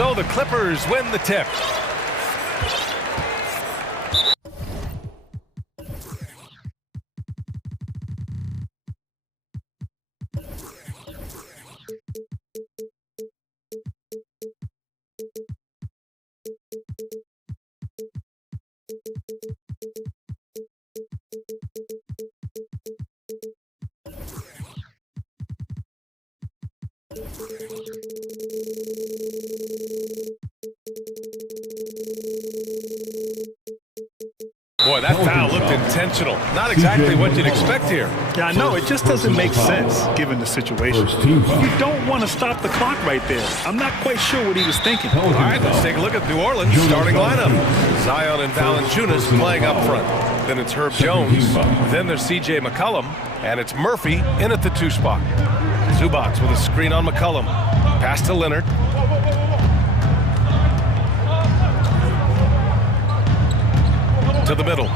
So the Clippers win the tip. Boy, that foul looked intentional. Not exactly what you'd expect here. Yeah, I know. It just doesn't make sense, given the situation. You don't want to stop the clock right there. I'm not quite sure what he was thinking. All right, let's take a look at New Orleans' starting lineup. Zion and Valanciunas playing up front. Then it's Herb Jones. Then there's C.J. McCollum. And it's Murphy in at the 2 spot. Zubac with a screen on McCollum. Pass to Leonard. To the middle.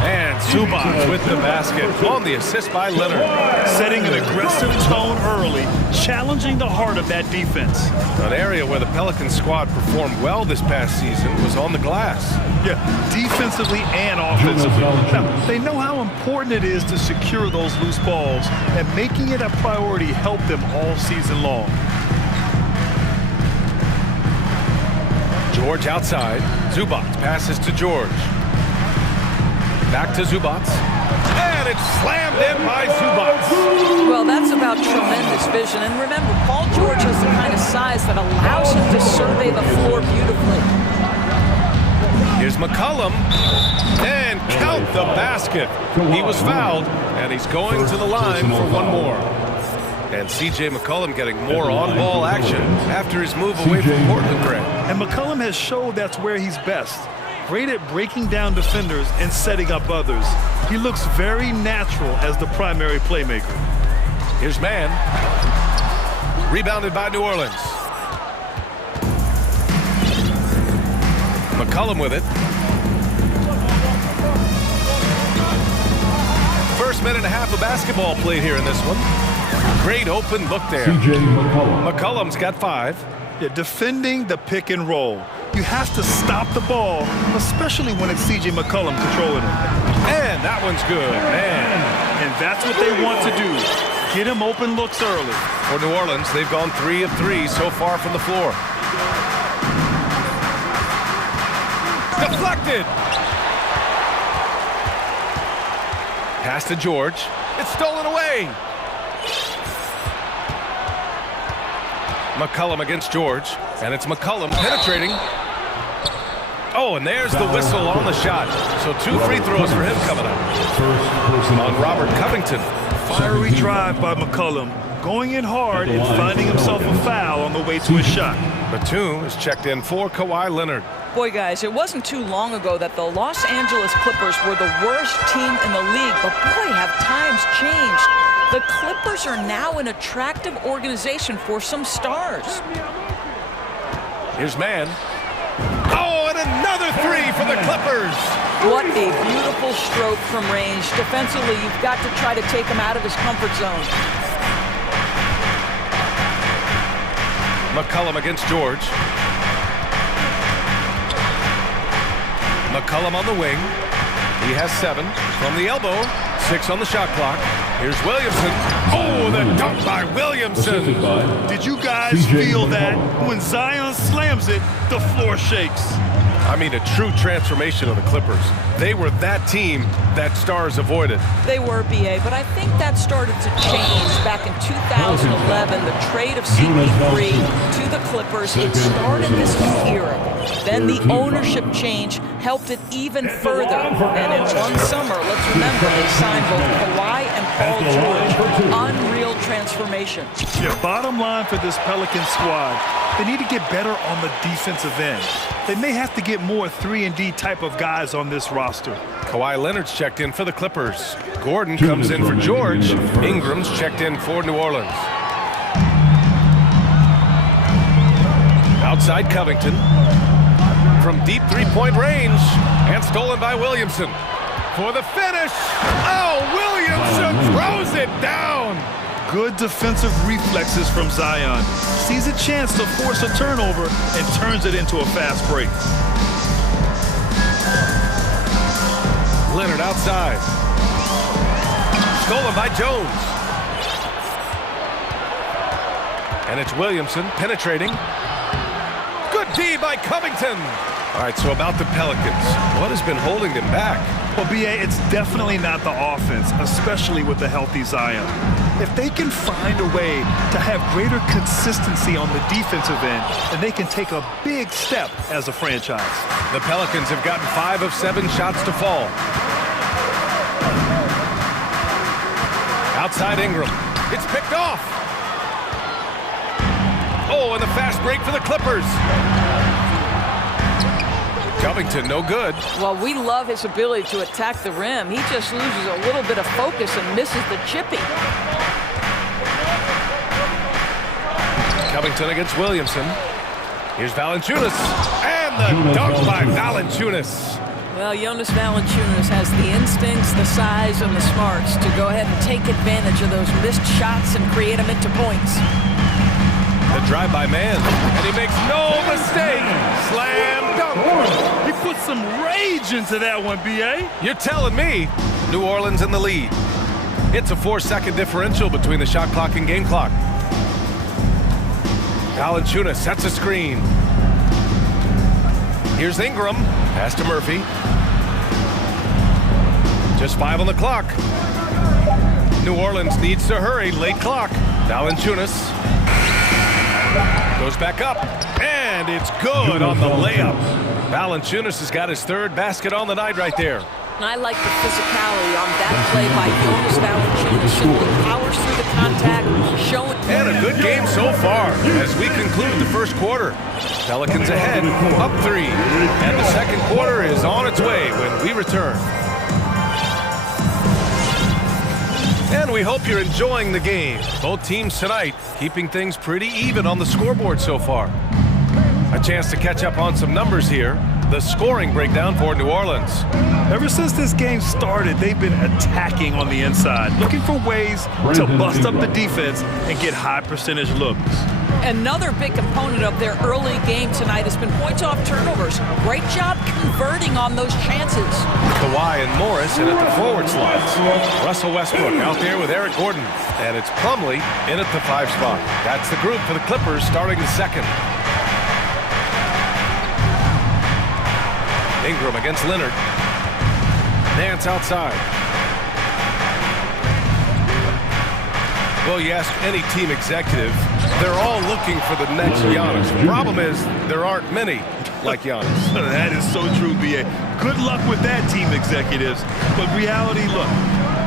And Zubac with the basket on the assist by Leonard. Setting an aggressive tone early, challenging the heart of that defense. An area where the Pelicans squad performed well this past season was on the glass. Yeah, defensively and offensively. Now, they know how important it is to secure those loose balls, and making it a priority helped them all season long. George outside. Zubac passes to George. Back to Zubac. And it's slammed in by Zubac. Well, that's about tremendous vision. And remember, Paul George has the kind of size that allows him to survey the floor beautifully. Here's McCollum. And count the basket. He was fouled, and he's going to the line for one more. And C.J. McCollum getting more on-ball action after his move away from Portland, Grant. And McCollum has showed that's where he's best. Great at breaking down defenders and setting up others. He looks very natural as the primary playmaker. Here's Mann. Rebounded by New Orleans. McCollum with it. First minute and a half of basketball played here in this one. Great open look there. McCollum's got 5. Yeah, defending the pick and roll. You have to stop the ball, especially when it's C.J. McCollum controlling it. And that one's good, man. And that's what they want to do. Get him open looks early. For New Orleans, they've gone 3 of 3 so far from the floor. Deflected. Pass to George. It's stolen away. McCollum against George, and it's McCollum penetrating. Oh, and there's the whistle on the shot. So 2 free throws for him coming up. On Robert Covington. Fiery drive by McCollum, going in hard and finding himself a foul on the way to his shot. Batum is checked in for Kawhi Leonard. Boy, guys, it wasn't too long ago that the Los Angeles Clippers were the worst team in the league, but boy, have times changed. The Clippers are now an attractive organization for some stars. Here's Mann. Oh, and another 3 for the Clippers. What a beautiful stroke from range. Defensively, you've got to try to take him out of his comfort zone. McCollum against George. McCollum on the wing. He has 7 from the elbow. 6 on the shot clock. Here's Williamson. Oh, the dunk by Williamson. Did you guys feel that? When Zion slams it, the floor shakes. I mean, a true transformation of the Clippers. They were that team that stars avoided. They were, B.A., but I think that started to change back in 2011, the trade of CP3 to the Clippers. It started this new era. Then the ownership change helped it even further. And in one summer, let's remember, they signed both Kawhi and Paul George. Unreal transformation. Yeah, bottom line for this Pelican squad, they need to get better on the defensive end. They may have to get more 3-and-D type of guys on this roster. Kawhi Leonard's checked in for the Clippers. Gordon comes in for George. Ingram's checked in for New Orleans. Outside Covington. From deep 3-point range. And stolen by Williamson. For the finish. Oh, Williamson throws it down. Good defensive reflexes from Zion. Sees a chance to force a turnover and turns it into a fast break. Leonard outside. Stolen by Jones. And it's Williamson penetrating. Good D by Covington. All right, so about the Pelicans. What has been holding them back? Well, B.A., it's definitely not the offense, especially with the healthy Zion. If they can find a way to have greater consistency on the defensive end, then they can take a big step as a franchise. The Pelicans have gotten 5 of 7 shots to fall. Outside Ingram. It's picked off. Oh, and the fast break for the Clippers. Covington, no good. Well, we love his ability to attack the rim. He just loses a little bit of focus and misses the chippy. Covington against Williamson. Here's Valanciunas. And the dunk by Valanciunas. Well, Jonas Valanciunas has the instincts, the size, and the smarts to go ahead and take advantage of those missed shots and create them into points. The drive by man, and he makes no mistake. Slam dunk. He put some rage into that one, B.A. You're telling me New Orleans in the lead. It's a 4-second differential between the shot clock and game clock. Valanciunas sets a screen. Here's Ingram. Pass to Murphy. Just 5 on the clock. New Orleans needs to hurry. Late clock. Valanciunas goes back up, and it's good on the layup. Valanciunas has got his 3rd basket on the night right there. And I like the physicality on that play by Jonas Valanciunas. Simply powers through the contact, showing... And a good game so far as we conclude the first quarter. Pelicans ahead, up 3. And the second quarter is on its way when we return. And we hope you're enjoying the game. Both teams tonight keeping things pretty even on the scoreboard so far. A chance to catch up on some numbers here. The scoring breakdown for New Orleans. Ever since this game started, they've been attacking on the inside, looking for ways to bust up the defense and get high percentage looks. Another big component of their early game tonight has been points off turnovers. Great job converting on those chances. Kawhi and Morris in at the forward slots. Russell Westbrook out there with Eric Gordon. And it's Plumlee in at the 5 spot. That's the group for the Clippers starting the second. Ingram against Leonard. Nance outside. Well, you ask any team executive, they're all looking for the next Giannis. The problem is there aren't many like Giannis. That is so true, B.A. Good luck with that, team executives. But reality, look,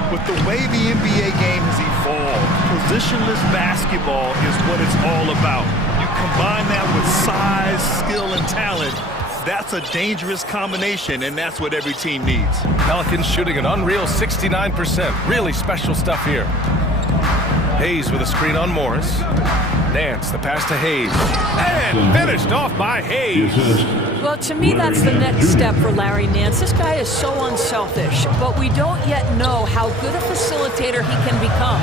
with the way the NBA game has evolved, positionless basketball is what it's all about. You combine that with size, skill, and talent, that's a dangerous combination, and that's what every team needs. Pelicans shooting an unreal 69%. Really special stuff here. Hayes with a screen on Morris. Nance, the pass to Hayes. And finished off by Hayes. Well, to me, that's the next step for Larry Nance. This guy is so unselfish, but we don't yet know how good a facilitator he can become.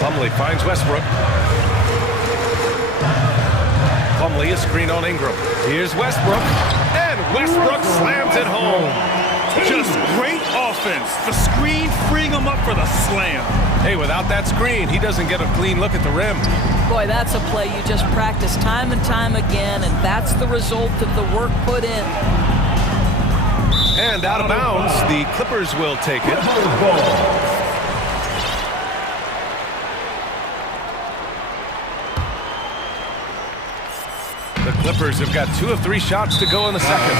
Plumlee finds Westbrook. Plumlee a screen on Ingram. Here's Westbrook. And Westbrook slams it home. Just great offense. The screen freeing him up for the slam. Hey, without that screen, he doesn't get a clean look at the rim. Boy, that's a play you just practice time and time again, and that's the result of the work put in. And out of bounds, the Clippers will take it. The Clippers have got 2 of 3 shots to go in the second.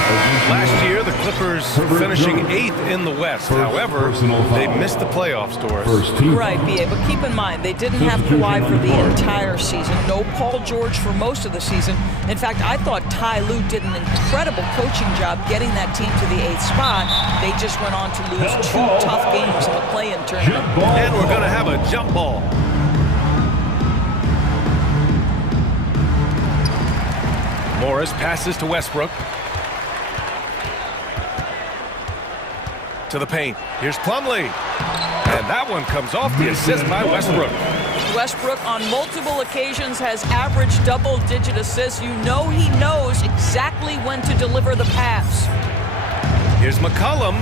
Last year, the Clippers finishing 8th in the West. However, they missed the playoffs, Doris. Right, B.A., but keep in mind, they didn't have Kawhi for the entire season. No Paul George for most of the season. In fact, I thought Ty Lue did an incredible coaching job getting that team to the 8th spot. They just went on to lose 2 tough games in the play-in tournament. And we're going to have a jump ball. Morris passes to Westbrook. To the paint. Here's Plumlee. And that one comes off the assist by Westbrook. Westbrook on multiple occasions has averaged double-digit assists. You know he knows exactly when to deliver the pass. Here's McCollum.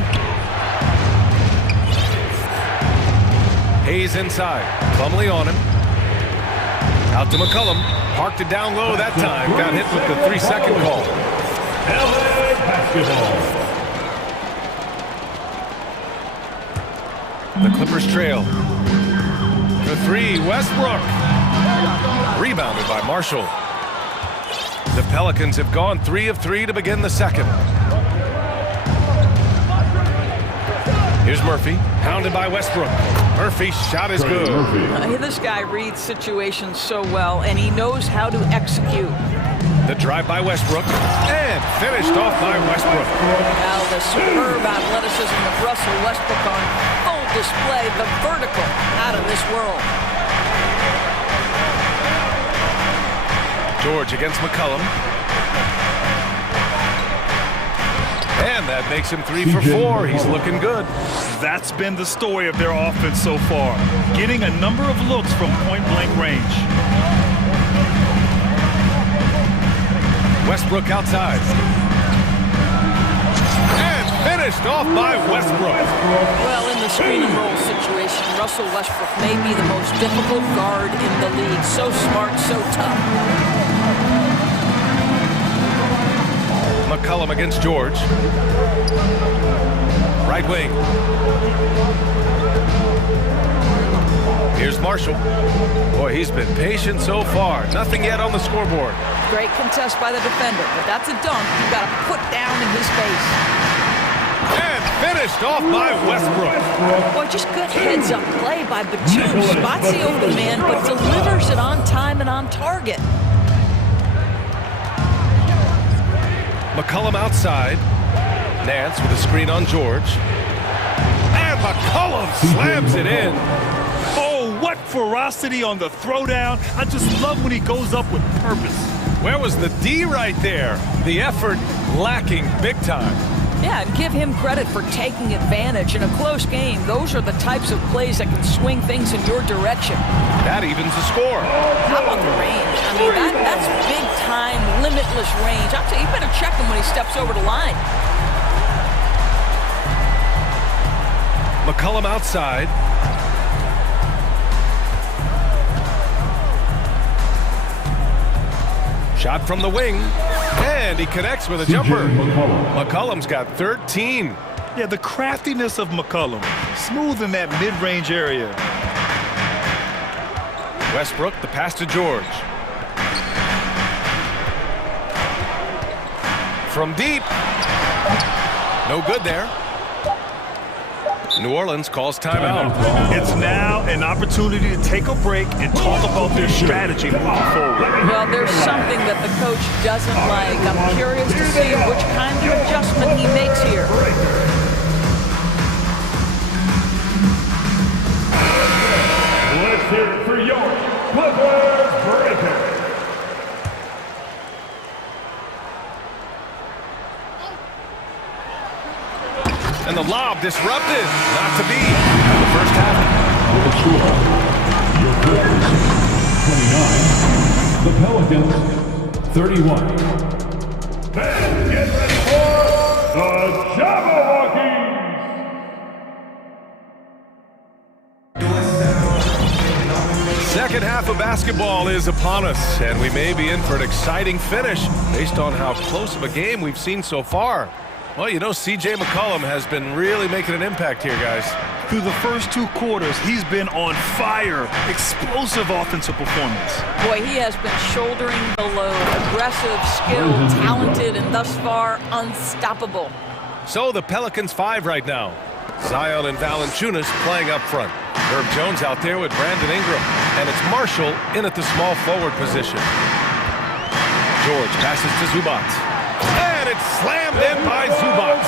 Hayes inside. Plumlee on him. Out to McCollum. Parked it down low that time. Got hit with the 3-second call. LA basketball. The Clippers trail. For three, Westbrook. Rebounded by Marshall. The Pelicans have gone 3 of 3 to begin the second. Here's Murphy, pounded by Westbrook. Murphy's shot is good. This guy reads situations so well, and he knows how to execute. The drive by Westbrook, and finished off by Westbrook. Now the superb athleticism of Russell Westbrook on full display, the vertical out of this world. George against McCollum. And that makes him 3 for 4. He's looking good. That's been the story of their offense so far, getting a number of looks from point-blank range. Westbrook outside. And finished off by Westbrook. Well, in the screen and roll situation, Russell Westbrook may be the most difficult guard in the league. So smart, so tough. McCollum against George. Right wing. Here's Marshall. Boy, he's been patient so far. Nothing yet on the scoreboard. Great contest by the defender, but that's a dunk you got to put down in his face. And finished off by Westbrook. Boy, just good heads-up play by Batum. Spots the open man, but delivers it on time and on target. McCollum outside. Nance with a screen on George. And McCollum slams it in. Oh, what ferocity on the throwdown. I just love when he goes up with purpose. Where was the D right there? The effort lacking big time. Yeah, and give him credit for taking advantage in a close game. Those are the types of plays that can swing things in your direction. That evens the score. How about the range? I mean, that's big-time, limitless range. I'll tell you, you better check him when he steps over the line. McCollum outside. Shot from the wing. And he connects with a jumper. McCollum's got 13. Yeah, the craftiness of McCollum. Smooth in that mid-range area. Westbrook, the pass to George. From deep. No good there. New Orleans calls timeout. It's now an opportunity to take a break and talk about their strategy moving forward. Well, there's something that the coach doesn't like. I'm curious to see which kind of adjustment he makes here. Let's hear it for your Clippers breaker. And the lob disrupted. Not to be. The first half. Your Clippers, 29. The Pelicans, 31. Then get ready for the Jabberwockies. Second half of basketball is upon us, and we may be in for an exciting finish based on how close of a game we've seen so far. Well, you know, C.J. McCollum has been really making an impact here, guys. Through the first 2 quarters, he's been on fire. Explosive offensive performance. Boy, he has been shouldering the load. Aggressive, skilled, talented, and thus far, unstoppable. So the Pelicans 5 right now. Zion and Valanciunas playing up front. Herb Jones out there with Brandon Ingram. And it's Marshall in at the small forward position. George passes to Zubac. And it's slammed in by Zubac.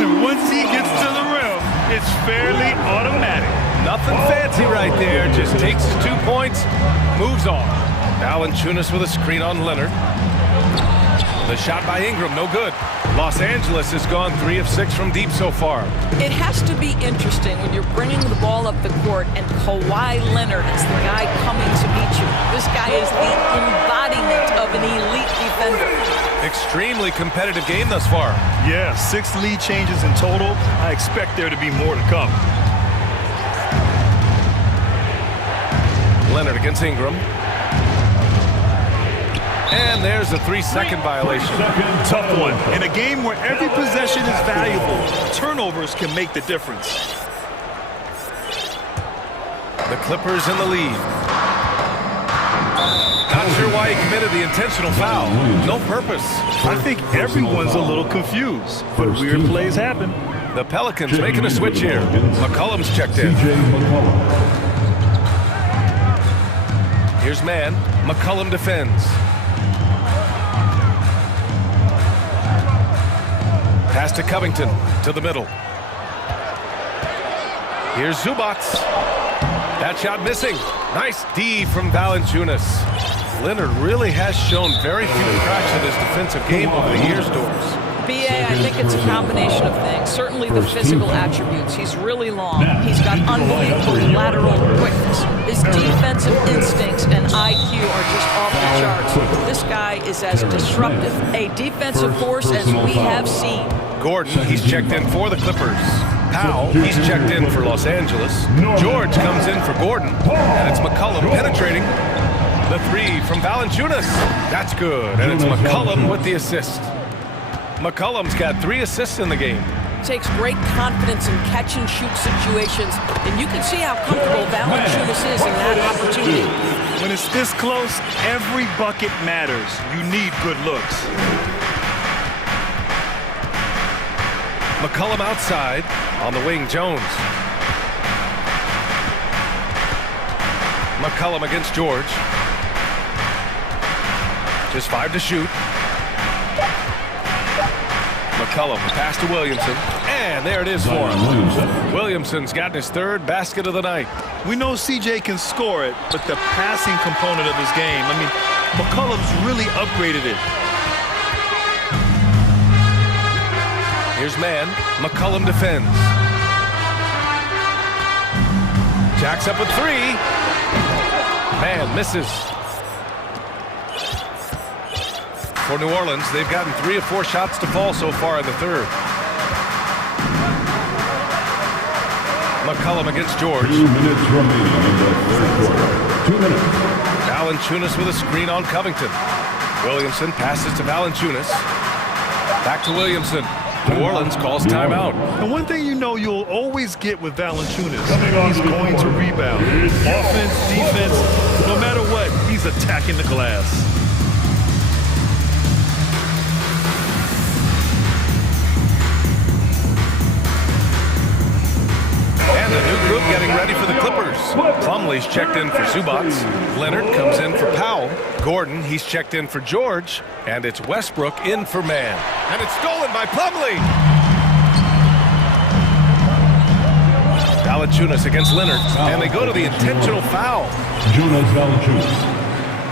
And once he gets to the rim, it's fairly automatic. Nothing fancy right there. Just takes his 2 points, moves on. Valanciunas with a screen on Leonard. The shot by Ingram, no good. Los Angeles has gone 3 of 6 from deep so far. It has to be interesting when you're bringing the ball up the court and Kawhi Leonard is the guy coming to meet you. This guy is the embodiment of an elite defender. Extremely competitive game thus far. Yeah, 6 lead changes in total. I expect there to be more to come. Leonard against Ingram. And there's a 3-second violation. Tough one. In a game where every possession is valuable, turnovers can make the difference. The Clippers in the lead. Not sure why he committed the intentional foul. No purpose. I think everyone's a little confused, but weird plays happen. The Pelicans making a switch here. McCollum's checked in. Here's man. McCollum defends. Pass to Covington, to the middle. Here's Zubac. That shot missing. Nice D from Valanciunas. Leonard really has shown very few cracks in his defensive game over the years, Doris. BA, I think it's a combination of things. Certainly the physical attributes. He's really long. He's got unbelievable lateral quickness. His defensive instincts and IQ are just off the charts. This guy is as disruptive a defensive force as we have seen. Gordon, he's checked in for the Clippers. Powell, he's checked in for Los Angeles. George comes in for Gordon. And it's McCollum penetrating. The 3 from Valanciunas. That's good. And it's McCollum with the assist. McCollum's got 3 assists in the game. Takes great confidence in catch-and-shoot situations, and you can see how comfortable Valanciunas is in that opportunity. When it's this close, every bucket matters. You need good looks. McCollum outside. On the wing, Jones. McCollum against George. Just 5 to shoot. McCollum, pass to Williamson. And there it is for him. Williamson's gotten his 3rd basket of the night. We know CJ can score it, but the passing component of his game, I mean, McCollum's really upgraded it. Here's man. McCollum defends. Jacks up with 3. Man misses. For New Orleans, they've gotten 3 of 4 shots to fall so far in the 3rd. McCollum against George. 2 minutes remaining in the 3rd quarter. 2 minutes. Valanciunas with a screen on Covington. Williamson passes to Valanciunas. Back to Williamson. New Orleans calls timeout. And one thing you know you'll always get with Valanciunas, he's going to rebound. Offense, defense, no matter what, he's attacking the glass. And a new group getting ready for the Clippers. Plumlee's checked in for Zubac. Leonard comes in for Powell. Gordon, he's checked in for George. And it's Westbrook in for man. And it's stolen by Plumlee. Valanciunas against Leonard. And they go to the intentional foul. Jonas Valanciunas.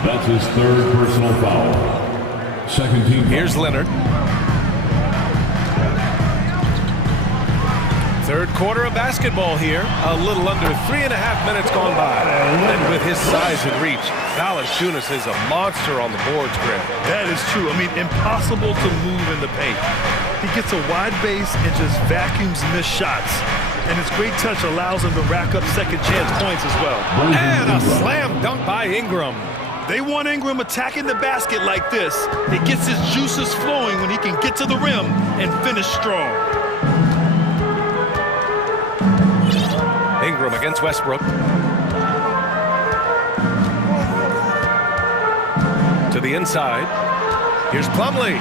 That's his 3rd personal foul. 2nd team. Here's Leonard. 3rd quarter of basketball here. A little under 3.5 minutes gone by. And with his size and reach, Valanciunas is a monster on the boards, Greg. That is true. I mean, impossible to move in the paint. He gets a wide base and just vacuums missed shots. And his great touch allows him to rack up second chance points as well. And a slam dunk by Ingram. They want Ingram attacking the basket like this. It gets his juices flowing when he can get to the rim and finish strong. Ingram against Westbrook. To the inside. Here's Plumlee.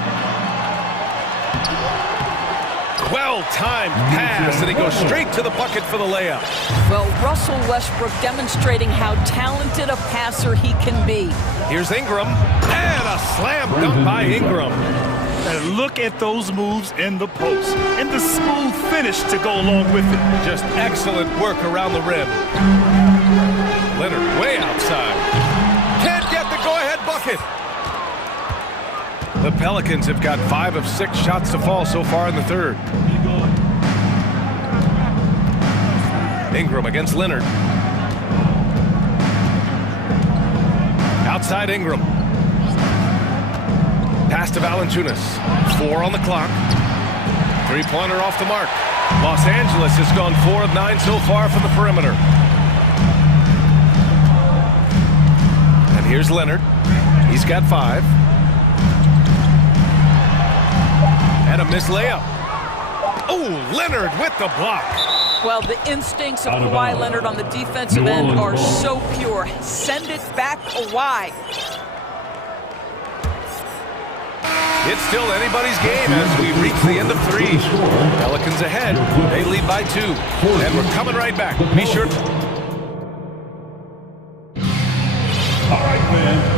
Well-timed pass, and he goes straight to the bucket for the layup. Well, Russell Westbrook demonstrating how talented a passer he can be. Here's Ingram, and a slam dunk by Ingram. And look at those moves in the post, and the smooth finish to go along with it. Just excellent work around the rim. Leonard way outside. Can't get the go-ahead bucket. The Pelicans have got 5 of 6 shots to fall so far in the third. Ingram against Leonard. Outside Ingram. Pass to Valanciunas. 4 on the clock. Three-pointer off the mark. Los Angeles has gone 4 of 9 so far from the perimeter. And here's Leonard. He's got 5. And a missed layup. Oh, Leonard with the block. Well, the instincts of Kawhi Leonard on the defensive end are so pure. Send it back Kawhi. It's still anybody's game as we reach the end of 3. Pelicans ahead. They lead by 2. And we're coming right back. Be sure.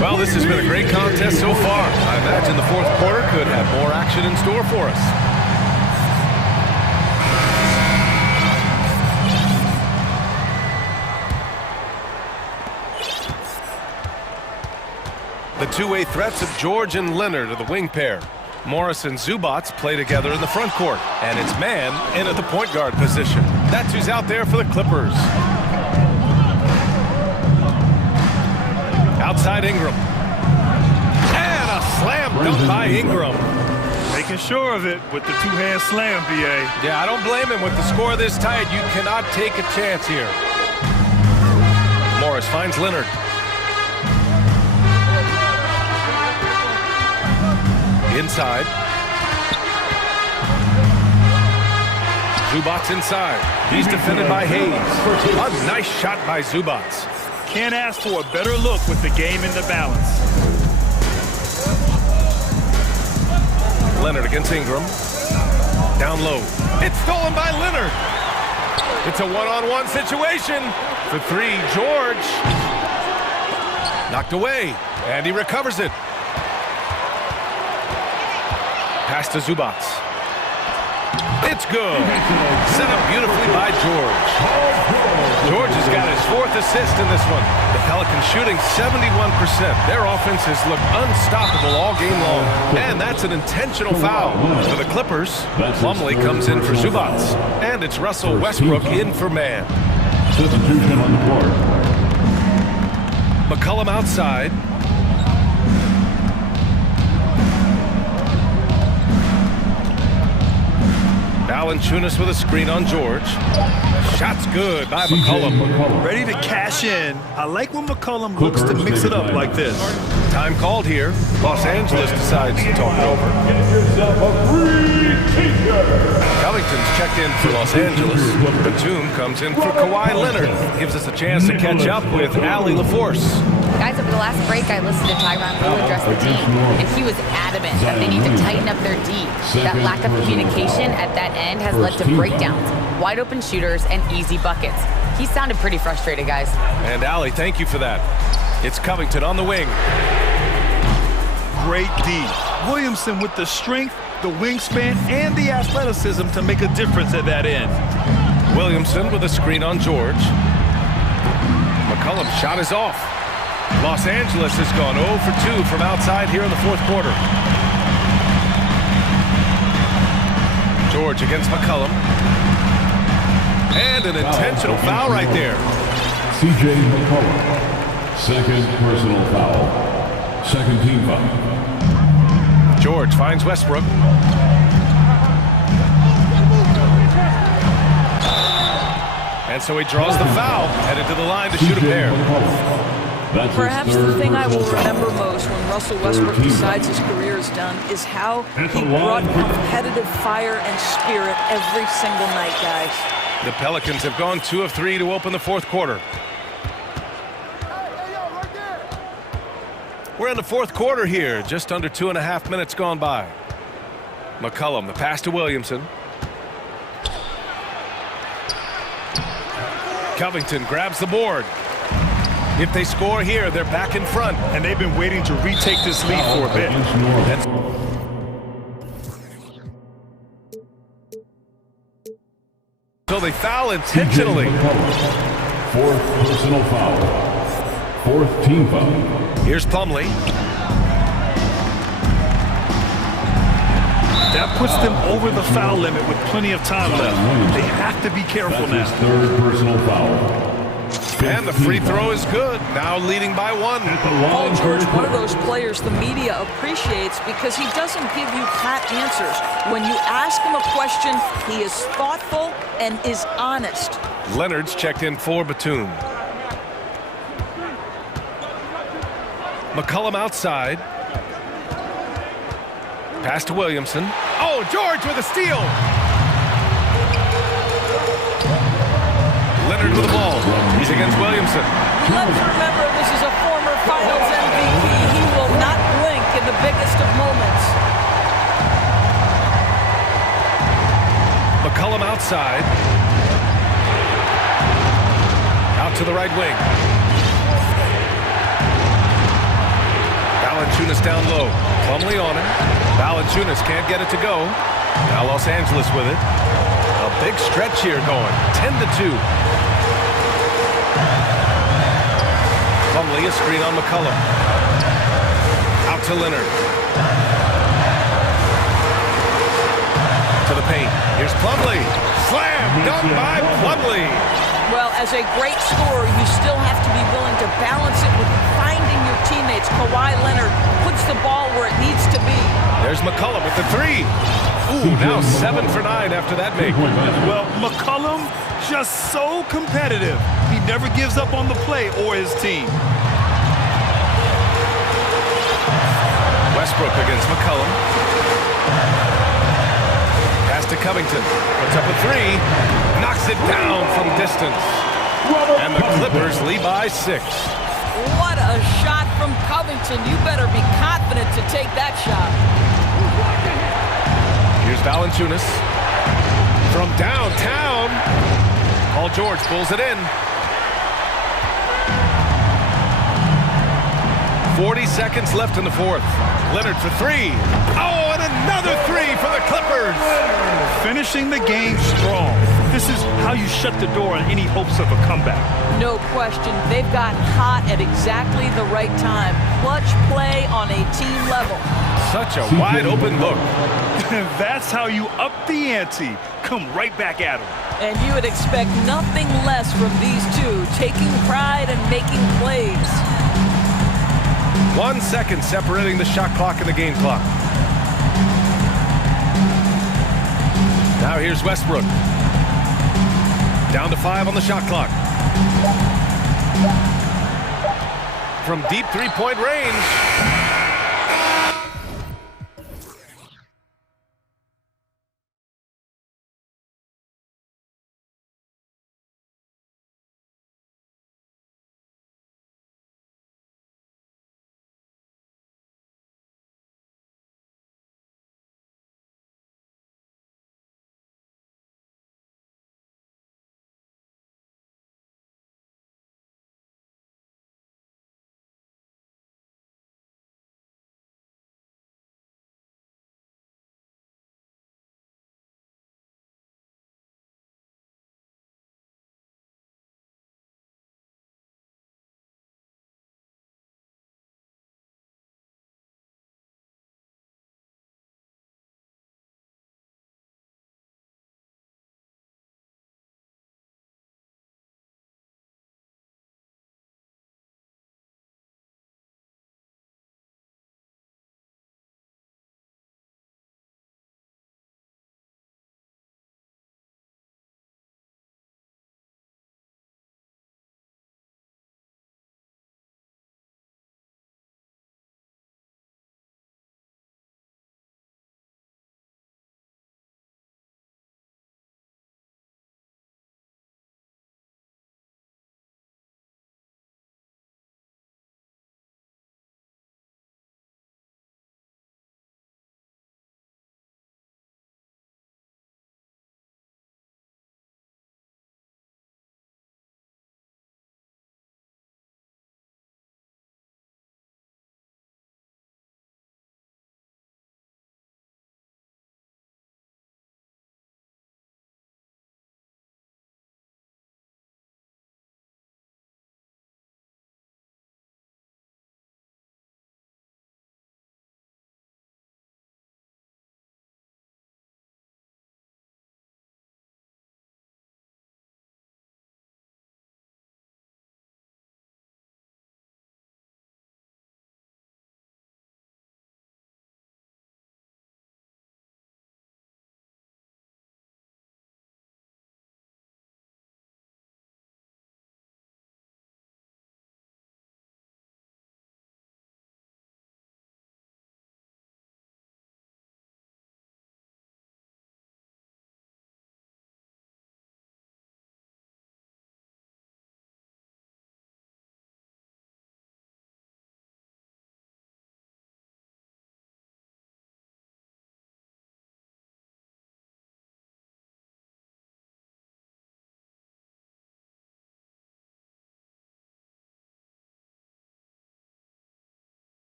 Well, this has been a great contest so far. I imagine the fourth quarter could have more action in store for us. The two-way threats of George and Leonard are the wing pair. Morris and Zubats play together in the front court. And it's man in at the point guard position. That's who's out there for the Clippers. Outside Ingram. And a slam dunk by Ingram. Making sure of it with the two-hand slam, B.A. Yeah, I don't blame him with the score this tight. You cannot take a chance here. Morris finds Leonard. Inside. Zubats inside. He's defended by Hayes. A nice shot by Zubats. Can't ask for a better look with the game in the balance. Leonard against Ingram. Down low. It's stolen by Leonard. It's a one-on-one situation. For 3, George. Knocked away. And he recovers it. Pass to Zubats. It's good. Set up beautifully by George. George has got his 4th assist in this one. The Pelicans shooting 71%. Their offense has looked unstoppable all game long. And that's an intentional foul. For the Clippers, Plumlee comes in for Zubats. And it's Russell Westbrook in for man. Substitution on the court. McCollum outside. Valanciunas with a screen on George. Shot's good by McCollum. Ready to cash in. I like when McCollum looks to mix it up like this. Time called here. Los Angeles decides to talk it over. Get yourself a free t-shirt. Covington's checked in for Los Angeles. Batum comes in for Kawhi Leonard. Gives us a chance to catch up with Allie LaForce. Guys, over the last break, I listened to Tyronn Lue address the team, and he was adamant that they need to tighten up their D. That lack of communication at that end has led to breakdowns, wide open shooters, and easy buckets. He sounded pretty frustrated, guys. And Allie, thank you for that. It's Covington on the wing. Great D. Williamson with the strength, the wingspan, and the athleticism to make a difference at that end. Williamson with a screen on George. McCollum's shot is off. Los Angeles has gone 0 for 2 from outside here in the fourth quarter. George against McCollum. And an intentional foul right there. C.J. McCollum. Second personal foul. Second team foul. George finds Westbrook. And so he draws the foul, headed to the line to shoot a pair. Perhaps the thing I will remember most when Russell Westbrook decides his career is done is how he brought competitive fire and spirit every single night, guys. The Pelicans have gone 2 of 3 to open the fourth quarter. We're in the fourth quarter here, just under 2.5 minutes gone by. McCollum, the pass to Williamson. Covington grabs the board. If they score here, they're back in front. And they've been waiting to retake this lead for a bit. So they foul intentionally. Fourth personal foul. Fourth team foul. Here's Plumlee. That puts them over the foul limit with plenty of time left. They have to be careful now. Third personal foul. And the free throw is good. Now leading by one. Paul George, one of those players the media appreciates because he doesn't give you pat answers. When you ask him a question, he is thoughtful and is honest. Leonard's checked in for Batum. McCollum outside. Pass to Williamson. Oh, George with a steal. Leonard with the ball. He's against Williamson. Let's remember this is a former Finals MVP. He will not blink in the biggest of moments. McCollum outside. Out to the right wing. Valanciunas down low. Plumlee on him. Valanciunas can't get it to go. Now Los Angeles with it. A big stretch here going. 10-2. Plumlee, a screen on McCollum. Out to Leonard. To the paint. Here's Plumlee. Slam done by Plumlee. Well, as a great scorer, you still have to be willing to balance it with finding your teammates. Kawhi Leonard puts the ball where it needs to be. There's McCollum with the three. Ooh, now 7 for 9 after that make. Well, McCollum just so competitive. He never gives up on the play or his team. Westbrook against McCollum. Pass to Covington. Puts up a three. Knocks it down from distance. And the Clippers lead by 6. What a shot from Covington. You better be confident to take that shot. Here's Valanciunas. From downtown. Paul George pulls it in. 40 seconds left in the fourth. Leonard for three. Oh, and another three for the Clippers. Finishing the game strong. This is how you shut the door on any hopes of a comeback. No question. They've gotten hot at exactly the right time. Clutch play on a team level. Such a wide open look. That's how you up the ante. Come right back at them. And you would expect nothing less from these two, taking pride and making plays. 1 second separating the shot clock and the game clock. Now here's Westbrook. Down to 5 on the shot clock. From deep three-point range.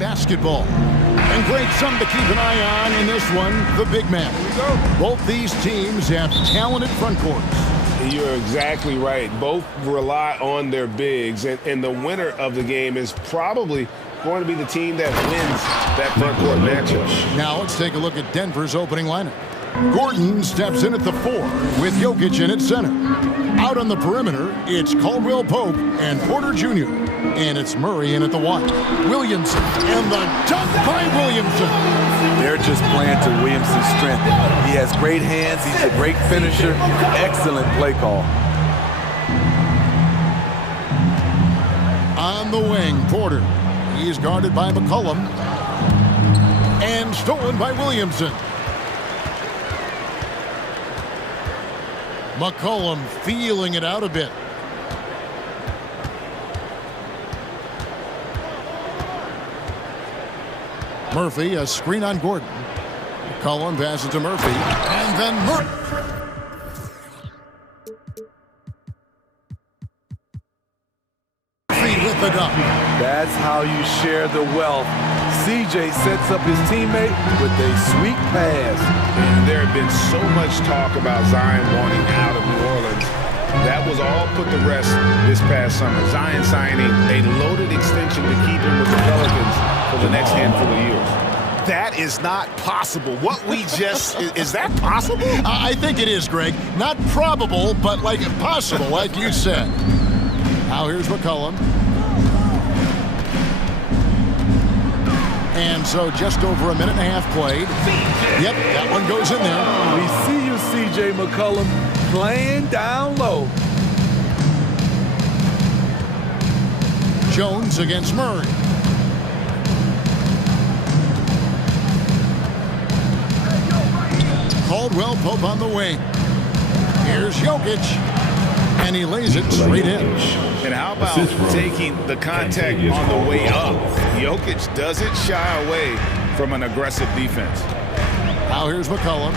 basketball. And great, something to keep an eye on in this one, the big man. Both these teams have talented front courts. You're exactly right. Both rely on their bigs, and the winner of the game is probably going to be the team that wins that front court matchup. Now let's take a look at Denver's opening lineup. Gordon steps in at the 4 with Jokic in at center. Out on the perimeter, it's Caldwell Pope and Porter Jr. And it's Murray in at the 1. Williamson, and the dunk by Williamson. They're just playing to Williamson's strength. He has great hands, he's a great finisher, excellent play call. On the wing, Porter. He's guarded by McCollum. And stolen by Williamson. McCollum feeling it out a bit. Murphy, a screen on Gordon. McCollum passes to Murphy. And then Murphy. With the dunk. That's how you share the wealth. CJ sets up his teammate with a sweet pass. And there had been so much talk about Zion wanting out of New Orleans. That was all put to rest this past summer. Zion signing a loaded extension to keep him with the Pelicans for the next handful of years. That is not possible. What we just... is that possible? I think it is, Greg. Not probable, but like possible, like you said. Now here's McCollum. And so just over a minute and a half played. Yep, that one goes in there. We see you, CJ McCollum, playing down low. Jones against Murray. Caldwell Pope on the wing. Here's Jokic. And he lays it straight in. And how about taking the contact on the way up? Jokic doesn't shy away from an aggressive defense. Now here's McCollum.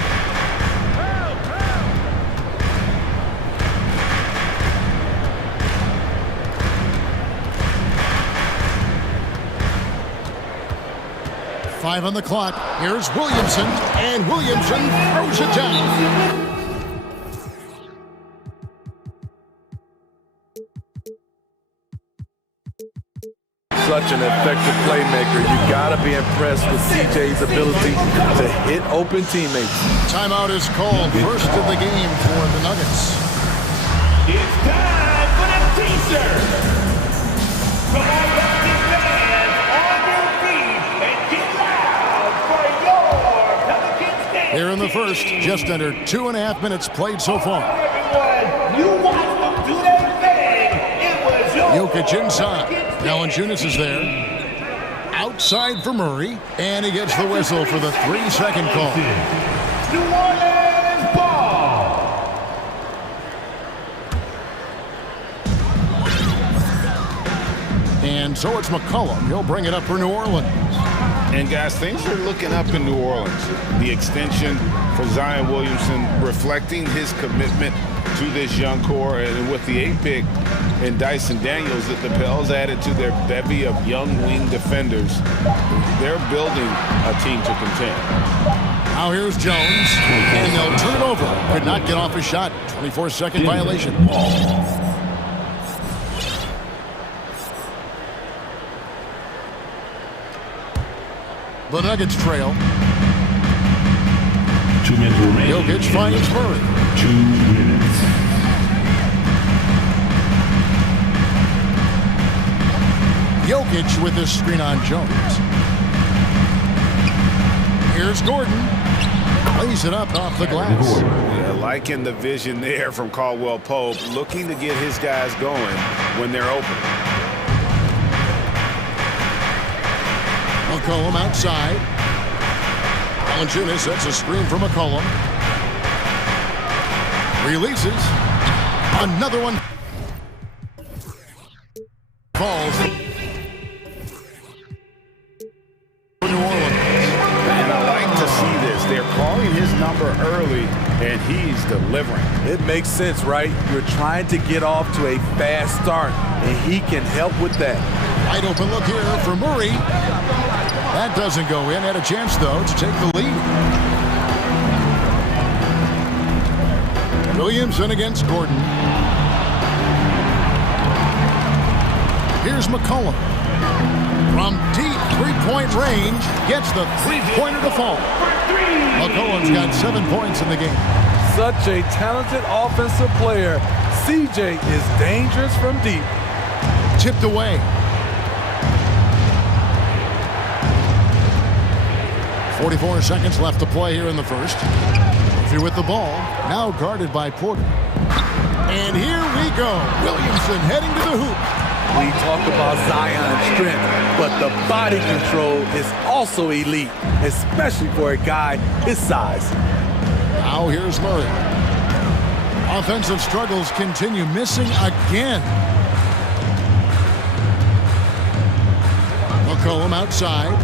Five on the clock. Here's Williamson. And Williamson throws it down. Such an effective playmaker. You gotta be impressed with CJ's ability to hit open teammates. Timeout is called. First of the game for the Nuggets. It's time for the t-shirt. Come on, Rockets fans, on your feet and get loud for your Pelicans game. Here in the first, just under 2.5 minutes played so far. Everyone, you watch them do their thing. It was your Jokic inside. Valanciunas is there. Outside for Murray. And he gets the whistle for the 3-second call. New Orleans ball. And so it's McCollum. He'll bring it up for New Orleans. And guys, things are looking up in New Orleans. The extension for Zion Williamson reflecting his commitment to this young core, and with the 8th pick and Dyson Daniels that the Pels added to their bevy of young wing defenders, they're building a team to contend. Now here's Jones, and they'll turn it over. Could not get off a shot. 24-second violation. The Nuggets trail. 2 minutes remaining. Jokic finds Murray. 2 minutes. Jokic with the screen on Jones. Here's Gordon. Lays it up off the glass. Yeah, liking the vision there from Caldwell Pope, looking to get his guys going when they're open. McCollum outside. Valanciunas sets a screen for McCollum. Releases. Another one. Falls. For New Orleans. And I like to see this. They're calling his number early, and he's delivering. It makes sense, right? You're trying to get off to a fast start, and he can help with that. Wide open look here for Murray. That doesn't go in. Had a chance, though, to take the lead. Williamson against Gordon. Here's McCollum. From deep three-point range, gets the three-pointer to fall. McCollum's got 7 points in the game. Such a talented offensive player. CJ is dangerous from deep. Tipped away. 44 seconds left to play here in the first. Murphy with the ball, now guarded by Porter. And here we go. Williamson heading to the hoop. We talked about Zion's strength, but the body control is also elite, especially for a guy his size. Now here's Murray. Offensive struggles continue, missing again. McCollum outside.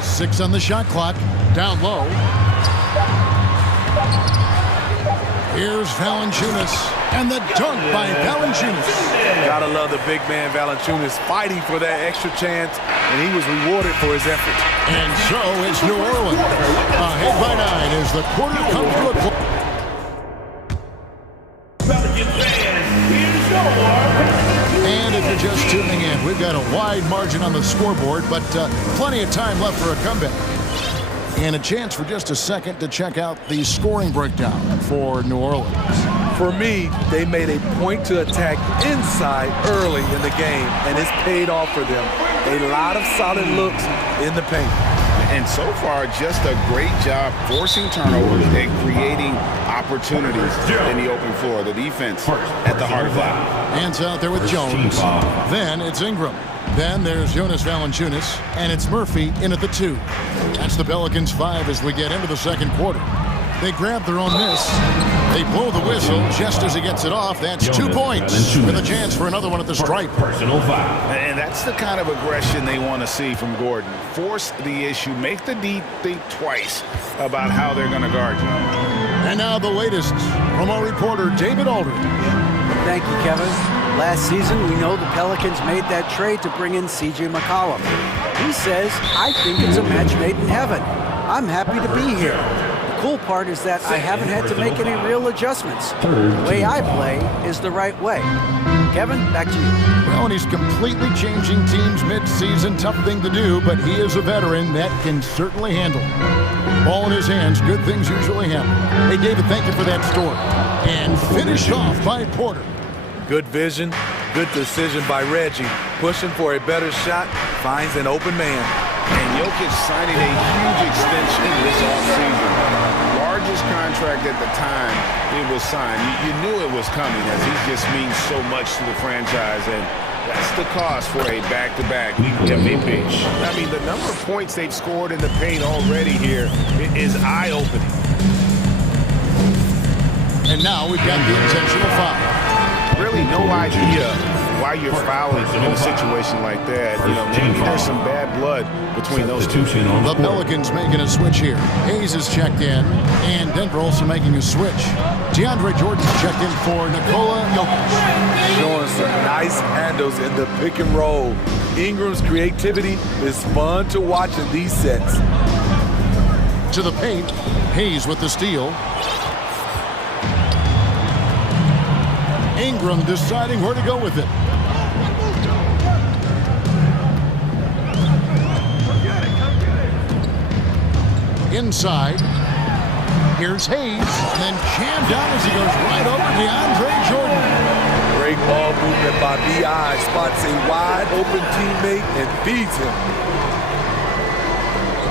Six on the shot clock, down low. Here's Valanciunas, and the dunk by Valanciunas. Gotta love the big man Valanciunas fighting for that extra chance, and he was rewarded for his effort. And so it's New Orleans ahead by 9 as the quarter comes to a close. And if you're just tuning in, we've got a wide margin on the scoreboard, but plenty of time left for a comeback. And a chance for just a second to check out the scoring breakdown for New Orleans. For me, they made a point to attack inside early in the game, and it's paid off for them. A lot of solid looks in the paint. And so far, just a great job forcing turnovers and creating opportunities in the open floor. The defense at the heart of that. Hands out there with Jones. Then it's Ingram. Then there's Jonas Valanciunas, and it's Murphy in at the 2. That's the Pelicans 5 as we get into the second quarter. They grab their own miss. They blow the whistle just as he gets it off. That's 2 points with a chance for another one at the stripe. Personal foul. And that's the kind of aggression they want to see from Gordon. Force the issue. Make the D think twice about how they're going to guard you. And now the latest from our reporter, David Aldridge. Thank you, Kevin. Last season, we know the Pelicans made that trade to bring in C.J. McCollum. He says, I think it's a match made in heaven. I'm happy to be here. The cool part is that I haven't had to make any real adjustments. The way I play is the right way. Kevin, back to you. Well, and he's completely changing teams mid-season. Tough thing to do, but he is a veteran that can certainly handle it. Ball in his hands, good things usually happen. Hey, David, thank you for that story. And finished off by Porter. Good vision, good decision by Reggie. Pushing for a better shot, finds an open man. And Jokic signing a huge extension this offseason. Largest contract at the time it was signed. You knew it was coming as he just means so much to the franchise, and that's the cost for a back-to-back MVP. I mean, the number of points they've scored in the paint already here is eye-opening. And now we've got the intentional foul. Really no idea why you're fouling in a situation like that. You know, maybe there's some bad blood between those two. The Pelicans making a switch here. Hayes is checked in, and Denver also making a switch. DeAndre Jordan's checked in for Nikola Jokic. Showing some nice handles in the pick and roll. Ingram's creativity is fun to watch in these sets. To the paint, Hayes with the steal. Ingram deciding where to go with it. Inside. Here's Hayes, and then jammed down as he goes right over DeAndre Jordan. Great ball movement by B.I. Spots a wide open teammate and feeds him.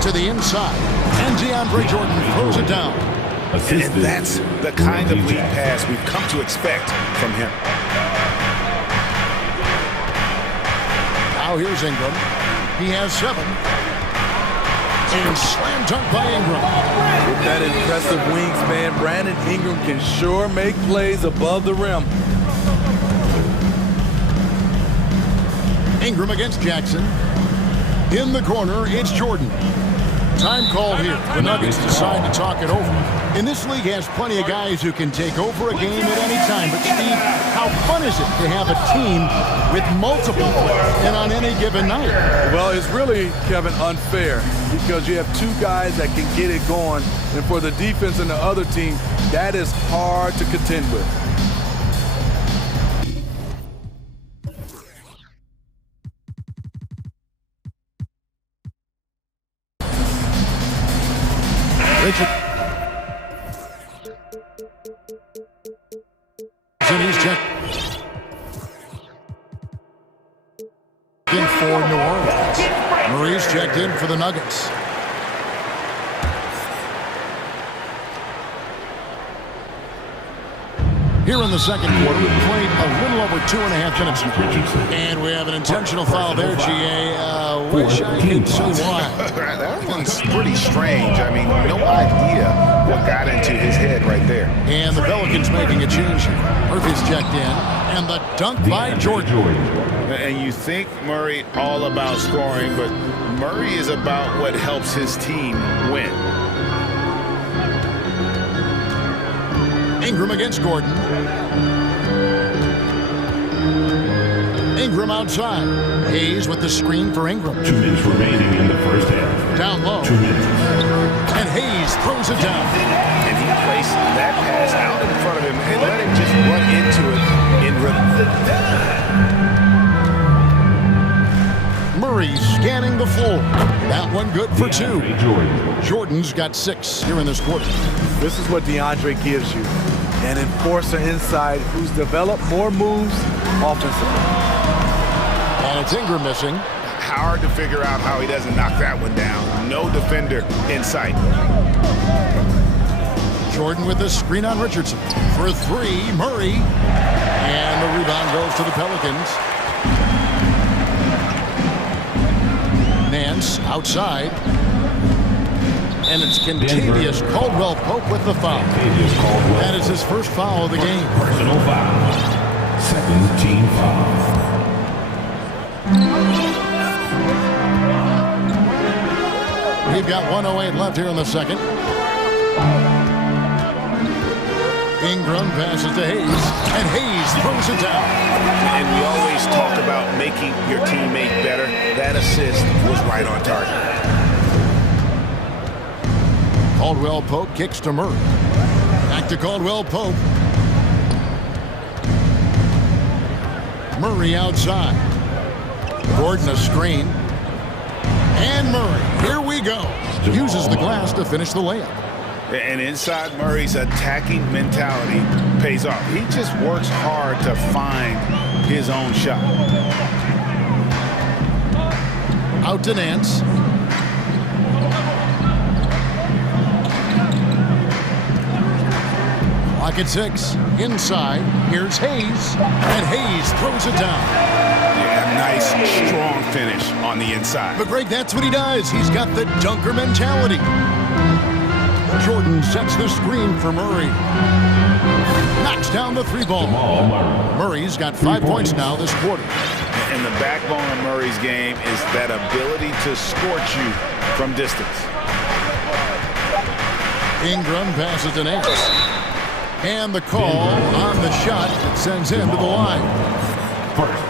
To the inside, and DeAndre Jordan throws it down. And that's the kind of lead pass we've come to expect from him. Now here's Ingram. He has 7. And slam dunk by Ingram. With that impressive wingspan, Brandon Ingram can sure make plays above the rim. Ingram against Jackson. In the corner, it's Jordan. Time called here. The Nuggets decide to talk it over. And this league has plenty of guys who can take over a game at any time. But, Steve, how fun is it to have a team with multiple players and on any given night? Well, it's really, Kevin, unfair because you have two guys that can get it going. And for the defense and the other team, that is hard to contend with. Richard. And he's checked in for New Orleans. Murray's checked in for the Nuggets. Here in the second quarter, we played a little over 2.5 minutes. And we have an intentional foul there, GA. Wish I could see why. That one's pretty strange. I mean, no idea what got into his head right there. And the Pelicans making a change here. Murphy's checked in. And the dunk by Jordan. And you think Murray all about scoring, but Murray is about what helps his team win. Ingram against Gordon. Ingram outside. Hayes with the screen for Ingram. 2 minutes remaining in the first half. Down low. 2 minutes. And Hayes throws it down. And he placed that pass out in front of him and let him just run into it in rhythm. Murray scanning the floor. That one good for 2. Jordan's got 6 here in this quarter. This is what DeAndre gives you. An enforcer inside who's developed more moves offensively. And it's Ingram missing. Hard to figure out how he doesn't knock that one down. No defender in sight. Jordan with the screen on Richardson. For 3, Murray. And the rebound goes to the Pelicans. Nance outside. And it's Kentavious Caldwell-Pope with the foul. That is his first foul of the game. Personal foul. Second team foul. We've got 1:08 left here in the second. Ingram passes to Hayes, and Hayes throws it down. And we always talk about making your teammate better. That assist was right on target. Caldwell-Pope kicks to Murray. Back to Caldwell-Pope. Murray outside. Gordon a screen. And Murray, here we go. Uses the glass to finish the layup. And inside Murray's attacking mentality pays off. He just works hard to find his own shot. Out to Nance. Clock at 6. Inside. Here's Hayes. And Hayes throws it down. Yeah, nice, strong finish on the inside. But Greg, that's what he does. He's got the dunker mentality. Jordan sets the screen for Murray. Knocks down the 3-ball. Murray's got 5 points now this quarter. And the backbone of Murray's game is that ability to scorch you from distance. Ingram passes to Nance. And the call on the shot that sends him to the line.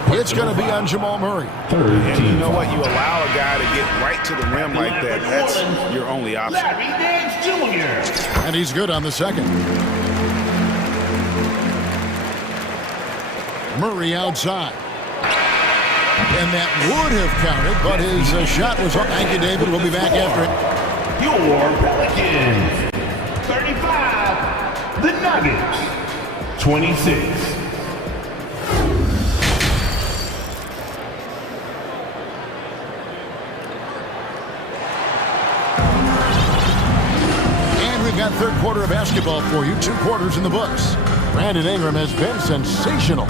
It's going to be on Jamal Murray. And you know what? You allow a guy to get right to the rim like that. That's your only option. And he's good on the second. Murray outside. And that would have counted, but his shot was up. Thank you, David. We'll be back after it. Your Pelicans. 35. The Nuggets. 26. Got third quarter of basketball for you. 2 quarters in the books. Brandon Ingram has been sensational.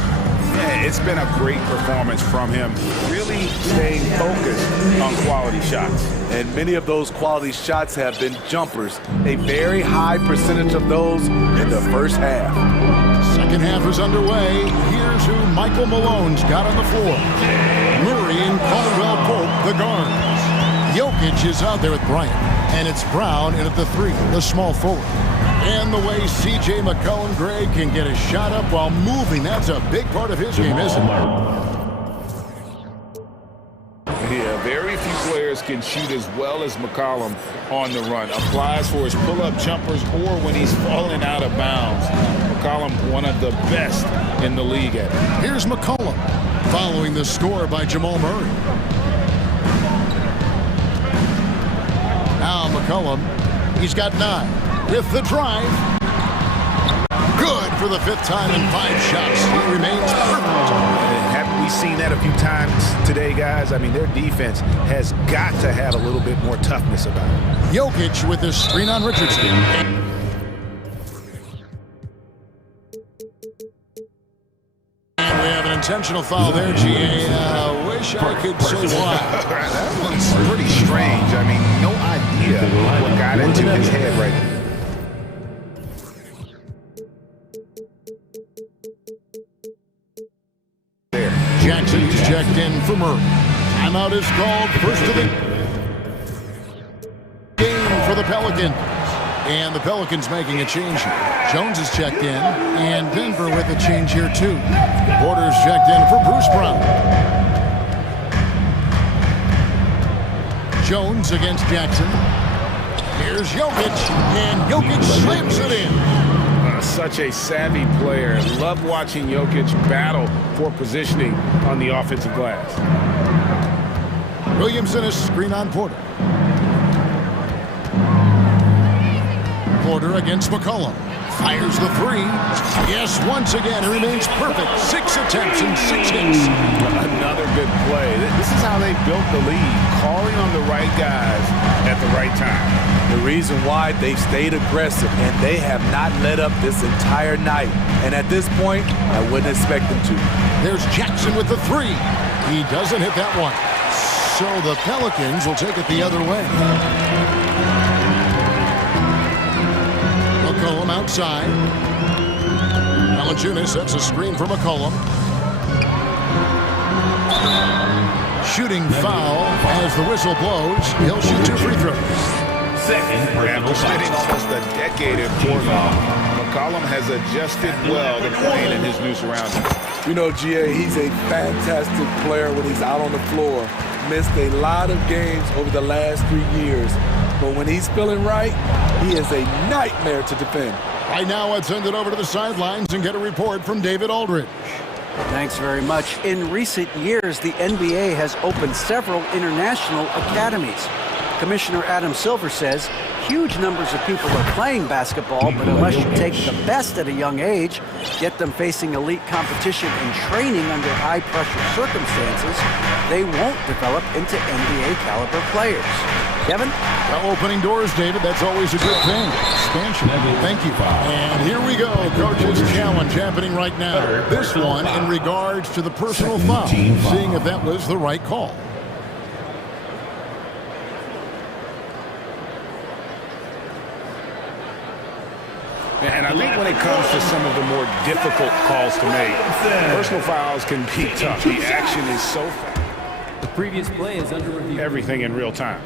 Yeah, it's been a great performance from him, really staying focused on quality shots. And many of those quality shots have been jumpers, a very high percentage of those in the first half. Second half is underway. Here's who Michael Malone's got on the floor. Murray and Caldwell Pope, the guards. Jokic is out there with Bryant, and it's Brown in at the 3, the small forward. And the way C.J. McCollum-Gray can get a shot up while moving, that's a big part of his game, isn't it? Yeah, very few players can shoot as well as McCollum on the run. Applies for his pull-up jumpers or when he's falling out of bounds. McCollum, one of the best in the league at it. Here's McCollum, following the score by Jamal Murray. Now McCollum, he's got 9. With the drive. Good for the 5th time in 5 shots. He remains perfect. Haven't we seen that a few times today, guys? I mean, their defense has got to have a little bit more toughness about it. Jokic with his screen on Richardson. And we have an intentional foul there, G.A. Wish I could say why. That one's pretty strange. I mean, no idea what got into his head right now. Jackson's checked in for Murray. Timeout is called. First of the game for the Pelicans. And the Pelicans making a change here. Jones is checked in, and Denver with a change here too. Porter's checked in for Bruce Brown. Jones against Jackson. Here's Jokic, and Jokic slams it in. Such a savvy player. Love watching Jokic battle for positioning on the offensive glass. Williamson is screen on Porter. Porter against McCollum. Fires the 3. Yes, once again, he remains perfect. 6 attempts and 6 hits. Another good play. This is how they built the lead, calling on the right guys at the right time. The reason why they've stayed aggressive and they have not let up this entire night. And at this point, I wouldn't expect them to. There's Jackson with the 3. He doesn't hit that one. So the Pelicans will take it the other way. McCollum outside. Valanciunas sets a screen for McCollum. Shooting foul as the whistle blows. He'll shoot 2 free throws. After spending almost a decade in Portland, McCollum has adjusted well to playing in his new surroundings. You know, GA, he's a fantastic player when he's out on the floor. Missed a lot of games over the last 3 years. But when he's feeling right, he is a nightmare to defend. Right now, let's send it over to the sidelines and get a report from David Aldridge. Thanks very much. In recent years, the NBA has opened several international academies. Commissioner Adam Silver says huge numbers of people are playing basketball, but unless you take the best at a young age, get them facing elite competition and training under high-pressure circumstances, they won't develop into NBA-caliber players. Kevin? Well, opening doors, David, that's always a good thing. Expansion. Thank you. And here we go. Coach's challenge happening right now. This one in regards to the personal foul, seeing if that was the right call. And I think when it comes to some of the more difficult calls to make, personal fouls can be tough. The action is so fast. The previous play is under review. Everything in real time.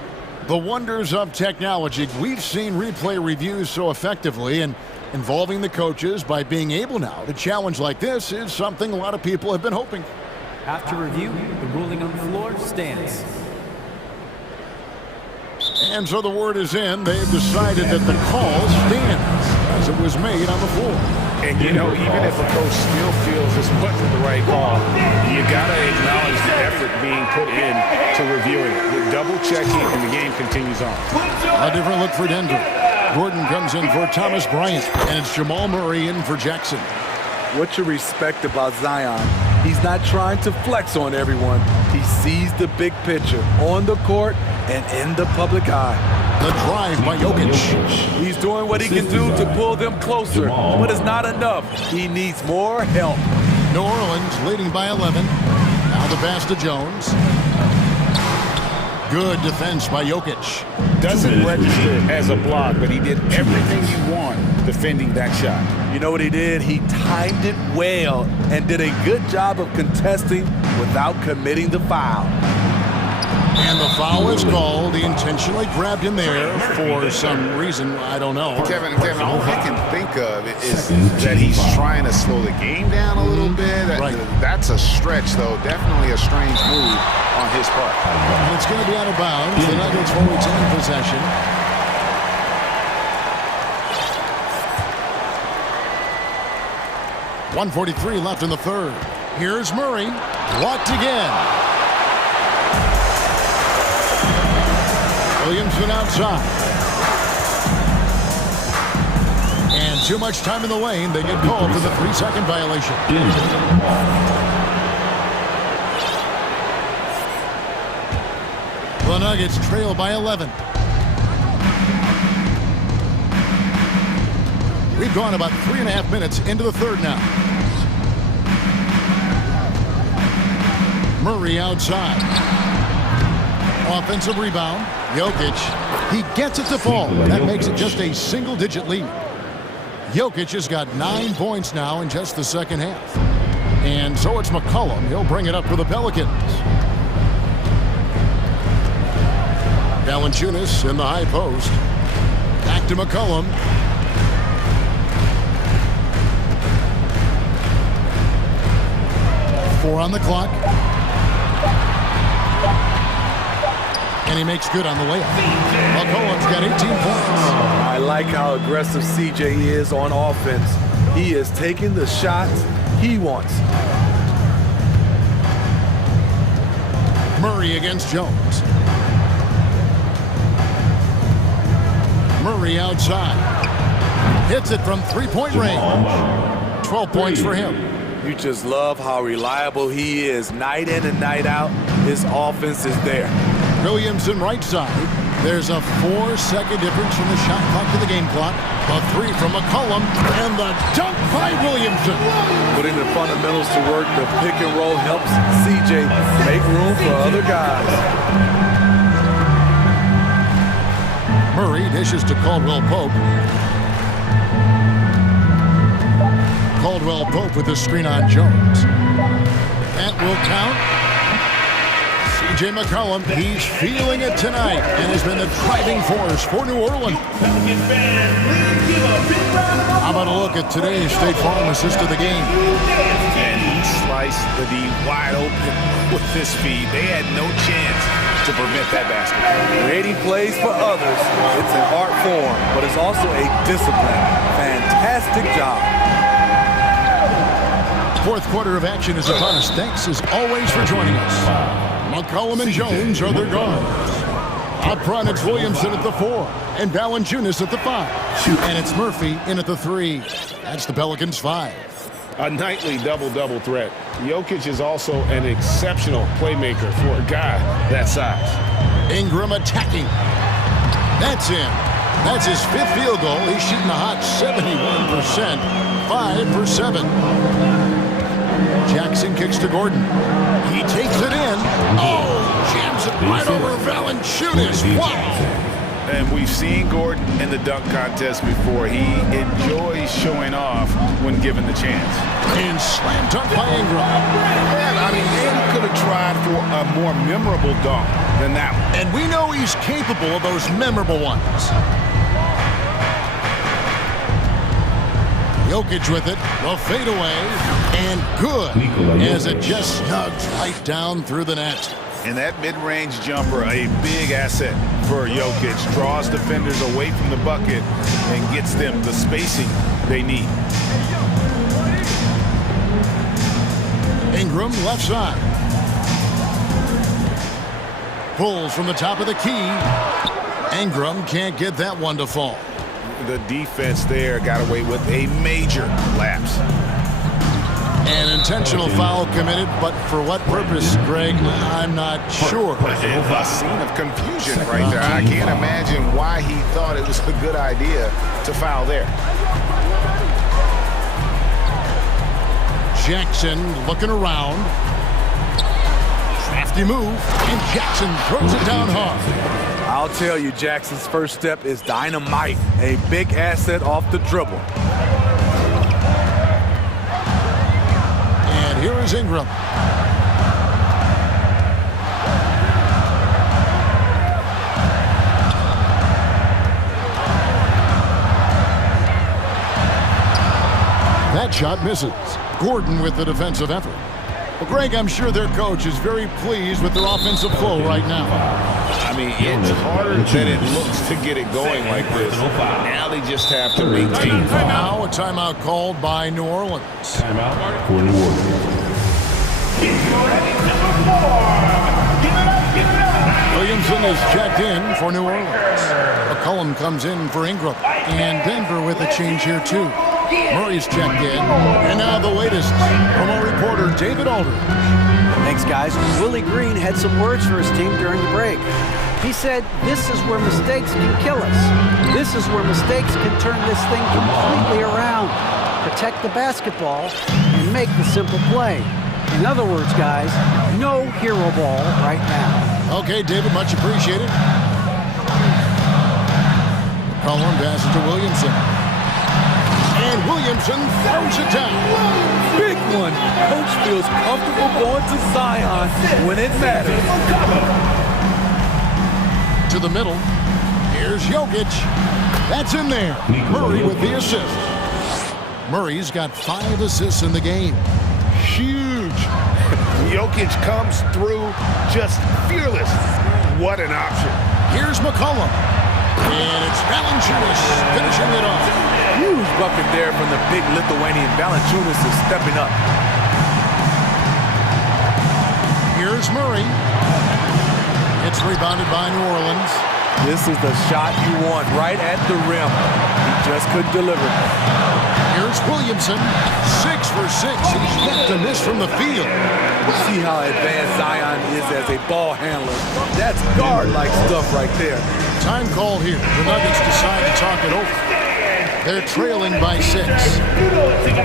The wonders of technology. We've seen replay reviews so effectively, and involving the coaches by being able now to challenge like this is something a lot of people have been hoping. After review, the ruling on the floor stands. And so the word is in. They've decided that the call stands as it was made on the floor. And, you know, even if a coach still feels this wasn't the right call, you got to acknowledge the effort being put in to reviewing it. The double checking, and the game continues on. A different look for Denver. Gordon comes in for Thomas Bryant, and it's Jamal Murray in for Jackson. What you respect about Zion, he's not trying to flex on everyone. He sees the big picture on the court and in the public eye. The drive by Jokic. He's doing what he can do to pull them closer, but it's not enough. He needs more help. New Orleans leading by 11. Now the pass to Jones. Good defense by Jokic. Doesn't register as a block, but he did everything you want defending that shot. You know what he did? He timed it well and did a good job of contesting without committing the foul. And the foul is called. He intentionally grabbed him there for some reason. I don't know. Kevin, all I can think of is that he's trying to slow the game down a little bit. Right. That's a stretch, though. Definitely a strange move on his part. And it's going to be out of bounds. The Nuggets will retain possession. .143 left in the third. Here's Murray. Blocked again. Williamson outside. And too much time in the lane. They get called for the 3-second violation. The Nuggets trail by 11. We've gone about 3.5 minutes into the third now. Murray outside. Offensive rebound. Jokic, he gets it to fall. That makes it just a single-digit lead. Jokic has got 9 points now in just the second half. And so it's McCollum. He'll bring it up for the Pelicans. Valanciunas in the high post. Back to McCollum. Four on the clock. And he makes good on the layup. McCollum's got 18 points. I like how aggressive CJ is on offense. He is taking the shots he wants. Murray against Jones. Murray outside. Hits it from three-point range. 12 points for him. You just love how reliable he is. Night in and night out, his offense is there. Williamson right side. There's a 4-second difference from the shot clock to the game clock. A three from McCollum, and the dunk by Williamson. Putting the fundamentals to work, the pick and roll helps CJ make room for other guys. Murray dishes to Caldwell Pope. Caldwell Pope with the screen on Jones. That will count. CJ McCollum, he's feeling it tonight and has been the driving force for New Orleans. How about a look at today's State Farm assist of the game? And he sliced the D wide open with his feed. They had no chance to prevent that basket. Creating plays for others, it's an art form, but it's also a discipline. Fantastic job. Fourth quarter of action is upon us. Thanks as always for joining us. McCollum and Jones are their guards. Up front, it's Williamson at the 4 and Valanciunas at the 5. And it's Murphy in at the 3. That's the Pelicans' 5. A nightly double-double threat. Jokic is also an exceptional playmaker for a guy that size. Ingram attacking. That's in. That's his 5th field goal. He's shooting a hot 71%. 5 for 7. Jackson kicks to Gordon. He takes it in. Oh, jams it right over Valanciunas. Wow. And we've seen Gordon in the dunk contest before. He enjoys showing off when given the chance. And slam dunk by Ingram. Yeah, I mean, he could have tried for a more memorable dunk than that one. And we know he's capable of those memorable ones. Jokic with it, the fadeaway, and good, as it just snugs right down through the net. And that mid-range jumper, a big asset for Jokic, draws defenders away from the bucket and gets them the spacing they need. Ingram left side. Pulls from the top of the key. Ingram can't get that one to fall. The defense there got away with a major lapse. An intentional foul committed, but for what purpose, Greg, I'm not sure. A scene of confusion right there. I can't imagine why he thought it was a good idea to foul there. Jackson looking around. Crafty move, and Jackson throws it down hard. I'll tell you, Jackson's first step is dynamite. A big asset off the dribble. And here is Ingram. That shot misses. Gordon with the defensive effort. Well, Greg, I'm sure their coach is very pleased with their offensive flow right now. I mean, it's harder than it looks to get it going like this. Now they just have to maintain. Now a timeout called by New Orleans. Timeout for New Orleans. Get ready to perform. Give it up, give it up. Williamson is checked in for New Orleans. McCollum comes in for Ingram. And Denver with a change here, too. Murray's checked in. And now the latest from our reporter, David Aldridge. Thanks, guys. Willie Green had some words for his team during the break. He said, "This is where mistakes can kill us. This is where mistakes can turn this thing completely around. Protect the basketball and make the simple play." In other words, guys, no hero ball right now. Okay, David, much appreciated. McCollum passes to Williamson. And Williamson throws it down. Big one. Coach feels comfortable going to Zion when it matters. To the middle. Here's Jokic. That's in there. Murray with the assist. Murray's got 5 assists in the game. Huge. Jokic comes through just fearless. What an option. Here's McCollum. And it's Valanciunas finishing it off. Huge bucket there from the big Lithuanian. Valanciunas is stepping up. Here's Murray. It's rebounded by New Orleans. This is the shot you want, right at the rim. He just couldn't deliver. Here's Williamson. 6 for 6. He's yet to miss from the field. See how advanced Zion is as a ball handler. That's guard-like stuff right there. Time call here. The Nuggets decide to talk it over. They're trailing by 6.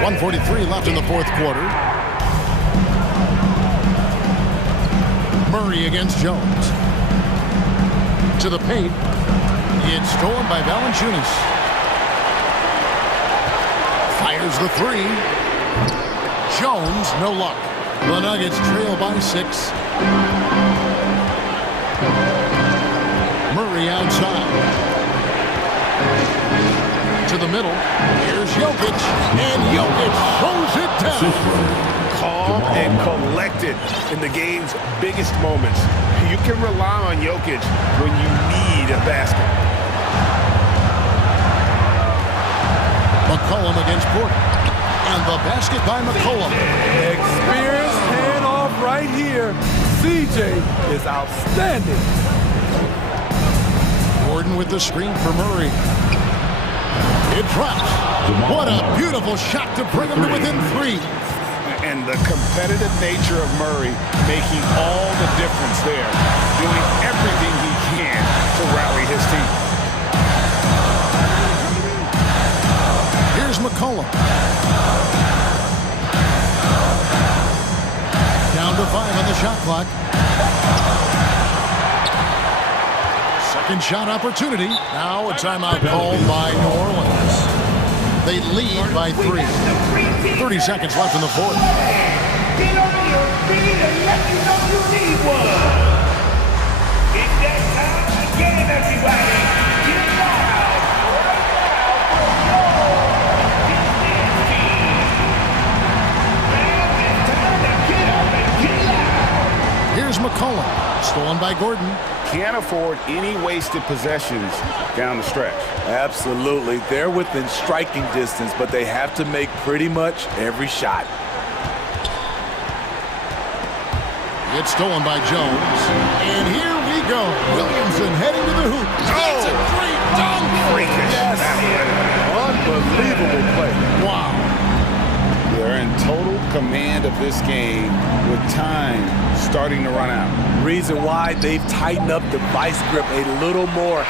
1:43 left in the fourth quarter. Murray against Jones. To the paint. It's stolen by Valanciunas. Fires the 3. Jones, no luck. The Nuggets trail by 6. Murray outside. To the middle. Here's Jokic. And Jokic throws it down. Calm and collected in the game's biggest moments. You can rely on Jokic when you need a basket. McCollum against Porter. And the basket by McCollum. Experience handoff right here. CJ is outstanding. Gordon with the screen for Murray. It drops. What a beautiful shot to bring him to within 3. And the competitive nature of Murray making all the difference there. Doing everything he can to rally his team. Here's McCollum. Down to 5 on the shot clock. Second shot opportunity. Now a timeout called by New Orleans. They lead by 3. 30 seconds left in the fourth. Get on your feet and let me know you need one. It's that time again, everybody. Get loud right now for your defense team. Man, it's time to get up and get loud. Here's McCollum. Stolen by Gordon. Can't afford any wasted possessions down the stretch. Absolutely. They're within striking distance, but they have to make pretty much every shot. It's stolen by Jones. And here we go. Williamson heading to the hoop. That's a great dunk. Freakish. Yes. Unbelievable play. Wow. They're in total command of this game with time starting to run out. Reason why they've tightened up the vice grip a little more.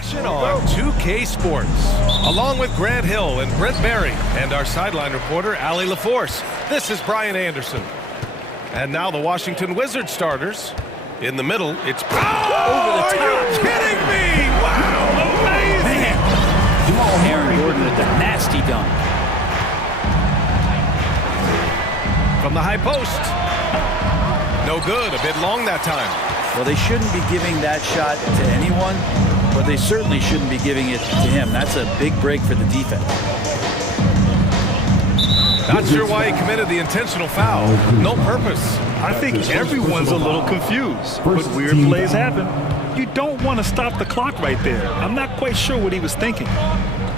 action on 2K Sports. Along with Grant Hill and Brent Berry and our sideline reporter, Allie LaForce, this is Brian Anderson. And now the Washington Wizards starters. In the middle, it's... Oh, are you kidding me? Wow, amazing! Aaron Gordon with the nasty dunk. From the high post. No good, a bit long that time. Well, they shouldn't be giving that shot to anyone, but they certainly shouldn't be giving it to him. That's a big break for the defense. Not sure why he committed the intentional foul. No purpose. I think everyone's a little confused, but weird plays happen. You don't want to stop the clock right there. I'm not quite sure what he was thinking.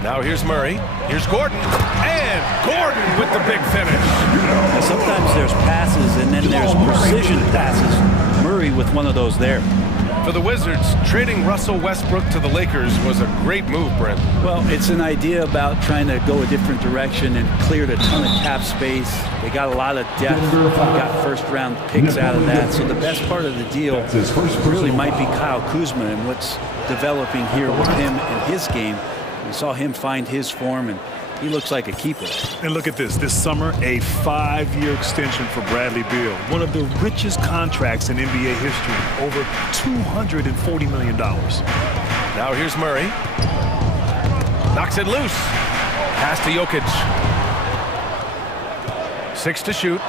Now here's Murray, here's Gordon, and Gordon with the big finish. Now, sometimes there's passes and then there's precision passes. Murray with one of those there. For the Wizards, trading Russell Westbrook to the Lakers was a great move, Brent. Well, it's an idea about trying to go a different direction and cleared a ton of cap space. They got a lot of depth, got first-round picks out of that. So the best part of the deal really might be Kyle Kuzma and what's developing here with him and his game. We saw him find his form, and he looks like a keeper. And look at this. This summer, a 5-year extension for Bradley Beal. One of the richest contracts in NBA history. Over $240 million. Now here's Murray. Knocks it loose. Pass to Jokic. 6 to shoot.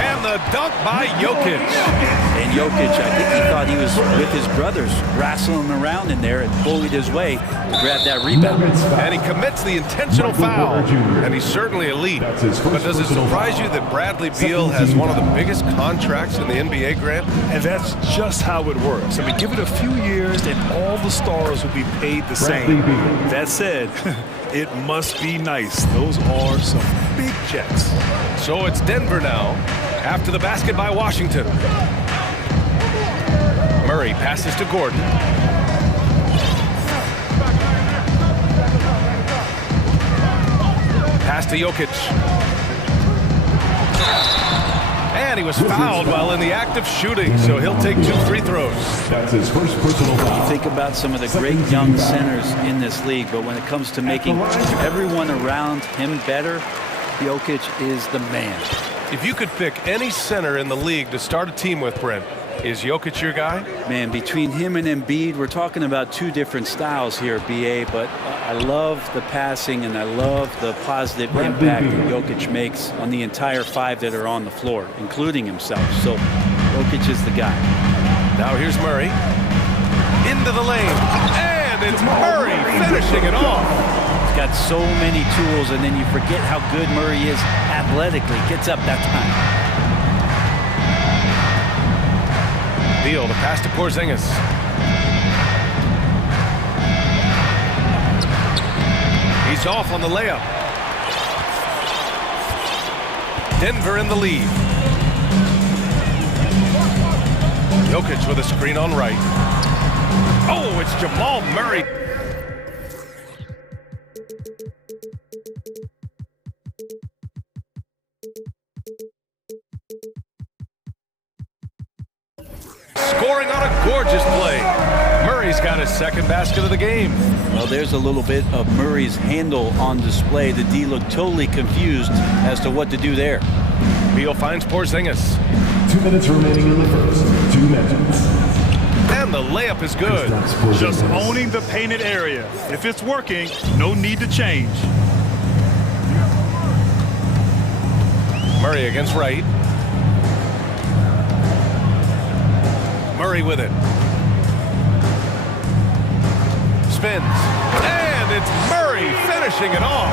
And the dunk by Jokic. And Jokic, I think he thought he was with his brothers, wrestling around in there and bullied his way to grab that rebound. And he commits the intentional foul. And he's certainly elite. But does it surprise you that Bradley Beal has one of the biggest contracts in the NBA, Grant? And that's just how it works. I mean, give it a few years and all the stars will be paid the same. That said, it must be nice. Those are some big checks. So it's Denver now, after the basket by Washington. Murray passes to Gordon. Pass to Jokic. And he was fouled while in the act of shooting, so he'll take 2 free throws. That's his first personal foul. You think about some of the great young centers in this league, but when it comes to making everyone around him better, Jokic is the man. If you could pick any center in the league to start a team with, Brent, is Jokic your guy? Man, between him and Embiid, we're talking about 2 different styles here, BA, but I love the passing and I love the positive impact that Jokic makes on the entire 5 that are on the floor, including himself. So Jokic is the guy. Now here's Murray. Into the lane. And it's Murray finishing it off. He's got so many tools, and then you forget how good Murray is athletically. Gets up that time. Beal, the pass to Porzingis. He's off on the layup. Denver in the lead. Jokic with a screen on right. Oh, it's Jamal Murray. Scoring on a gorgeous play. Murray's got his second basket of the game. Well, there's a little bit of Murray's handle on display. The D looked totally confused as to what to do there. Beal finds Porzingis. 2 minutes remaining in the first. 2 minutes. And the layup is good. Just owning the painted area. If it's working, no need to change. Murray against Wright. Murray with it. Spins. And it's Murray finishing it off.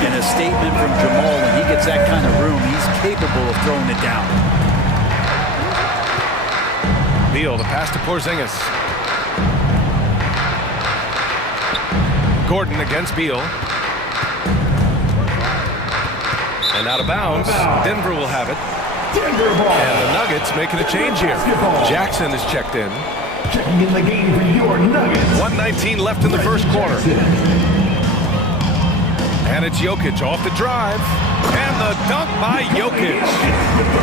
And a statement from Jamal, when he gets that kind of room, he's capable of throwing it down. Beal, the pass to Porzingis. Gordon against Beal. And out of bounds. Denver will have it. Denver ball. And the Nuggets making a change here. Jackson is checked in. Checking in the game for your Nuggets. 1:19 left in the first quarter. And it's Jokic off the drive. And the dunk by Jokic.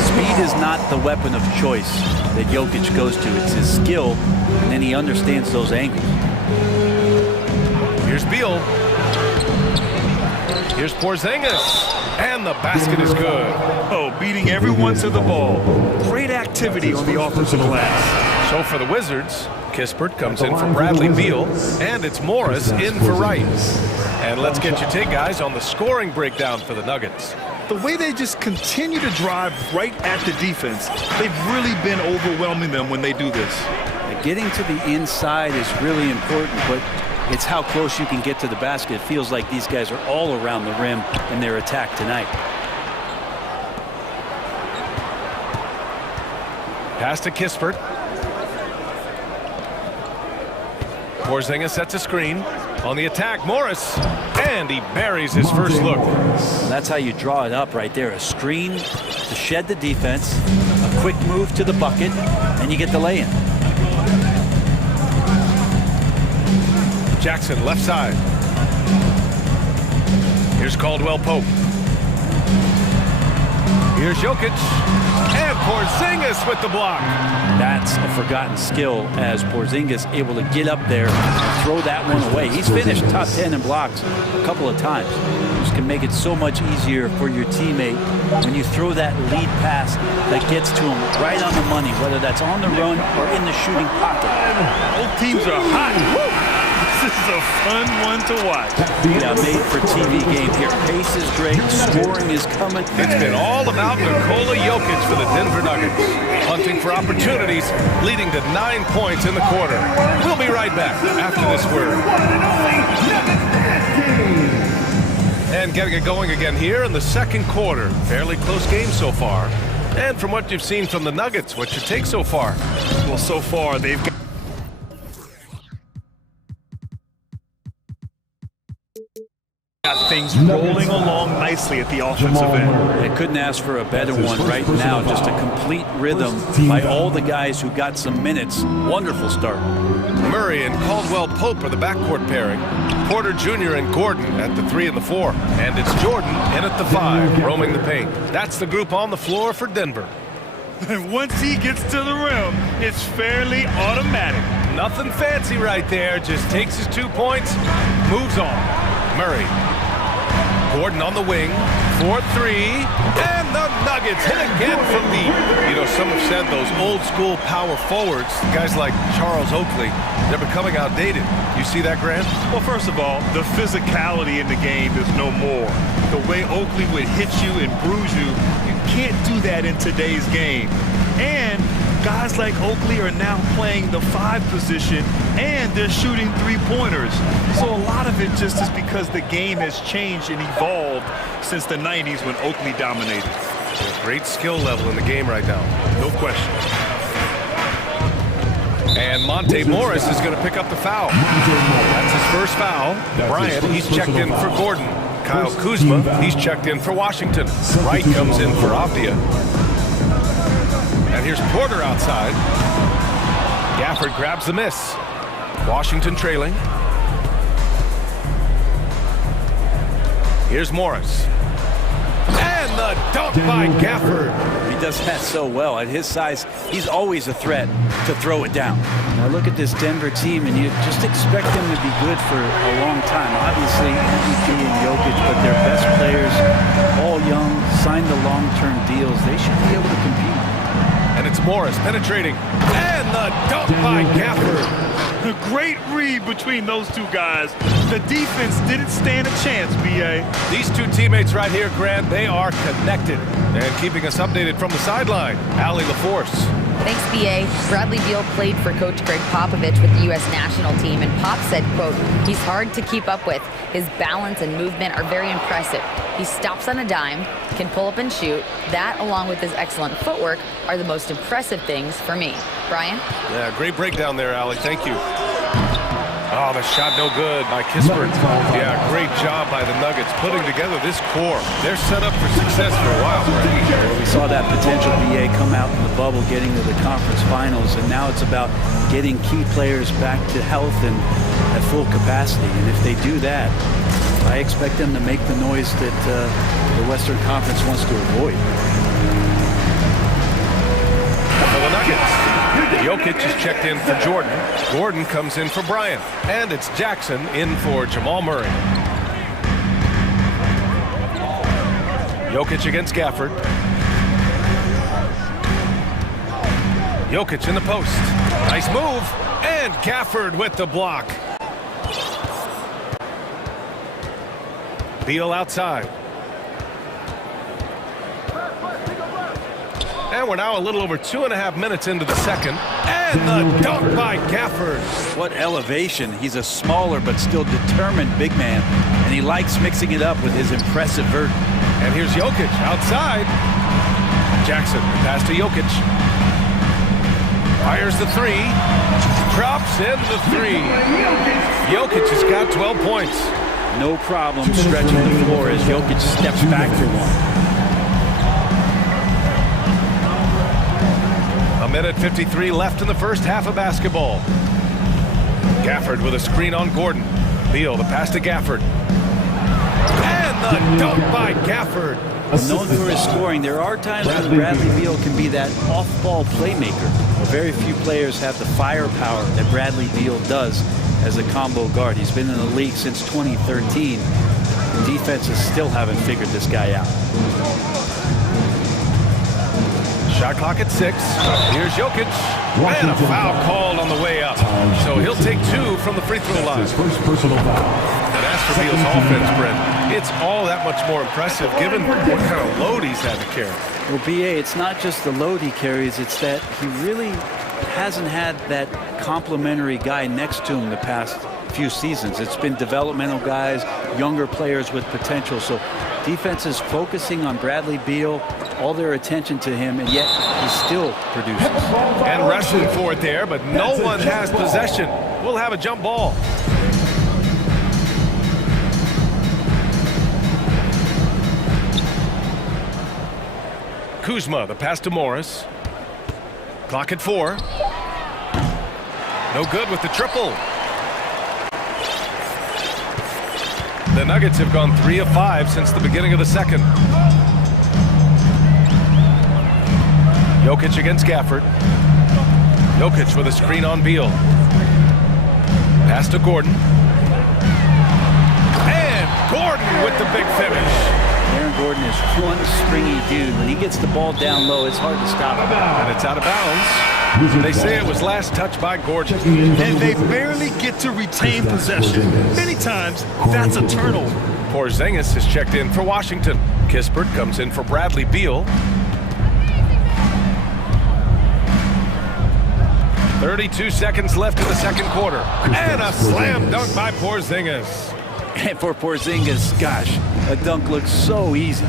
Speed is not the weapon of choice that Jokic goes to. It's his skill, and then he understands those angles. Here's Beal. Here's Porzingis. And the basket is good. Oh, beating everyone to the ball. Great activity on the offensive glass. So for the Wizards, Kispert comes in for Bradley Beal, and it's Morris in for Wright. And let's get your take, guys, on the scoring breakdown for the Nuggets. The way they just continue to drive right at the defense, they've really been overwhelming them when they do this. Getting to the inside is really important, but it's how close you can get to the basket. It feels like these guys are all around the rim in their attack tonight. Pass to Kispert. Porzingis sets a screen. On the attack, Morris. And he buries his first look. That's how you draw it up right there. A screen to shed the defense, a quick move to the bucket, and you get the lay-in. Jackson, left side. Here's Caldwell Pope. Here's Jokic. And Porzingis with the block. That's a forgotten skill as Porzingis able to get up there and throw that one away. He's finished top 10 in blocks a couple of times. This can make it so much easier for your teammate when you throw that lead pass that gets to him right on the money, whether that's on the run or in the shooting pocket. Both teams are hot. Woo! This is a fun one to watch. Yeah, made for TV game here. Pace is great. Scoring is coming. It's been all about Nikola Jokic for the Denver Nuggets. Hunting for opportunities, leading to 9 points in the quarter. We'll be right back after this word. And getting it going again here in the second quarter. Fairly close game so far. And from what you've seen from the Nuggets, what's your take so far? Well, so far they've got things rolling along nicely at the offensive end. They couldn't ask for a better one right now. Just a complete rhythm by all the guys who got some minutes. Wonderful start. Murray and Caldwell Pope are the backcourt pairing. Porter Jr. and Gordon at the 3 and the 4. And it's Jordan in at the 5, roaming the paint. That's the group on the floor for Denver. And once he gets to the rim, it's fairly automatic. Nothing fancy right there. Just takes his 2 points, moves on. Murray. Gordon on the wing, 4-3, and the Nuggets hit again from deep. You know, some have said those old school power forwards, guys like Charles Oakley, they're becoming outdated. You see that, Grant? Well, first of all, the physicality in the game is no more. The way Oakley would hit you and bruise you, you can't do that in today's game. And guys like Oakley are now playing the 5 position, and they're shooting 3-pointers. So a lot of it just is because the game has changed and evolved since the 90s when Oakley dominated. Great skill level in the game right now. No question. And Monte Morris is going to pick up the foul. That's his first foul. Bryant, he's checked in for Gordon. Kyle Kuzma, he's checked in for Washington. Wright comes in for Avdia. And here's Porter outside. Gafford grabs the miss. Washington trailing. Here's Morris. And the dunk by Gafford. He does that so well. At his size, he's always a threat to throw it down. Now look at this Denver team, and you just expect them to be good for a long time. Obviously, MVP and Jokic, but their best players, all young, signed the long-term deals. They should be able to compete. And it's Morris penetrating. And the dunk by Gafford. A great read between those two guys. The defense didn't stand a chance, B.A. These two teammates right here, Grant, they are connected. And keeping us updated from the sideline, Allie LaForce. Thanks, B.A. Bradley Beal played for Coach Greg Popovich with the U.S. national team, and Pop said, quote, he's hard to keep up with. His balance and movement are very impressive. He stops on a dime, can pull up and shoot. That, along with his excellent footwork, are the most impressive things for me. Brian? Yeah, great breakdown there, Allie. Thank you. Oh, the shot no good by Kispert. Yeah, great job by the Nuggets putting together this core. They're set up for success for a while, right? Well, we saw that potential BA come out in the bubble, getting to the conference finals, and now it's about getting key players back to health and at full capacity. And if they do that, I expect them to make the noise that the Western Conference wants to avoid. For the Nuggets, Jokic is checked in for Jordan. Gordon comes in for Bryant. And it's Jackson in for Jamal Murray. Jokic against Gafford. Jokic in the post. Nice move. And Gafford with the block. Beal outside. And we're now a little over 2.5 minutes into the second. And the dunk by Gafford. What elevation. He's a smaller but still determined big man. And he likes mixing it up with his impressive vert. And here's Jokic outside. Jackson, pass to Jokic. Fires the three. Drops in the three. Jokic has got 12 points. No problem stretching the floor as Jokic steps back for one. A minute 53 left in the first half of basketball. Gafford with a screen on Gordon. Beal, the pass to Gafford. And the dunk by Gafford. Known for his scoring, there are times when Bradley Beal can be that off-ball playmaker. Very few players have the firepower that Bradley Beal does as a combo guard. He's been in the league since 2013. The defenses still haven't figured this guy out. Shot clock at 6. Here's Jokic. And a foul called on the way up. So he'll take 2 from the free throw line. His first personal foul. And as for Beal's offense, Brent, it's all that much more impressive given what kind of load he's had to carry. Well, B.A., it's not just the load he carries, it's that he really hasn't had that complimentary guy next to him the past few seasons. It's been developmental guys, younger players with potential. So defense is focusing on Bradley Beal, all their attention to him, and yet he still produces. And rushing for it there, but no one has possession. We'll have a jump ball. Kuzma, the pass to Morris. Clock at 4. No good with the triple. The Nuggets have gone 3 of 5 since the beginning of the second. Jokic against Gafford. Jokic with a screen on Beal. Pass to Gordon. And Gordon with the big finish. Aaron Gordon is one springy dude. When he gets the ball down low, it's hard to stop him. And it's out of bounds. They say it was last touched by Gordon. And they barely get to retain possession. Many times, that's a turnover. Porzingis is checked in for Washington. Kispert comes in for Bradley Beal. 32 seconds left in the second quarter. And a slam dunk by Porzingis. And for Porzingis, gosh, a dunk looks so easy.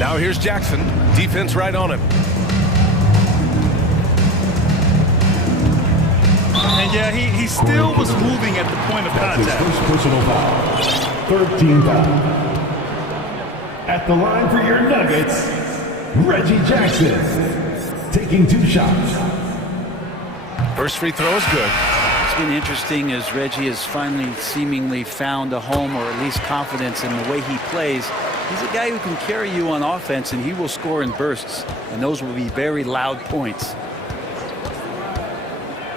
Now here's Jackson. Defense right on him. And yeah, he still was moving at the point of contact. His first personal foul. 13 foul. At the line for your Nuggets, Reggie Jackson, taking 2 shots. First free throw is good. It's been interesting as Reggie has finally seemingly found a home, or at least confidence in the way he plays. He's a guy who can carry you on offense, and he will score in bursts, and those will be very loud points.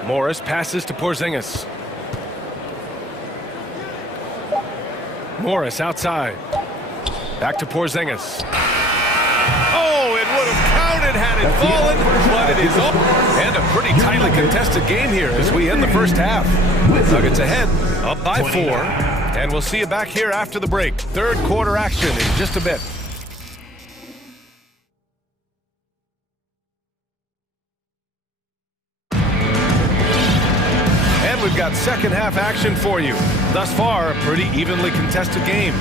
Morris passes to Porzingis. Morris outside. Back to Porzingis. Oh, it would have counted had it fallen, but it is up. And a pretty tightly contested game here as we end the first half. Nuggets ahead, up by 4. And we'll see you back here after the break. Third quarter action in just a bit. And we've got second half action for you. Thus far, a pretty evenly contested game.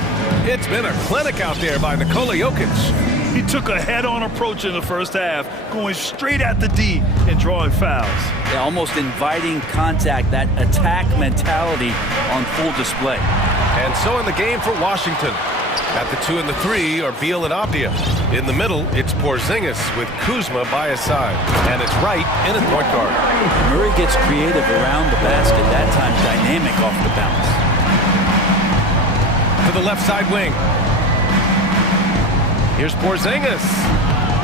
It's been a clinic out there by Nikola Jokic. He took a head-on approach in the first half, going straight at the D and drawing fouls. Yeah, almost inviting contact, that attack mentality on full display. And so in the game for Washington, At the 2 and the 3 are Beal and Abdia. In the middle, it's Porzingis with Kuzma by his side. And it's Wright in at point guard. Murray gets creative around the basket, that time dynamic off the bounce. To the left side wing. Here's Porzingis.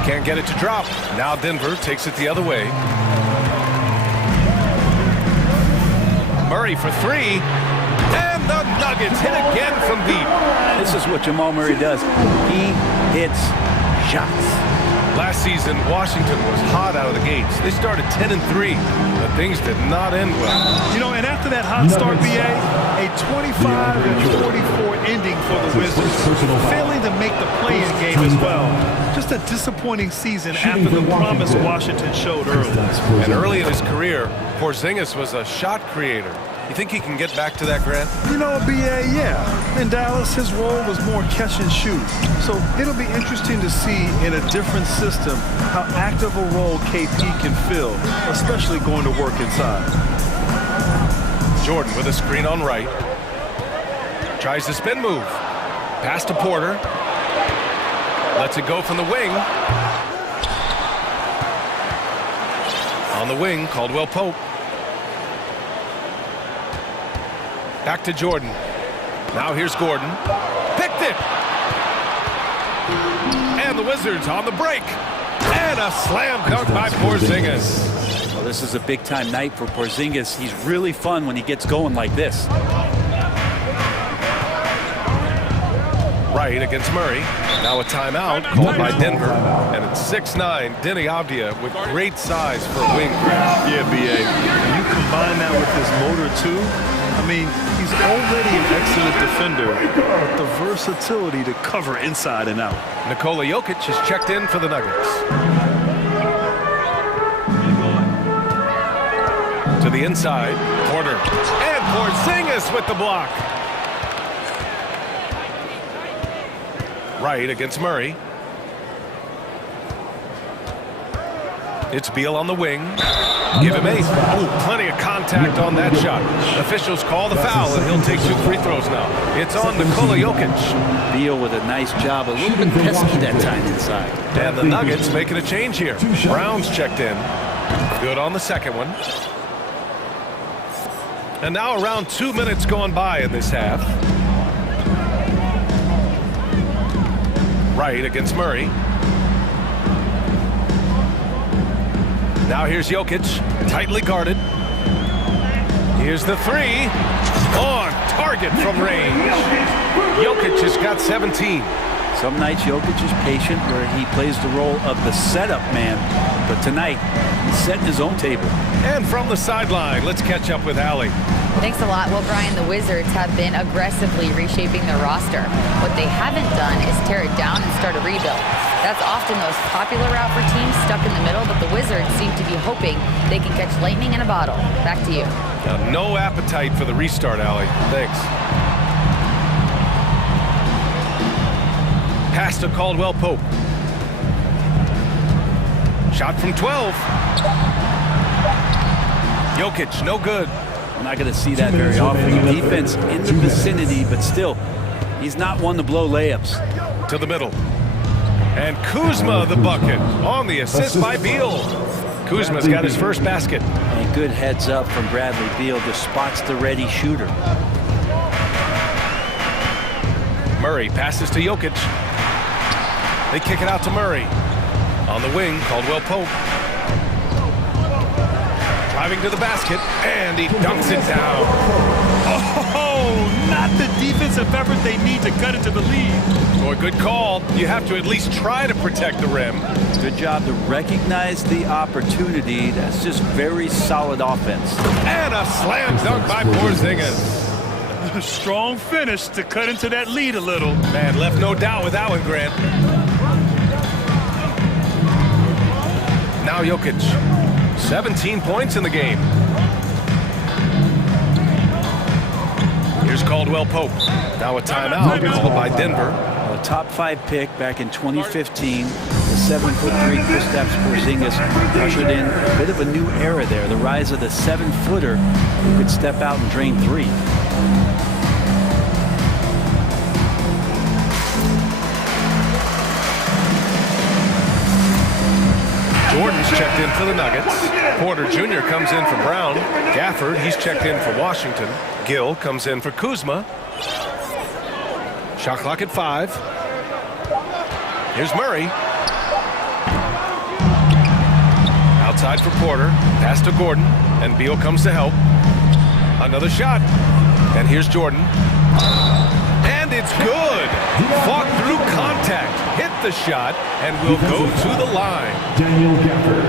Can't get it to drop. Now Denver takes it the other way. Murray for 3. And the Nuggets hit again from deep. This is what Jamal Murray does. He hits shots. Last season, Washington was hot out of the gates. They started 10 and 3, but things did not end well. You know, and after that hot start, BA, a 25 and 44 ending for the Wizards, failing to make the play-in game as well. Just a disappointing season after the promise Washington showed early. And early in his career, Porzingis was a shot creator. You think he can get back to that, Grant? You know, BA, yeah. In Dallas, his role was more catch and shoot. So it'll be interesting to see in a different system how active a role KP can fill, especially going to work inside. Jordan with a screen on right. Tries the spin move. Pass to Porter. Lets it go from the wing. On the wing, Caldwell Pope. Back to Jordan. Now here's Gordon. Picked it! And the Wizards on the break. And a slam dunk by Porzingis. Well, this is a big-time night for Porzingis. He's really fun when he gets going like this. Right against Murray. Now a timeout called by Denver. And it's 6'9", Denny Avdia with great size for a wing. Yeah, BA. And you combine that with his motor, too. I mean, he's already an excellent defender, but the versatility to cover inside and out. Nikola Jokic is checked in for the Nuggets. To the inside, Porter. And Porzingis with the block. Right against Murray. It's Beal on the wing. Give him 8. Ooh, plenty of contact on that shot. Officials call the foul, and he'll take 2 free throws now. It's on Nikola Jokic. Beal with a nice job, a little bit pesky that time inside. And the Nuggets making a change here. Brown's checked in. Good on the second one. And now around 2 minutes gone by in this half. Right against Murray. Now here's Jokic, tightly guarded. Here's the 3. On target from range. Jokic has got 17. Some nights Jokic is patient where he plays the role of the setup man. But tonight, he's setting his own table. And from the sideline, let's catch up with Allie. Thanks a lot. Well, Brian, the Wizards have been aggressively reshaping their roster. What they haven't done is tear it down and start a rebuild. That's often the most popular route for teams stuck in the middle, but the Wizards seem to be hoping they can catch lightning in a bottle. Back to you. No appetite for the restart, Allie. Thanks. Pass to Caldwell Pope. Shot from 12. Jokic, no good. We're not going to see that very often. Defense in the vicinity, but still, he's not one to blow layups. To the middle. And Kuzma the bucket on the assist by Beal. Kuzma's got his first basket. And good heads up from Bradley Beal, just spots the ready shooter. Murray passes to Jokic. They kick it out to Murray. On the wing, Caldwell Pope. Driving to the basket, and he dunks it down. Oh, not the defensive effort they need to cut into the lead. Boy, good call. You have to at least try to protect the rim. Good job to recognize the opportunity. That's just very solid offense. And a slam dunk by Porzingis. Strong finish to cut into that lead a little. Man, left no doubt with that one, Grant. Now Jokic. 17 points in the game. Here's Caldwell Pope. Now a timeout called by Denver. A top 5 pick back in 2015. The 7'3" Kristaps Porzingis ushered in a bit of a new era there. The rise of the 7-footer who could step out and drain 3. checked in for the Nuggets. Porter Jr. comes in for Brown. Gafford, he's checked in for Washington. Gill comes in for Kuzma. Shot clock at 5. Here's Murray. Outside for Porter. Pass to Gordon. And Beal comes to help. Another shot. And here's Jordan. And it's good. Fought through contact. Hit the shot. And will go to the line. Daniel Gafford.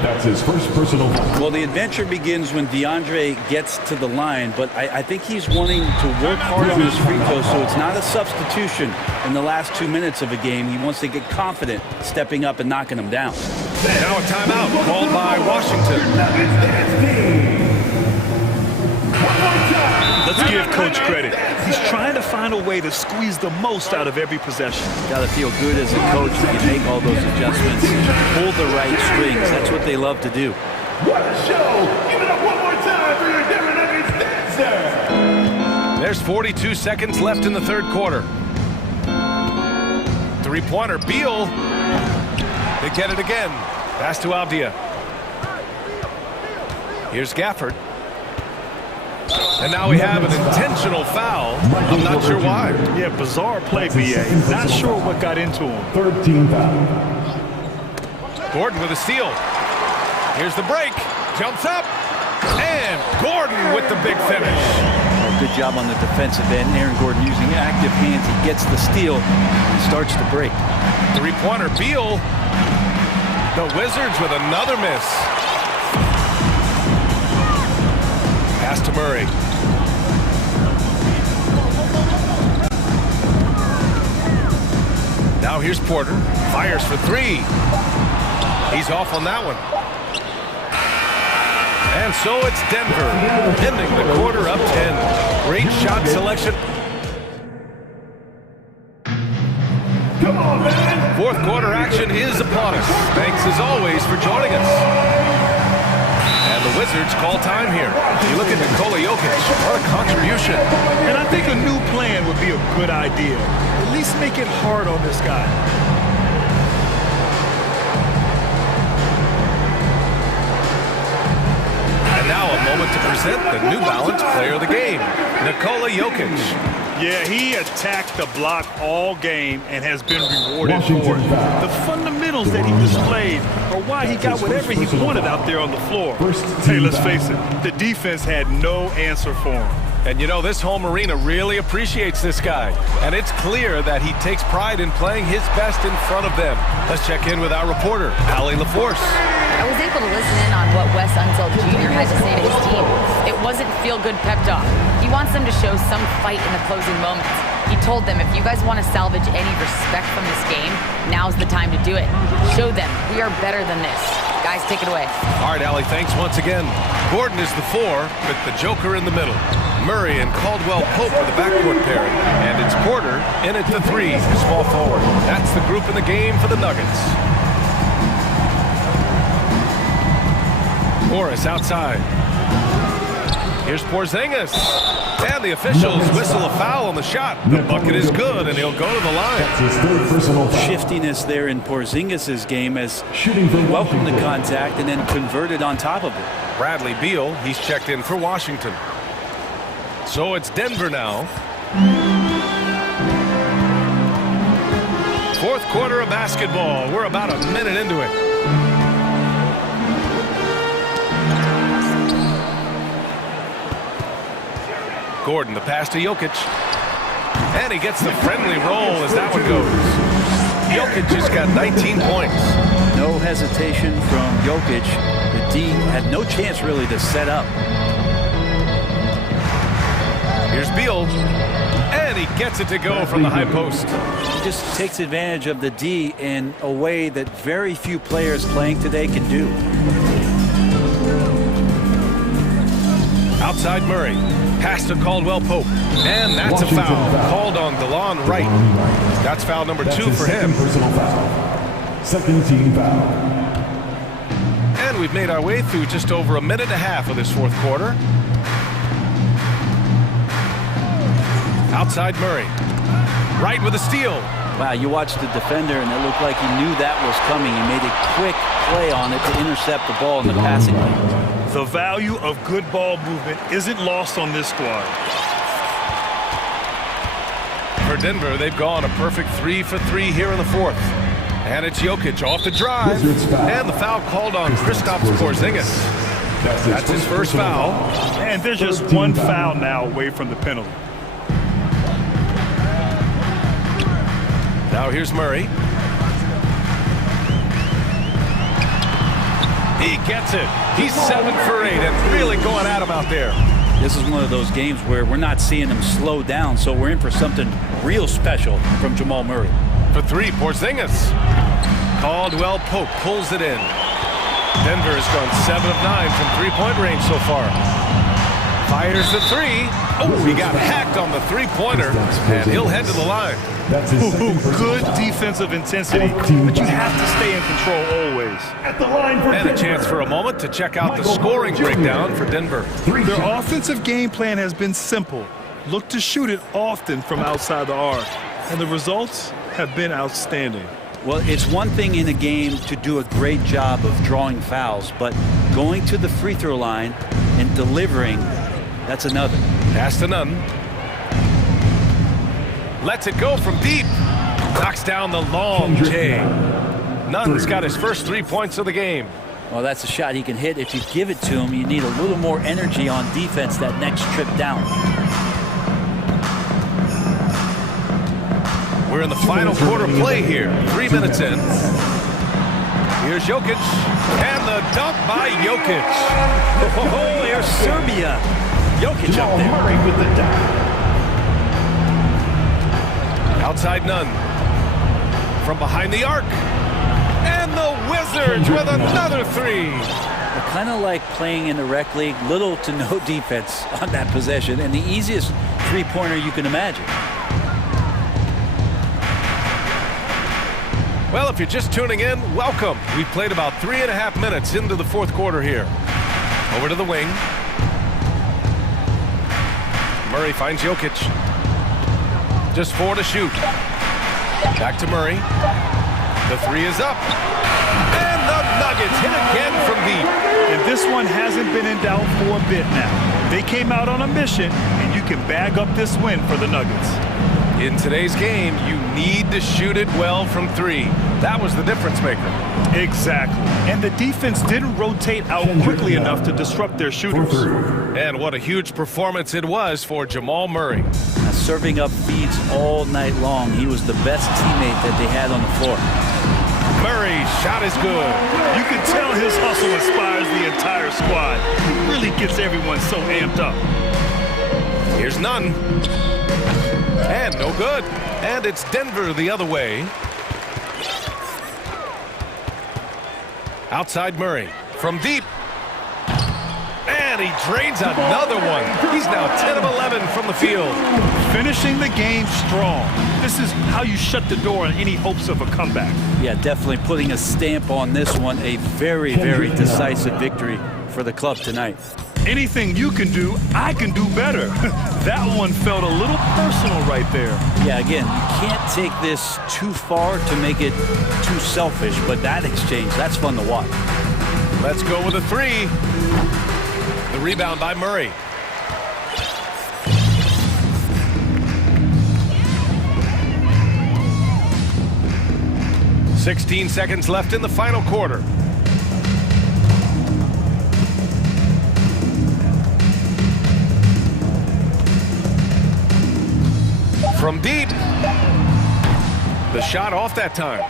That's his first personal foul. Well, the adventure begins when DeAndre gets to the line, but I think he's wanting to work hard on his free throw, so it's not a substitution in the last 2 minutes of a game. He wants to get confident stepping up and knocking them down. Now a timeout called by Washington. Let's give Coach credit. He's trying to find a way to squeeze the most out of every possession. Got to feel good as a coach when you make all those adjustments, hold the right strings. That's what they love to do. What a show! Give it up one more time for your Denver Nuggets dancer! There's 42 seconds left in the third quarter. Three-pointer, Beal. They get it again. Pass to Avdia. Here's Gafford. And now we have an intentional foul. I'm not sure why. Yeah, bizarre play, BA. Not sure what got into him. Third team foul. Gordon with a steal. Here's the break. Jumps up. And Gordon with the big finish. Oh, good job on the defensive end. Aaron Gordon using active hands. He gets the steal and starts to break. Three-pointer, Beal. The Wizards with another miss. Pass to Murray. Now here's Porter. Fires for 3. He's off on that one. And so it's Denver, ending the quarter up 10. Great shot selection. Come on, man! Fourth quarter action is upon us. Thanks as always for joining us. And the Wizards call time here. You look at Nikola Jokic, what a contribution. And I think a new plan would be a good idea. At least make it hard on this guy. And now a moment to present the New Balance Player of the Game, Nikola Jokic. Yeah, he attacked the block all game and has been rewarded for it. The fundamentals that he displayed are why he got whatever he wanted out there on the floor. Hey, let's face it, the defense had no answer for him. And you know, this home arena really appreciates this guy. And it's clear that he takes pride in playing his best in front of them. Let's check in with our reporter, Allie LaForce. I was able to listen in on what Wes Unseld Jr. had to say to his team. It wasn't feel-good pep talk. He wants them to show some fight in the closing moments. He told them, if you guys want to salvage any respect from this game, now's the time to do it. Show them we are better than this. Guys, take it away. All right, Allie, thanks once again. Gordon is the 4, with the Joker in the middle. Murray and Caldwell Pope are the backcourt pairing. And it's Porter in at the 3, small forward. That's the group in the game for the Nuggets. Morris outside. Here's Porzingis. And the officials whistle a foul on the shot. The bucket is good, and he'll go to the line. That's his third personal foul. Shiftiness there in Porzingis' game as Shooting from welcomed the contact and then converted on top of it. Bradley Beal, he's checked in for Washington. So it's Denver now. Fourth quarter of basketball. We're about a minute into it. Gordon, the pass to Jokic. And he gets the friendly roll as that one goes. Jokic just got 19 points. No hesitation from Jokic. The D had no chance really to set up. Here's Beal. And he gets it to go from the high post. He just takes advantage of the D in a way that very few players playing today can do. Outside Murray. Pass to Caldwell Pope. And that's a foul called on DeLon Wright. That's foul number 2 for him. Personal foul. Second team foul. And we've made our way through just over a minute and a half of this fourth quarter. Outside Murray. Wright with a steal. Wow, you watched the defender, and it looked like he knew that was coming. He made a quick play on it to intercept the ball in the passing lane. The value of good ball movement isn't lost on this squad. For Denver, they've gone a perfect 3 for 3 here in the fourth. And it's Jokic off the drive. And the foul called on Kristaps Porzingis. That's his first foul. And there's just one foul now away from the penalty. Now here's Murray. He gets it. He's 7 for 8 and really going at him out there. This is one of those games where we're not seeing him slow down, so we're in for something real special from Jamal Murray. For 3, Porzingis. Caldwell Pope pulls it in. Denver has gone 7 of 9 from three-point range so far. Fires the 3. Oh, he got hacked on the three-pointer, and he'll head to the line. Good defensive intensity, but you have to stay in control always. At the line for And a chance for a moment to check out the scoring breakdown for Denver. Their offensive game plan has been simple. Look to shoot it often from outside the arc, and the results have been outstanding. Well, it's one thing in a game to do a great job of drawing fouls, but going to the free throw line and delivering, that's another. Pass to Nunn. Lets it go from deep. Knocks down the long J. Nunn's got his first 3 points of the game. Well, that's a shot he can hit. If you give it to him, you need a little more energy on defense that next trip down. We're in the final quarter play here. 3 minutes in. Here's Jokic. And the dunk by Jokic. Oh, there's Serbia. Jokic up there. Murray with the dunk. Outside Nunn. From behind the arc. And the Wizards with another 3. They're kind of like playing in the rec league, little to no defense on that possession, and the easiest three-pointer you can imagine. Well, if you're just tuning in, welcome. We've played about 3.5 minutes into the fourth quarter here. Over to the wing. Murray finds Jokic. Just 4 to shoot. Back to Murray. The 3 is up. And the Nuggets hit again from deep. And this one hasn't been in doubt for a bit now. They came out on a mission, and you can bag up this win for the Nuggets. In today's game, you need to shoot it well from 3. That was the difference maker. Exactly. And the defense didn't rotate out quickly enough to disrupt their shooters. And what a huge performance it was for Jamal Murray. Now, serving up feeds all night long. He was the best teammate that they had on the floor. Murray's shot is good. You can tell his hustle inspires the entire squad. He really gets everyone so amped up. Here's Nunn. And no good. And it's Denver the other way. Outside Murray. From deep. And he drains another one. He's now 10 of 11 from the field. Finishing the game strong. This is how you shut the door on any hopes of a comeback. Yeah, definitely putting a stamp on this one. A very, very decisive victory for the club tonight. Anything you can do, I can do better. That one felt a little personal right there. Yeah, again, you can't take this too far to make it too selfish, but that exchange, that's fun to watch. Let's go with a 3. The rebound by Murray. "16 seconds left in the final quarter. From deep. The shot off that time.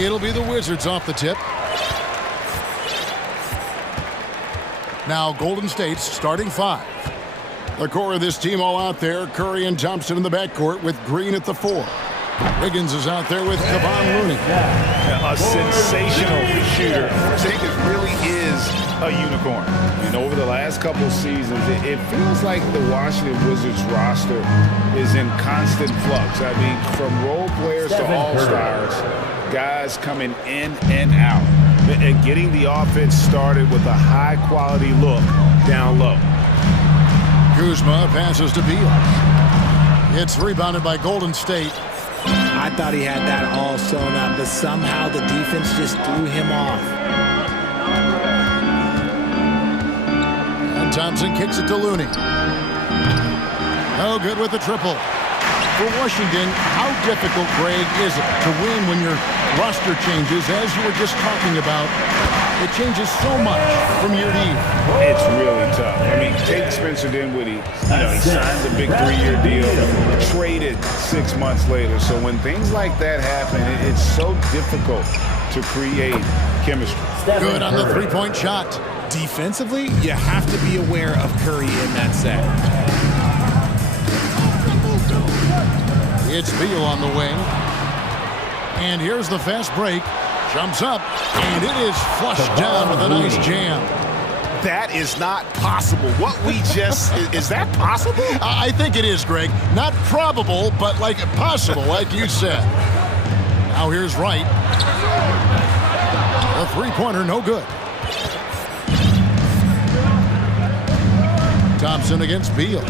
It'll be the Wizards off the tip. Now Golden State's starting five. The core of this team all out there. Curry and Thompson in the backcourt with Green at the 4. Wiggins is out there with Kevon Looney. A sensational shooter. Porzingis really is a unicorn. And over the last couple of seasons, it feels like the Washington Wizards roster is in constant flux. I mean, from role players to all-stars, guys coming in and out, and getting the offense started with a high-quality look down low. Kuzma passes to Beal. It's rebounded by Golden State. I thought he had that all sewn up, but somehow the defense just threw him off. And Thompson kicks it to Looney. No good with the triple. For Washington, how difficult, Greg, is it to win when your roster changes, as you were just talking about? It changes so much from year to year. It's really tough. I mean, take Spencer Dinwiddie. He signed a big 3-year deal, traded 6 months later. So when things like that happen, it's so difficult to create chemistry. Good on the three-point shot. Defensively, you have to be aware of Curry in that set. It's Beal on the wing. And here's the fast break. Jumps up, and it is flushed down with a nice jam. That is not possible. What we just, is that possible? I think it is, Greg. Not probable, but like possible, like you said. Now here's Wright. The three-pointer, no good. Thompson against Beal.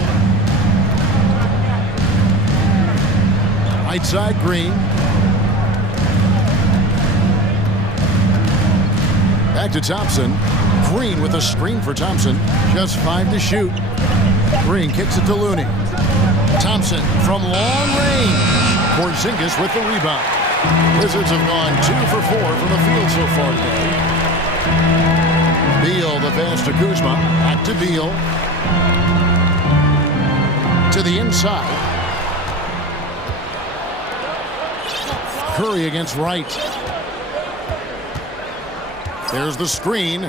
Right side, Green. Back to Thompson. Green with a screen for Thompson. Just 5 to shoot. Green kicks it to Looney. Thompson from long range. Porzingis with the rebound. Wizards have gone 2 for 4 from the field so far today. Beal the pass to Kuzma. Back to Beal. To the inside. Curry against Wright. There's the screen.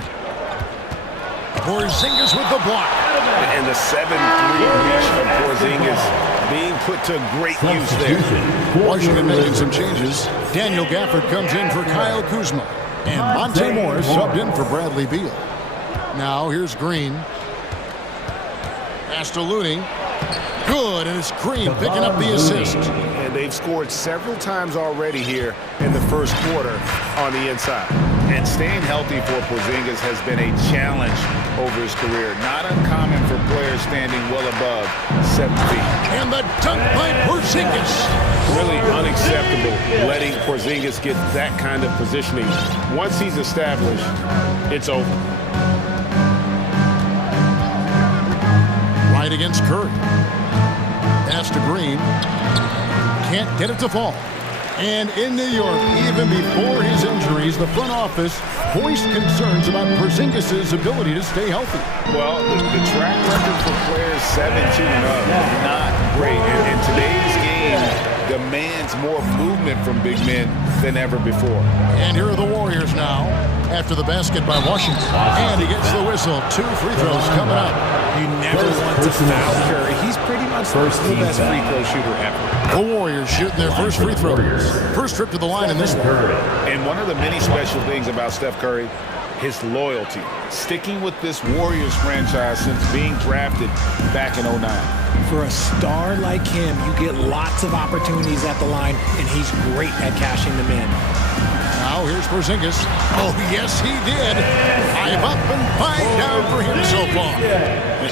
Porzingis with the block. And the 7-3 reach of Porzingis being put to great use there. Washington making some changes. Daniel Gafford comes in for Kyle Kuzma. And Monte Morris subbed in for Bradley Beal. Now here's Green. Pass to Looney. Good, and it's Green picking up the assist. And they've scored several times already here in the first quarter on the inside. And staying healthy for Porzingis has been a challenge over his career. Not uncommon for players standing well above 7 feet. And the dunk by Porzingis. Really unacceptable letting Porzingis get that kind of positioning. Once he's established, it's over. Right against Curry. Pass to Green. Can't get it to fall. And in New York, even before his injuries, the front office voiced concerns about Porzingis' ability to stay healthy. Well, the track record for players 7-2 and up is not great. And today's game demands more movement from big men than ever before. And here are the Warriors now after the basket by Washington. And he gets the whistle. 2 free throws coming up. You never want to foul Curry. He's pretty much the best free throw shooter ever. The Warriors shooting their first free throws. First trip to the line in this one. And one of the many special things about Steph Curry, his loyalty. Sticking with this Warriors franchise since being drafted back in 09. For a star like him, you get lots of opportunities at the line, and he's great at cashing them in. Now here's Porzingis. Oh, yes, he did. 5 up and 5 down for him so far.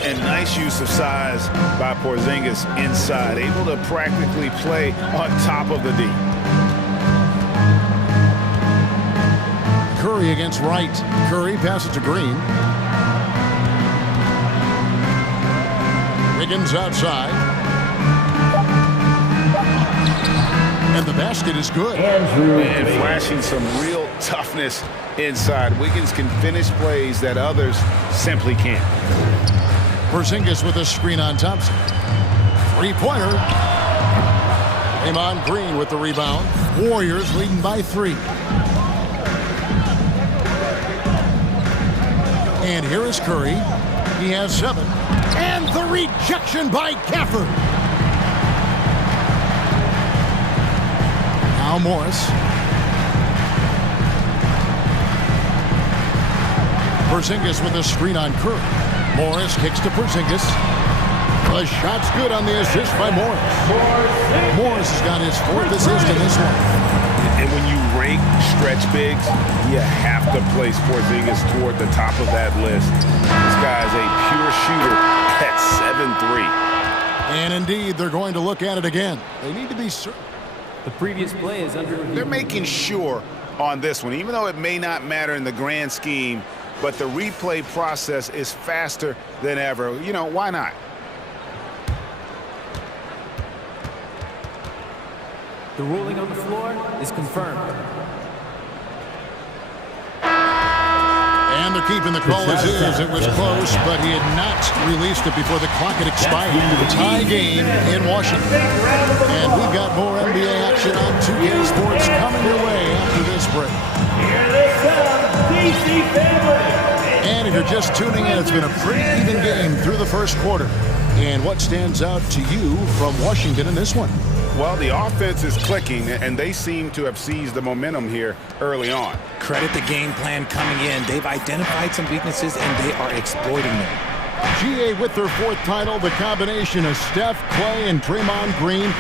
And nice use of size by Porzingis inside, able to practically play on top of the D. Curry against Wright. Curry passes to Green. Wiggins outside. And the basket is good. And flashing some real toughness inside. Wiggins can finish plays that others simply can't. Porzingis with a screen on Thompson. Three-pointer. Draymond Green with the rebound. Warriors leading by 3. And here is Curry. He has 7. And the rejection by Gafford. Now Morris. Porzingis with a screen on Curry. Morris kicks to Porzingis. The shot's good on the assist by Morris. Morris has got his 4th assist in this one. And when you rank stretch bigs, you have to place Porzingis toward the top of that list. This guy is a pure shooter at 7'3". And indeed, they're going to look at it again. They need to be certain. The previous play is under review. They're making sure on this one, even though it may not matter in the grand scheme, but the replay process is faster than ever. You know, why not? The ruling on the floor is confirmed. And they're keeping the call as is. It was close, but he had not released it before the clock had expired. Tie game in Washington. And we've got more NBA action on 2K Sports coming your way after this break. Here they come, DC family. And if you're just tuning in, it's been a pretty even game through the first quarter. And what stands out to you from Washington in this one? Well, the offense is clicking, and they seem to have seized the momentum here early on. Credit the game plan coming in. They've identified some weaknesses, and they are exploiting them. GA with their 4th title, the combination of Steph, Clay, and Draymond Green,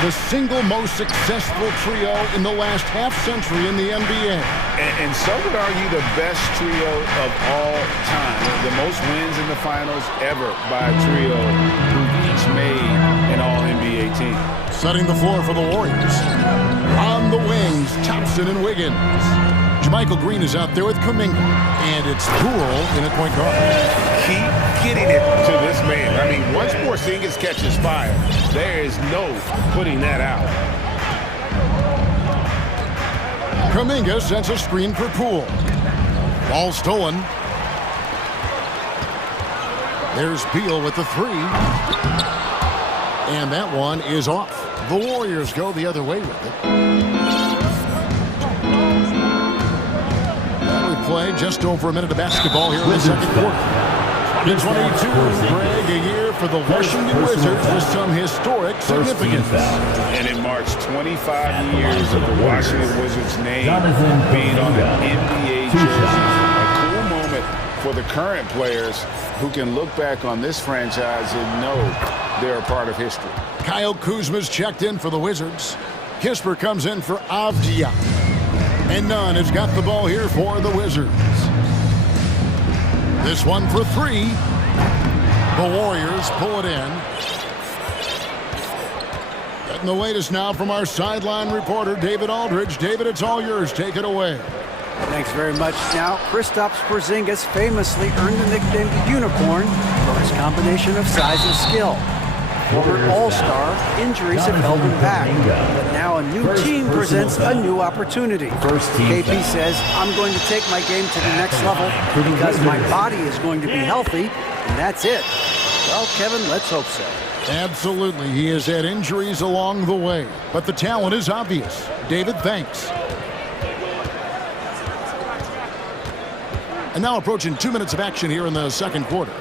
the single most successful trio in the last half-century in the NBA. And some would argue the best trio of all time. The most wins in the finals ever by a trio who've each made an all-NBA team. Setting the floor for the Warriors. On the wings, Thompson and Wiggins. Jermichael Green is out there with Kuminga. And it's Poole in at point guard. Keep getting it to this man. I mean, once Porzingis catches fire, there is no putting that out. Kuminga sends a screen for Poole. Ball stolen. There's Beal with the 3. And that one is off. The Warriors go the other way with it. And we play just over a minute of basketball here in the second quarter. 2022, Greg, a year for the Washington Wizards with some historic significance. And it marks 25 years of the Washington Wizards' name being on an NBA jersey. A cool moment for the current players who can look back on this franchise and know they're a part of history. Kyle Kuzma's checked in for the Wizards. Kisper comes in for Avdia. And Nunn has got the ball here for the Wizards. This one for 3. The Warriors pull it in. Getting the latest now from our sideline reporter, David Aldridge. David, it's all yours. Take it away. Thanks very much. Now, Kristaps Porzingis famously earned the nickname the Unicorn for his combination of size and skill. Former All-Star, injuries have held him back. But now a new team presents a new opportunity. KP says, I'm going to take my game to the next level because my body is going to be healthy, and that's it. Well, Kevin, let's hope so. Absolutely. He has had injuries along the way, but the talent is obvious. David, thanks. And now approaching 2 minutes of action here in the second quarter.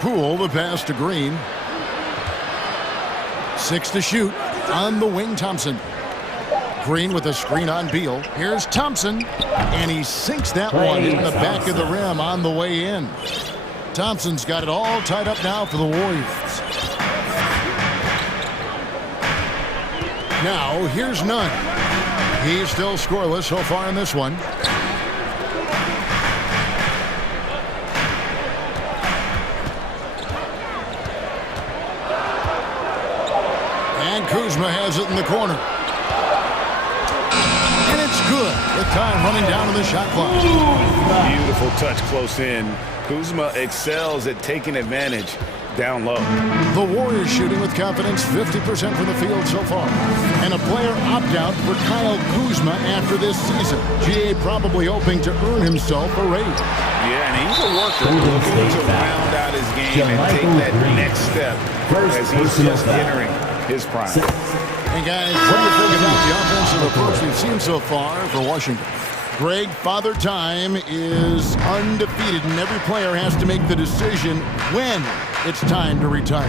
Poole, the pass to Green. 6 to shoot. On the wing, Thompson. Green with a screen on Beal. Here's Thompson. And he sinks that one in the back of the rim on the way in. Thompson's got it all tied up now for the Warriors. Now, here's Nunn. He's still scoreless so far in this one. Kuzma has it in the corner. And it's good. With time running down to the shot clock. Beautiful touch close in. Kuzma excels at taking advantage down low. The Warriors shooting with confidence 50% from the field so far. And a player opt-out for Kyle Kuzma after this season. GA probably hoping to earn himself a raise. Yeah, and he's a worker looking to round out his game and take that next step as he's just entering his prime. And guys, what do you think about the offensive approach we've seen so far for Washington? Greg, Father Time is undefeated, and every player has to make the decision when it's time to retire.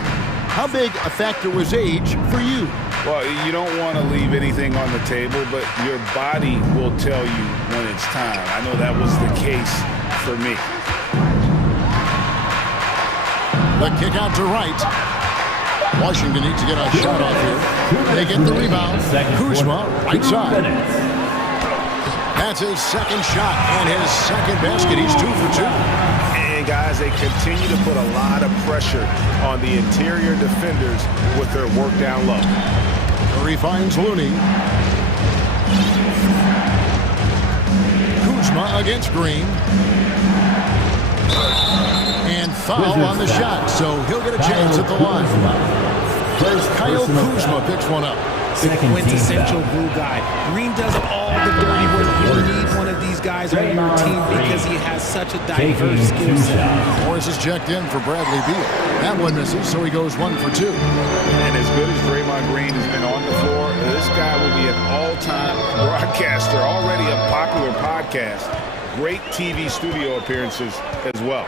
How big a factor was age for you? Well, you don't want to leave anything on the table, but your body will tell you when it's time. I know that was the case for me. The kick out to right. Washington needs to get a shot off here. They get the rebound. Kuzma, right side. That's his second shot and his second basket. He's 2 for 2. And guys, they continue to put a lot of pressure on the interior defenders with their work down low. Curry finds Looney. Kuzma against Green. And foul on the shot, so he'll get a chance at the line. Kyle Kuzma picks one up. The quintessential glue guy. Green does all the dirty work. You need one of these guys on your team because he has such a diverse skill set. Morris is checked in for Bradley Beal. That one misses, so he goes 1 for 2. And as good as Draymond Green has been on the floor, this guy will be an all-time broadcaster, already a popular podcast. Great TV studio appearances as well.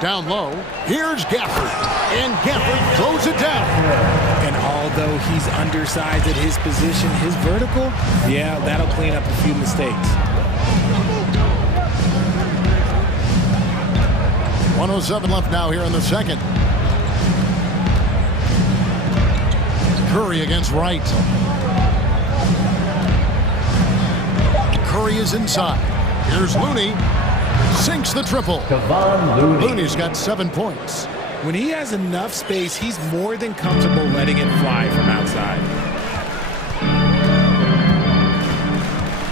Down low, here's Gafford, and Gafford throws it down. And although he's undersized at his position, his vertical, yeah, that'll clean up a few mistakes. 1:07 left now here in the second. Curry against Wright. Curry is inside. Here's Looney. Sinks the triple. Looney's got 7 points. When he has enough space, he's more than comfortable letting it fly from outside.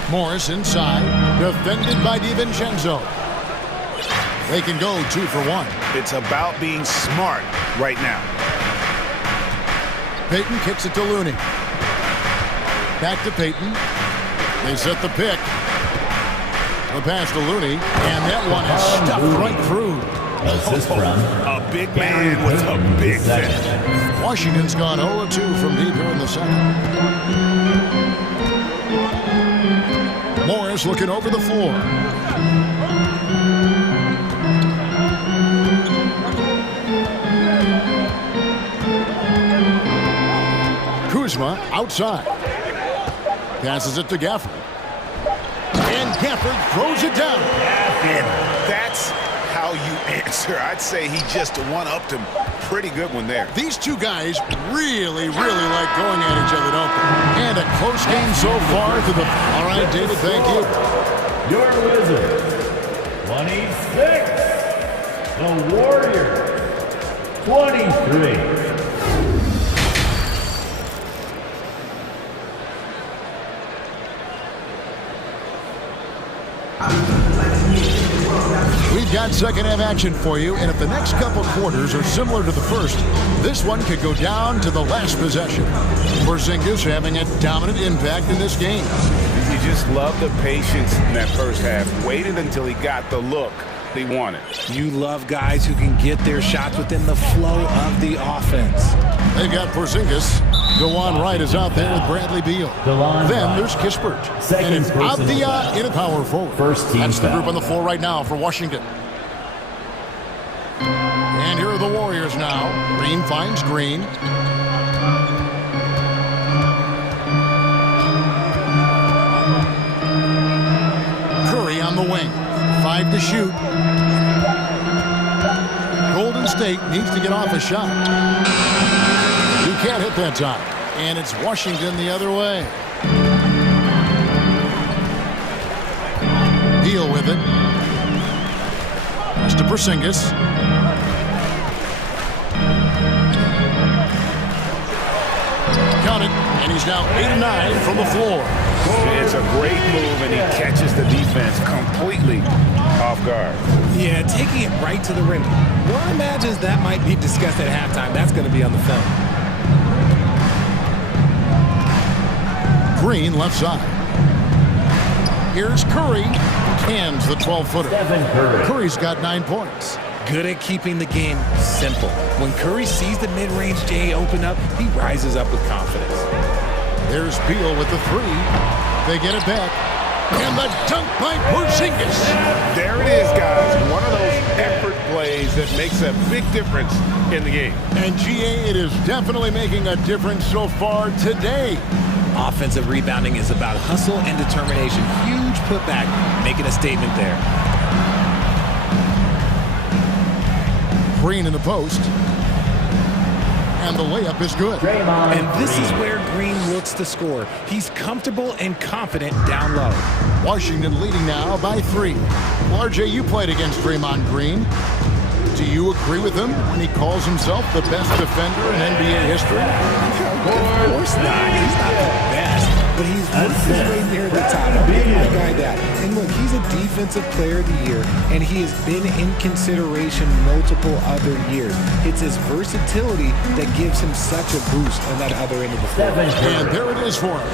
Morris inside, defended by DiVincenzo. They can go 2 for 1. It's about being smart right now. Payton kicks it to Looney. Back to Payton. They set the pick. The pass to Looney, and that one is stuffed right through. A big man with a big finish. Washington's gone 0-2 from deep here in the second. Morris looking over the floor. Kuzma outside. Passes it to Gafford. And Gafford throws it down. And that's how you answer. I'd say he just one-upped him. Pretty good one there. These two guys really like going at each other, don't they? And a close game so far to the... All right, David, thank you. Your Wizards, 26. The Warriors, 23. We've got second half action for you, and if the next couple quarters are similar to the first, this one could go down to the last possession. Porzingis having a dominant impact in this game. You just love the patience in that first half. Waited until he got the look he wanted. You love guys who can get their shots within the flow of the offense. They've got Porzingis. DeJuan Wright is out there with Bradley Beal. Then there's Kispert. And Avdia in a power forward. That's the group on the floor right now for Washington. And here are the Warriors now. Green finds Green. Curry on the wing. 5 to shoot. Golden State needs to get off a shot. He can't hit that time. And it's Washington the other way. Deal with it. Pass to Porzingis. Count it. And he's now 8 of 9 from the floor. It's a great move, and he catches the defense completely off guard. Yeah, taking it right to the rim. One imagines that might be discussed at halftime. That's going to be on the film. Green left side. Here's Curry. Cans the 12-footer. Curry's got 9 points. Good at keeping the game simple. When Curry sees the mid-range J open up, he rises up with confidence. There's Beal with the 3. They get it back. And the dunk by Porzingis. There it is, guys. One of those effort plays that makes a big difference in the game. And GA, it is definitely making a difference so far today. Offensive rebounding is about hustle and determination. Huge putback, making a statement there. Green in the post. And the layup is good. And this is where Green looks to score. He's comfortable and confident down low. Washington leading now by 3. Well, RJ, you played against Draymond Green. Do you agree with him when he calls himself the best defender in NBA history? Of course not. He's not the best, but he's worked his way near the top. I'll give my guy that. And look, he's a defensive player of the year, and he has been in consideration multiple other years. It's his versatility that gives him such a boost on that other end of the floor. And there it is for him.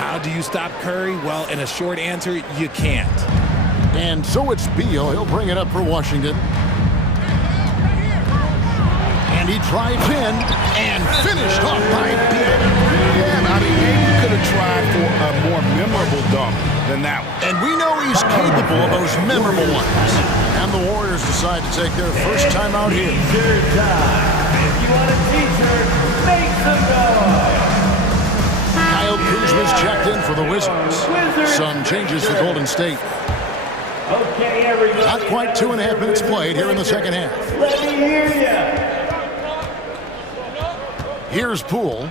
How do you stop Curry? Well, in a short answer, you can't. And so it's Beal. He'll bring it up for Washington. And he drives in and finished off by Beal. Yeah, I mean, maybe you could have tried for a more memorable dunk than that one. And we know he's capable of those memorable ones. And the Warriors decide to take their first time out here. T-shirt time. If you want a t-shirt, make some noise. Kyle Kuzma's checked in for the Wizards. Some changes for Golden State. Okay, everybody. Not quite 2.5 minutes played here in the second half. Let me hear you. Here's Poole.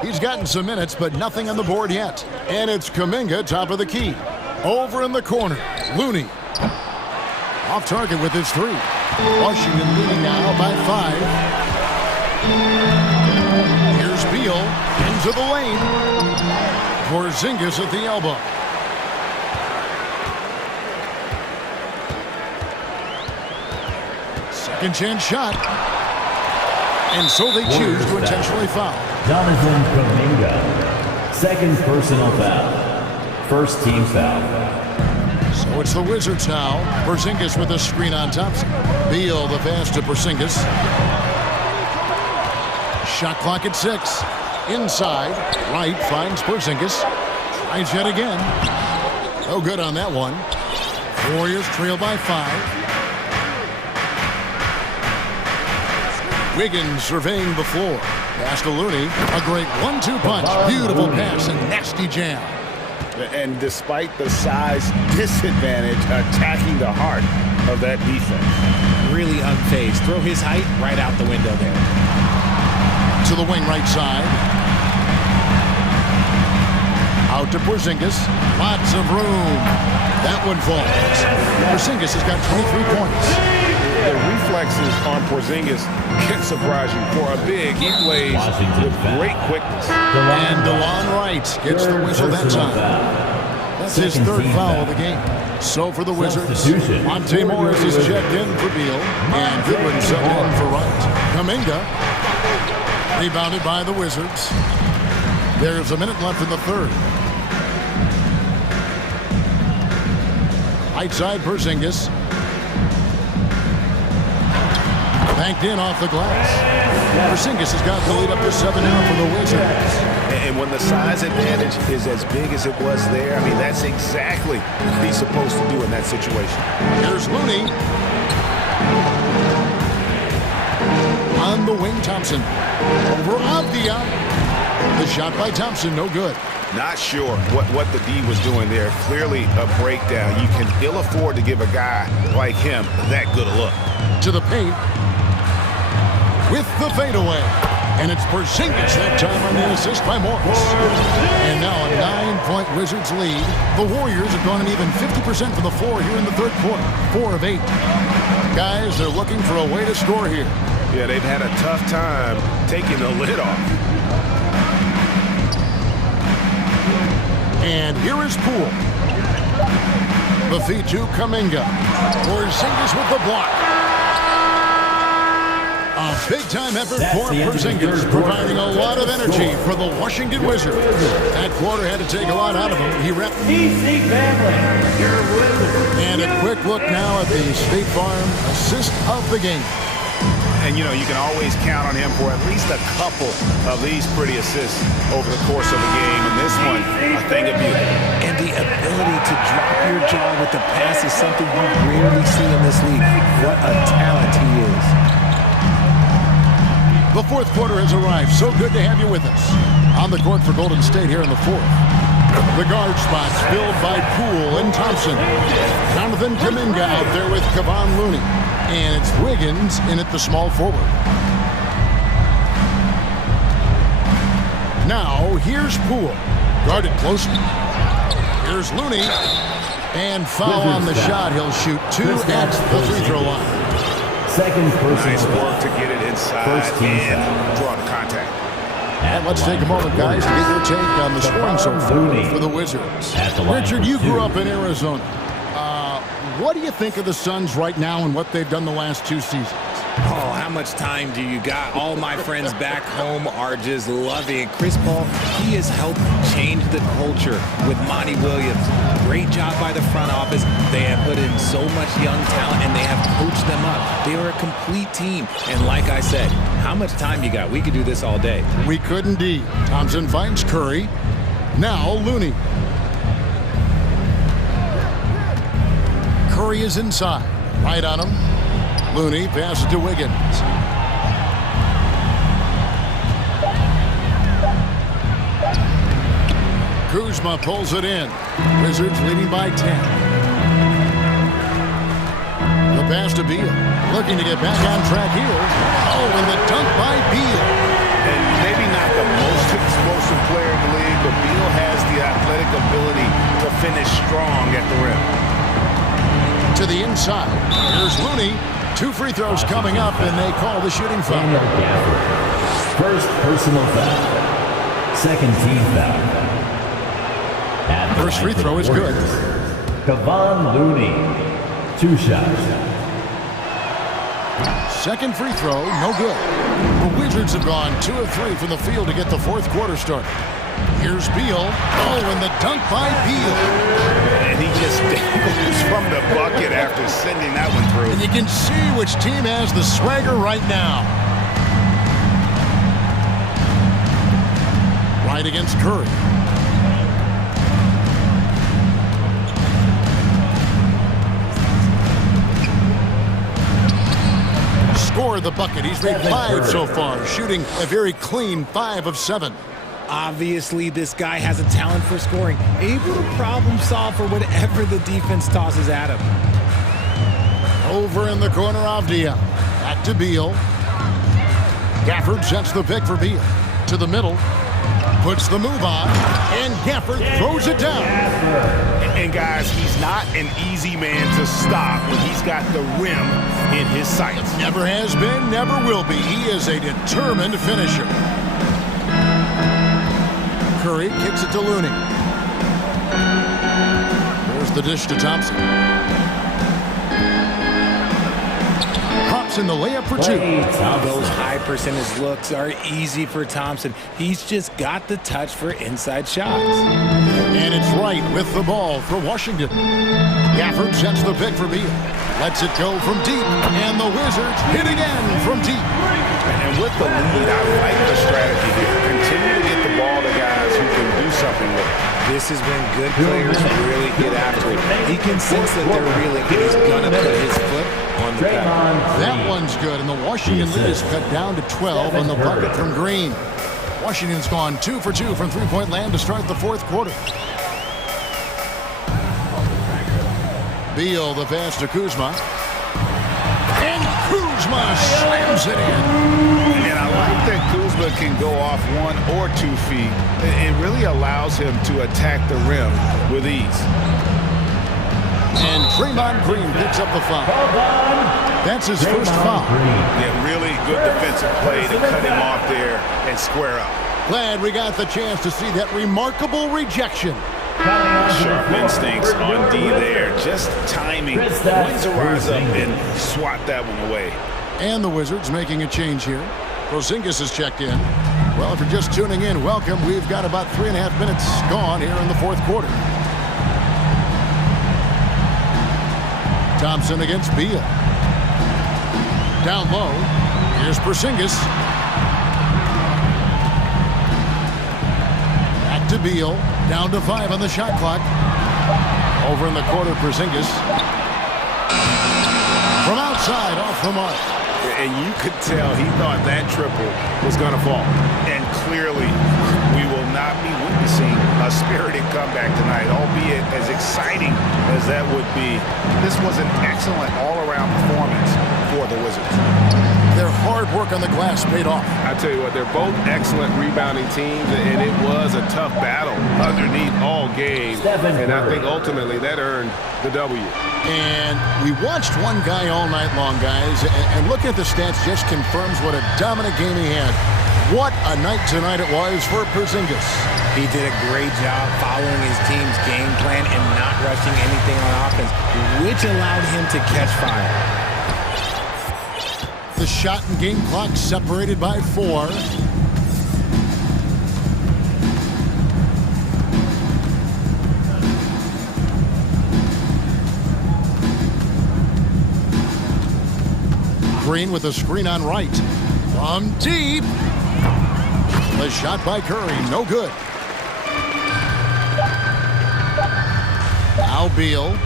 He's gotten some minutes, but nothing on the board yet. And it's Kuminga, top of the key. Over in the corner, Looney. Off target with his 3. Washington leading now by 5. Here's Beal into the lane. Porzingis at the elbow. Second chance shot. And so they choose to intentionally foul. Jonathan Kuminga, second personal foul. First team foul. So it's the Wizards now. Porzingis with a screen on Thompson. Beal the pass to Porzingis. Shot clock at 6. Inside, Wright finds Porzingis. Tries yet again. No good on that one. Warriors trail by 5. Wiggins surveying the floor. Pass to Looney. A great 1-2 punch. Beautiful pass and nasty jam. And despite the size disadvantage, attacking the heart of that defense. Really unfazed. Throw his height right out the window there. To the wing right side. Out to Porzingis. Lots of room. That one falls. Porzingis has got 23 points. The reflexes on Porzingis can surprise you. For a big, he plays with great quickness. And DeLon Wright gets the whistle that time. That's his third foul of the game. So for the Wizards, Monte Morris is checked in for Beal, and Goodwin subbed in for Wright. Kuminga, rebounded by the Wizards. There's a minute left in the third. Right side, Porzingis. Banked in off the glass. Porzingis has got the lead up to 7 now for the Wizards. And when the size advantage is as big as it was there, I mean, that's exactly what he's supposed to do in that situation. There's Looney. On the wing, Thompson. Over Avdia. The shot by Thompson, no good. Not sure what the D was doing there. Clearly a breakdown. You can ill afford to give a guy like him that good a look. To the paint. With the fadeaway. And it's Porzingis that time on the assist by Morris. And now a 9-point Wizards lead. The Warriors have gone an even 50% from the floor here in the third quarter. 4 of 8. Guys, they're looking for a way to score here. Yeah, they've had a tough time taking the lid off. And here is Poole. The feed to Kuminga. Porzingis with the block. A big-time effort for Porzingis, providing a lot of energy for the Washington Wizards. That quarter had to take a lot out of him. He repped. And a quick look now at the State Farm assist of the game. And, you know, you can always count on him for at least a couple of these pretty assists over the course of a game. And this one, a thing of beauty. And the ability to drop your jaw with the pass is something you rarely see in this league. What a talent he is. The fourth quarter has arrived. So good to have you with us. On the court for Golden State here in the fourth. The guard spots filled by Poole and Thompson. Jonathan Kuminga out there with Kevon Looney. And it's Wiggins in at the small forward. Now, here's Poole. Guarded closely. Here's Looney. And foul on the shot. He'll shoot 2 at the free throw line. Second person. Nice work to get it inside and draw the contact. And let's take a moment, guys, to get your take on the scoring so far for the Wizards. Richard, you grew up in Arizona. What do you think of the Suns right now and what they've done the last 2 seasons? Oh, how much time do you got? All my friends back home are just loving it. Chris Paul, he has helped change the culture with Monty Williams. Great job by the front office. They have put in so much young talent, and they have coached them up. They are a complete team. And like I said, how much time you got? We could do this all day. We could indeed. Thompson finds Curry. Now Looney. Curry is inside. Right on him. Looney passes to Wiggins. Kuzma pulls it in. Wizards leading by 10. The pass to Beal. Looking to get back on track here. Oh, and the dunk by Beal. And maybe not the most explosive player in the league, but Beal has the athletic ability to finish strong at the rim. To the inside. Here's Looney. 2 free throws coming up, and they call the shooting foul. First personal foul. Second team foul. First free throw is good. Kevon Looney. 2 shots. Second free throw, no good. The Wizards have gone 2 of 3 from the field to get the fourth quarter started. Here's Beal. Oh, and the dunk by Beal. And he just dangles from the bucket after sending that one through. And you can see which team has the swagger right now. Right against Curry. Scored the bucket. He's made 5 so far, shooting a very clean 5 of 7. Obviously, this guy has a talent for scoring, able to problem solve for whatever the defense tosses at him. Over in the corner of Dia. Back to Beal. Gafford sets the pick for Beal. To the middle. Puts the move on. And Gafford throws it down. And guys, he's not an easy man to stop when he's got the rim in his sights. Never has been, never will be. He is a determined finisher. Curry kicks it to Looney. There's the dish to Thompson. Drops in the layup for 2. Those high percentage looks are easy for Thompson. He's just got the touch for inside shots. And it's right with the ball for Washington. Gafford sets the pick for Beal. Lets it go from deep. And the Wizards hit again from deep. And with the lead, I like the strategy here. Continue to get the ball to guys who can do something with it. This has been good players really get after it. He can sense that they're reeling, and he's going to put his foot on the pedal. That one's good, and the Washington lead is cut down to 12 on the bucket from Green. Washington's gone 2 for 2 from three-point land to start the fourth quarter. Beal, the pass to Kuzma. And Kuzma slams it in. And I like that Kuzma can go off 1 or 2 feet. It really allows him to attack the rim with ease. And Draymond Green picks up the foul. That's his first foul. Yeah, really good defensive play to cut him off there and square up. Glad we got the chance to see that remarkable rejection. Sharp instincts on D there. Just timing. When to rise up and swat that one away. And the Wizards making a change here. Porzingis has checked in. Well, if you're just tuning in, welcome. We've got about 3.5 minutes gone here in the fourth quarter. Thompson against Beal. Down low. Here's Porzingis. Back to Beal. Down to 5 on the shot clock. Over in the corner, Porzingis. From outside, off the mark. And you could tell he thought that triple was going to fall. And clearly, we will not be witnessing a spirited comeback tonight, albeit as exciting as that would be. This was an excellent all-around performance for the Wizards. Their hard work on the glass paid off. I tell you what, they're both excellent rebounding teams, and it was a tough battle underneath all game. And I think ultimately that earned the W. And we watched one guy all night long, guys, and looking at the stats just confirms what a dominant game he had. What a night tonight it was for Porzingis. He did a great job following his team's game plan and not rushing anything on offense, which allowed him to catch fire. The shot and game clock separated by 4. Green with a screen on right. From deep. The shot by Curry, no good. Now Beal.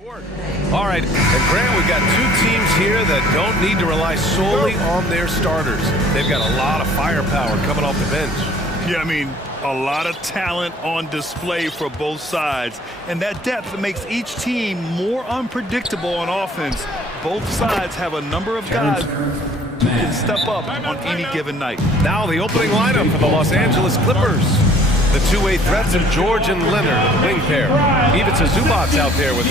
All right, and Grant, we've got two teams here that don't need to rely solely on their starters. They've got a lot of firepower coming off the bench. Yeah, I mean, a lot of talent on display for both sides. And that depth makes each team more unpredictable on offense. Both sides have a number of guys who can step up on any given night. Now the opening lineup for the Los Angeles Clippers. The two-way threats of George and Leonard, the wing pair. Ivica Zubac's out there with...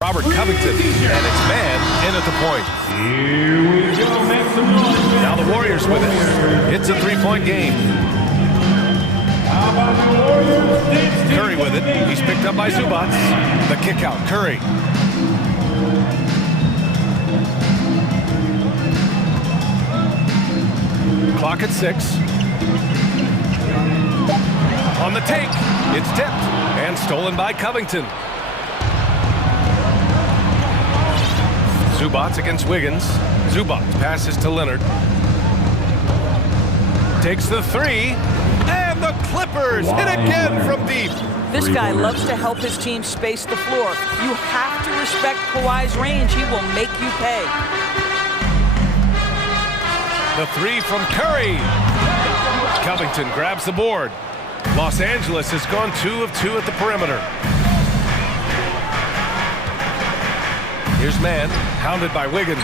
Robert Covington, and it's man in at the point. Here we go, make some noise. Now the Warriors with it. It's a three-point game. How about the Warriors? Curry with it. He's picked up by Zubac. The kick out, Curry. Clock at 6. On the take, it's tipped and stolen by Covington. Zubac against Wiggins. Zubac passes to Leonard. Takes the three, and the Clippers hit again from deep. This guy loves to help his team space the floor. You have to respect Kawhi's range. He will make you pay. The three from Curry. Covington grabs the board. Los Angeles has gone 2 of 2 at the perimeter. Here's man, hounded by Wiggins.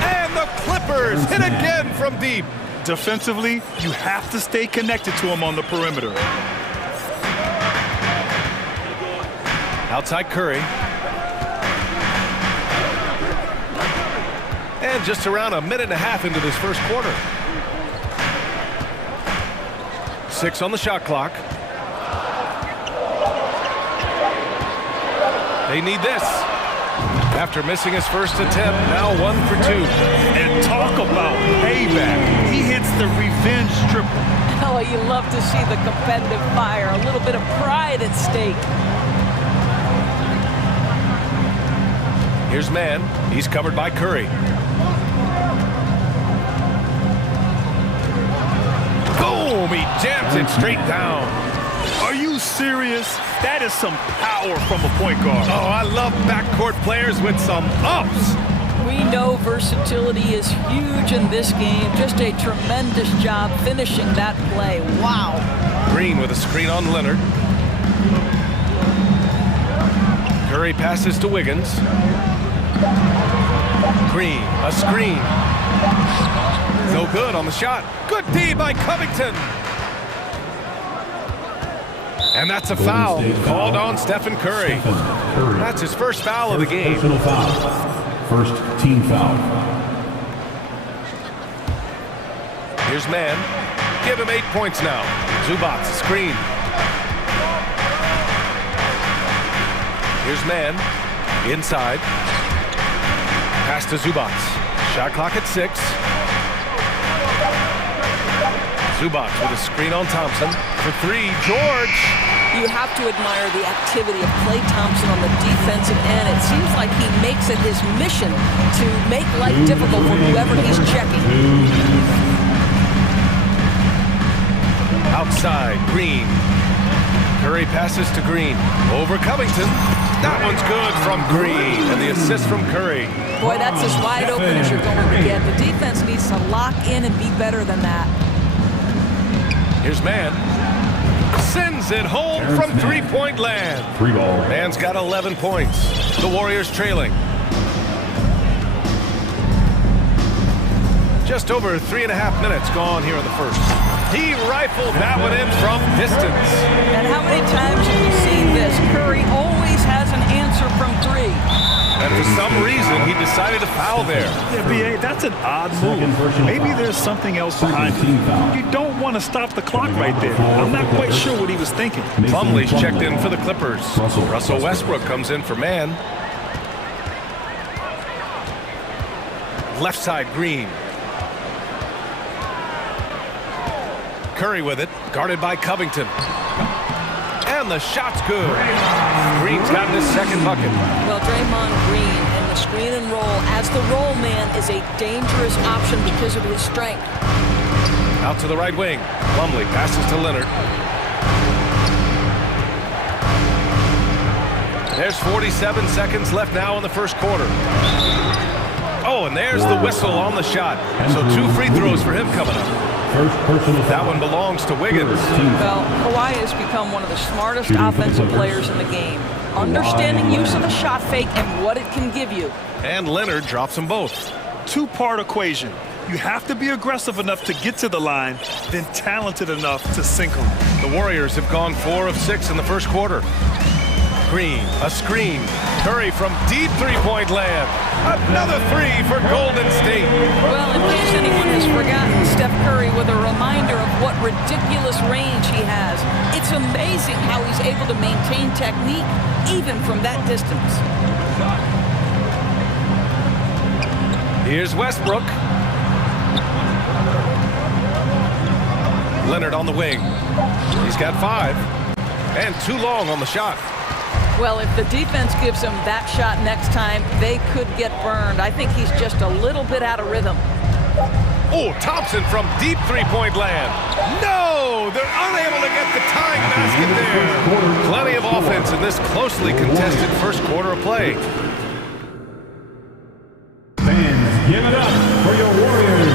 And the Clippers hit again from deep. Defensively, you have to stay connected to him on the perimeter. Outside Curry. And just around a minute and a half into this first quarter. 6 on the shot clock. They need this. After missing his first attempt, now 1 for 2. And talk about payback. He hits the revenge triple. Oh, you love to see the competitive fire. A little bit of pride at stake. Here's man. He's covered by Curry. Boom! He jams it straight down. Are you serious? That is some power from a point guard. Oh, I love backcourt players with some ups. We know versatility is huge in this game. Just a tremendous job finishing that play. Wow. Green with a screen on Leonard. Curry passes to Wiggins. Green, a screen. No good on the shot. Good D by Covington. And that's a foul called on Stephen Curry. That's his first foul of the game. Personal foul. First team foul. Here's man. Give him 8 points now. Zubac, screen. Here's man. Inside. Pass to Zubac. Shot clock at 6. Zubac with a screen on Thompson. For 3, George. You have to admire the activity of Klay Thompson on the defensive end. It seems like he makes it his mission to make life difficult for whoever he's checking. Outside, Green. Curry passes to Green. Over Covington. That one's good from Green. And the assist from Curry. Boy, that's as wide open as you're going to get. The defense needs to lock in and be better than that. Here's man. Sends it home from three-point land. 3 ball. Man's got 11 points. The Warriors trailing. Just over 3.5 minutes gone here in the first. He rifled that one in from distance. And how many times have we seen this? Curry always has an answer from 3. And for some reason, he decided to foul there. Yeah, B.A., that's an odd move. Maybe there's something else behind it. You don't want to stop the clock right there. I'm not quite sure what he was thinking. Plumlee's checked in for the Clippers. Russell Westbrook comes in for man. Left side, Green. Curry with it, guarded by Covington. And the shot's good. Green's gotten his second bucket. Well, Draymond Green in the screen and roll as the roll man is a dangerous option because of his strength. Out to the right wing. Plumlee passes to Leonard. There's 47 seconds left now in the first quarter. Oh, and there's the whistle on the shot. So 2 free throws for him coming up. That one belongs to Wiggins. Well, Kawhi has become one of the smartest offensive players in the game. Understanding use of the shot fake and what it can give you. And Leonard drops them both. 2-part equation. You have to be aggressive enough to get to the line, then talented enough to sink them. The Warriors have gone 4 of 6 in the first quarter. Green, a screen. Curry from deep three-point land. Another 3 for Golden State. Well, in case anyone has forgotten, Steph Curry with a reminder of what ridiculous range he has. It's amazing how he's able to maintain technique even from that distance. Here's Westbrook. Leonard on the wing. He's got 5. And too long on the shot. Well, if the defense gives him that shot next time, they could get burned. I think he's just a little bit out of rhythm. Oh, Thompson from deep three-point land. No, they're unable to get the tying basket there. Plenty of offense in this closely contested first quarter of play. Fans, give it up for your Warriors.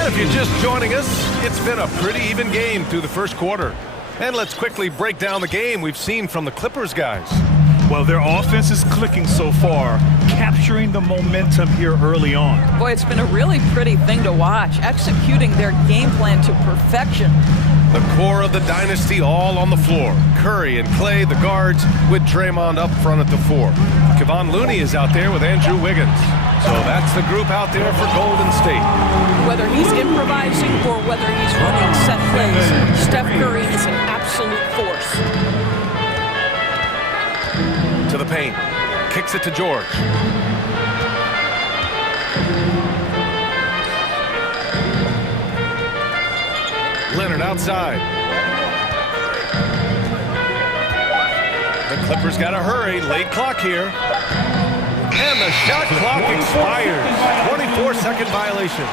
And if you're just joining us, it's been a pretty even game through the first quarter. And let's quickly break down the game we've seen from the Clippers guys. Well, their offense is clicking so far, capturing the momentum here early on. Boy, it's been a really pretty thing to watch, executing their game plan to perfection. The core of the dynasty all on the floor. Curry and Clay, the guards, with Draymond up front at the 4. Kevon Looney is out there with Andrew Wiggins. So that's the group out there for Golden State. Whether he's improvising or whether he's running set plays, Steph Curry is an absolute force. To the paint. Kicks it to George. Leonard outside. The Clippers got to hurry. Late clock here. And the shot clock expires. 24-second violation.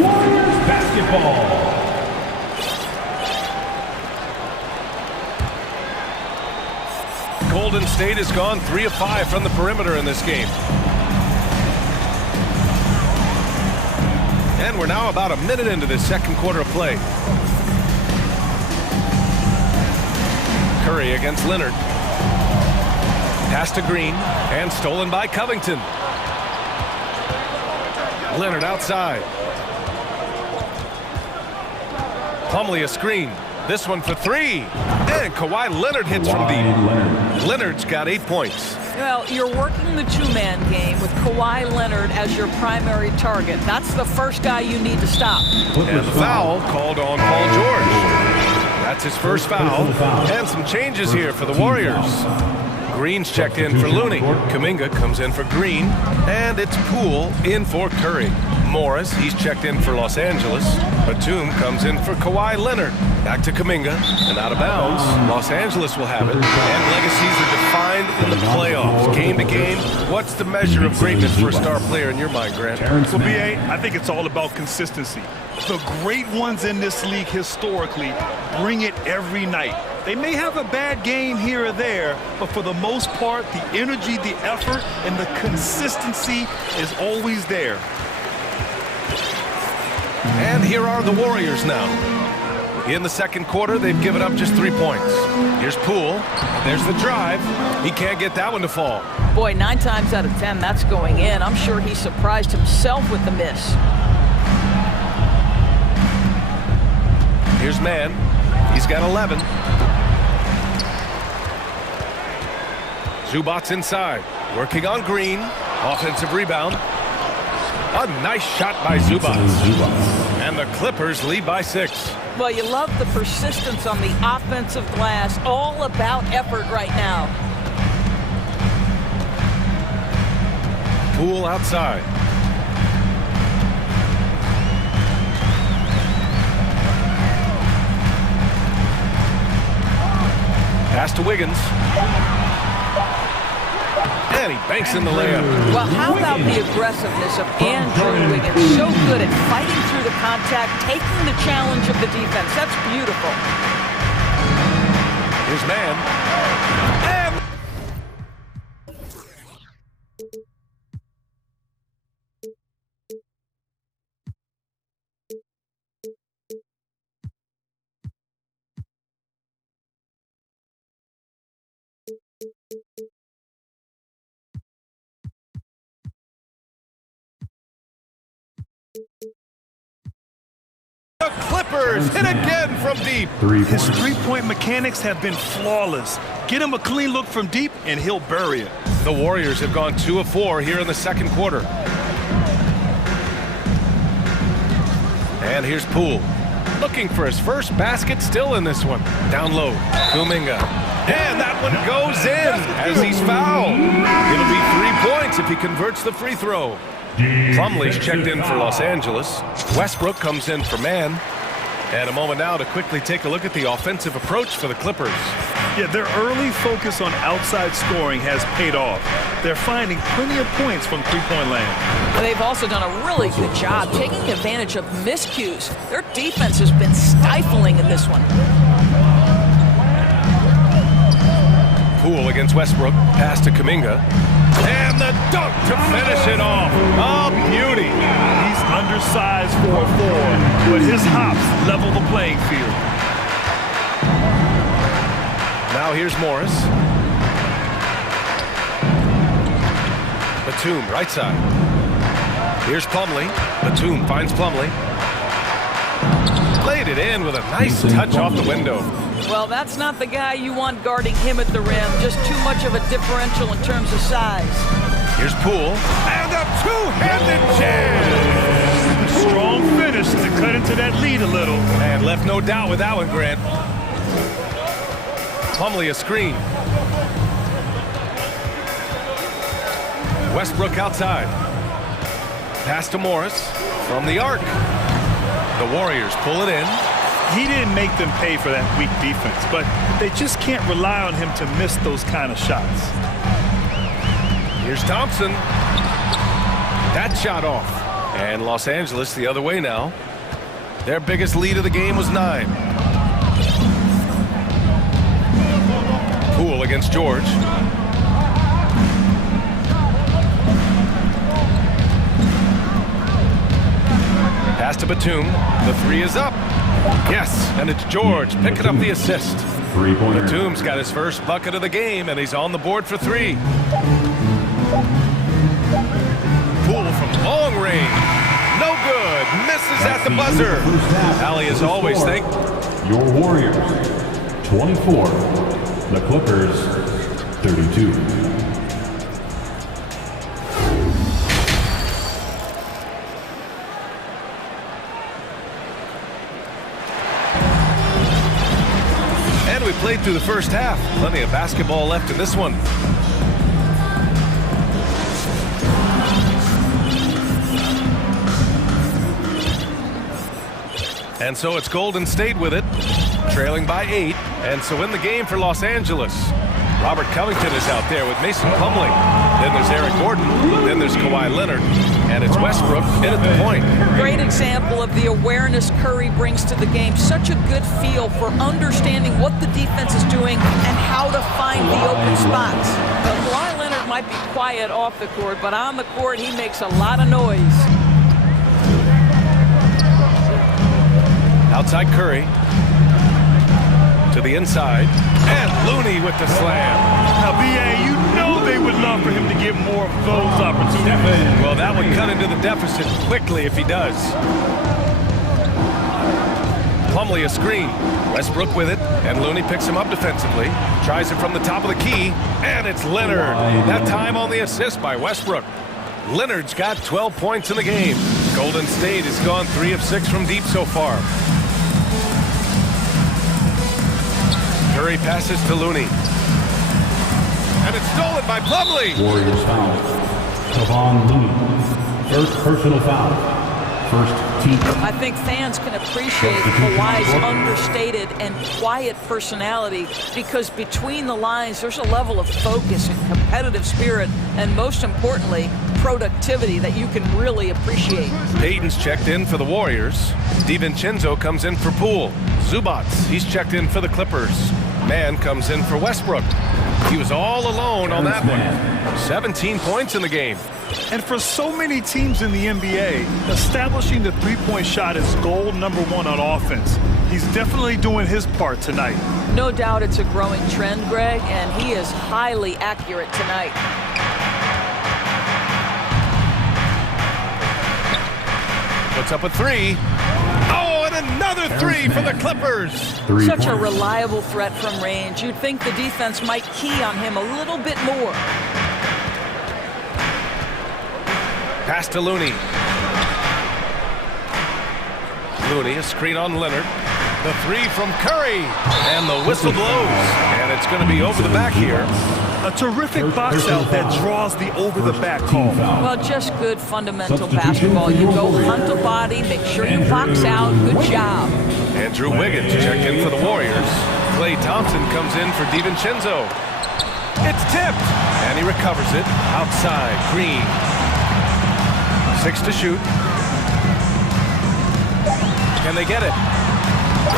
Warriors basketball. Golden State has gone 3 of 5 from the perimeter in this game. And we're now about a minute into this second quarter of play. Curry against Leonard. Pass to Green, and stolen by Covington. Leonard outside. Plumlee a screen. This one for 3. And Kawhi Leonard hits from deep. Leonard's got 8 points. Well, you're working the 2-man game with Kawhi Leonard as your primary target. That's the first guy you need to stop. And the foul called on Paul George. That's his first foul. And some changes here for the Warriors. Green's checked in for Looney. Kuminga comes in for Green. And it's Poole in for Curry. Morris, he's checked in for Los Angeles. Batum comes in for Kawhi Leonard. Back to Kuminga, and out of bounds. Los Angeles will have it. And legacies are defined in the playoffs. Game to game, what's the measure of greatness for a star player in your mind, Grant? Well, B.A., I think it's all about consistency. The great ones in this league historically bring it every night. They may have a bad game here or there, but for the most part, the energy, the effort, and the consistency is always there. And here are the Warriors now. In the second quarter, they've given up just 3 points. Here's Poole. There's the drive. He can't get that one to fall. Boy, 9 times out of 10, that's going in. I'm sure he surprised himself with the miss. Here's man. He's got 11. Zubats inside. Working on green. Offensive rebound. A nice shot by Zubats. And the Clippers lead by 6. Well, you love the persistence on the offensive glass. All about effort right now. Poole outside. Pass to Wiggins. And he banks in the layup. Well, how about the aggressiveness of Andrew Wiggins? So good at fighting through the contact, taking the challenge of the defense. That's beautiful. Here's man. And the Clippers hit again from deep. His three-point mechanics have been flawless. Get him a clean look from deep, and he'll bury it. The Warriors have gone 2 of 4 here in the second quarter. And here's Poole. Looking for his first basket still in this one. Down low, Kuminga. And that one goes in as he's fouled. It'll be 3 points if he converts the free throw. Plumlee's checked in for Los Angeles. Westbrook comes in for man. And a moment now to quickly take a look at the offensive approach for the Clippers. Yeah, their early focus on outside scoring has paid off. They're finding plenty of points from three-point land. They've also done a really good job taking advantage of miscues. Their defense has been stifling in this one. Poole against Westbrook. Pass to Kuminga. And the dunk to finish it off. A beauty. He's undersized for a forward, but his hops level the playing field. Now here's Morris. Batum, right side. Here's Plumlee. Batum finds Plumlee. Laid it in with a nice touch off the window. Well, that's not the guy you want guarding him at the rim. Just too much of a differential in terms of size. Here's Poole. And a two-handed jam! Strong finish to cut into that lead a little. And left no doubt with that one, Grant. Plumlee a screen. Westbrook outside. Pass to Morris from the arc. The Warriors pull it in. He didn't make them pay for that weak defense, but they just can't rely on him to miss those kind of shots. Here's Thompson. That shot off. And Los Angeles the other way now. Their biggest lead of the game was 9. Poole against George. Pass to Batum. The 3 is up. Yes, and it's George picking up the assist. Batum's got his first bucket of the game, and he's on the board for 3. Poole from long range. No good. Misses at the buzzer. Allie, as always, thank your Warriors 24, the Clippers 32. We played through the first half. Plenty of basketball left in this one. And so it's Golden State with it, trailing by 8. And so in the game for Los Angeles, Robert Covington is out there with Mason Plumlee. Then there's Eric Gordon. Then there's Kawhi Leonard. And it's Westbrook in at the point. Great example of the awareness Curry brings to the game. Such a good feel for understanding what the defense is doing and how to find the open spots. But Kawhi Leonard might be quiet off the court, but on the court he makes a lot of noise. Outside Curry. To the inside. And Looney with the slam. Now, B.A., you know they would love for him to get more of those opportunities. Well, that would cut into the deficit quickly if he does. Plumlee a screen. Westbrook with it, and Looney picks him up defensively. Tries it from the top of the key, and it's Leonard. That time on the assist by Westbrook. Leonard's got 12 points in the game. Golden State has gone 3 of 6 from deep so far. Curry passes to Looney. And it's stolen by Plumlee. Warriors foul. Kevon Looney. First personal foul. First team. I think fans can appreciate Kawhi's understated and quiet personality because between the lines there's a level of focus and competitive spirit and most importantly, productivity that you can really appreciate. Payton's checked in for the Warriors. DiVincenzo comes in for Poole. Zubac, he's checked in for the Clippers. Mann comes in for Westbrook. He was all alone on that one. 17 points in the game. And for so many teams in the NBA, establishing the three-point shot is goal number 1 on offense. He's definitely doing his part tonight. No doubt it's a growing trend, Greg, and he is highly accurate tonight. Puts up a 3. Oh, and another 3 for the Clippers. Such a reliable threat from range. You'd think the defense might key on him a little bit more. Pass to Looney. Looney, a screen on Leonard. The 3 from Curry. And the whistle blows. And it's going to be over the back here. A terrific box out that draws the over-the-back call. Well, just good fundamental basketball. You go hunt a body, make sure you box out. Good job. Andrew Wiggins checked in for the Warriors. Klay Thompson comes in for DiVincenzo. It's tipped. And he recovers it. Outside, Green. 6 to shoot. Can they get it?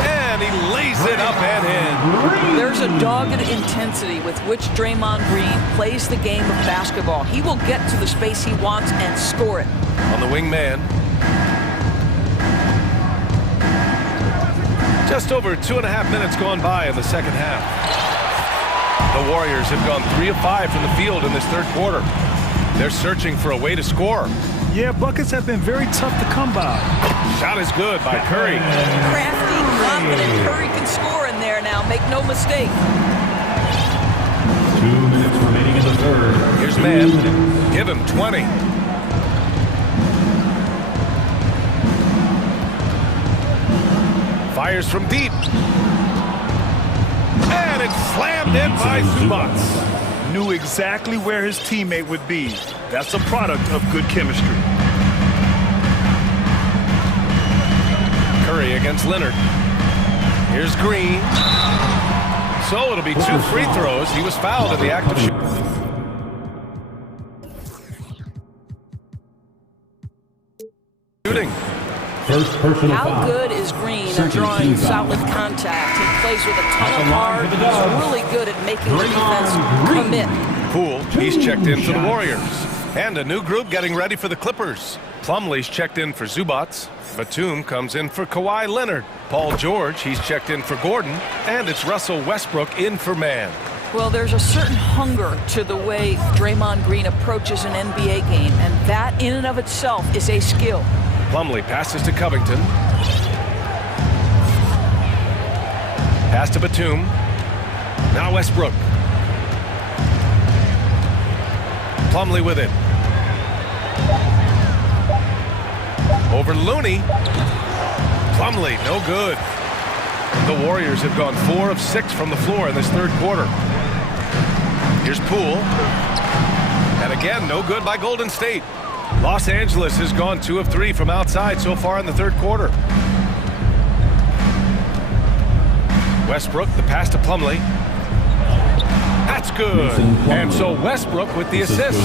And he lays it up and in. There's a dogged intensity with which Draymond Green plays the game of basketball. He will get to the space he wants and score it. On the wing man. Just over 2.5 minutes gone by in the second half. The Warriors have gone 3 of 5 from the field in this third quarter. They're searching for a way to score. Yeah, buckets have been very tough to come by. Shot is good by Curry. Crafty, confident. Curry can score in there now. Make no mistake. 2 minutes remaining in the third. Here's Mann. Give him 20. Fires from deep. And it's slammed in by Zubac. Knew exactly where his teammate would be. That's a product of good chemistry. Curry against Leonard. Here's Green. So it'll be 2 free throws. He was fouled in the act of shooting. First personal How foul. good is Green at drawing solid contact? He plays with a ton of heart. He's really good at making the defense commit. Poole, he's checked in for the Warriors. And a new group getting ready for the Clippers. Plumlee's checked in for Zubac. Batum comes in for Kawhi Leonard. Paul George, he's checked in for Gordon. And it's Russell Westbrook in for Mann. Well, there's a certain hunger to the way Draymond Green approaches an NBA game, and that in and of itself is a skill. Plumlee passes to Covington. Pass to Batum. Now Westbrook. Plumlee with it. Over Looney. Plumlee, no good. The Warriors have gone 4 of 6 from the floor in this third quarter. Here's Poole. And again, no good by Golden State. Los Angeles has gone 2 of 3 from outside so far in the third quarter. Westbrook, the pass to Plumlee. That's good. And so Westbrook with the assist.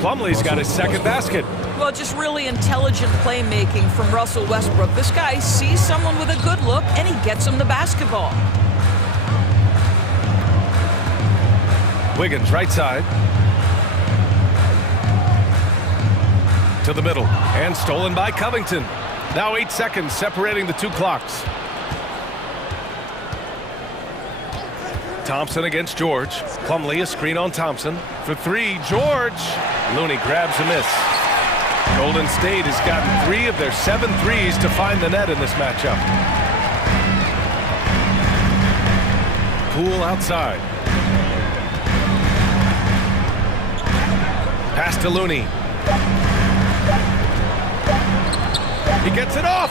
Plumlee's got his second basket. Well, just really intelligent playmaking from Russell Westbrook. This guy sees someone with a good look, and he gets him the basketball. Wiggins, right side. To the middle, and stolen by Covington. Now 8 seconds separating the 2 clocks. Thompson against George. Plumlee, a screen on Thompson. For 3, George. Looney grabs a miss. Golden State has gotten 3 of their 7 threes to find the net in this matchup. Poole outside. Pass to Looney. He gets it off.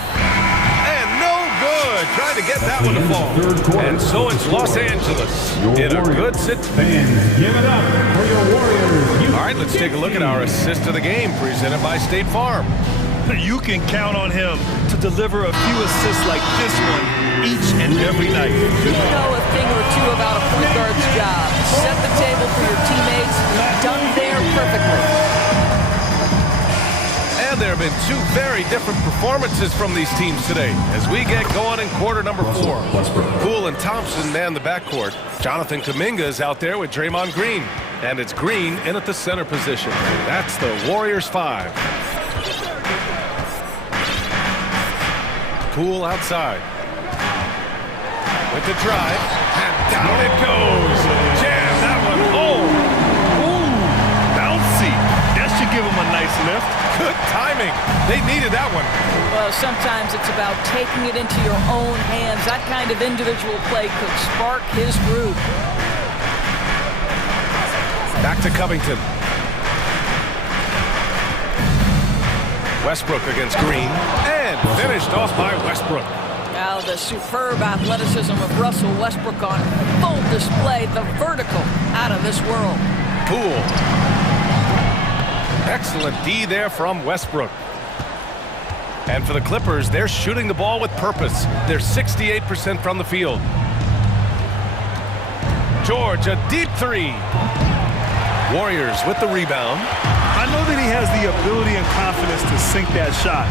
And no good. Trying to get that one to fall. And so it's Los Angeles in a good situation. Fans, give it up for your Warriors. All right, let's take a look at our assist of the game presented by State Farm. You can count on him to deliver a few assists like this one each and every night. You know a thing or two about a point guard's job. Set the table for your teammates. Done there perfectly. And there have been two very different performances from these teams today as we get going in quarter number 4. Poole and Thompson man the backcourt. Jonathan Kuminga is out there with Draymond Green. And it's Green in at the center position. That's the Warriors 5. Poole outside. With the drive. And down it goes. Jam that one home. Ooh, bouncy. That should give him a nice lift. Good timing. They needed that one. Well, sometimes it's about taking it into your own hands. That kind of individual play could spark his groove. Back to Covington. Westbrook against Green. And finished off by Westbrook. Now the superb athleticism of Russell Westbrook on full display. The vertical out of this world. Poole. Excellent D there from Westbrook. And for the Clippers, they're shooting the ball with purpose. They're 68% from the field. George, a deep 3. Warriors with the rebound. I know that he has the ability and confidence to sink that shot.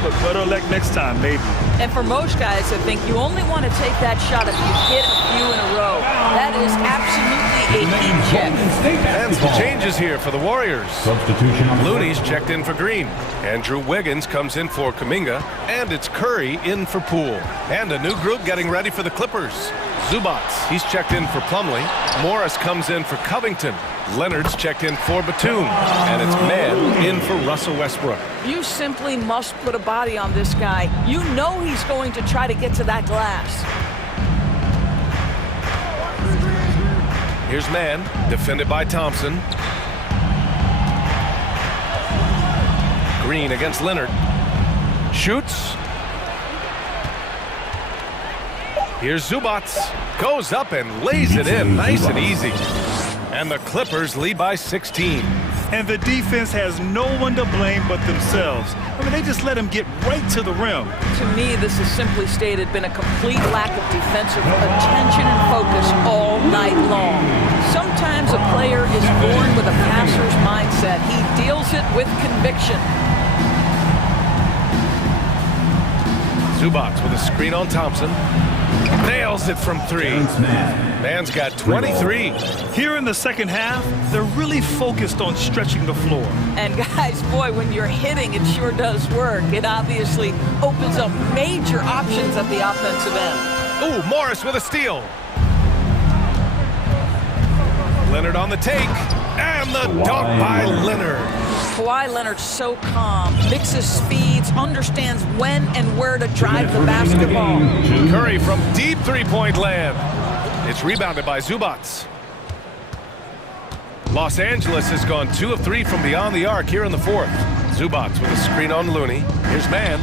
But better luck next time, maybe. And for most guys, I think you only want to take that shot if you hit a few in a row. That is absolutely a heat check. And some changes here for the Warriors. Substitution. Looney's checked in for Green. Andrew Wiggins comes in for Kuminga. And it's Curry in for Poole. And a new group getting ready for the Clippers. Zubac, he's checked in for Plumlee. Morris comes in for Covington. Leonard's checked in for Batum. And it's Mann in for Russell Westbrook. You simply must put a body on this guy. You know he's going to try to get to that glass. Here's Mann, defended by Thompson. Green against Leonard. Shoots. Here's Zubac. Goes up and lays it in nice and easy. And the Clippers lead by 16. And the defense has no one to blame but themselves. I mean, they just let him get right to the rim. To me, this has simply stated been a complete lack of defensive attention and focus all night long. Sometimes a player is born with a passer's mindset. He deals it with conviction. Zubac with a screen on Thompson. Nails it from 3. Mann's got 23. Here in the second half, they're really focused on stretching the floor. And guys, boy, when you're hitting, it sure does work. It obviously opens up major options at the offensive end. Ooh, Morris with a steal. Leonard on the take. And the dunk by Leonard. Kawhi Leonard's so calm, mixes speeds, understands when and where to drive the basketball. Curry from deep three-point land. It's rebounded by Zubac. Los Angeles has gone 2 of 3 from beyond the arc here in the 4th. Zubac with a screen on Looney. Here's Mann.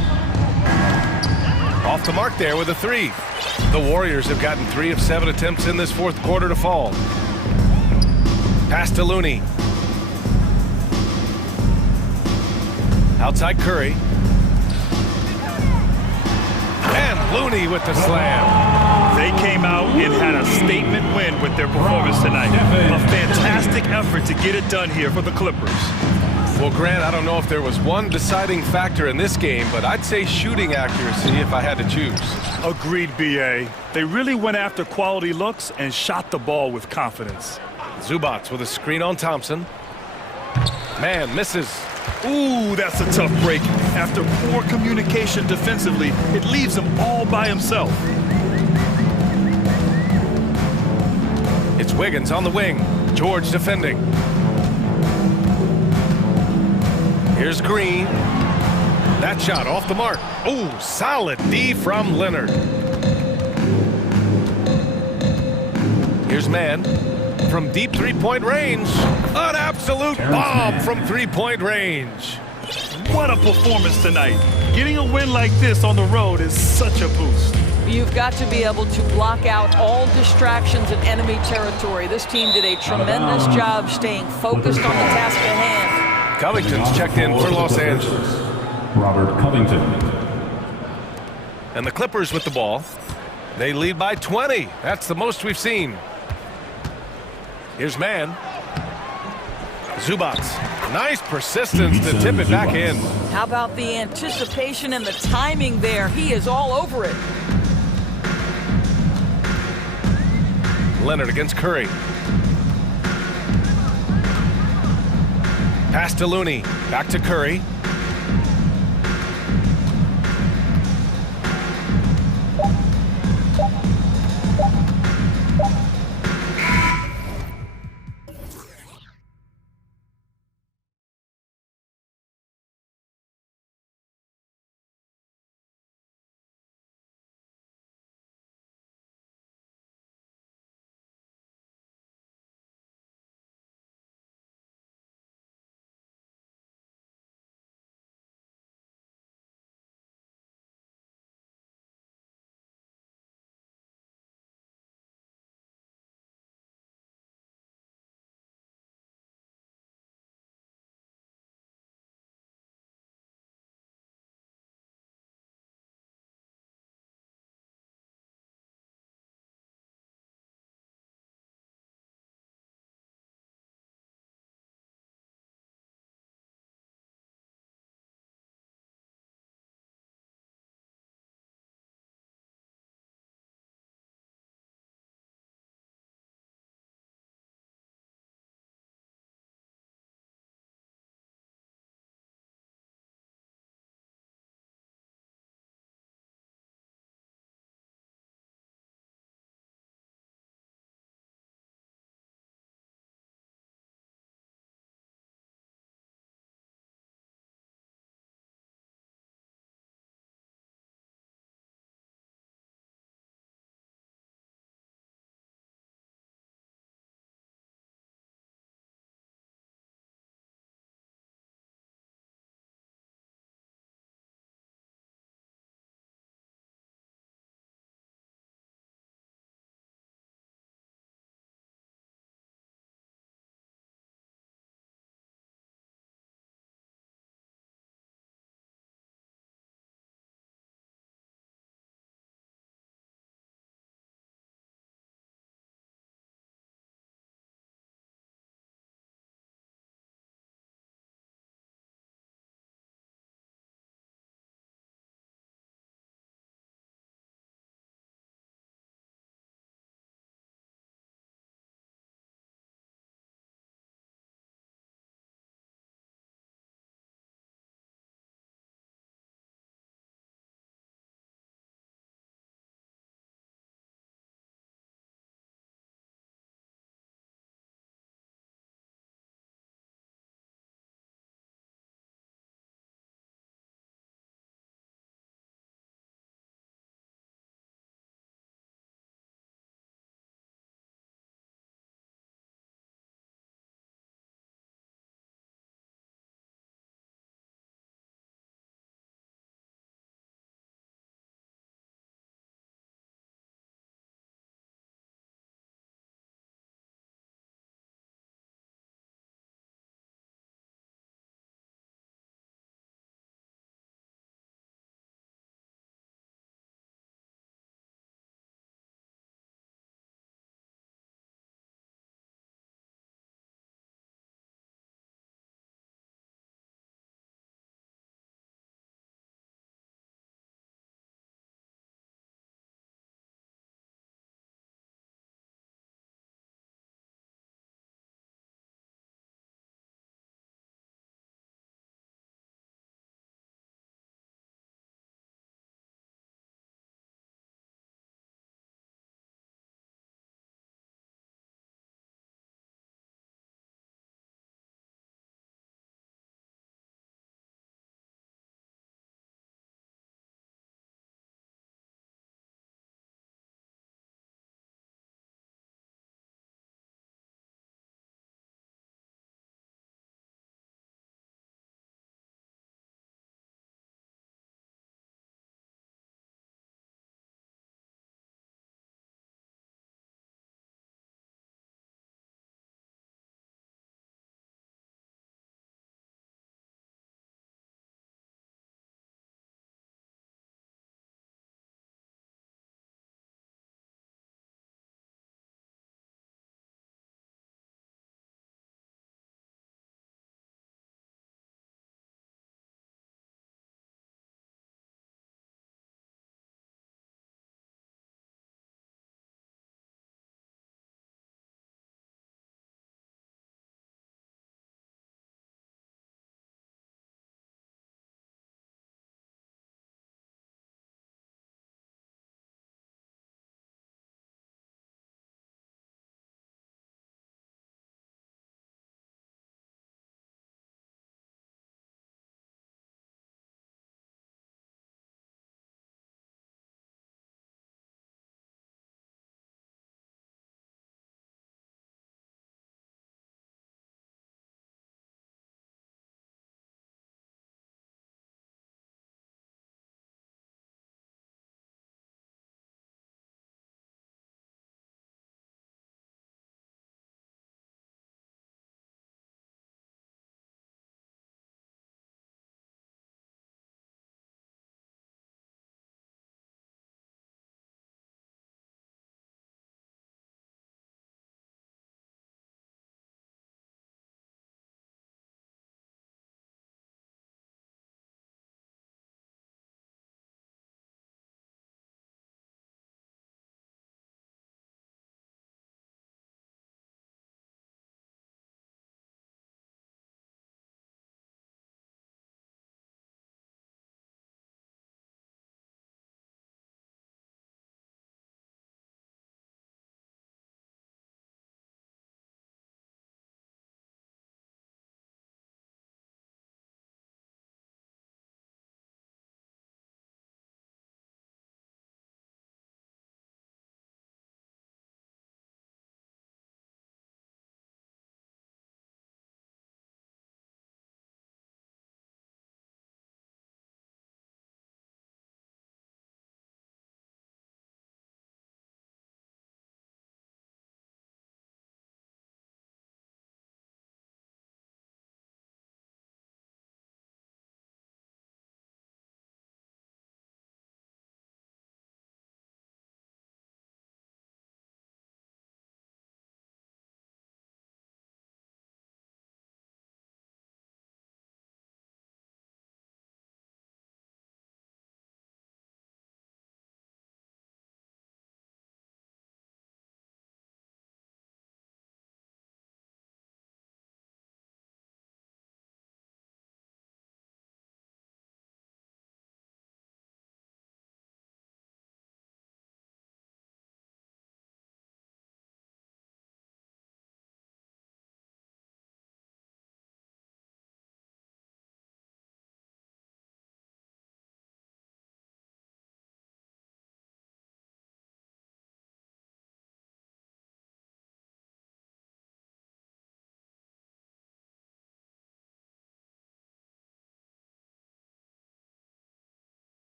Off the mark there with a 3. The Warriors have gotten 3 of 7 attempts in this 4th quarter to fall. Pass to Looney. Outside Curry. And Looney with the slam. They came out and had a statement win with their performance tonight. A fantastic effort to get it done here for the Clippers. Well, Grant, I don't know if there was one deciding factor in this game, but I'd say shooting accuracy if I had to choose. Agreed, B.A. They really went after quality looks and shot the ball with confidence. Zubac with a screen on Thompson. Man misses. Ooh, that's a tough break. After poor communication defensively, it leaves him all by himself. It's Wiggins on the wing. George defending. Here's Green. That shot off the mark. Ooh, solid D from Leonard. Here's man from deep three-point range. An absolute bomb from three-point range. What a performance tonight. Getting a win like this on the road is such a boost. You've got to be able to block out all distractions in enemy territory. This team did a tremendous job staying focused on the task at hand. Covington's checked in for Los Angeles. Robert Covington. And the Clippers with the ball. They lead by 20. That's the most we've seen. Here's man. Zubats. Nice persistence to tip it back in. How about the anticipation and the timing there? He is all over it. Leonard against Curry. Pass to Looney. Back to Curry.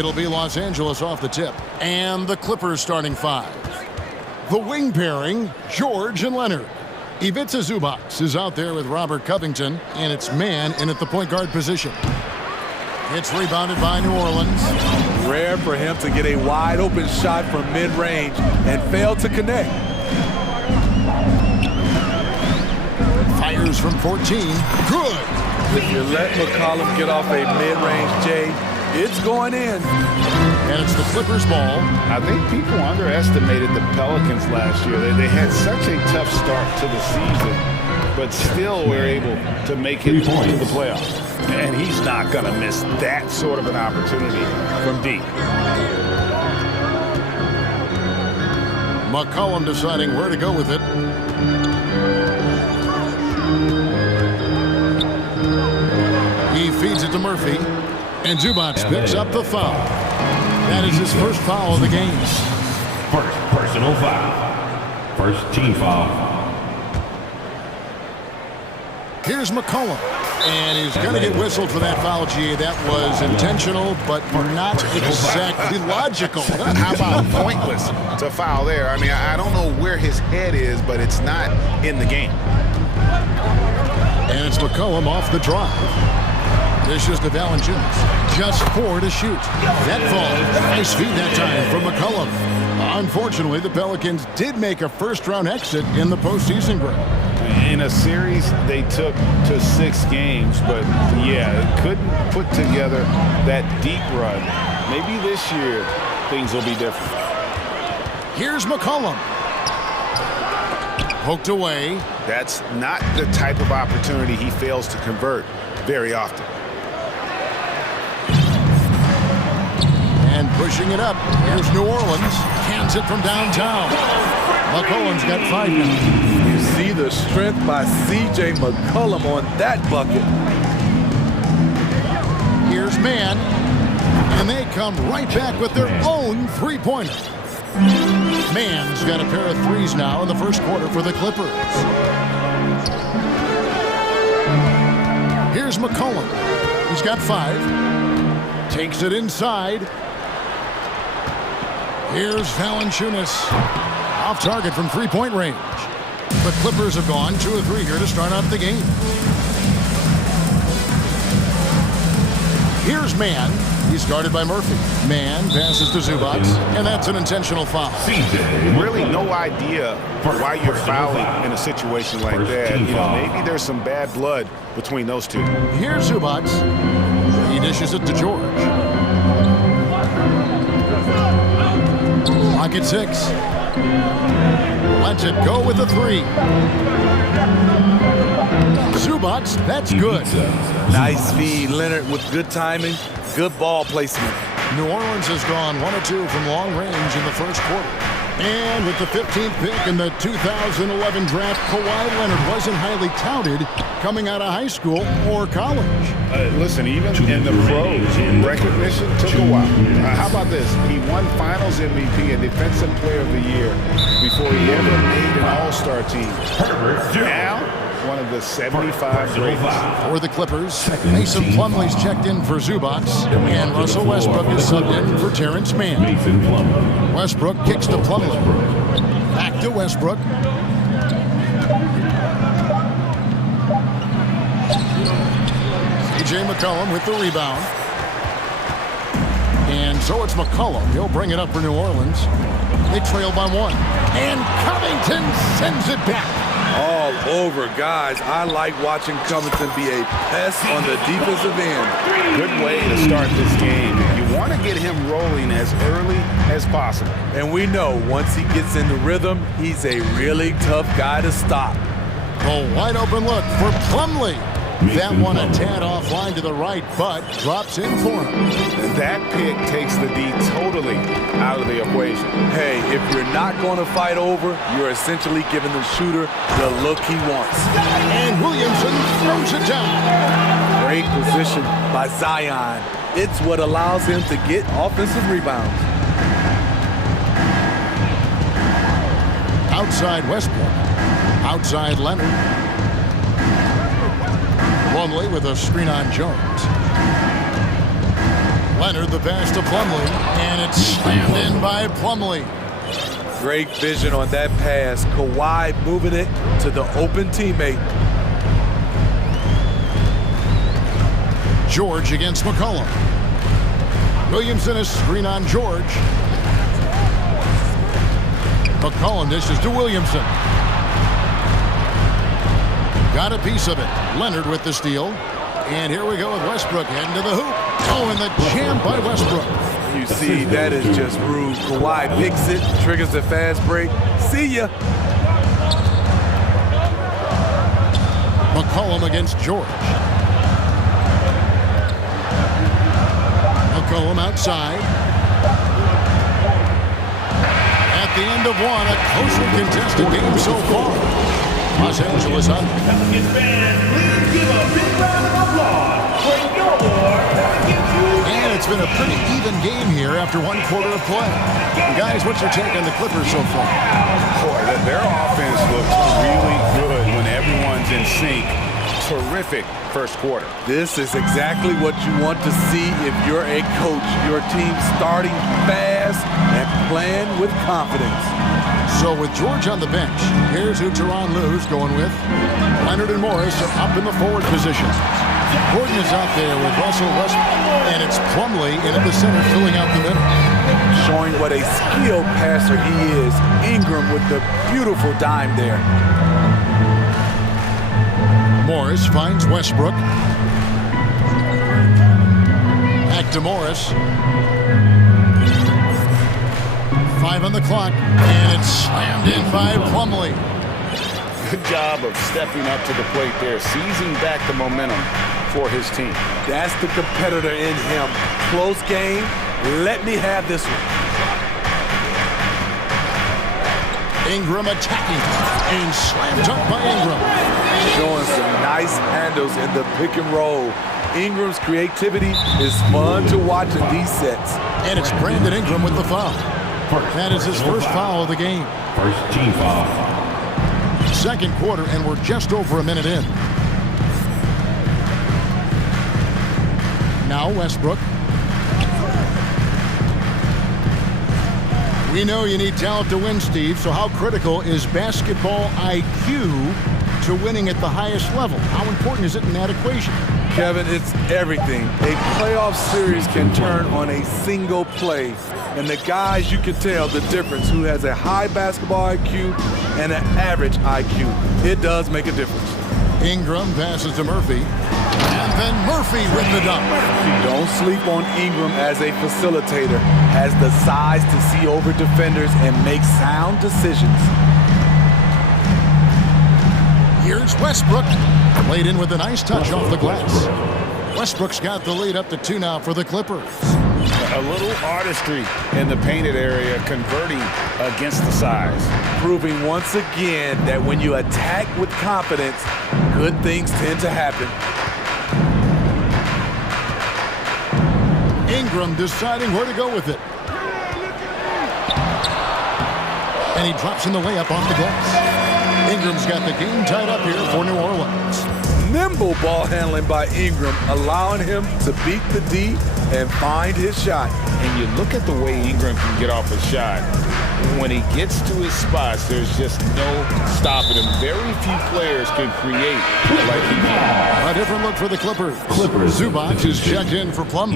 It'll be Los Angeles off the tip. And the Clippers starting 5. The wing pairing, George and Leonard. Ivica Zubac is out there with Robert Covington, and it's man in at the point guard position. It's rebounded by New Orleans. Rare for him to get a wide open shot from mid-range and fail to connect. Fires from 14. Good. If you let McCollum get off a mid-range, Jay, it's going in. And it's the Clippers ball. I think people underestimated the Pelicans last year. They had such a tough start to the season, but still were able to make it to the playoffs. And he's not going to miss that sort of an opportunity from deep. McCollum deciding where to go with it. He feeds it to Murphy. And Zubac picks up the foul. That is his first foul of the game. First personal foul. First team foul. Here's McCollum. And he's going to get whistled for that foul, G. That was intentional, but not exactly logical. How about pointless to foul there? I mean, I don't know where his head is, but it's not in the game. And it's McCollum off the drive. Dishes to Valanciunas. Just 4 to shoot. That falls. Nice feed that time from McCollum. Unfortunately, the Pelicans did make a first-round exit in the postseason group. In a series they took to 6 games, but yeah, couldn't put together that deep run. Maybe this year things will be different. Here's McCollum. Poked away. That's not the type of opportunity he fails to convert very often. And pushing it up. Here's New Orleans. Cans it from downtown. McCollum's got 5 now. You see the strength by C.J. McCollum on that bucket. Here's man. And they come right back with their own three-pointer. Man's got a pair of threes now in the first quarter for the Clippers. Here's McCollum. He's got 5. Takes it inside. Here's Valanciunas. Off target from three-point range. The Clippers have gone 2 of 3 here to start out the game. Here's Man. He's guarded by Murphy. Man passes to Zubac, and that's an intentional foul. Really no idea why you're fouling in a situation like that. You know, maybe there's some bad blood between those two. Here's Zubac. He dishes it to George. Lock at 6. Lets it go with the 3. Zubac, that's good. Nice feed, Leonard, with good timing, good ball placement. New Orleans has gone 1 of 2 from long range in the first quarter. And with the 15th pick in the 2011 draft, Kawhi Leonard wasn't highly touted coming out of high school or college. Listen, even in the pros, recognition took a while. How about this? He won Finals MVP and Defensive Player of the Year before he ever made an All-Star team. Now, one of the 75 greatest. For the Clippers, Mason Plumlee's checked in for Zubac, and Russell Westbrook is subbed in for Terrence Mann. Westbrook kicks to Plumlee. Back to Westbrook. C.J. McCollum with the rebound. And so it's McCollum. He'll bring it up for New Orleans. They trail by 1. And Covington sends it back. All over, guys. I like watching Covington be a pest on the defensive end. Good way to start this game. You want to get him rolling as early as possible. And we know once he gets in the rhythm, he's a really tough guy to stop. A wide open look for Plumlee. That one a tad offline to the right, but drops in for him. That pick takes the D totally out of the equation. Hey, if you're not going to fight over, you're essentially giving the shooter the look he wants. And Williamson throws it down. Great position by Zion. It's what allows him to get offensive rebounds. Outside Westbrook. Outside Leonard. Plumlee with a screen on Jones. Leonard the pass to Plumlee, and it's slammed in by Plumlee. Great vision on that pass. Kawhi moving it to the open teammate. George against McCollum. Williamson is screen on George. McCollum dishes to Williamson. Got a piece of it. Leonard with the steal. And here we go with Westbrook heading to the hoop. Oh, and the jam by Westbrook. You see, that is just rude. Kawhi picks it, triggers the fast break. See ya. McCollum against George. McCollum outside. At the end of one, a closely contested game so far. Los Angeles up. Pelicans fans, please give a big round of applause for your Pelicans. And it's been a pretty even game here after one quarter of play. And guys, what's your take on the Clippers so far? Boy, their offense looks really good when everyone's in sync. Terrific first quarter. This is exactly what you want to see if you're a coach. Your team starting fast and playing with confidence. So with George on the bench, here's who Tyronn Lue's going with. Leonard and Morris are up in the forward position. Gordon is out there with Russell Westbrook, and it's Plumlee in at the center filling out the middle. Showing what a skilled passer he is. Ingram with the beautiful dime there. Morris finds Westbrook. Back to Morris. 5 on the clock, and it's slammed in by Plumlee. Good job of stepping up to the plate there, seizing back the momentum for his team. That's the competitor in him. Close game. Let me have this one. Ingram attacking, and slam dunk by Ingram. Showing some nice handles in the pick and roll. Ingram's creativity is fun to watch in these sets. And it's Brandon Ingram with the foul. That is his first foul of the game. First team foul. Second quarter, and we're just over a minute in. Now Westbrook. We know you need talent to win, Steve, so how critical is basketball IQ to winning at the highest level? How important is it in that equation? Kevin, it's everything. A playoff series can turn on a single play. And the guys, you can tell the difference who has a high basketball IQ and an average IQ. It does make a difference. Ingram passes to Murphy. And then Murphy with the dunk. Don't sleep on Ingram as a facilitator. Has the size to see over defenders and make sound decisions. Here's Westbrook. Laid in with a nice touch off the glass. Westbrook's got the lead up to 2 now for the Clippers. A little artistry in the painted area, converting against the size. Proving once again that when you attack with confidence, good things tend to happen. Ingram deciding where to go with it. And he drops in the layup off the glass. Ingram's got the game tied up here for New Orleans. Nimble ball handling by Ingram, allowing him to beat the D and find his shot. And you look at the way Ingram can get off a shot. When he gets to his spots, there's just no stopping him. Very few players can create like he can. A different look for the Clippers. Zubac is checked in for Plum.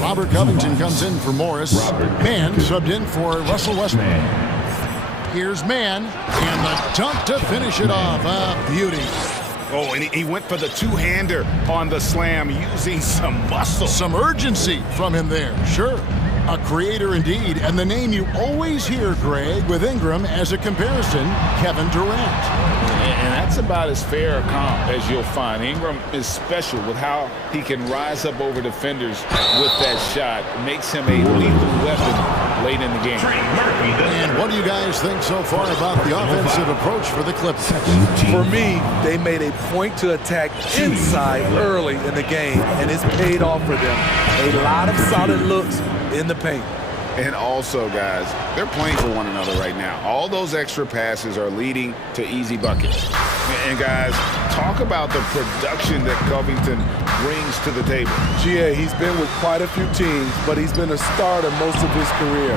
Robert Covington comes in for Morris. Mann subbed in for Russell Westbrook. Here's Mann, and the dunk to finish it off. A beauty. Oh, and he went for the two-hander on the slam, using some muscle. Some urgency from him there, sure. A creator indeed, and the name you always hear, Greg, with Ingram as a comparison, Kevin Durant. And that's about as fair a comp as you'll find. Ingram is special with how he can rise up over defenders with that shot. It makes him a lethal weapon late in the game. And what do you guys think so far about the offensive approach for the Clippers? For me, they made a point to attack inside early in the game, and it's paid off for them. A lot of solid looks in the paint. And also, guys, they're playing for one another right now. All those extra passes are leading to easy buckets. And guys, talk about the production that Covington brings to the table. GA, he's been with quite a few teams, but he's been a starter most of his career.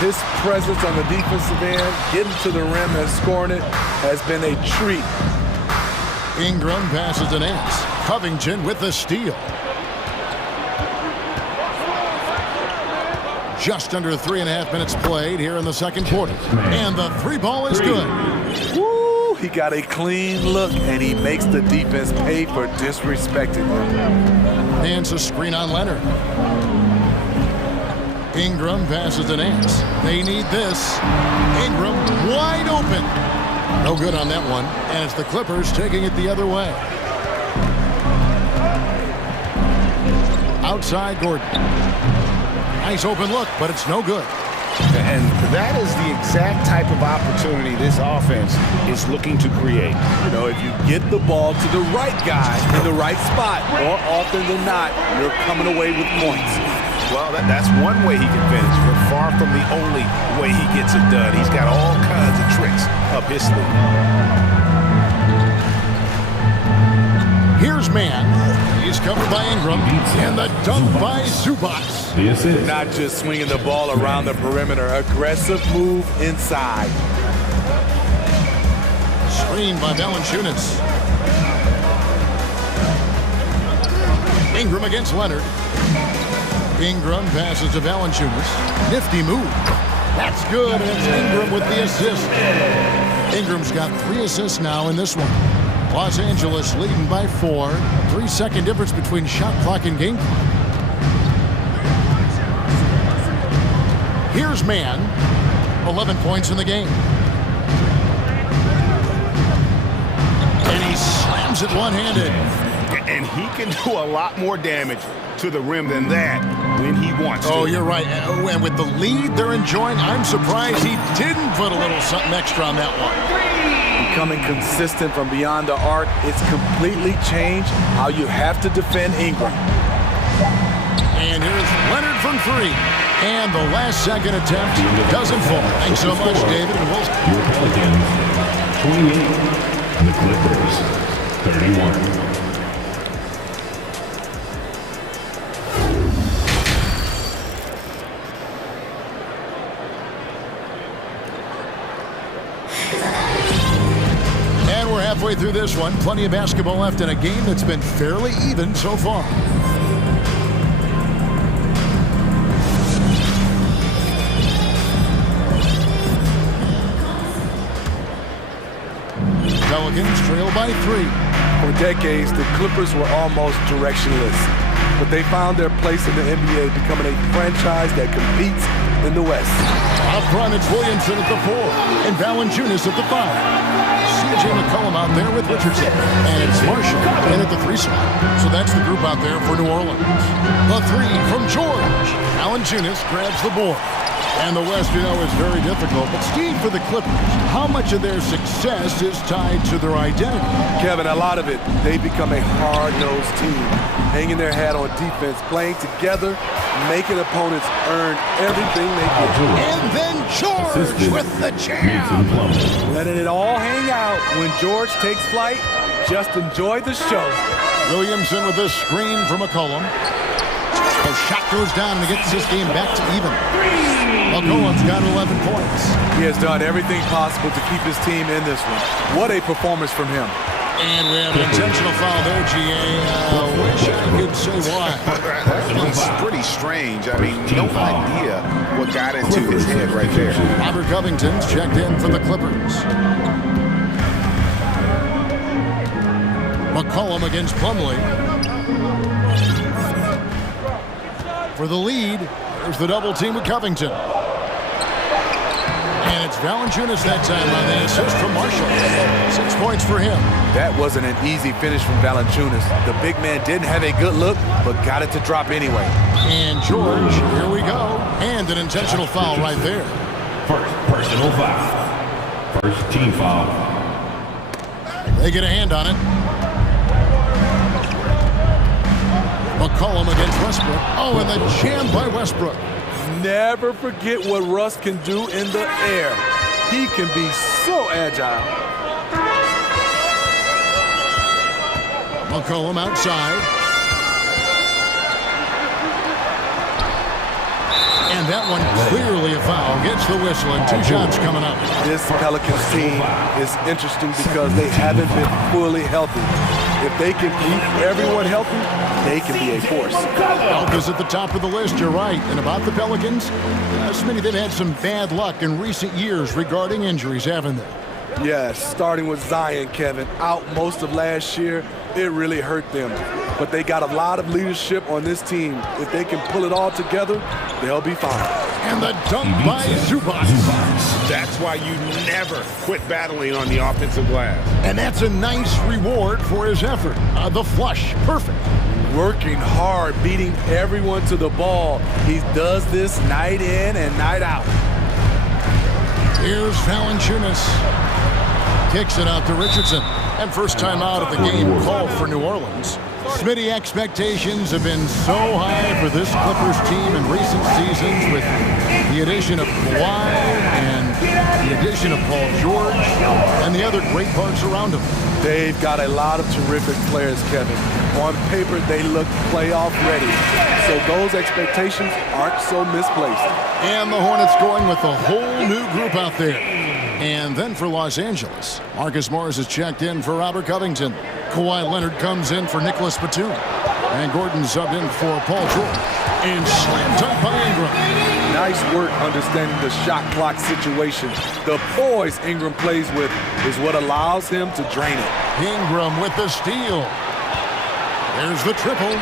His presence on the defensive end, getting to the rim and scoring it, has been a treat. Ingram passes to Nance. Covington with the steal. Just under 3.5 minutes played here in the second quarter. And the three ball is good. Woo! He got a clean look, and he makes the defense pay for disrespecting him. Nance a screen on Leonard. Ingram passes to Nance. They need this. Ingram wide open. No good on that one. And it's the Clippers taking it the other way. Outside Gordon. Nice open look, but it's no good. And that is the exact type of opportunity this offense is looking to create. You know, if you get the ball to the right guy in the right spot, more often than not, you're coming away with points. Well, that's one way he can finish, but far from the only way he gets it done. He's got all kinds of tricks up his sleeve. Here's man. He's covered by Ingram. And the dunk by Zubac. Not just swinging the ball around the perimeter. Aggressive move inside. Screen by Valanciunas. Ingram against Leonard. Ingram passes to Valanciunas. Nifty move. That's good. And it's Ingram with the assist. Ingram's got 3 assists now in this one. Los Angeles leading by 4. 3-second difference between shot clock and game clock. Here's man. 11 points in the game. And he slams it one-handed. And he can do a lot more damage to the rim than that when he wants to. Oh, you're right. And with the lead they're enjoying, I'm surprised he didn't put a little something extra on that one. Becoming consistent from beyond the arc, it's completely changed how you have to defend Ingram. And here's Leonard from 3. And the last second attempt doesn't fall. Thanks so much, David. And we'll... Your Pelicans, 28. And the Clippers, 31. Halfway through this one, plenty of basketball left in a game that's been fairly even so far. Pelicans trail by 3. For decades, the Clippers were almost directionless, but they found their place in the NBA, becoming a franchise that competes in the West. Up front, it's Williamson at the 4 and Valanciunas at the 5. CJ McCollum out there with Richardson. And it's Marshall in at the 3 slot. So that's the group out there for New Orleans. The 3 from George. Valanciunas grabs the board. And the West, you know, is very difficult. But Steve, for the Clippers, how much of their success is tied to their identity? Kevin, a lot of it. They become a hard-nosed team, hanging their hat on defense, playing together, making opponents earn everything they get. And then George with the jam. Letting it all hang out when George takes flight. Just enjoy the show. Williamson with a screen from McCollum. The shot goes down and gets this game back to even. McCollum's got 11 points. He has done everything possible to keep his team in this one. What a performance from him. And we have an intentional foul there, GA. Wish I could say why. That's pretty strange. I mean, no idea what got into his head right there. Robert Covington's checked in for the Clippers. McCollum against Plumlee. For the lead, there's the double team with Covington. And it's Valanciunas that time on the assist from Marshall. 6 points for him. That wasn't an easy finish from Valanciunas. The big man didn't have a good look, but got it to drop anyway. And George, here we go. And an intentional foul right there. First personal foul. First team foul. They get a hand on it. McCollum against Westbrook. Oh, and the jam by Westbrook. Never forget what Russ can do in the air. He can be so agile. McCollum outside. And that one clearly a foul. Gets the whistle and 2 shots coming up. This Pelicans team is interesting because they haven't been fully healthy. If they can keep everyone healthy, they can be a force. Health is at the top of the list, you're right. And about the Pelicans, Smitty, they've had some bad luck in recent years regarding injuries, haven't they? Yes, starting with Zion, Kevin, out most of last year, it really hurt them. But they got a lot of leadership on this team. If they can pull it all together, they'll be fine. And the dunk by Zubac. That's why you never quit battling on the offensive glass. And that's a nice reward for his effort. The flush, perfect. Working hard, beating everyone to the ball. He does this night in and night out. Here's Valanciunas. Kicks it out to Richardson. And first time out of the game called for New Orleans. Smitty, expectations have been so high for this Clippers team in recent seasons with the addition of Kawhi and the addition of Paul George and the other great parts around him. They've got a lot of terrific players, Kevin. On paper, they look playoff ready. So those expectations aren't so misplaced. And the Hornets going with a whole new group out there. And then for Los Angeles, Marcus Morris is checked in for Robert Covington. Kawhi Leonard comes in for Nicholas Batum. And Gordon subbed in for Paul George. And slam dunk by Ingram. Nice work understanding the shot clock situation. The poise Ingram plays with is what allows him to drain it. Ingram with the steal. There's the triple.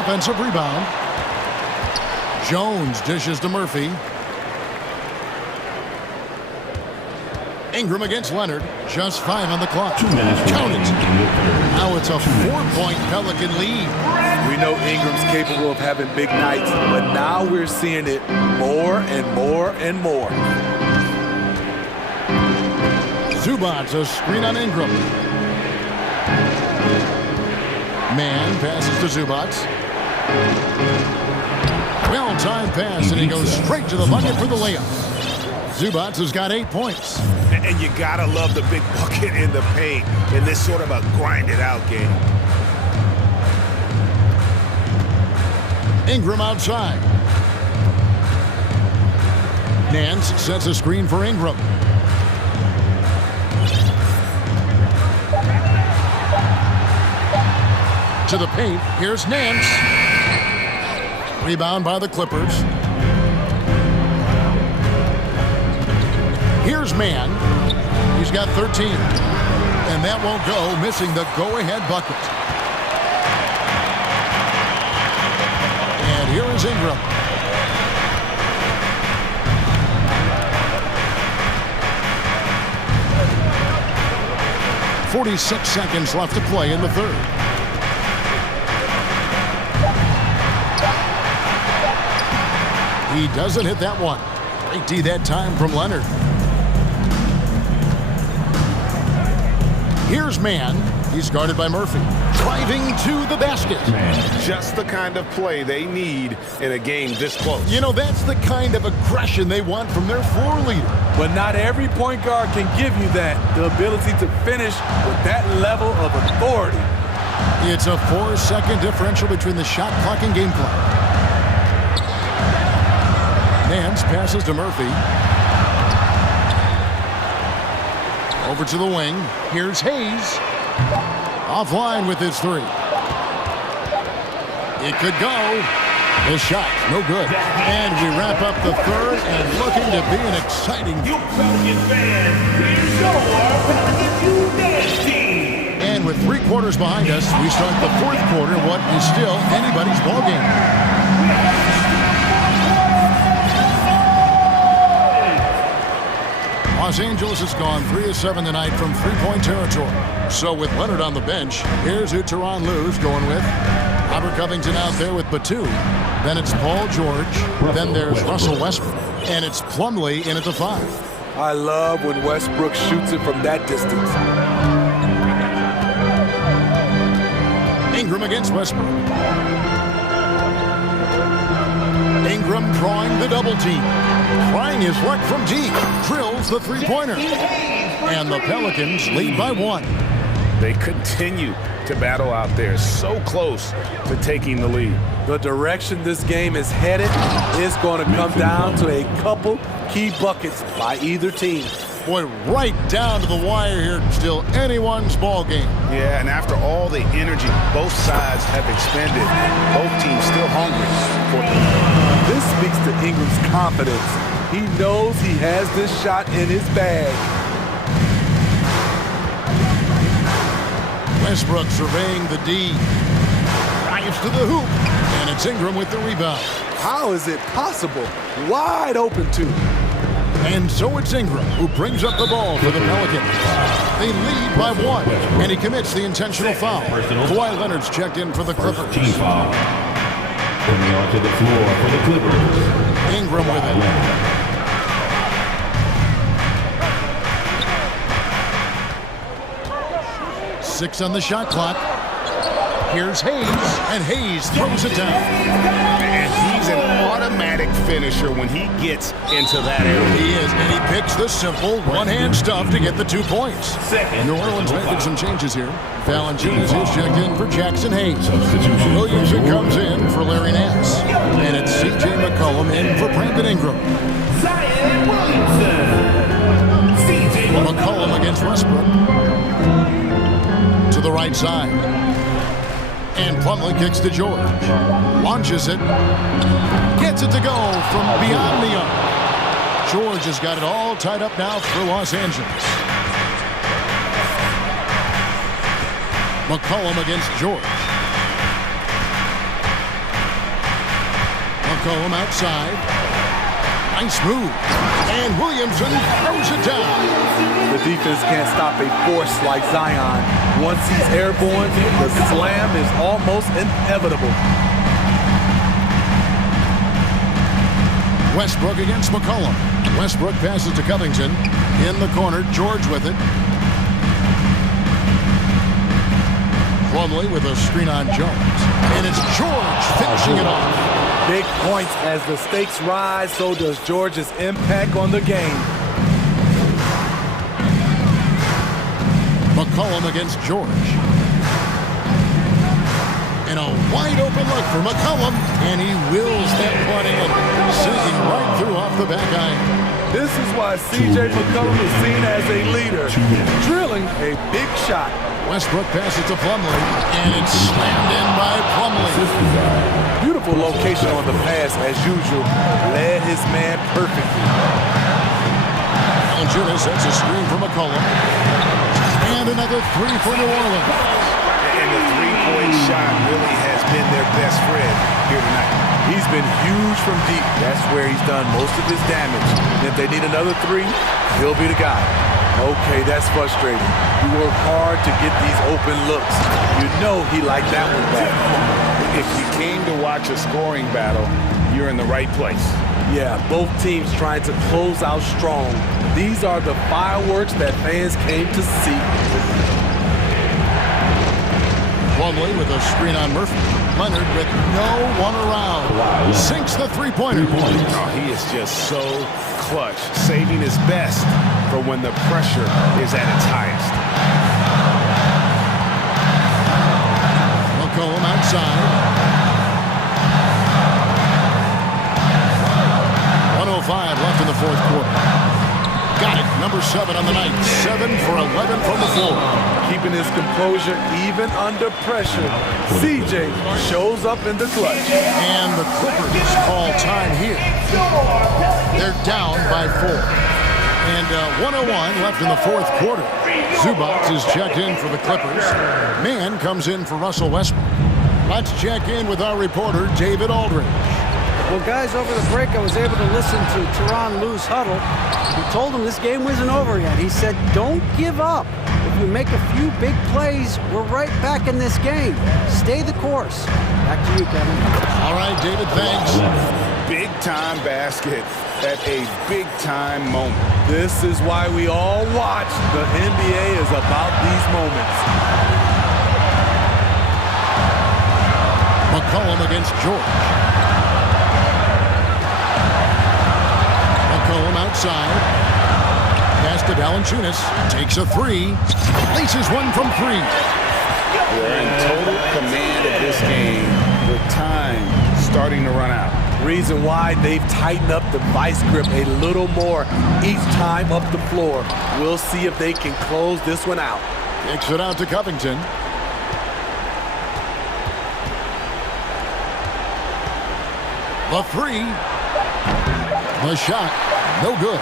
Offensive rebound. Jones dishes to Murphy. Ingram against Leonard. Just 5 on the clock. 2 minutes. Count it. Now it's a 4-point Pelican lead. We know Ingram's capable of having big nights, but now we're seeing it more and more and more. Zubac, a screen on Ingram. Man passes to Zubac. Well-timed pass, and he goes straight to the bucket for the layup. Zubac has got 8 points. And you gotta love the big bucket in the paint in this sort of a grinded-out game. Ingram outside. Nance sets a screen for Ingram. To the paint. Here's Nance. Rebound by the Clippers. Here's Mann. He's got 13. And that won't go, missing the go-ahead bucket. And here is Ingram. .46 seconds left to play in the third. He doesn't hit that one. Great D that time from Leonard. Here's Mann. He's guarded by Murphy. Driving to the basket. Just the kind of play they need in a game this close. You know, that's the kind of aggression they want from their floor leader. But not every point guard can give you that. The ability to finish with that level of authority. It's a 4-second differential between the shot clock and game clock. Nance passes to Murphy. Over to the wing. Here's Hayes. Offline with his 3. It could go. The shot, no good. And we wrap up the third and looking to be an exciting... You Pelican fans, here's your Pelican dance team. And with 3 quarters behind us, we start the 4th quarter, what is still anybody's ballgame. Los Angeles has gone 3 of 7 tonight from 3-point territory. So with Leonard on the bench, here's who Tyronn Lue's going with. Robert Covington out there with Batum. Then it's Paul George. Then there's Russell Westbrook. And it's Plumlee in at the 5. I love when Westbrook shoots it from that distance. Ingram against Westbrook. Ingram drawing the double team. Trying his luck from deep. Drills the 3-pointer. And the Pelicans lead by 1. They continue to battle out there, so close to taking the lead. The direction this game is headed is going to come down to a couple key buckets by either team. Boy, right down to the wire here. Still anyone's ball game. Yeah, and after all the energy both sides have expended, both teams still hungry for it. This speaks to Ingram's confidence. He knows he has this shot in his bag. Westbrook surveying the D. Drives to the hoop. And it's Ingram with the rebound. How is it possible? Wide open, too. And so it's Ingram who brings up the ball for the Pelicans. They lead by 1, and he commits the intentional foul. Kawhi Leonard's checked in for the Clippers. Team foul. Coming onto the floor for the Clippers. Ingram with it. 6 on the shot clock. Here's Hayes, and Hayes throws it down. And he's an automatic finisher when he gets into that area. He is, and he picks the simple one-hand stuff to get the 2 points. New Orleans making some changes here. Valanciunas is checked in for Jackson Hayes. Williamson comes in for Larry Nance. And it's C.J. McCollum in for Brandon Ingram. Zion Williamson. C.J. McCollum against Westbrook. To the right side. And Plumlee kicks to George. Launches it. Gets it to go from beyond the arc. George has got it all tied up now for Los Angeles. McCollum against George. McCollum outside. Nice move. And Williamson throws it down. The defense can't stop a force like Zion. Once he's airborne, the slam is almost inevitable. Westbrook against McCollum. Westbrook passes to Covington. In the corner, George with it. Plumlee with a screen on Jones. And it's George finishing it off. Big points as the stakes rise, so does George's impact on the game. McCollum against George. And a wide open look for McCollum, and he wills that one in, sinking right through off the back iron. This is why C.J. McCollum is seen as a leader, drilling a big shot. Westbrook passes to Plumlee, and it's slammed in by Plumlee. Beautiful location on the pass, as usual. Led his man perfectly. Valanciunas sets a screen for McCollum. And another 3 for New Orleans. And the three-point shot really has been their best friend here tonight. He's been huge from deep. That's where he's done most of his damage. And if they need another 3, he'll be the guy. Okay, that's frustrating. You work hard to get these open looks. You know he liked that one back. If you came to watch a scoring battle, you're in the right place. Yeah, both teams trying to close out strong. These are the fireworks that fans came to see. Plumlee with a screen on Murphy. Leonard with no one around. Sinks the three-pointer. Oh, he is just so clutch, saving his best for when the pressure is at its highest. McCollum outside. 1:05 left in the fourth quarter. Got it. Number 7 on the night. 7 for 11 from the floor. Keeping his composure even under pressure. CJ shows up in the clutch. And the Clippers call time here. They're down by 4. And 1:01 left in the fourth quarter. Zubac is checked in for the Clippers. Mann comes in for Russell Westbrook. Let's check in with our reporter, David Aldridge. Well, guys, over the break, I was able to listen to Tyronn Lue's huddle. He told him this game wasn't over yet. He said, don't give up. If you make a few big plays, we're right back in this game. Stay the course. Back to you, Kevin. All right, David, thanks. Big-time basket at a big-time moment. This is why we all watch. The NBA is about these moments. McCollum against George. McCollum outside. Pass to Valanciunas. Takes a three. Laces one from three. They're in total command of this game with time starting to run out. Reason why they've tightened up the vice grip a little more each time up the floor. We'll see if they can close this one out. Kicks it out to Covington. The three. The shot. No good.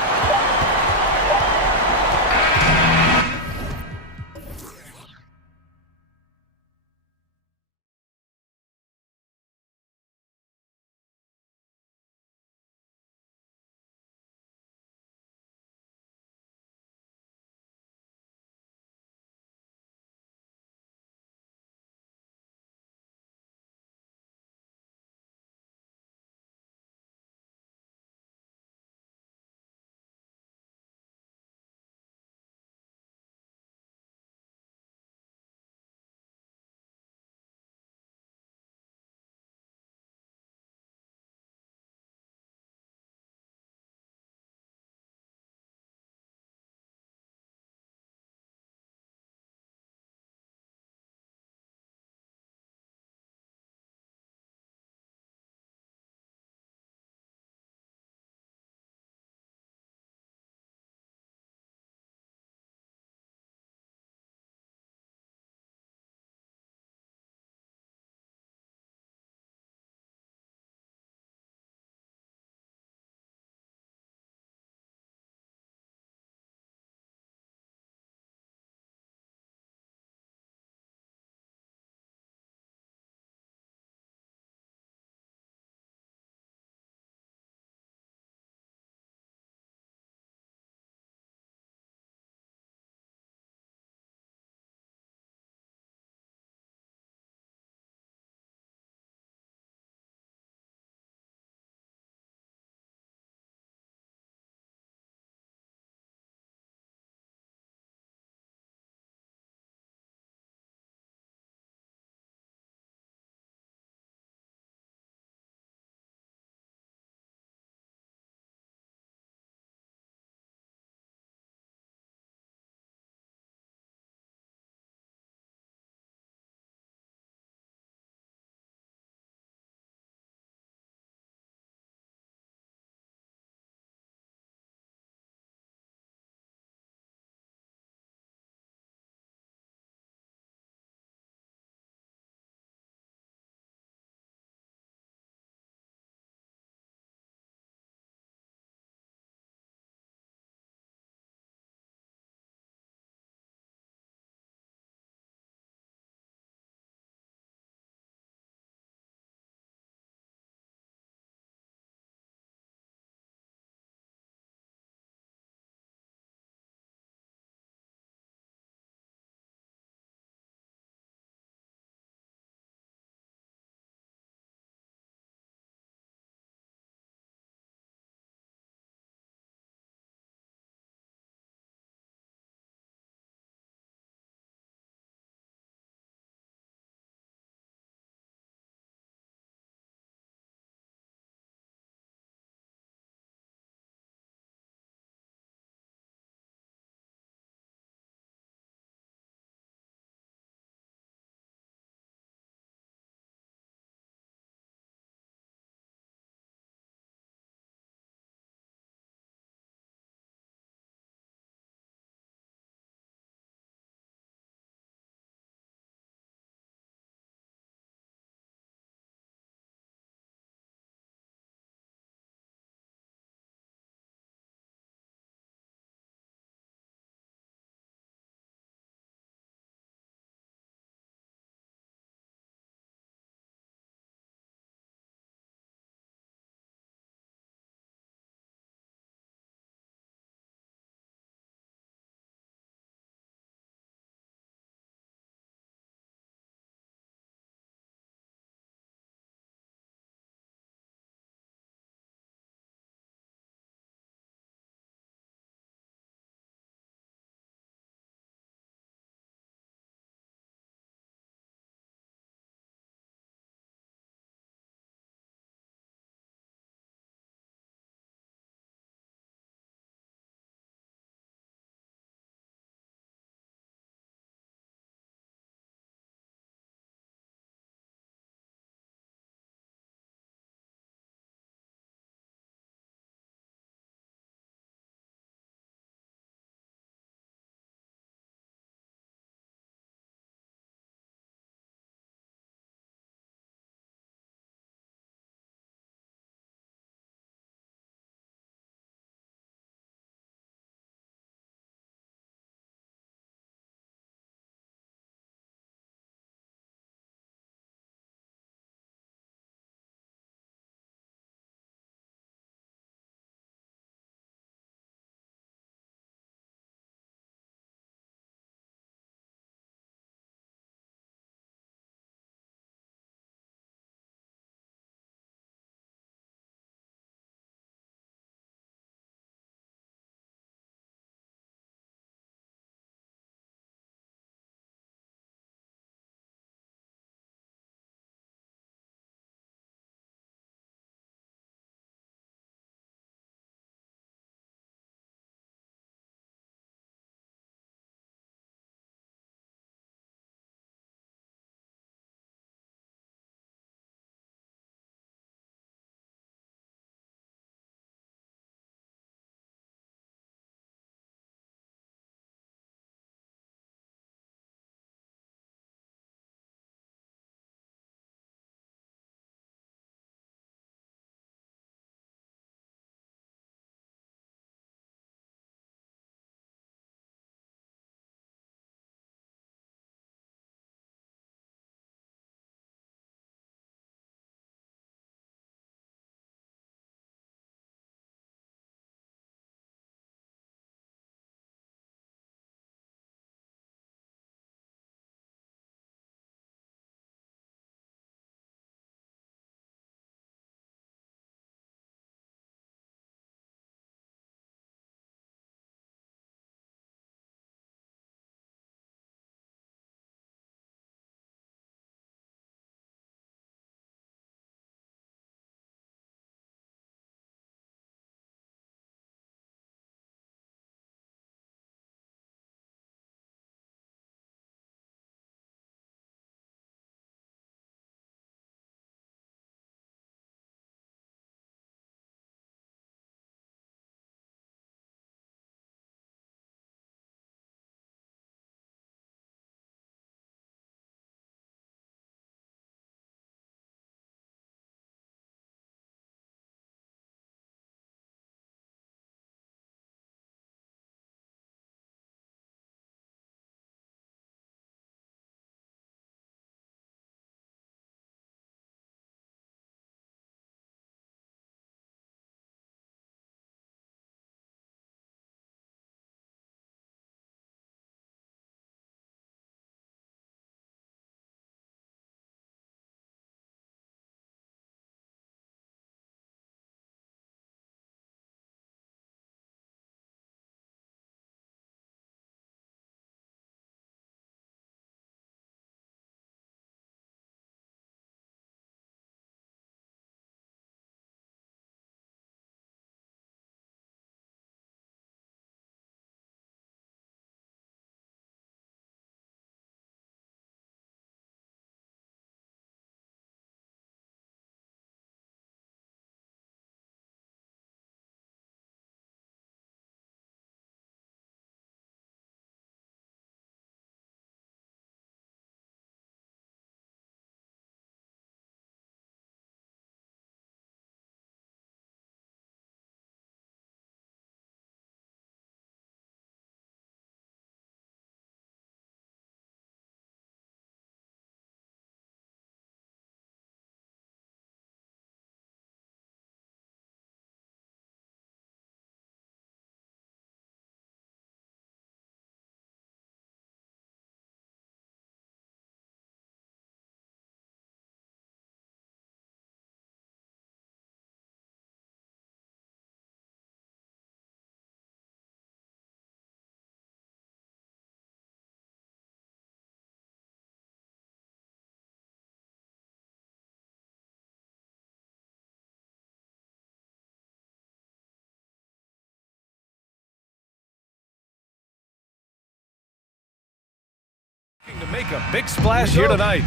To make a big splash here tonight.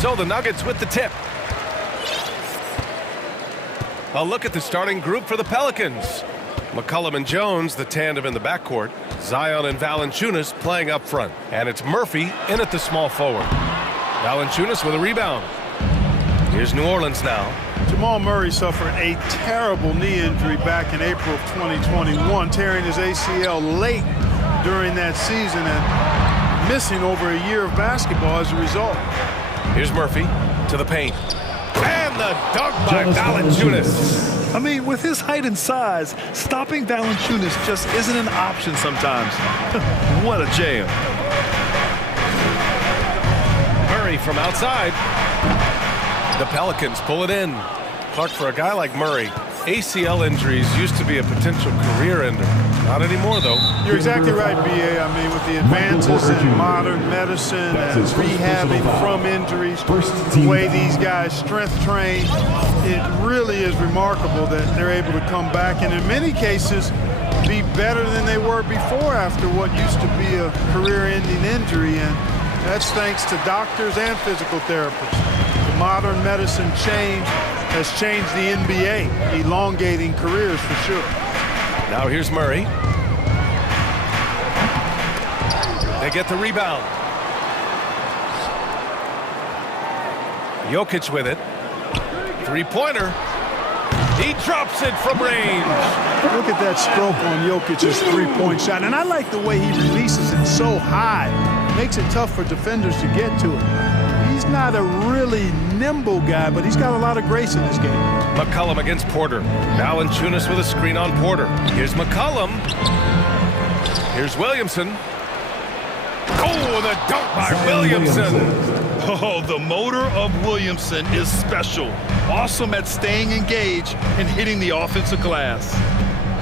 So the Nuggets with the tip. A look at the starting group for the Pelicans. McCollum and Jones, the tandem in the backcourt. Zion and Valanciunas playing up front. And it's Murphy in at the small forward. Valanciunas with a rebound. Here's New Orleans now. Jamal Murray suffered a terrible knee injury back in April of 2021, tearing his ACL late during that season and missing over a year of basketball as a result. Here's Murphy to the paint. And the dunk by Valanciunas. I mean, with his height and size, stopping Valanciunas just isn't an option sometimes. What a jam. Murray from outside. The Pelicans pull it in. Clark, for a guy like Murray, ACL injuries used to be a potential career ender. Not anymore, though. You're exactly right, B.A. I mean, with the advances in modern medicine and rehabbing from injuries, the way these guys strength train, it really is remarkable that they're able to come back and in many cases be better than they were before after what used to be a career-ending injury. And that's thanks to doctors and physical therapists. The modern medicine change has changed the NBA, elongating careers for sure. Now here's Murray. They get the rebound. Jokic with it. Three-pointer. He drops it from range. Look at that stroke on Jokic's three-point shot. And I like the way he releases it so high. Makes it tough for defenders to get to it. He's not a really nimble guy, but he's got a lot of grace in this game. McCollum against Porter. Valanciunas with a screen on Porter. Here's McCollum. Here's Williamson. Oh, the dunk by Williamson. Oh, the motor of Williamson is special. Awesome at staying engaged and hitting the offensive glass.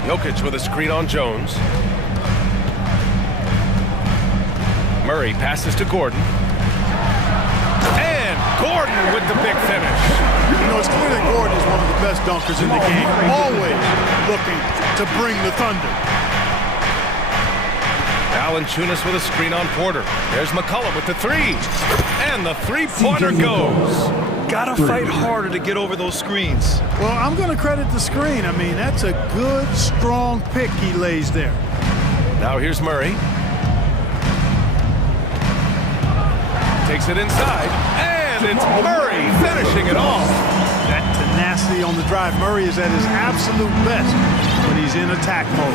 Jokic with a screen on Jones. Murray passes to Gordon. And Gordon with the big finish. You know, it's clear that Gordon is one of the best dunkers in the game. Always looking to bring the thunder. Valanciunas with a screen on Porter. There's McCollum with the three. And the three-pointer goes. Gotta fight harder to get over those screens. Well, I'm going to credit the screen. I mean, that's a good, strong pick he lays there. Now here's Murray. Takes it inside. And it's Murray finishing it off. That tenacity on the drive. Murray is at his absolute best when he's in attack mode.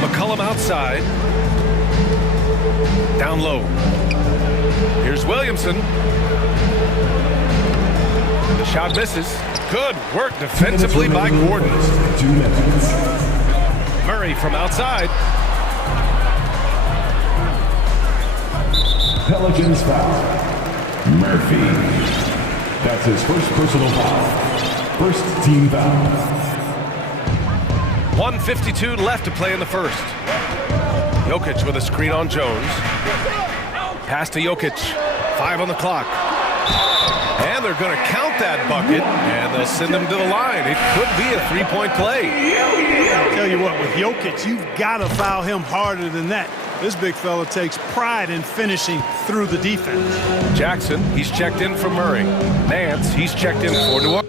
McCollum outside. Down low. Here's Williamson. The shot misses. Good work defensively by Gordon. Murray from outside. Pelicans foul. Murphy. That's his first personal foul. First team foul. 1:52 left to play in the first. Jokic with a screen on Jones. Pass to Jokic. 5 on the clock. And they're going to count that bucket, and they'll send him to the line. It could be a three-point play. I'll tell you what, with Jokic, you've got to foul him harder than that. This big fella takes pride in finishing through the defense. Jackson, he's checked in for Murray. Nance, he's checked in for New Orleans.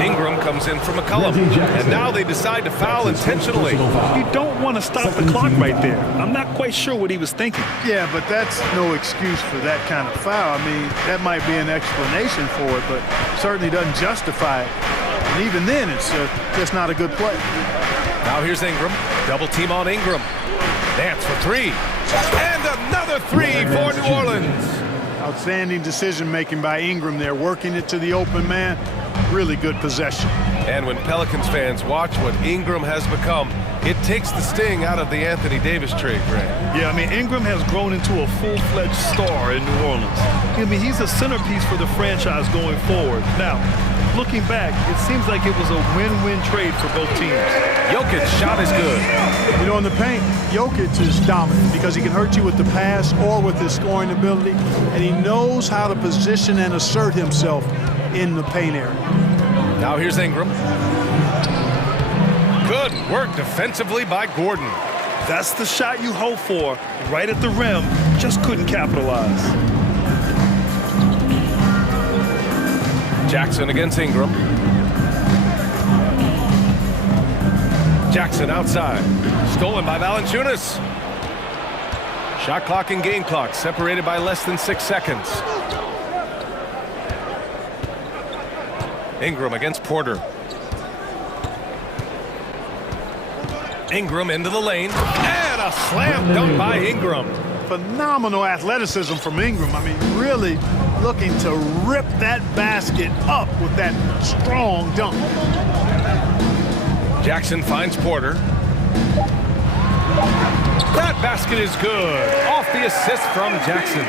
Ingram comes in for McCollum, and now they decide to foul intentionally. You don't want to stop the clock right there. I'm not quite sure what he was thinking. Yeah, but that's no excuse for that kind of foul. I mean, that might be an explanation for it, but it certainly doesn't justify it. And even then, it's just not a good play. Now here's Ingram. Double team on Ingram. Nance for three. And another three for New Orleans. Outstanding decision-making by Ingram there, working it to the open man. Really good possession. And when Pelicans fans watch what Ingram has become, it takes the sting out of the Anthony Davis trade, Grant. Yeah, I mean, Ingram has grown into a full-fledged star in New Orleans. I mean, he's a centerpiece for the franchise going forward. Now, looking back, it seems like it was a win-win trade for both teams. Jokic's shot is good. You know, in the paint, Jokic is dominant because he can hurt you with the pass or with his scoring ability, and he knows how to position and assert himself in the paint area. Now here's Ingram. Good work defensively by Gordon. That's the shot you hope for, right at the rim, just couldn't capitalize. Jackson against Ingram. Jackson outside. Stolen by Valanciunas. Shot clock and game clock separated by less than 6 seconds. Ingram against Porter. Ingram into the lane. And a slam dunk by Ingram. Phenomenal athleticism from Ingram. I mean, really looking to rip that basket up with that strong dunk. Jackson finds Porter. That basket is good. Off the assist from Jackson.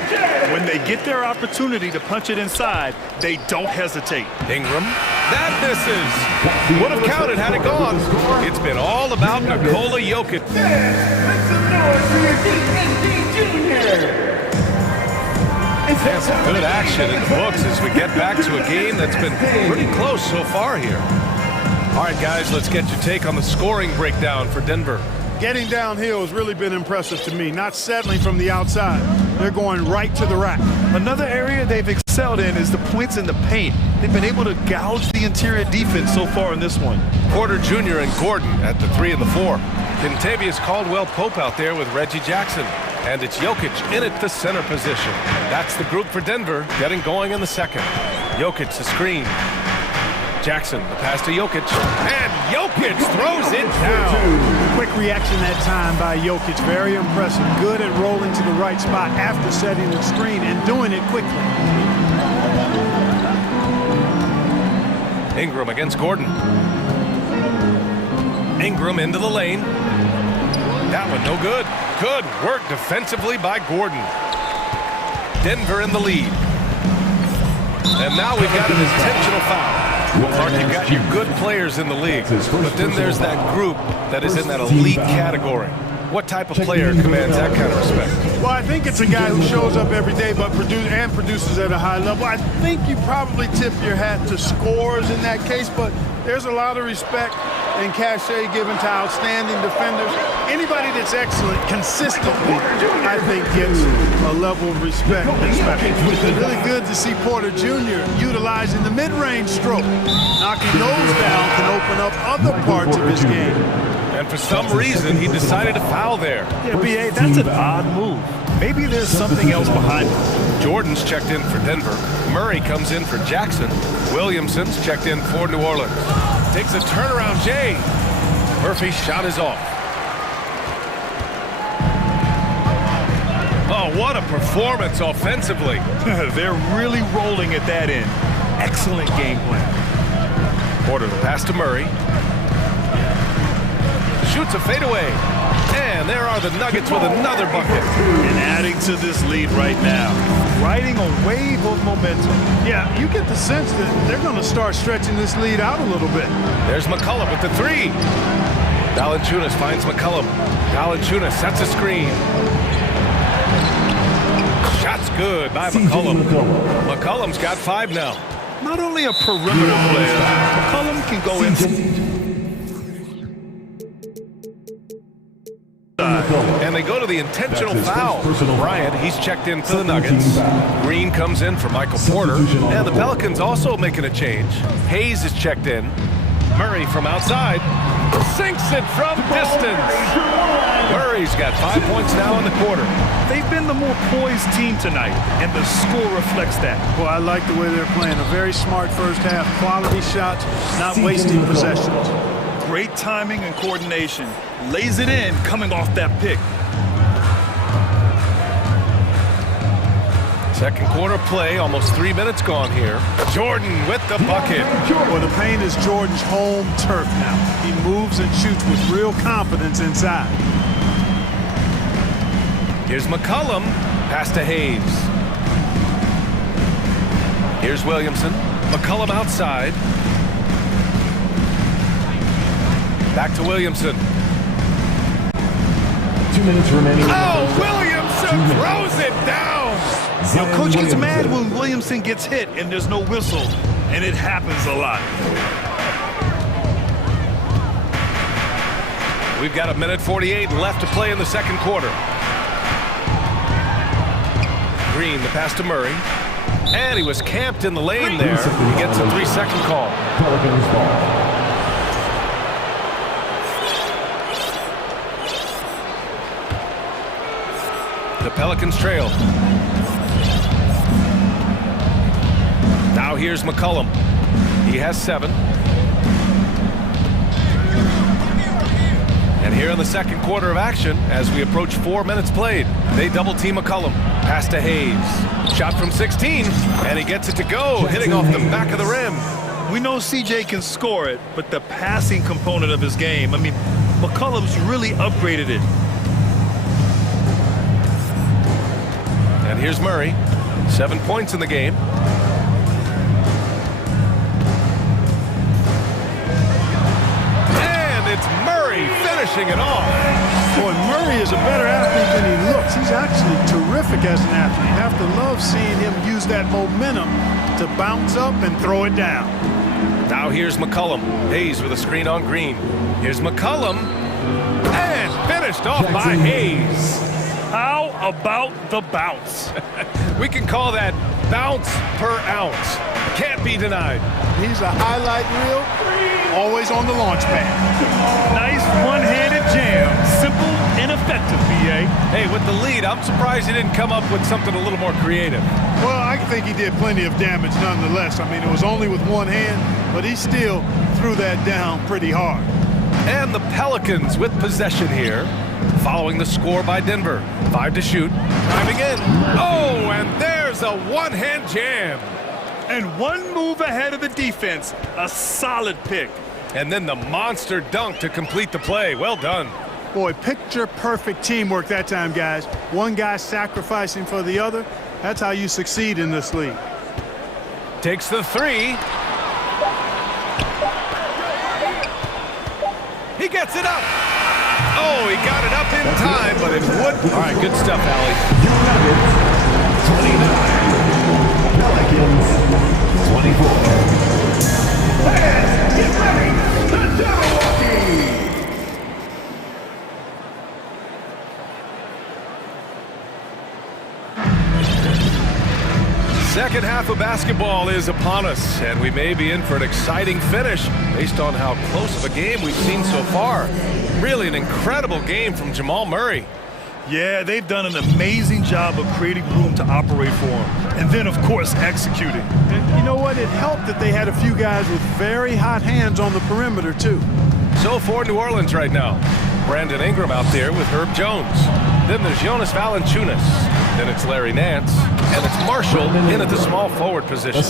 When they get their opportunity to punch it inside, they don't hesitate. Ingram. That misses. Would have counted had it gone. It's been all about Nikola Jokic. That's good action in the books as we get back to a game that's been pretty close so far here. All right, guys, let's get your take on the scoring breakdown for Denver. Getting downhill has really been impressive to me, not settling from the outside. They're going right to the rack. Another area they've excelled in is the points in the paint. They've been able to gouge the interior defense so far in this one. Porter Jr. and Gordon at the 3 and the 4. Kentavious Caldwell-Pope out there with Reggie Jackson. And it's Jokic in at the center position. That's the group for Denver getting going in the second. Jokic the screen. Jackson, the pass to Jokic. And Jokic throws it down. Quick reaction that time by Jokic. Very impressive. Good at rolling to the right spot after setting the screen and doing it quickly. Ingram against Gordon. Ingram into the lane. That one no good. Good work defensively by Gordon. Denver in the lead. And now we've got an intentional foul. Mark, you've got your good players in the league, but then there's that group that is in that elite category. What type of player commands that kind of respect? Well, I think it's a guy who shows up every day but produces at a high level. I think you probably tip your hat to scores in that case, but there's a lot of respect and cachet given to outstanding defenders. Anybody that's excellent consistently, I think, gets a level of respect. It's really good to see Porter Jr. utilizing the mid-range stroke. Knocking those down can open up other parts of his game. And for some reason, he decided to foul there. Yeah, B.A., that's an odd move. Maybe there's something else behind it. Jordan's checked in for Denver. Murray comes in for Jackson. Williamson's checked in for New Orleans. Takes a turnaround, Jay. Murphy's shot is off. Oh, what a performance offensively. They're really rolling at that end. Excellent game plan. Porter the pass to Murray. Shoots a fadeaway. And there are the Nuggets with another bucket. And adding to this lead right now. Riding a wave of momentum. Yeah, you get the sense that they're going to start stretching this lead out a little bit. There's McCollum with the 3. Valanciunas finds McCollum. Valanciunas sets a screen. Shot's good by McCollum. McCollum's got 5 now. Not only a perimeter player, McCollum can go inside. And they go to the intentional foul. Bryant, he's checked in for the Nuggets. Green comes in for Michael Porter. And the Pelicans also making a change. Hayes is checked in. Murray from outside. Sinks it from distance. Murray's got 5 points now in the quarter. They've been the more poised team tonight, and the score reflects that. Well, I like the way they're playing. A very smart first half. Quality shots, not wasting possessions. Great timing and coordination. Lays it in coming off that pick. Second quarter play, almost 3 minutes gone here. Jordan with the bucket. Well, the paint is Jordan's home turf now. He moves and shoots with real confidence inside. Here's McCollum, pass to Hayes. Here's Williamson. McCollum outside. Back to Williamson. 2 minutes remaining. Oh, Williamson throws it down. Now, Coach gets mad when Williamson gets hit and there's no whistle. and it happens a lot. We've got 1:48 left to play in the second quarter. Green, the pass to Murray. And he was camped in the lane there. He gets a 3-second call. Pelicans ball. The Pelicans trail. Now here's McCollum. He has 7. And here in the second quarter of action, as we approach 4 minutes played, they double-team McCollum. Pass to Hayes. Shot from 16, and he gets it to go, hitting off the back of the rim. We know CJ can score it, but the passing component of his game, I mean, McCollum's really upgraded it. And here's Murray. 7 points in the game. It's Murray finishing it off. Boy, Murray is a better athlete than he looks. He's actually terrific as an athlete. You have to love seeing him use that momentum to bounce up and throw it down. Now here's McCollum. Hayes with a screen on Green. Here's McCollum. And finished off by Hayes. How about the bounce? We can call that bounce per ounce. Can't be denied. He's a highlight reel, always on the launch pad. Nice one-handed jam. Simple and effective, B.A. Hey, with the lead, I'm surprised he didn't come up with something a little more creative. Well, I think he did plenty of damage nonetheless. I mean, it was only with one hand, but he still threw that down pretty hard. And the Pelicans with possession here, following the score by Denver. 5 to shoot, driving in. Oh, and there's a one-hand jam. And one move ahead of the defense. A solid pick. And then the monster dunk to complete the play. Well done. Boy, picture-perfect teamwork that time, guys. One guy sacrificing for the other. That's how you succeed in this league. Takes the 3. He gets it up. Oh, he got it up in time, but it would. All right, good stuff, Allie. 29. Pelicans 24. Fans, get ready. The Jabberwocky. Second half of basketball is upon us, and we may be in for an exciting finish based on how close of a game we've seen so far. Really an incredible game from Jamal Murray. Yeah, they've done an amazing job of creating room to operate for him. And then, of course, executing. And you know what? It helped that they had a few guys with very hot hands on the perimeter, too. So for New Orleans right now, Brandon Ingram out there with Herb Jones. Then there's Jonas Valanciunas. Then it's Larry Nance. And it's Marshall in at the small forward position.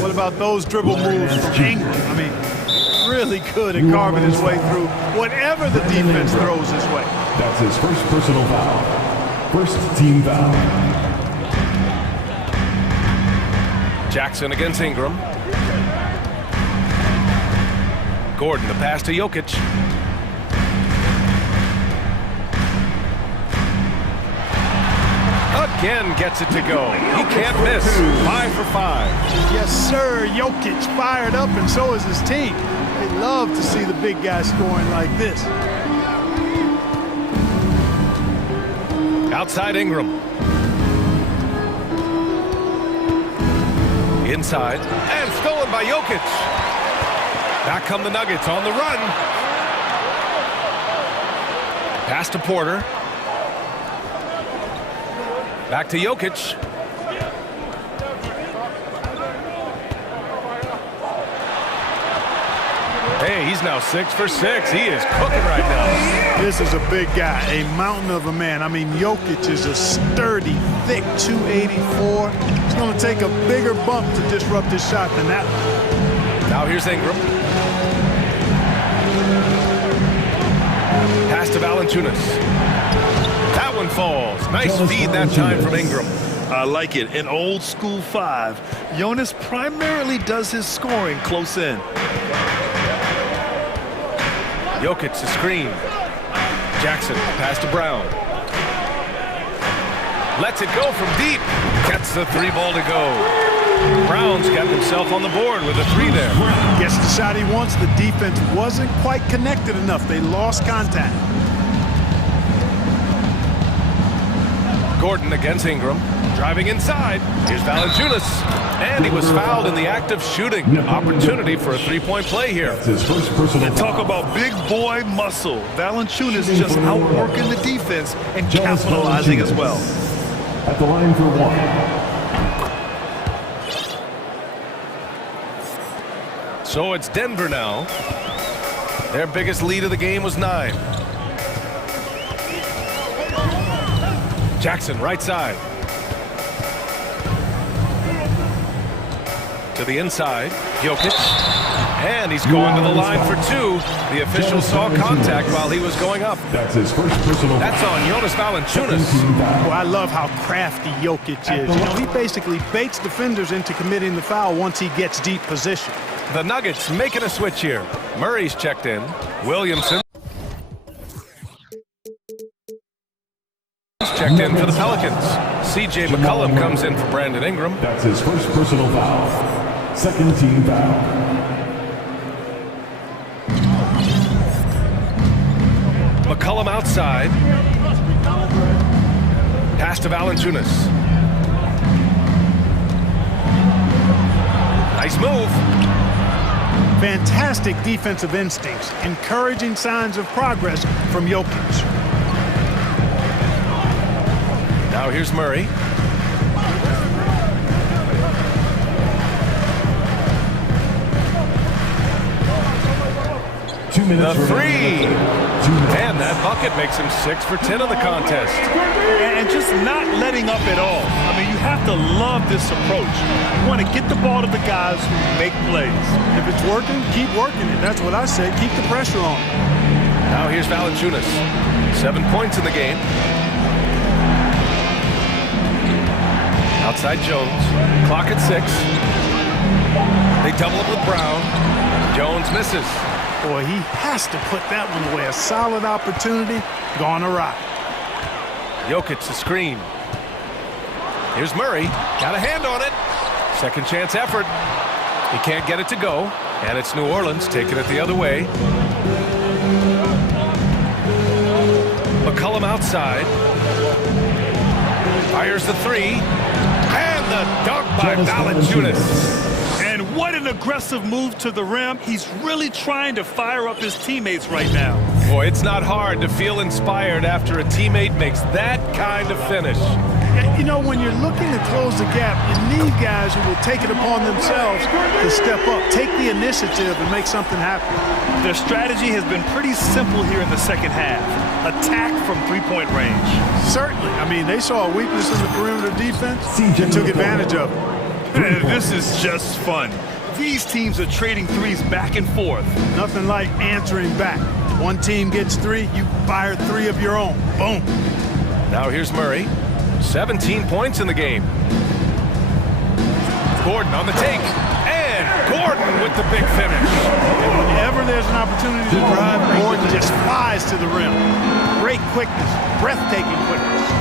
What about those dribble moves from Ingram? I mean, really good at carving his way through whatever the defense throws his way. That's his first personal foul. First team foul. Jackson against Ingram. Gordon, the pass to Jokic. Again gets it to go. He can't miss. 5 for 5. Yes, sir. Jokic fired up, and so is his team. They love to see the big guy scoring like this. Outside Ingram. Inside. And stolen by Jokic. Back come the Nuggets on the run. Pass to Porter. Back to Jokic. Hey, he's now 6 for 6. He is cooking right now. This is a big guy, a mountain of a man. I mean, Jokic is a sturdy, thick 284. It's going to take a bigger bump to disrupt his shot than that one. Now here's Ingram. Pass to Valanciunas. That one falls. Nice feed that time from Ingram. I like it. An old school 5. Jonas primarily does his scoring close in. Jokic to screen. Jackson, pass to Brown. Lets it go from deep. Gets the 3 ball to go. Brown's got himself on the board with a 3 there. Gets the shot he wants. The defense wasn't quite connected enough. They lost contact. Gordon against Ingram. Driving inside. Here's Valanciunas. And he was fouled in the act of shooting. Opportunity for a three-point play here. And talk about big boy muscle. Valanciunas just outworking the defense and capitalizing as well. At the line for 1. So it's Denver now. Their biggest lead of the game was 9. Jackson, right side. To the inside, Jokic. And he's going to the line for 2. The official saw contact while he was going up. That's his first personal. That's on Jonas Valanciunas. Well, I love how crafty Jokic is. You know, he basically baits defenders into committing the foul once he gets deep position. The Nuggets making a switch here. Murray's checked in. Williamson checked in for the Pelicans. C.J. McCollum comes in for Brandon Ingram. That's his first personal foul. Second team foul. McCollum outside. Pass to Valanciunas. Nice move. Fantastic defensive instincts. Encouraging signs of progress from Jokic. Now here's Murray. The 3. And that bucket makes him 6 for 10 in the contest. And just not letting up at all. I mean, you have to love this approach. You want to get the ball to the guys who make plays. If it's working, keep working it. That's what I say. Keep the pressure on. Now here's Valanciunas. 7 points in the game. Outside Jones. Clock at 6. They double up with Brown. Jones misses. Boy, he has to put that one away. A solid opportunity, gone awry. Jokic the screen. Here's Murray. Got a hand on it. Second chance effort. He can't get it to go. And it's New Orleans taking it the other way. McCollum outside. Fires the 3. And the dunk by Valanciunas. And what an aggressive move to the rim. He's really trying to fire up his teammates right now. Boy, it's not hard to feel inspired after a teammate makes that kind of finish. You know, when you're looking to close the gap, you need guys who will take it upon themselves to step up, take the initiative, and make something happen. Their strategy has been pretty simple here in the second half. Attack from three-point range. Certainly. I mean, they saw a weakness in the perimeter defense and took advantage of it. And this is just fun. These teams are trading threes back and forth. Nothing like answering back. One team gets 3, you fire 3 of your own. Boom. Now here's Murray. 17 points in the game. Gordon on the take. And Gordon with the big finish. And whenever there's an opportunity to drive, Gordon just flies to the rim. Great quickness, breathtaking quickness.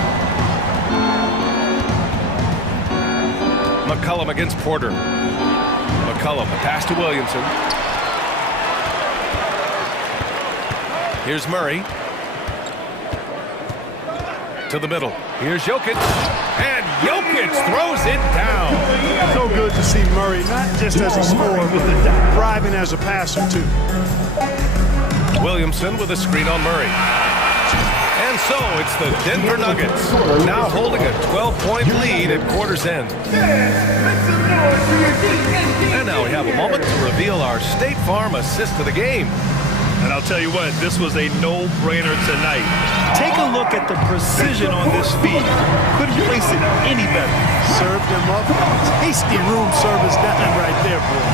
McCollum against Porter. McCollum, a pass to Williamson. Here's Murray. To the middle. Here's Jokic. And Jokic throws it down. So good to see Murray, not just as a scorer, but thriving as a passer, too. Williamson with a screen on Murray. And so it's the Denver Nuggets now holding a 12-point lead at quarter's end. And now we have a moment to reveal our State Farm assist of the game. And I'll tell you what, this was a no-brainer tonight. Take a look at the precision on this feed. Couldn't place it any better. Served him up. Tasty room service down right there, boy.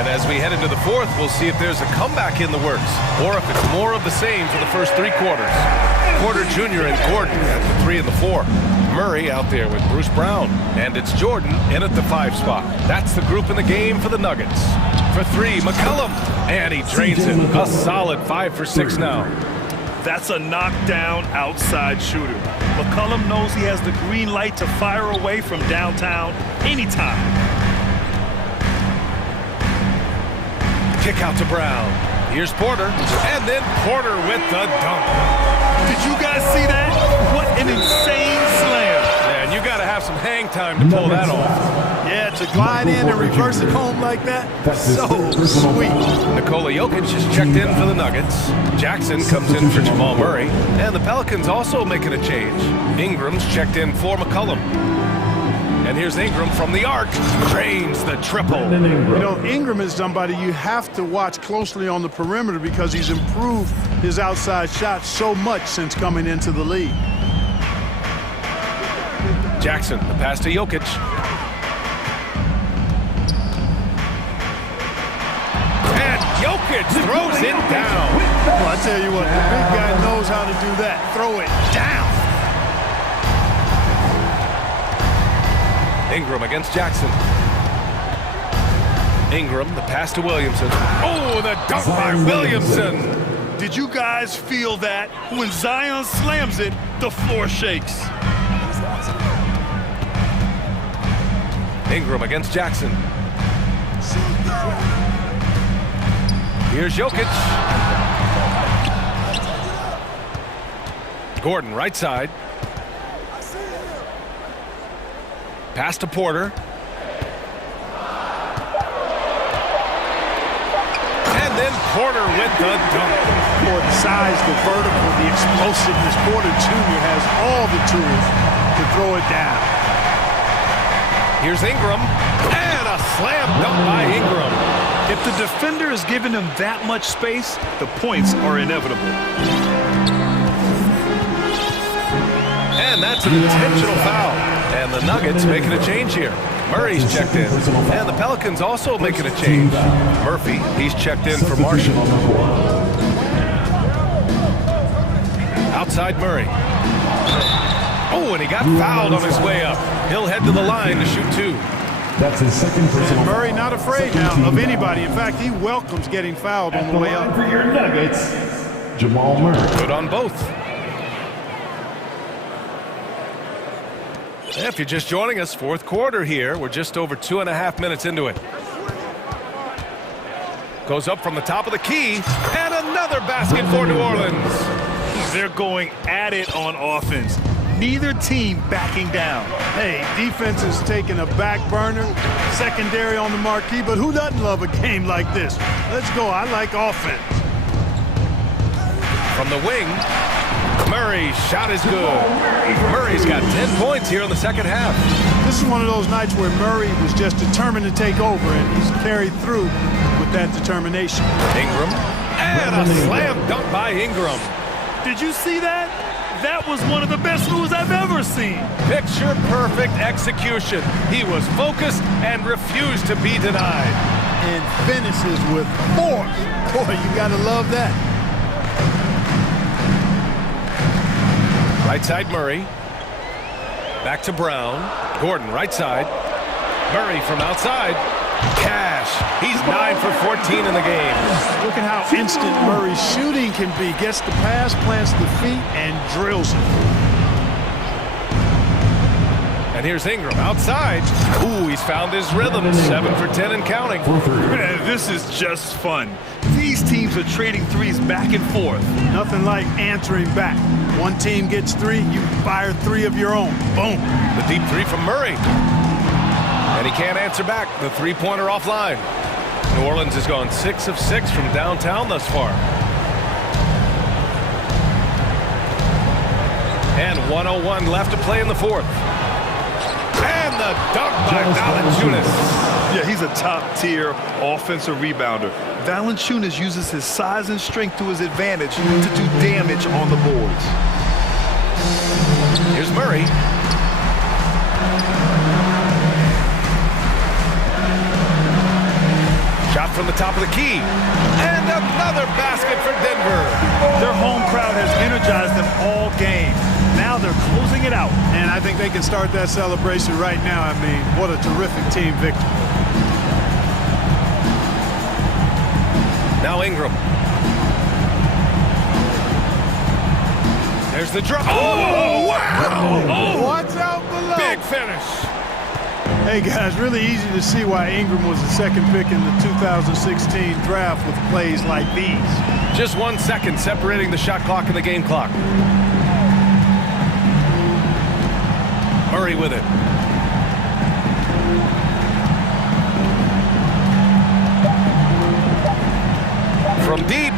And as we head into the fourth, we'll see if there's a comeback in the works or if it's more of the same for the first 3 quarters. Porter Jr. and Gordon at the 3 and the 4. Murray out there with Bruce Brown. And it's Jordan in at the 5 spot. That's the group in the game for the Nuggets. For 3, McCollum. And he drains it. A solid 5 for 6 now. That's a knockdown outside shooter. McCollum knows he has the green light to fire away from downtown anytime. Kick out to Brown. Here's Porter, and then Porter with the dunk. Did you guys see that? What an insane slam. Man, you got to have some hang time to pull that off. Yeah, to glide in and reverse it home like that, so sweet. Nikola Jokic is checked in for the Nuggets. Jackson comes in for Jamal Murray. And the Pelicans also making a change. Ingram's checked in for McCollum. And here's Ingram from the arc. Drains the triple. You know, Ingram is somebody you have to watch closely on the perimeter because he's improved his outside shot so much since coming into the league. Jackson, the pass to Jokic. And Jokic throws it down. Well, I tell you what, the big guy knows how to do that. Throw it down. Ingram against Jackson. Ingram, the pass to Williamson. Oh, the dunk by Williamson. Did you guys feel that? When Zion slams it, the floor shakes. Ingram against Jackson. Here's Jokic. Gordon, right side. Pass to Porter. And then Porter with the dunk. For the size, the vertical, the explosiveness, Porter Jr. has all the tools to throw it down. Here's Ingram. And a slam dunk by Ingram. If the defender is giving him that much space, the points are inevitable. And that's an intentional foul. And the Nuggets making a change here. Murray's checked in. And the Pelicans also making a change. Murphy, he's checked in for Marshall. Outside Murray. Oh, and he got fouled on his way up. He'll head to the line to shoot two. That's his second personal. Murray not afraid now of anybody. In fact, he welcomes getting fouled on the way up. For your Nuggets, Jamal Murray. Good on both. If you're just joining us, fourth quarter here. We're just over 2.5 minutes into it. Goes up from the top of the key, and another basket for New Orleans. They're going at it on offense. Neither team backing down. Hey, defense is taking a back burner, secondary on the marquee, but who doesn't love a game like this? Let's go. I like offense. From the wing, Murray's shot is good. Murray's got 10 points here in the second half. This is one of those nights where Murray was just determined to take over, and he's carried through with that determination. Ingram, and a slam dunk by Ingram. Did you see that? That was one of the best moves I've ever seen. Picture perfect execution. He was focused and refused to be denied. And finishes with force. Boy, you gotta love that. Right side Murray. Back to Brown. Gordon right side. Murray from outside. Cash. He's 9 for 14 in the game. Look at how instant Murray's shooting can be. Gets the pass, plants the feet, and drills it. And here's Ingram outside. Ooh, he's found his rhythm. 7 for 10 and counting. Man, this is just fun. These teams are trading threes back and forth. Nothing like answering back. One team gets three, you fire three of your own. Boom. The deep three from Murray. And he can't answer back. The three-pointer offline. New Orleans has gone 6 of 6 from downtown thus far. And 1:01 left to play in the fourth. And the dunk by Valanciunas. Yeah, he's a top-tier offensive rebounder. Valanciunas uses his size and strength to his advantage to do damage on the boards. Here's Murray. Shot from the top of the key. And another basket for Denver. Their home crowd has energized them all game. Now they're closing it out. And I think they can start that celebration right now. I mean, what a terrific team victory. Now Ingram. There's the drop. Oh, wow! Oh, watch out below. Big finish. Hey, guys, really easy to see why Ingram was the second pick in the 2016 draft with plays like these. Just 1 second separating the shot clock and the game clock. Murray with it. From deep.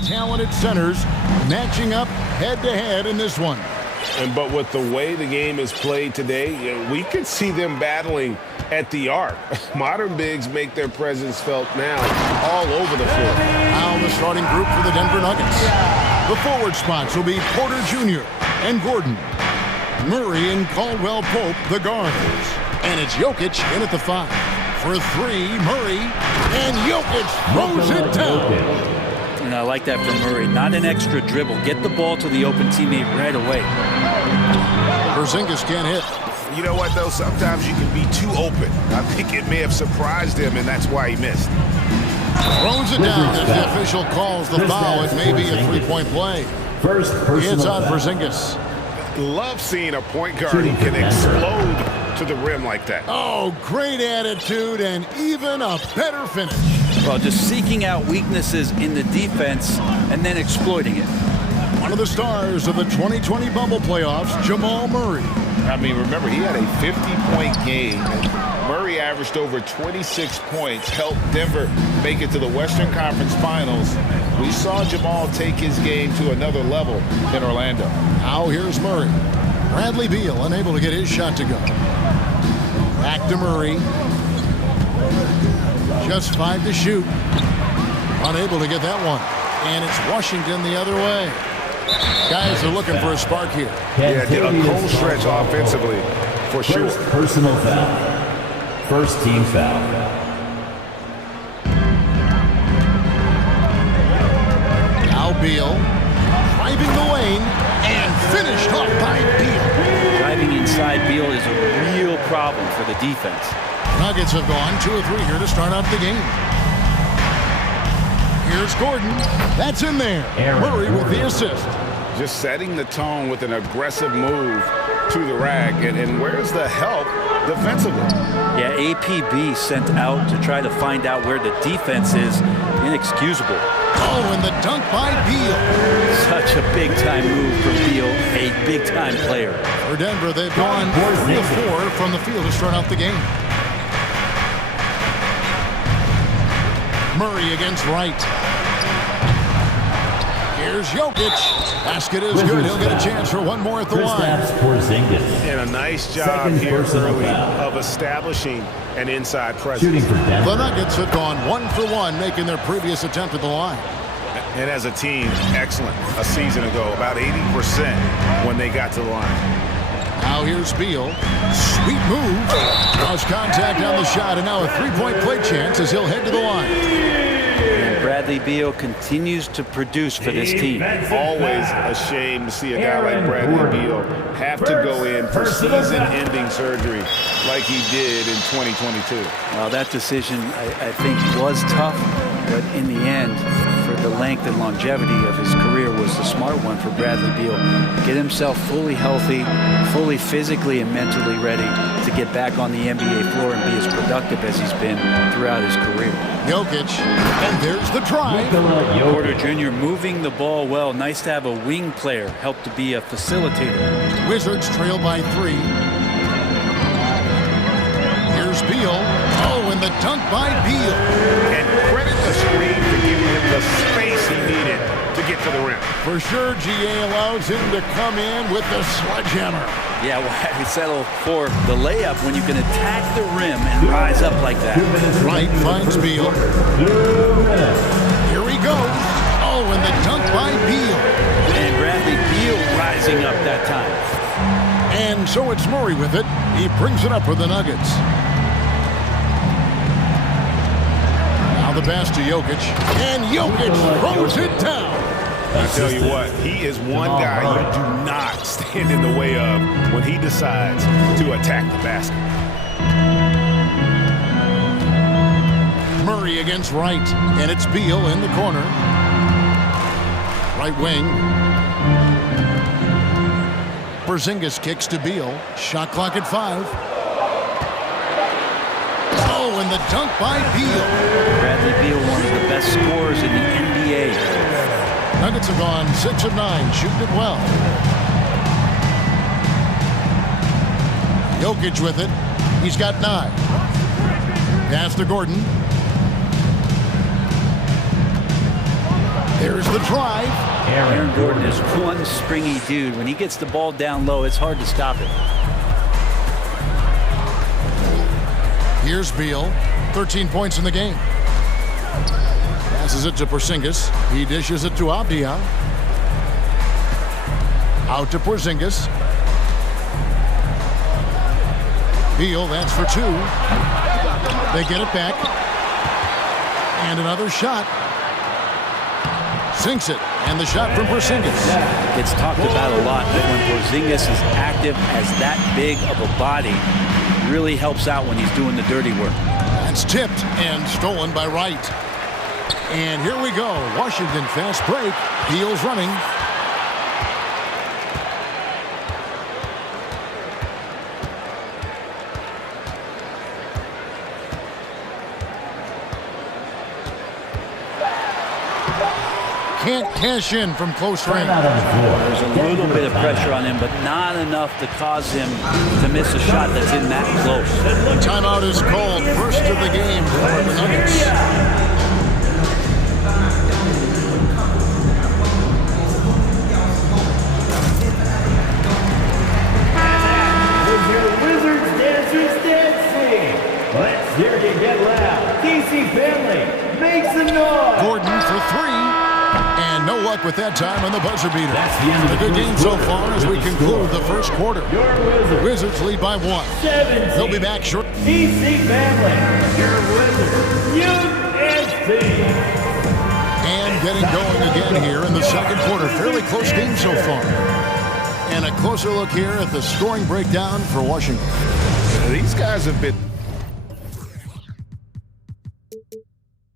talented centers matching up head-to-head in this one. But with the way the game is played today, we could see them battling at the arc. Modern bigs make their presence felt now all over the floor. Now the starting group for the Denver Nuggets. The forward spots will be Porter Jr. and Gordon. Murray and Caldwell Pope, the guards. And it's Jokic in at the 5. For 3, Murray, and Jokic throws it down. And I like that from Murray. Not an extra dribble. Get the ball to the open teammate right away. Porzingis can't hit. You know what, though? Sometimes you can be too open. I think it may have surprised him, and that's why he missed. Throws it down as the official calls the foul. It may be a three-point play. It's on Porzingis. Love seeing a point guard who can explode to the rim like that. Oh, great attitude and even a better finish. Well, just seeking out weaknesses in the defense and then exploiting it. One of the stars of the 2020 bubble playoffs, Jamal Murray. I mean, remember, he had a 50-point game. Murray averaged over 26 points, helped Denver make it to the Western Conference Finals. We saw Jamal take his game to another level in Orlando. Now here's Murray. Bradley Beal unable to get his shot to go. Back to Murray. Just 5 to shoot. Unable to get that one. And it's Washington the other way. Guys are looking for a spark here. Yeah, a cold stretch offensively, for sure. First personal foul. First team foul. Now Beal driving the lane and finished off by Beal. Driving inside Beal is a real problem for the defense. Nuggets have gone 2 of 3 here to start out the game. Here's Gordon. That's in there. Murray with the assist. Just setting the tone with an aggressive move to the rack. And where's the help defensively? Yeah, APB sent out to try to find out where the defense is. Inexcusable. Oh, and the dunk by Beal. Such a big-time move from Beal, a big-time player. For Denver, they've gone 3 of 4 from the field to start out the game. Murray against Wright. Here's Jokic. Basket is good. He'll get a chance for one more at the line. And a nice job here early of establishing an inside presence. The Nuggets have gone 1 for 1, making their previous attempt at the line. And as a team, excellent. A season ago, about 80% when they got to the line. Now here's Beal. Sweet move. Draws contact on the shot, and now a 3-point play chance as he'll head to the line. And Bradley Beal continues to produce for this team. Always a shame to see a guy like Bradley Beal have to go in for season-ending surgery like he did in 2022. Well, that decision, I think, was tough, but in the end, for the length and longevity of his career, was the smart one for Bradley Beal. Get himself fully healthy, fully physically and mentally ready to get back on the NBA floor and be as productive as he's been throughout his career. Jokic, and there's the drive. Porter Jr. moving the ball well. Nice to have a wing player help to be a facilitator. Wizards trail by 3. Here's Beal. Oh, and the dunk by Beal. And credit the screen for giving him the space he needed to get to the rim. For sure, GA allows him to come in with the sledgehammer. Yeah, why settle for the layup when you can attack the rim and rise up like that? Wright finds Beal. Here he goes. Oh, and the dunk by Beal. And Bradley Beal rising up that time. And so it's Murray with it. He brings it up for the Nuggets. Now the pass to Jokic. And Jokic throws it down. I tell you what, he is one guy you do not stand in the way of when he decides to attack the basket. Murray against Wright, and it's Beal in the corner. Right wing. Porzingis kicks to Beal. Shot clock at 5. Oh, and the dunk by Beal. Bradley Beal, one of the best scorers in the NBA. Nuggets have gone 6 of 9, shooting it well. Jokic with it. He's got 9. Pass to Gordon. Here's the drive. Aaron Gordon is one springy dude. When he gets the ball down low, it's hard to stop it. Here's Beal, 13 points in the game. Passes it to Porzingis. He dishes it to Abdia. Out to Porzingis. Beal, that's for two. They get it back. And another shot. Sinks it. And the shot from Porzingis. It's talked about a lot, but when Porzingis is active as that big of a body, really helps out when he's doing the dirty work. That's tipped and stolen by Wright. And here we go. Washington fast break. Beal's running. Can't cash in from close range. There's a little bit of pressure on him, but not enough to cause him to miss a shot that's in that close. Timeout is called. First of the game for the Nuggets. Wizards dancers dancing. Let's hear it get loud. DC family, make some noise. Gordon for three. And no luck with that time on the buzzer beater. That's the end of a good game so far as we conclude the first quarter. Wizards lead by 1. They'll be back short. DC family, your Wizards, USA. And getting going again here in the second quarter. Fairly close game so far. And a closer look here at the scoring breakdown for Washington. These guys have been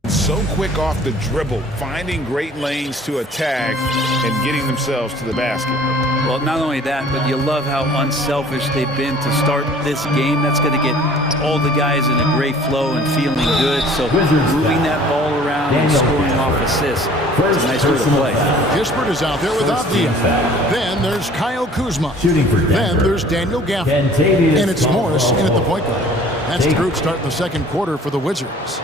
so quick off the dribble, finding great lanes to attack and getting themselves to the basket. Well, not only that, but you love how unselfish they've been to start this game. That's going to get all the guys in a great flow and feeling good. So moving that ball around and scoring off assists, it's a nice way to play. Kispert is out there with Abdia. Then there's Kyle Kuzma. Then there's Daniel Gafford. And it's Morris in at the point guard. That's the group starting the second quarter for the Wizards.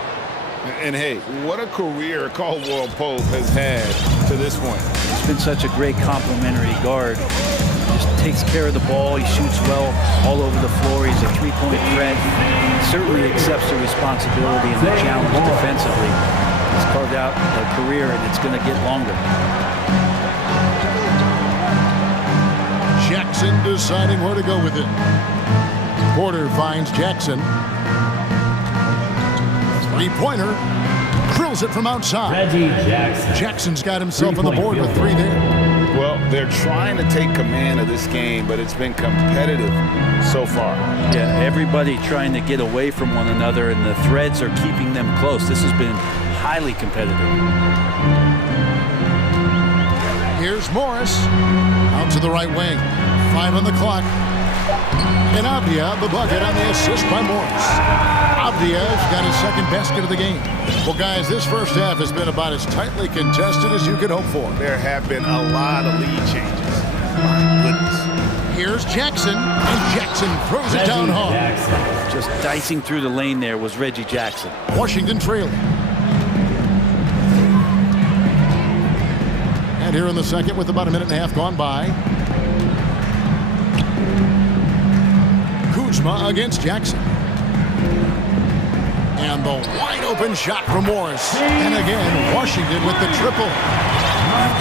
And hey, what a career Caldwell Pope has had to this point. He's been such a great complimentary guard. Just takes care of the ball. He shoots well all over the floor. He's a three-point threat. He certainly accepts the responsibility and the challenge defensively. He's carved out a career, and it's going to get longer. Jackson deciding where to go with it. Porter finds Jackson. Three-pointer. Drills it from outside. Reggie Jackson. Jackson's got himself on the board with three there. Well, they're trying to take command of this game, but it's been competitive so far. Yeah, everybody trying to get away from one another, and the threads are keeping them close. This has been highly competitive. Here's Morris. Out to the right wing. 5 on the clock. And Abdia, the bucket on the assist by Morris. Abdia's got his second basket of the game. Well, guys, this first half has been about as tightly contested as you could hope for. There have been a lot of lead changes. My goodness. Here's Jackson, and Jackson throws it down hard. Just dicing through the lane there was Reggie Jackson. Washington trailing. And here in the second with about a minute and a half gone by. Kuzma against Jackson. And the wide open shot from Morris. And again, Washington with the triple.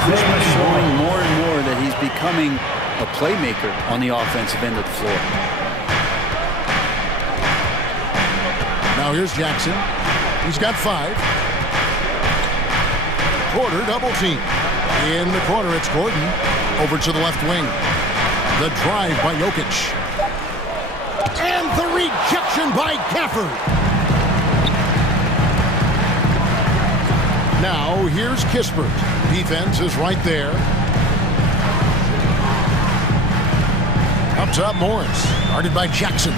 Kuzma showing more and more that he's becoming a playmaker on the offensive end of the floor. Now here's Jackson. He's got 5. Porter double team. In the corner, it's Gordon. Over to the left wing. The drive by Jokic. And the rejection by Gafford. Now, here's Kispert. Defense is right there. Up top, Morris. Guarded by Jackson.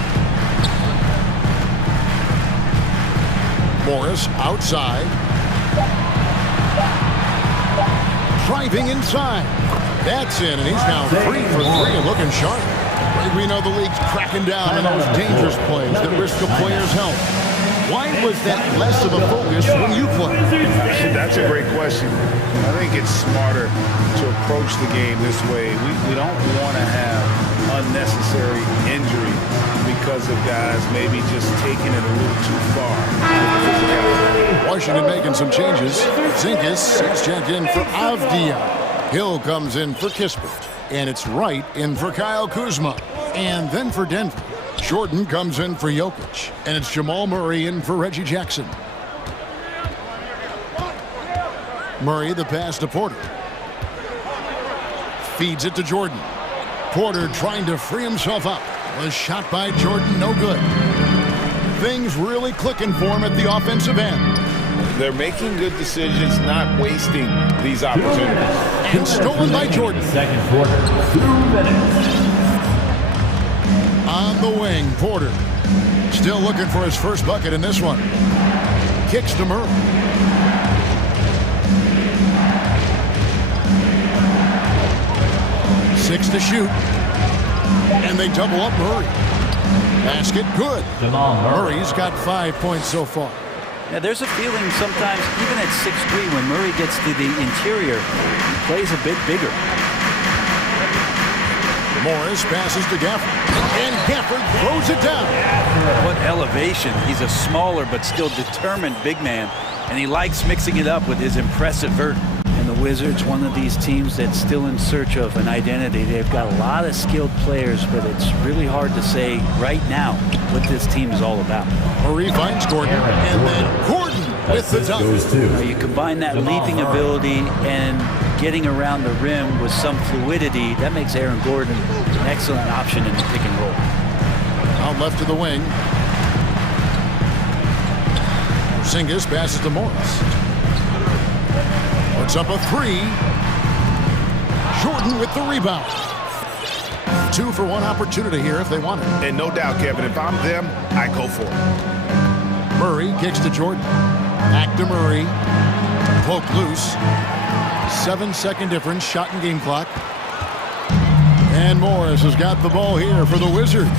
Morris outside. Driving inside. That's in, and he's now 3 for 3 and looking sharp. We know the league's cracking down on those dangerous plays that risk a player's health. Why was that less of a focus when you play? That's That's a great question. I think it's smarter to approach the game this way. We don't want to have unnecessary injury because of guys maybe just taking it a little too far. Washington making some changes. Zinkis is checked in for Avdia. Hill comes in for Kispert. And it's Wright in for Kyle Kuzma. And then for Denver, Jordan comes in for Jokic. And it's Jamal Murray in for Reggie Jackson. Murray, the pass to Porter. Feeds it to Jordan. Porter trying to free himself up. Was shot by Jordan, no good. Things really clicking for him at the offensive end. They're making good decisions, not wasting these opportunities. And stolen by Jordan. Second quarter, 2 minutes. On the wing, Porter. Still looking for his first bucket in this one. Kicks to Murray. Six to shoot. And they double up Murray. Basket good. Murray's got 5 points so far. Yeah, there's a feeling sometimes, even at 6'3", when Murray gets to the interior, he plays a bit bigger. Morris passes to Gafford. And Gafford throws it down. What elevation. He's a smaller but still determined big man, and he likes mixing it up with his impressive vert. And the Wizards, one of these teams that's still in search of an identity. They've got a lot of skilled players, but it's really hard to say right now what this team is all about. Murray finds Gordon, and then Gordon with the dunk. You combine that leaping ability and getting around the rim with some fluidity, that makes Aaron Gordon an excellent option in the pick and roll. Out left to the wing. Porzingis passes to Morris. Puts up a three. Jordan with the rebound. 2 for 1 opportunity here if they want it. And no doubt, Kevin, if I'm them, I go for it. Murray kicks to Jordan. Back to Murray. Poke loose. 7-second difference, shot and game clock. And Morris has got the ball here for the Wizards.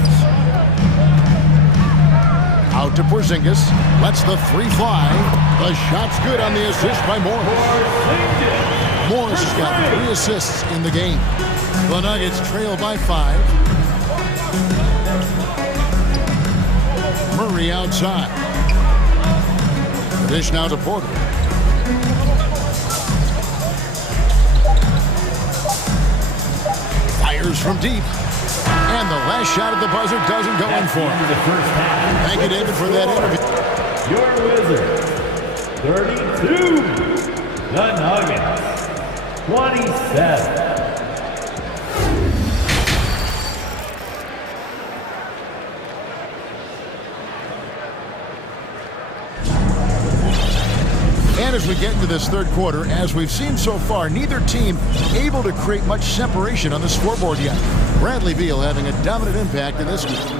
Out to Porzingis. Lets the three fly. The shot's good on the assist by Morris. Morris has got 3 assists in the game. The Nuggets trail by 5. Murray outside. The dish now to Porter. Fires from deep. And the last shot at the buzzer doesn't go in for him. Thank you, David, for that interview. Your Wizards, 32. The Nuggets, 27. And as we get into this third quarter, as we've seen so far, neither team able to create much separation on the scoreboard yet. Bradley Beal having a dominant impact in this game.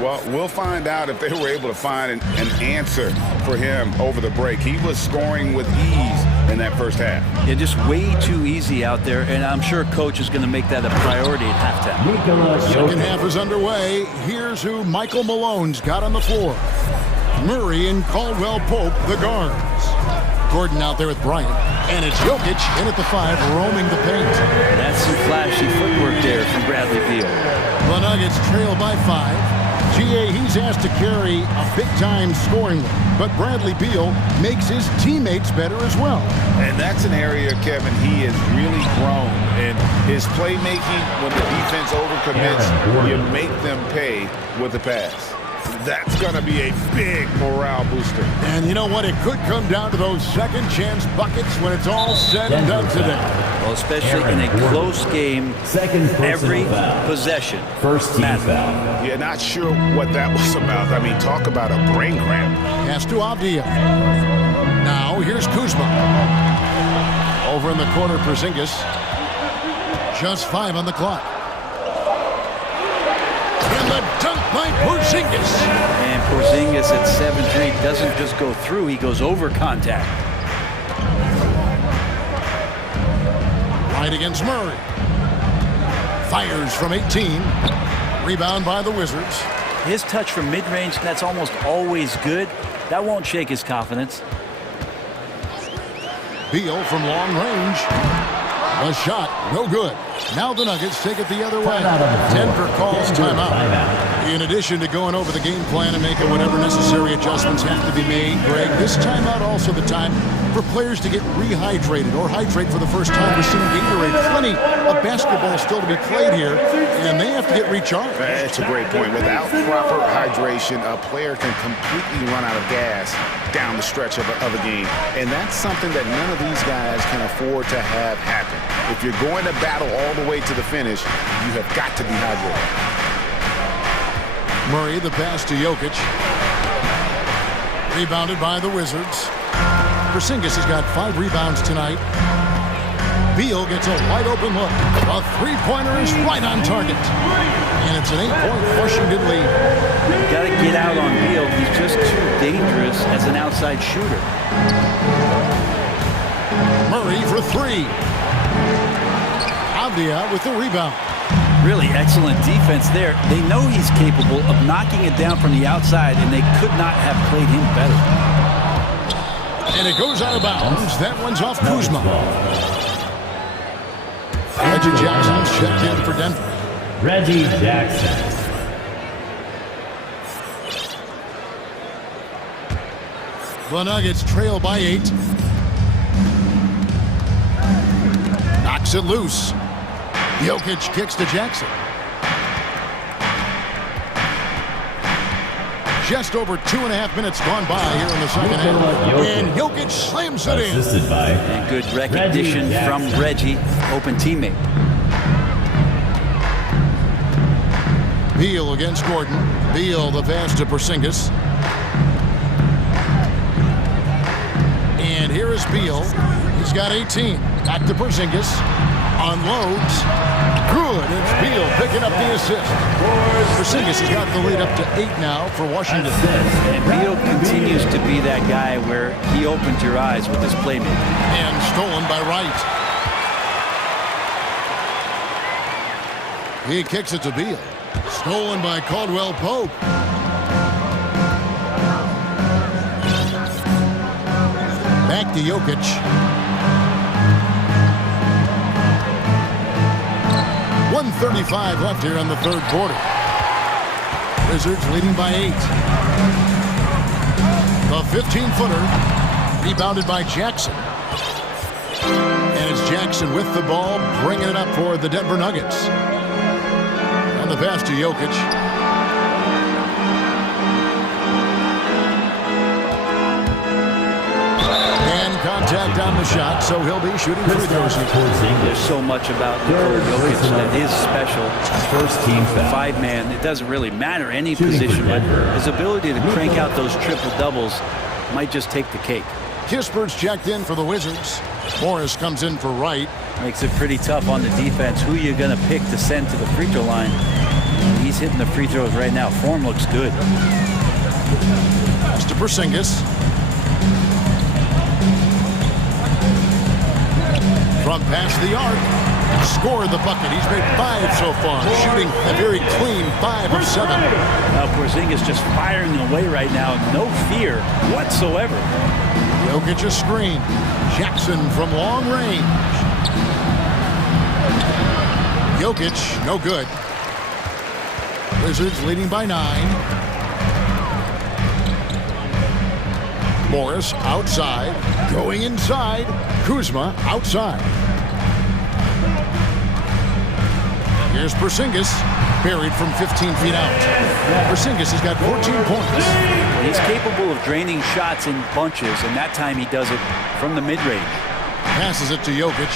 Well, we'll find out if they were able to find an answer for him over the break. He was scoring with ease in that first half. Yeah, just way too easy out there, and I'm sure Coach is going to make that a priority at halftime. Second half is underway. Here's who Michael Malone's got on the floor. Murray and Caldwell Pope, the guards. Gordon out there with Bryant. And it's Jokic in at the 5, roaming the paint. That's some flashy footwork there from Bradley Beal. The Nuggets trail by 5. GA, he's asked to carry a big-time scoring load, but Bradley Beal makes his teammates better as well. And that's an area, Kevin, he has really grown. And his playmaking, when the defense overcommits, you make them pay with the pass. That's going to be a big morale booster. And you know what? It could come down to those second chance buckets when it's all said and done today. Well, especially in a close game, every possession. First team foul. Yeah, not sure what that was about. I mean, talk about a brain cramp. Pass to Avdia. Now here's Kuzma. Over in the corner, Porzingis. Just 5 on the clock. And the dunk by Porzingis. And Porzingis at 7'3" doesn't just go through, he goes over contact. Right against Murray. Fires from 18. Rebound by the Wizards. His touch from mid-range, that's almost always good. That won't shake his confidence. Beal from long range. A shot, no good. Now the Nuggets take it the other way. Denver calls timeout. In addition to going over the game plan and making whatever necessary adjustments have to be made, Greg, this timeout also the time for players to get rehydrated or hydrate for the first time with some Gatorade. Plenty of basketball still to be played here, and they have to get recharged. That's a great point. Without proper hydration, a player can completely run out of gas down the stretch of a game. And that's something that none of these guys can afford to have happen. If you're going to battle all the way to the finish, you have got to be hydrated. Murray, the pass to Jokic. Rebounded by the Wizards. Porzingis has got 5 rebounds tonight. Beal gets a wide open look. A three-pointer is right on target. And it's an 8-point Washington lead. Got to get out on Beal. He's just too dangerous as an outside shooter. Murray for 3. Avdia with the rebound. Really excellent defense there. They know he's capable of knocking it down from the outside, and they could not have played him better. And it goes out of bounds. That one's off Kuzma. Reggie Jackson's checked in for Denver. Reggie Jackson. The Nuggets trail by 8. Knocks it loose. Jokic kicks to Jackson. Just over 2.5 minutes gone by here in the second half. And Jokic slams it in. And good recognition from Reggie, open teammate. Beal against Gordon. Beal the pass to Porzingis. And here is Beal. He's got 18. Back to Porzingis. Unloads. Good. It's Beal picking up the assist. Porzingis has got the lead up to 8 now for Washington. And Beal continues to be that guy where he opens your eyes with his playmaking. And stolen by Wright. He kicks it to Beal. Stolen by Caldwell Pope. Back to Jokic. 1:35 left here in the third quarter. Wizards leading by 8. The 15-footer rebounded by Jackson. And it's Jackson with the ball, bringing it up for the Denver Nuggets. And the pass to Jokic. Contact on the shot, so he'll be shooting free throws. There's so much about Jokic that is special. First team foul. 5-man, it doesn't really matter any position, but his ability to crank out those triple-doubles might just take the cake. Kispert's checked in for the Wizards. Morris comes in for Wright. Makes it pretty tough on the defense. Who you're going to pick to send to the free throw line. He's hitting the free throws right now. Form looks good. Pass to Porzingis. From past the arc, scored the bucket. He's made 5 so far, shooting a very clean 5 of 7. Now Porzingis just firing away right now, no fear whatsoever. Jokic a screen. Jackson from long range. Jokic, no good. Wizards leading by 9. Morris outside, going inside. Kuzma outside. Here's Porzingis, buried from 15 feet out. Porzingis has got 14 points. He's capable of draining shots in bunches, and that time he does it from the mid-range. Passes it to Jokic.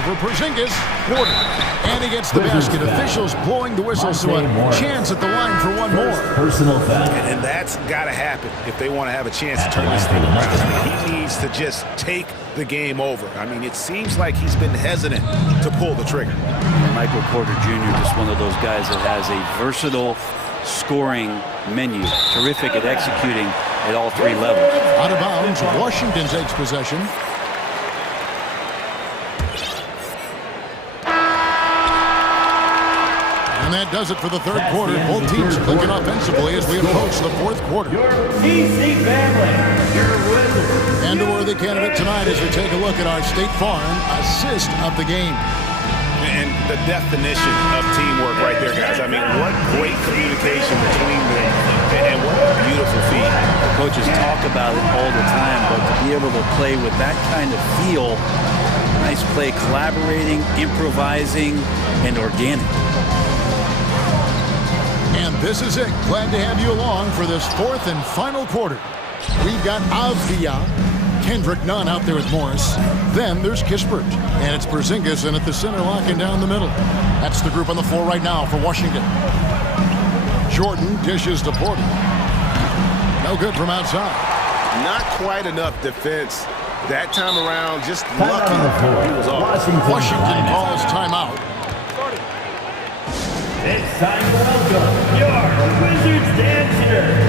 Over Porzingis. Gordon. And he gets the basket. Officials blowing the whistle, so a chance at the line for one more. Personal foul. And that's got to happen if they want to have a chance to turn this thing around. He needs to just take the game over. I mean, it seems like he's been hesitant to pull the trigger. Michael Porter Jr., just one of those guys that has a versatile scoring menu. Terrific at executing at all 3 levels. Out of bounds, Washington takes possession. And that does it for the third quarter. Both teams clicking offensively as we approach the fourth quarter. Your DC family, your Wizards. And a worthy candidate tonight as we take a look at our State Farm assist of the game. And the definition of teamwork right there, guys. I mean, what great communication between them, and what a beautiful feat. The coaches talk about it all the time, but to be able to play with that kind of feel, nice play, collaborating, improvising, and organic. And this is it. Glad to have you along for this fourth and final quarter. We've got Avdia, Kendrick Nunn out there with Morris. Then there's Kispert, and it's Porzingis in at the center, locking down the middle. That's the group on the floor right now for Washington. Jordan dishes to Porter. No good from outside. Not quite enough defense that time around. Just lucky he was off. Washington calls timeout. It's time to welcome your Wizards dancers.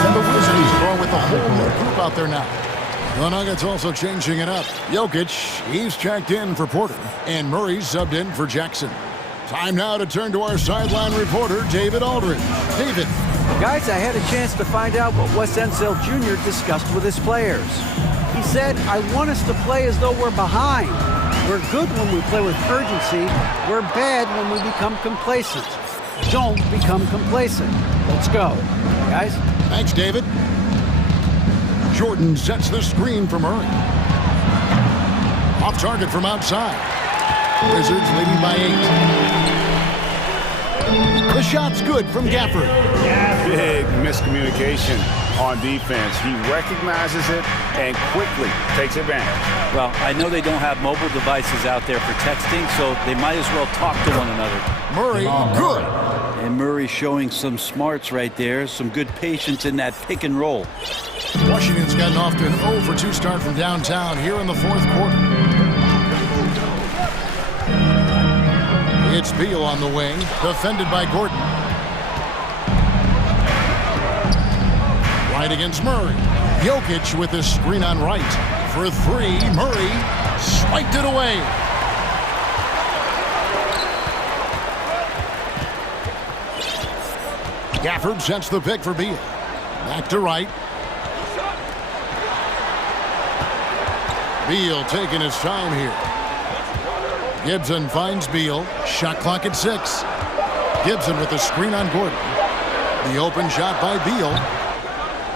And the Wizards throw with the whole new group out there now. The Nuggets also changing it up. Jokic, he's checked in for Porter, and Murray's subbed in for Jackson. Time now to turn to our sideline reporter, David Aldridge. David. Guys, I had a chance to find out what Wes Unseld Jr. discussed with his players. He said, I want us to play as though we're behind. We're good when we play with urgency. We're bad when we become complacent. Don't become complacent. Let's go. Guys? Thanks, David. Jordan sets the screen for Murray. Off target from outside. Wizards leading by 8. The shot's good from Gafford. Big miscommunication on defense. He recognizes it and quickly takes advantage. Well, I know they don't have mobile devices out there for texting, so they might as well talk to one another. Murray, good. And Murray showing some smarts right there, some good patience in that pick and roll. Washington's gotten off to an 0-for-2 start from downtown here in the fourth quarter. It's Beal on the wing, defended by Gordon. Right against Murray. Jokic with his screen on right. For 3, Murray swiped it away. Gafford sets the pick for Beal. Back to right. Beal taking his time here. Gibson finds Beal. Shot clock at 6. Gibson with the screen on Gordon. The open shot by Beal.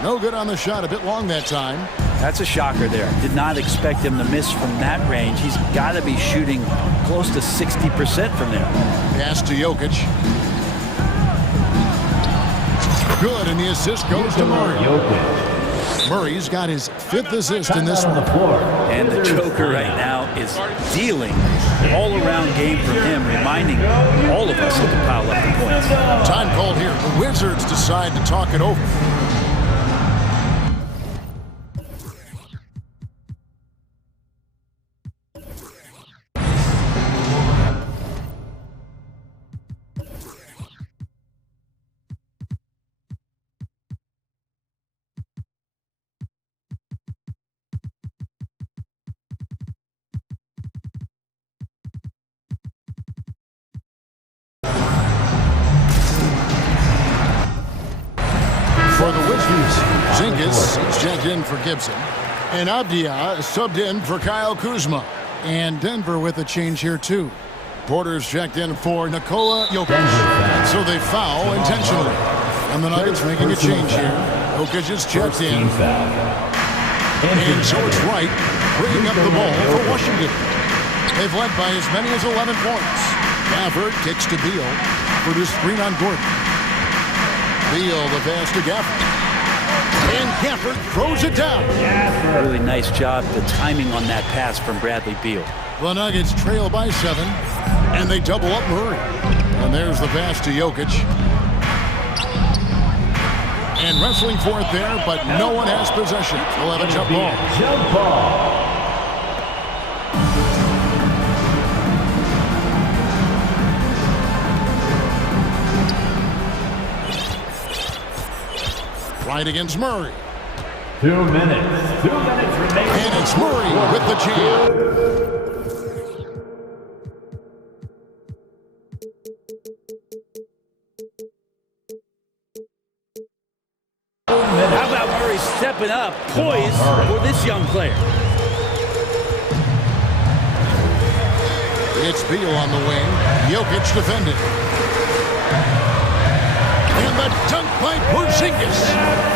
No good on the shot. A bit long that time. That's a shocker there. Did not expect him to miss from that range. He's got to be shooting close to 60% from there. Pass to Jokic. Good, and the assist goes to Murray. Murray's got his 5th assist in this one. And the choker right now is dealing all-around game from him, reminding all of us to pile up the points. Time called here. The Wizards decide to talk it over. For the Wizards, Zingas is checked in for Gibson. And Avdia subbed in for Kyle Kuzma. And Denver with a change here, too. Porter's checked in for Nikola Jokic. So they foul intentionally. And the Nuggets making a change here. Jokic is checked in. And so it's right, bringing up the ball for Washington. They've led by as many as 11 points. Gafford kicks to Beal for the screen on Gordon. Beal the pass to Gafford. And Gafford throws it down. Really nice job, the timing on that pass from Bradley Beal. The Nuggets trail by 7, and they double up Murray. And there's the pass to Jokic. And wrestling for it there, but no one has possession. We'll have a jump ball. Jump ball. Right against Murray. 2 minutes. 2 minutes remaining. And it's Murray with the jam. How about Murray stepping up, poised for this young player? It's Beal on the wing. Jokic defending. And the dunk by Porzingis.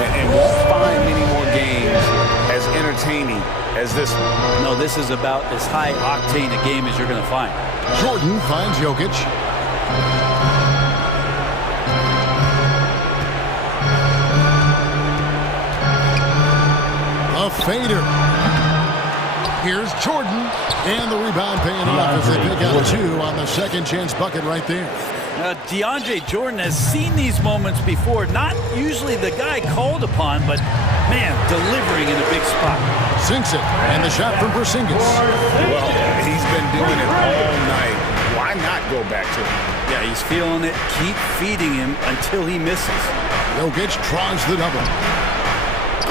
And won't find many more games as entertaining as this one. No, this is about as high octane a game as you're going to find. Jordan finds Jokic. A fader. Here's Jordan. And the rebound paying off as they pick out 2 on the second chance bucket right there. DeAndre Jordan has seen these moments before. Not usually the guy called upon, but, man, delivering in a big spot. Sinks it. And the shot from Porzingis. Well, he's been doing it all night. Why not go back to it? Yeah, he's feeling it. Keep feeding him until he misses. Jokic draws the double.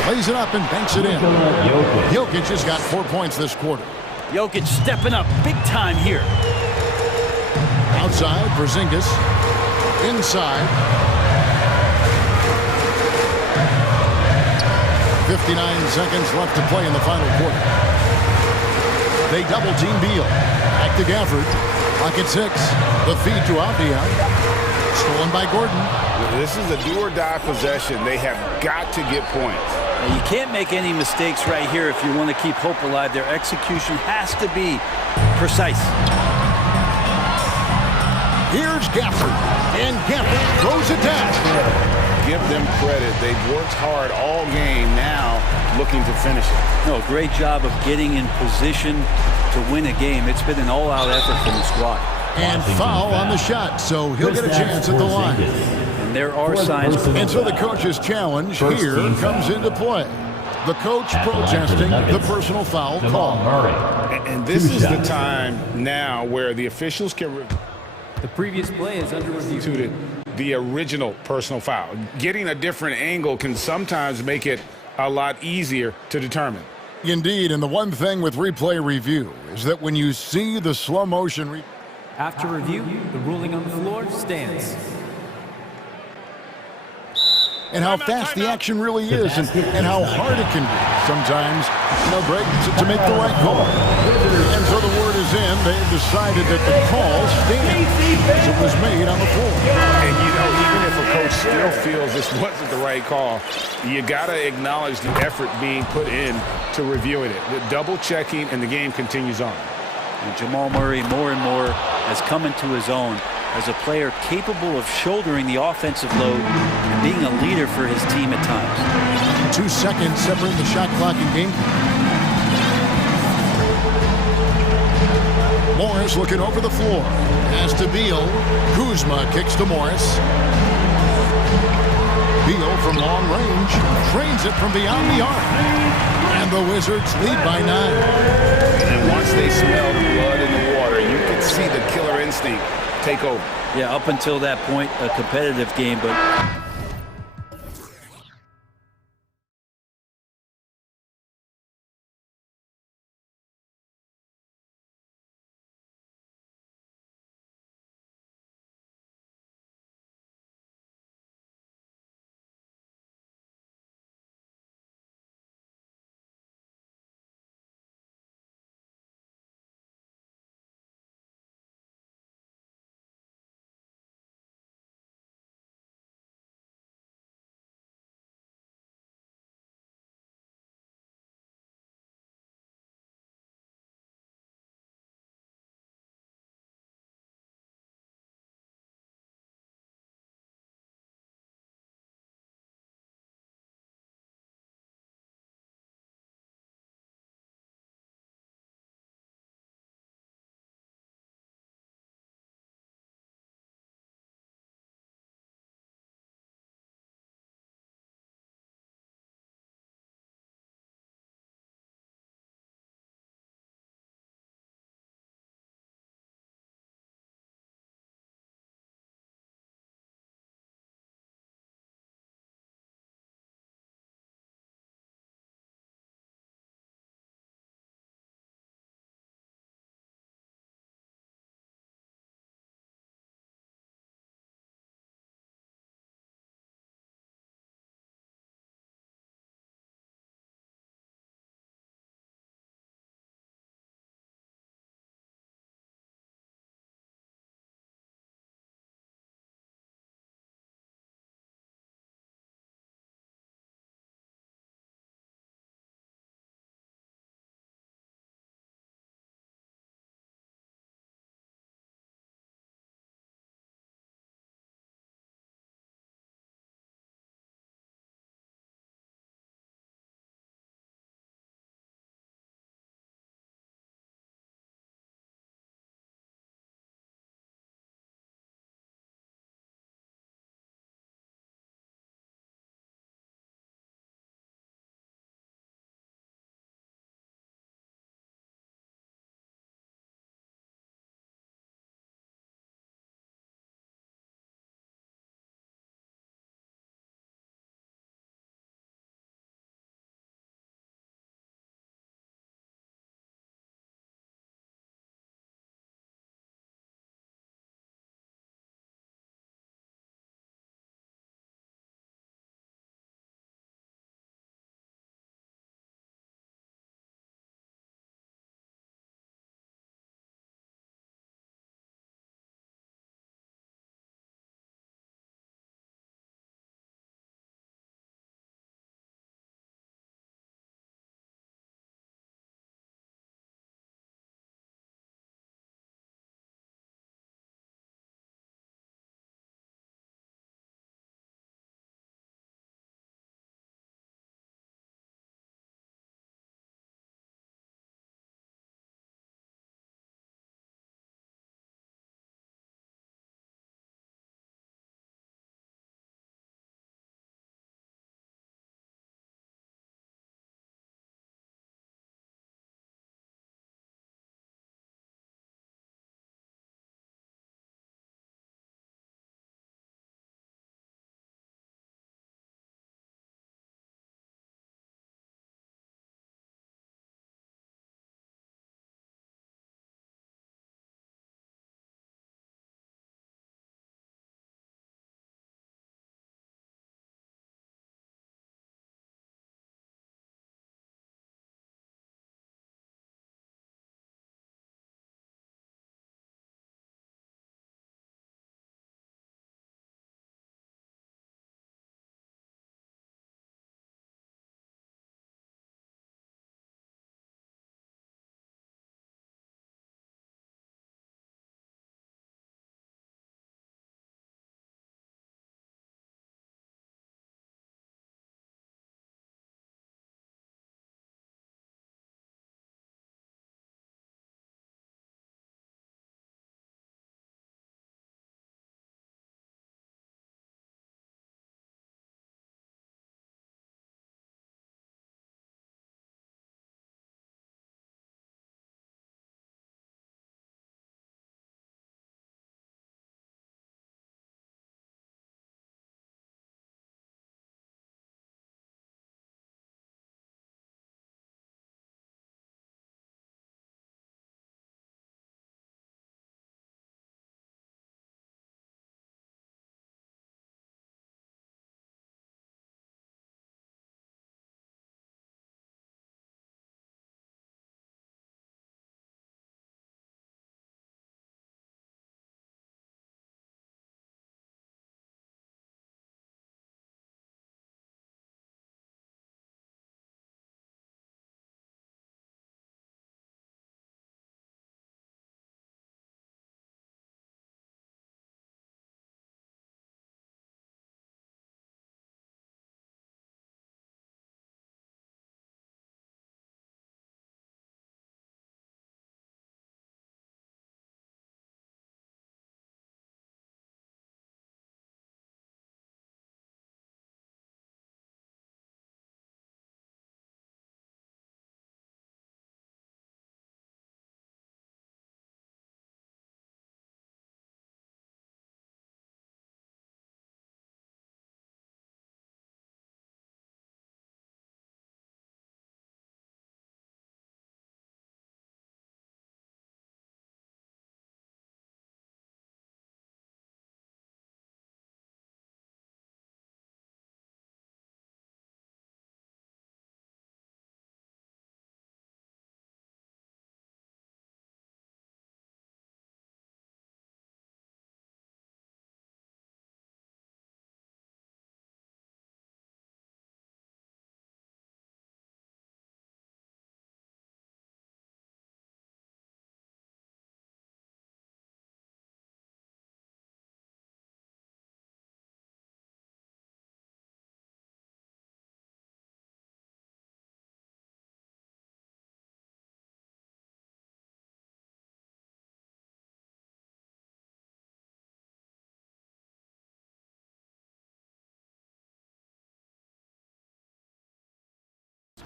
Plays it up and banks it in. Jokic has got 4 points this quarter. Jokic stepping up big time here. Outside, Porzingis. Inside. 59 seconds left to play in the final quarter. They double team Beal. Back to Gafford. Pocket 6. The feed to Avdia. Stolen by Gordon. This is a do-or-die possession. They have got to get points. Now, you can't make any mistakes right here if you want to keep hope alive. Their execution has to be precise. Here's Gafford. And Gafford throws it down. Give them credit. They've worked hard all game, now looking to finish it. No, great job of getting in position to win a game. It's been an all-out effort from the squad. And foul on the shot, so he'll get a chance at the line. And there are signs. And so the coach's challenge here comes into play. The coach protesting the personal foul call. And this is the time now where the officials can... The previous play is under review. To the original personal foul. Getting a different angle can sometimes make it a lot easier to determine. Indeed, and the one thing with replay review is that when you see the slow motion... After review, the ruling on the floor stands. And how fast the action really is and how hard it can be sometimes, Greg, to make the right call. And so the word is in. They've decided that the call stands as it was made on the floor. And, even if a coach still feels this wasn't the right call, you got to acknowledge the effort being put in to reviewing it. The double-checking, and the game continues on. And Jamal Murray more and more has come into his own as a player capable of shouldering the offensive load and being a leader for his team at times. 2 seconds separating the shot clock and game. Morris looking over the floor. Pass to Beal. Kuzma kicks to Morris. Beal from long range trains it from beyond the arc. And the Wizards lead by 9. And once they smell the blood in the water, you can see the killer instinct take over. Yeah, up until that point, a competitive game, but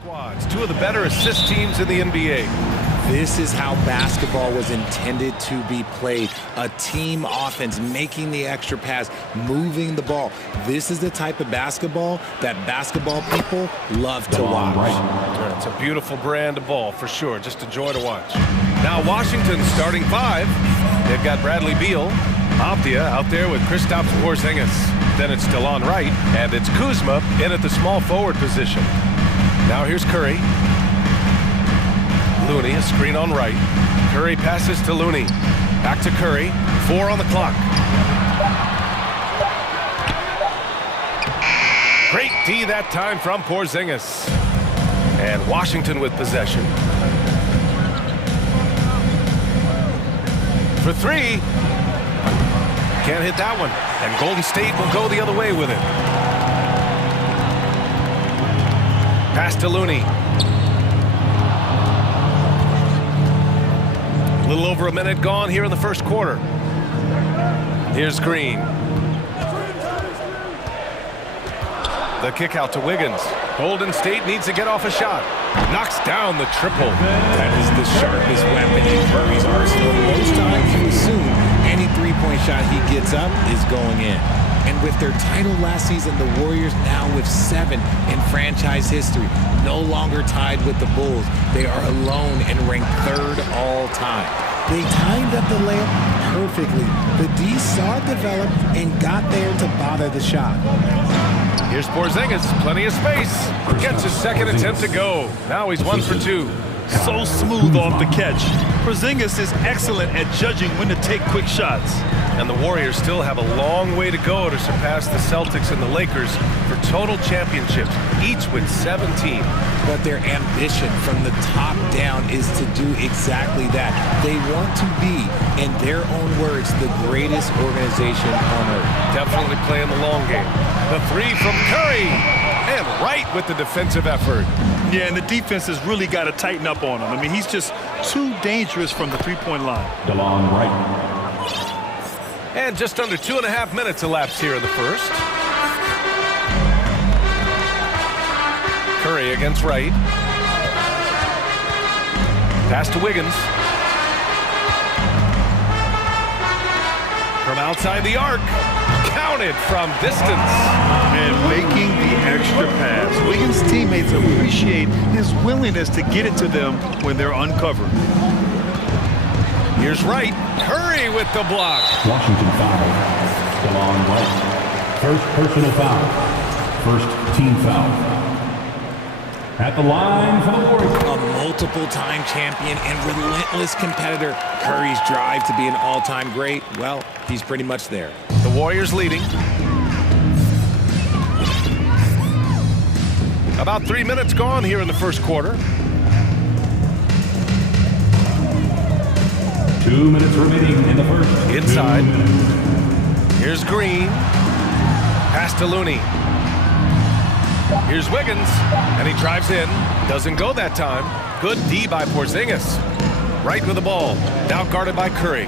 squads, two of the better assist teams in the NBA. This is how basketball was intended to be played. A team offense, making the extra pass, moving the ball. This is the type of basketball that basketball people love to watch. Yeah, it's a beautiful brand of ball, for sure. Just a joy to watch. Now Washington's starting five. They've got Bradley Beal, Optia out there with Kristaps Porzingis. Then it's Delon Wright, and it's Kuzma in at the small forward position. Now here's Curry. Looney, a screen on Wright. Curry passes to Looney. Back to Curry. 4 on the clock. Great D that time from Porzingis. And Washington with possession. For 3. Can't hit that one. And Golden State will go the other way with it. Pass to Looney. A little over a minute gone here in the first quarter. Here's Green. The kick out to Wiggins. Golden State needs to get off a shot. Knocks down the triple. That is the sharpest weapon in Curry's arsenal. Most times you assume any three-point shot he gets up is going in. And with their title last season, the Warriors now with 7 in franchise history, no longer tied with the Bulls. They are alone and ranked 3rd all time. They timed up the layup perfectly. The D saw it develop and got there to bother the shot. Here's Porzingis, plenty of space. Gets his second attempt to go. Now he's 1 for 2. So smooth off the catch. Porzingis is excellent at judging when to take quick shots. And the Warriors still have a long way to go to surpass the Celtics and the Lakers for total championships, each with 17. But their ambition from the top down is to do exactly that. They want to be, in their own words, the greatest organization on earth. Definitely playing the long game. The 3 from Curry. And right with the defensive effort. Yeah, and the defense has really got to tighten up on him. I mean, he's just too dangerous from the three-point line. DeLon Wright. And just under 2.5 minutes elapsed here in the first. Curry against Wright. Pass to Wiggins. From outside the arc. Counted from distance. And making the extra pass. Wiggins' teammates appreciate his willingness to get it to them when they're uncovered. Here's Wright. Curry with the block. Washington foul. DeLon Wright. First personal foul. First team foul. At the line for the Warriors. A multiple-time champion and relentless competitor. Curry's drive to be an all-time great, well, he's pretty much there. The Warriors leading. About 3 minutes gone here in the first quarter. 2 minutes remaining in the first. Inside. Here's Green. Pass to Looney. Here's Wiggins, and he drives in. Doesn't go that time. Good D by Porzingis. Right with the ball. Now guarded by Curry.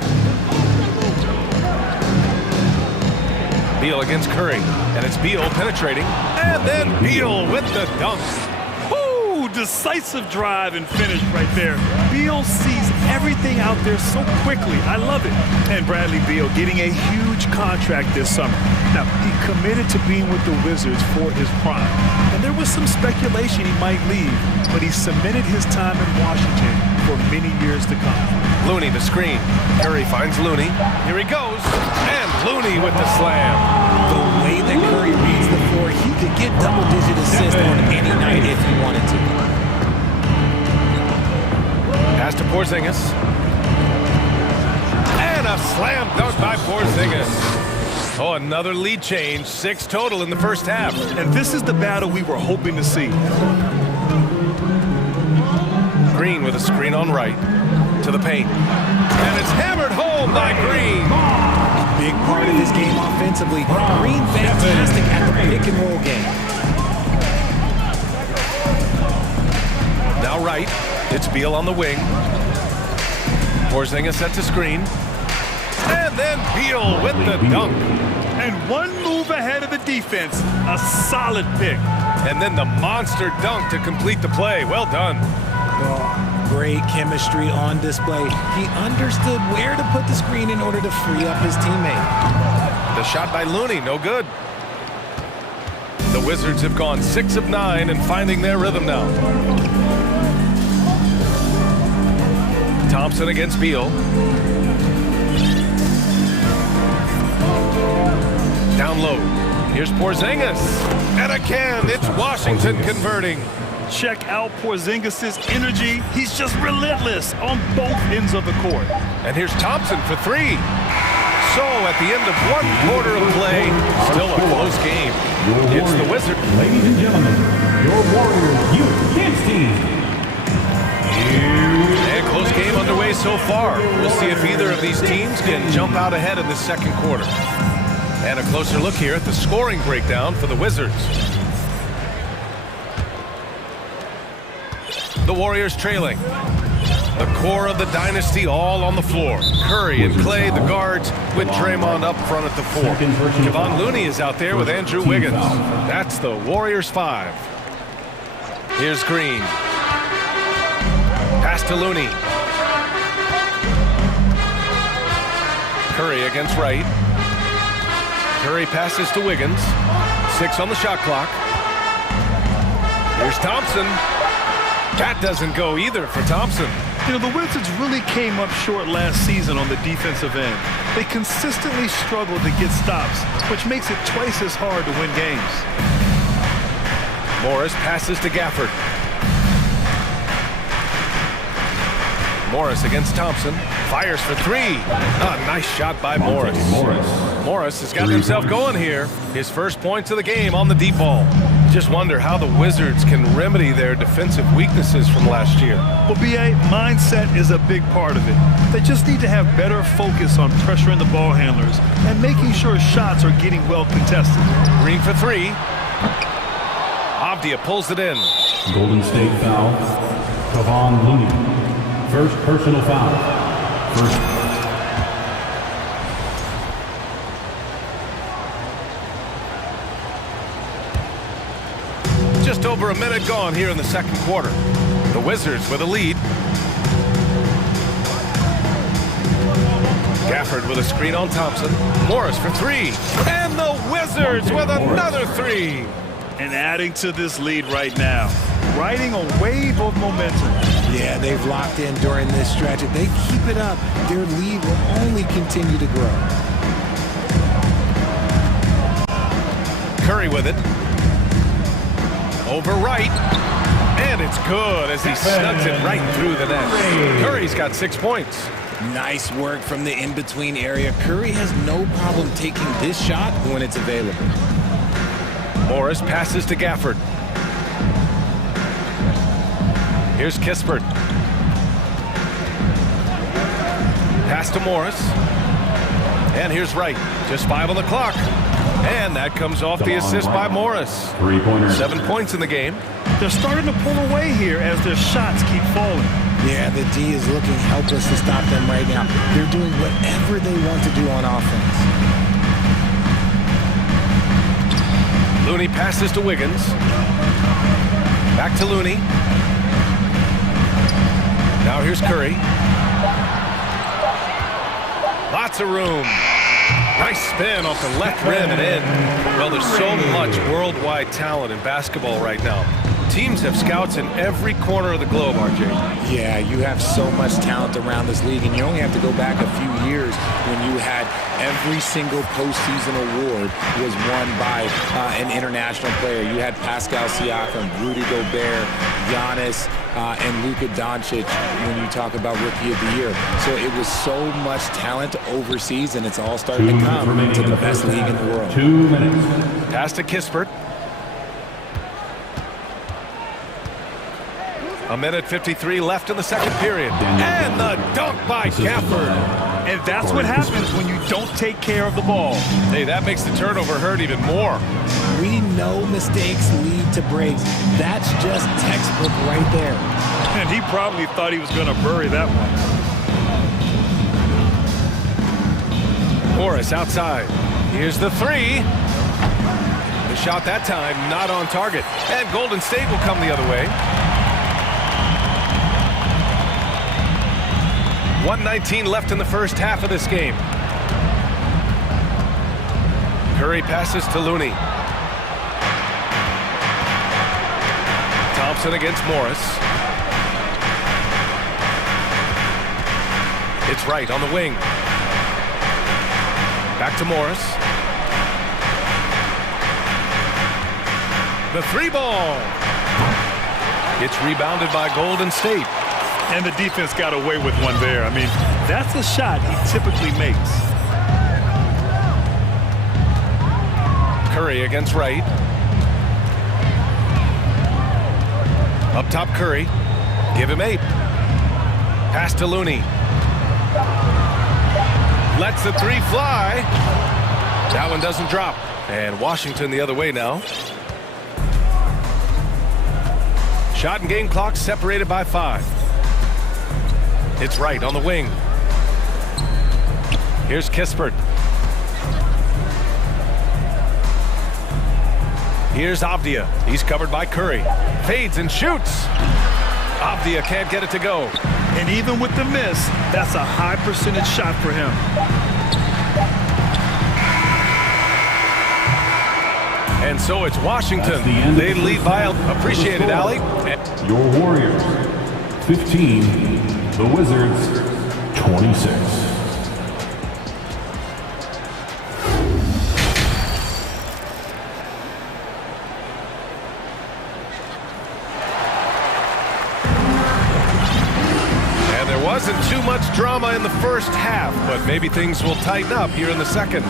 Beal against Curry, and it's Beal penetrating. And then Beal with the dunk. Woo! Decisive drive and finish right there. Beal sees everything out there so quickly. I love it. And Bradley Beal getting a huge contract this summer. Now, he committed to being with the Wizards for his prime. And there was some speculation he might leave, but he cemented his time in Washington for many years to come. Looney the screen. Curry finds Looney. Here he goes. And Looney with the slam. The way that Curry reads the floor, he could get double-digit assists on any night if he wanted to. Pass to Porzingis. And a slam dunk by Porzingis. Oh, another lead change. 6 total in the first half. And this is the battle we were hoping to see. Green with a screen on Wright. To the paint. And it's hammered home by Green. Big part of his game offensively. Green fantastic at the pick and roll game. Now Wright. It's Beal on the wing. Porzingis sets a screen. And then Beal with the dunk. And one move ahead of the defense. A solid pick. And then the monster dunk to complete the play. Well done. Well, great chemistry on display. He understood where to put the screen in order to free up his teammate. The shot by Looney, no good. The Wizards have gone 6 of 9 and finding their rhythm now. Thompson against Beal. Down low. Here's Porzingis. And again, it's Washington converting. Check out Porzingis' energy. He's just relentless on both ends of the court. And here's Thompson for 3. So at the end of 1 quarter of play, still a close game. It's the Wizards. Ladies and gentlemen, your Warriors Youth Kids team. And close game underway so far. We'll see if either of these teams can jump out ahead in the second quarter. And a closer look here at the scoring breakdown for the Wizards. The Warriors trailing. The core of the dynasty all on the floor. Curry and Clay, the guards, with Draymond up front at the 4. Kevon Looney is out there with Andrew Wiggins. That's the Warriors 5. Here's Green. Pass to Looney. Curry against Wright. Curry passes to Wiggins. 6 on the shot clock. Here's Thompson. That doesn't go either for Thompson. You know, the Wizards really came up short last season on the defensive end. They consistently struggled to get stops, which makes it twice as hard to win games. Morris passes to Gafford. Morris against Thompson. Fires for 3. A nice shot by Morris. Morris has got himself going here. His first points of the game on the deep ball. Just wonder how the Wizards can remedy their defensive weaknesses from last year. Well, BA, mindset is a big part of it. They just need to have better focus on pressuring the ball handlers and making sure shots are getting well contested. Green for 3. Avdia pulls it in. Golden State foul. Kevon Looney. First personal foul. Just over a minute gone here in the second quarter. The Wizards with a lead. Gafford with a screen on Thompson. Morris for 3. And the Wizards with another 3. And adding to this lead right now. Riding a wave of momentum. Yeah, they've locked in during this stretch. If they keep it up, their lead will only continue to grow. Curry with it. Over Wright. And it's good as he snugs it right through the net. Curry's got 6 points. Nice work from the in-between area. Curry has no problem taking this shot when it's available. Morris passes to Gafford. Here's Kispert. Pass to Morris. And here's Wright. Just 5 on the clock. And that comes off the assist by Morris. 7 points in the game. They're starting to pull away here as their shots keep falling. Yeah, the D is looking helpless to stop them right now. They're doing whatever they want to do on offense. Looney passes to Wiggins. Back to Looney. Now here's Curry. Lots of room. Nice spin off the left rim and in. Well, there's so much worldwide talent in basketball right now. Teams have scouts in every corner of the globe, RJ. Yeah, you have so much talent around this league, and you only have to go back a few years when you had every single postseason award was won by an international player. You had Pascal Siakam, Rudy Gobert, Giannis, and Luka Doncic when you talk about Rookie of the Year. So it was so much talent overseas, and it's all starting to come to the best league in the world. 2 minutes. Pass to Kispert. 1:53 left in the second period. And the dunk by Gafford. And that's what happens when you don't take care of the ball. Hey, that makes the turnover hurt even more. We know mistakes lead to breaks. That's just textbook right there. And he probably thought he was going to bury that one. Morris outside. Here's the 3. The shot that time not on target. And Golden State will come the other way. 1:19 left in the first half of this game. Curry passes to Looney. Thompson against Morris. It's Wright on the wing. Back to Morris. The three ball. It's rebounded by Golden State. And the defense got away with one there. I mean, that's a shot he typically makes. Curry against Wright. Up top, Curry. Give him 8. Pass to Looney. Lets the three fly. That one doesn't drop. And Washington the other way now. Shot and game clock separated by 5. It's Wright on the wing. Here's Kispert. Here's Avdia. He's covered by Curry. Fades and shoots. Avdia can't get it to go. And even with the miss, that's a high percentage shot for him. And so it's Washington. They lead by appreciated, Allie. Your Warriors, 15. The Wizards, 26. Wasn't too much drama in the first half, but maybe things will tighten up here in the second.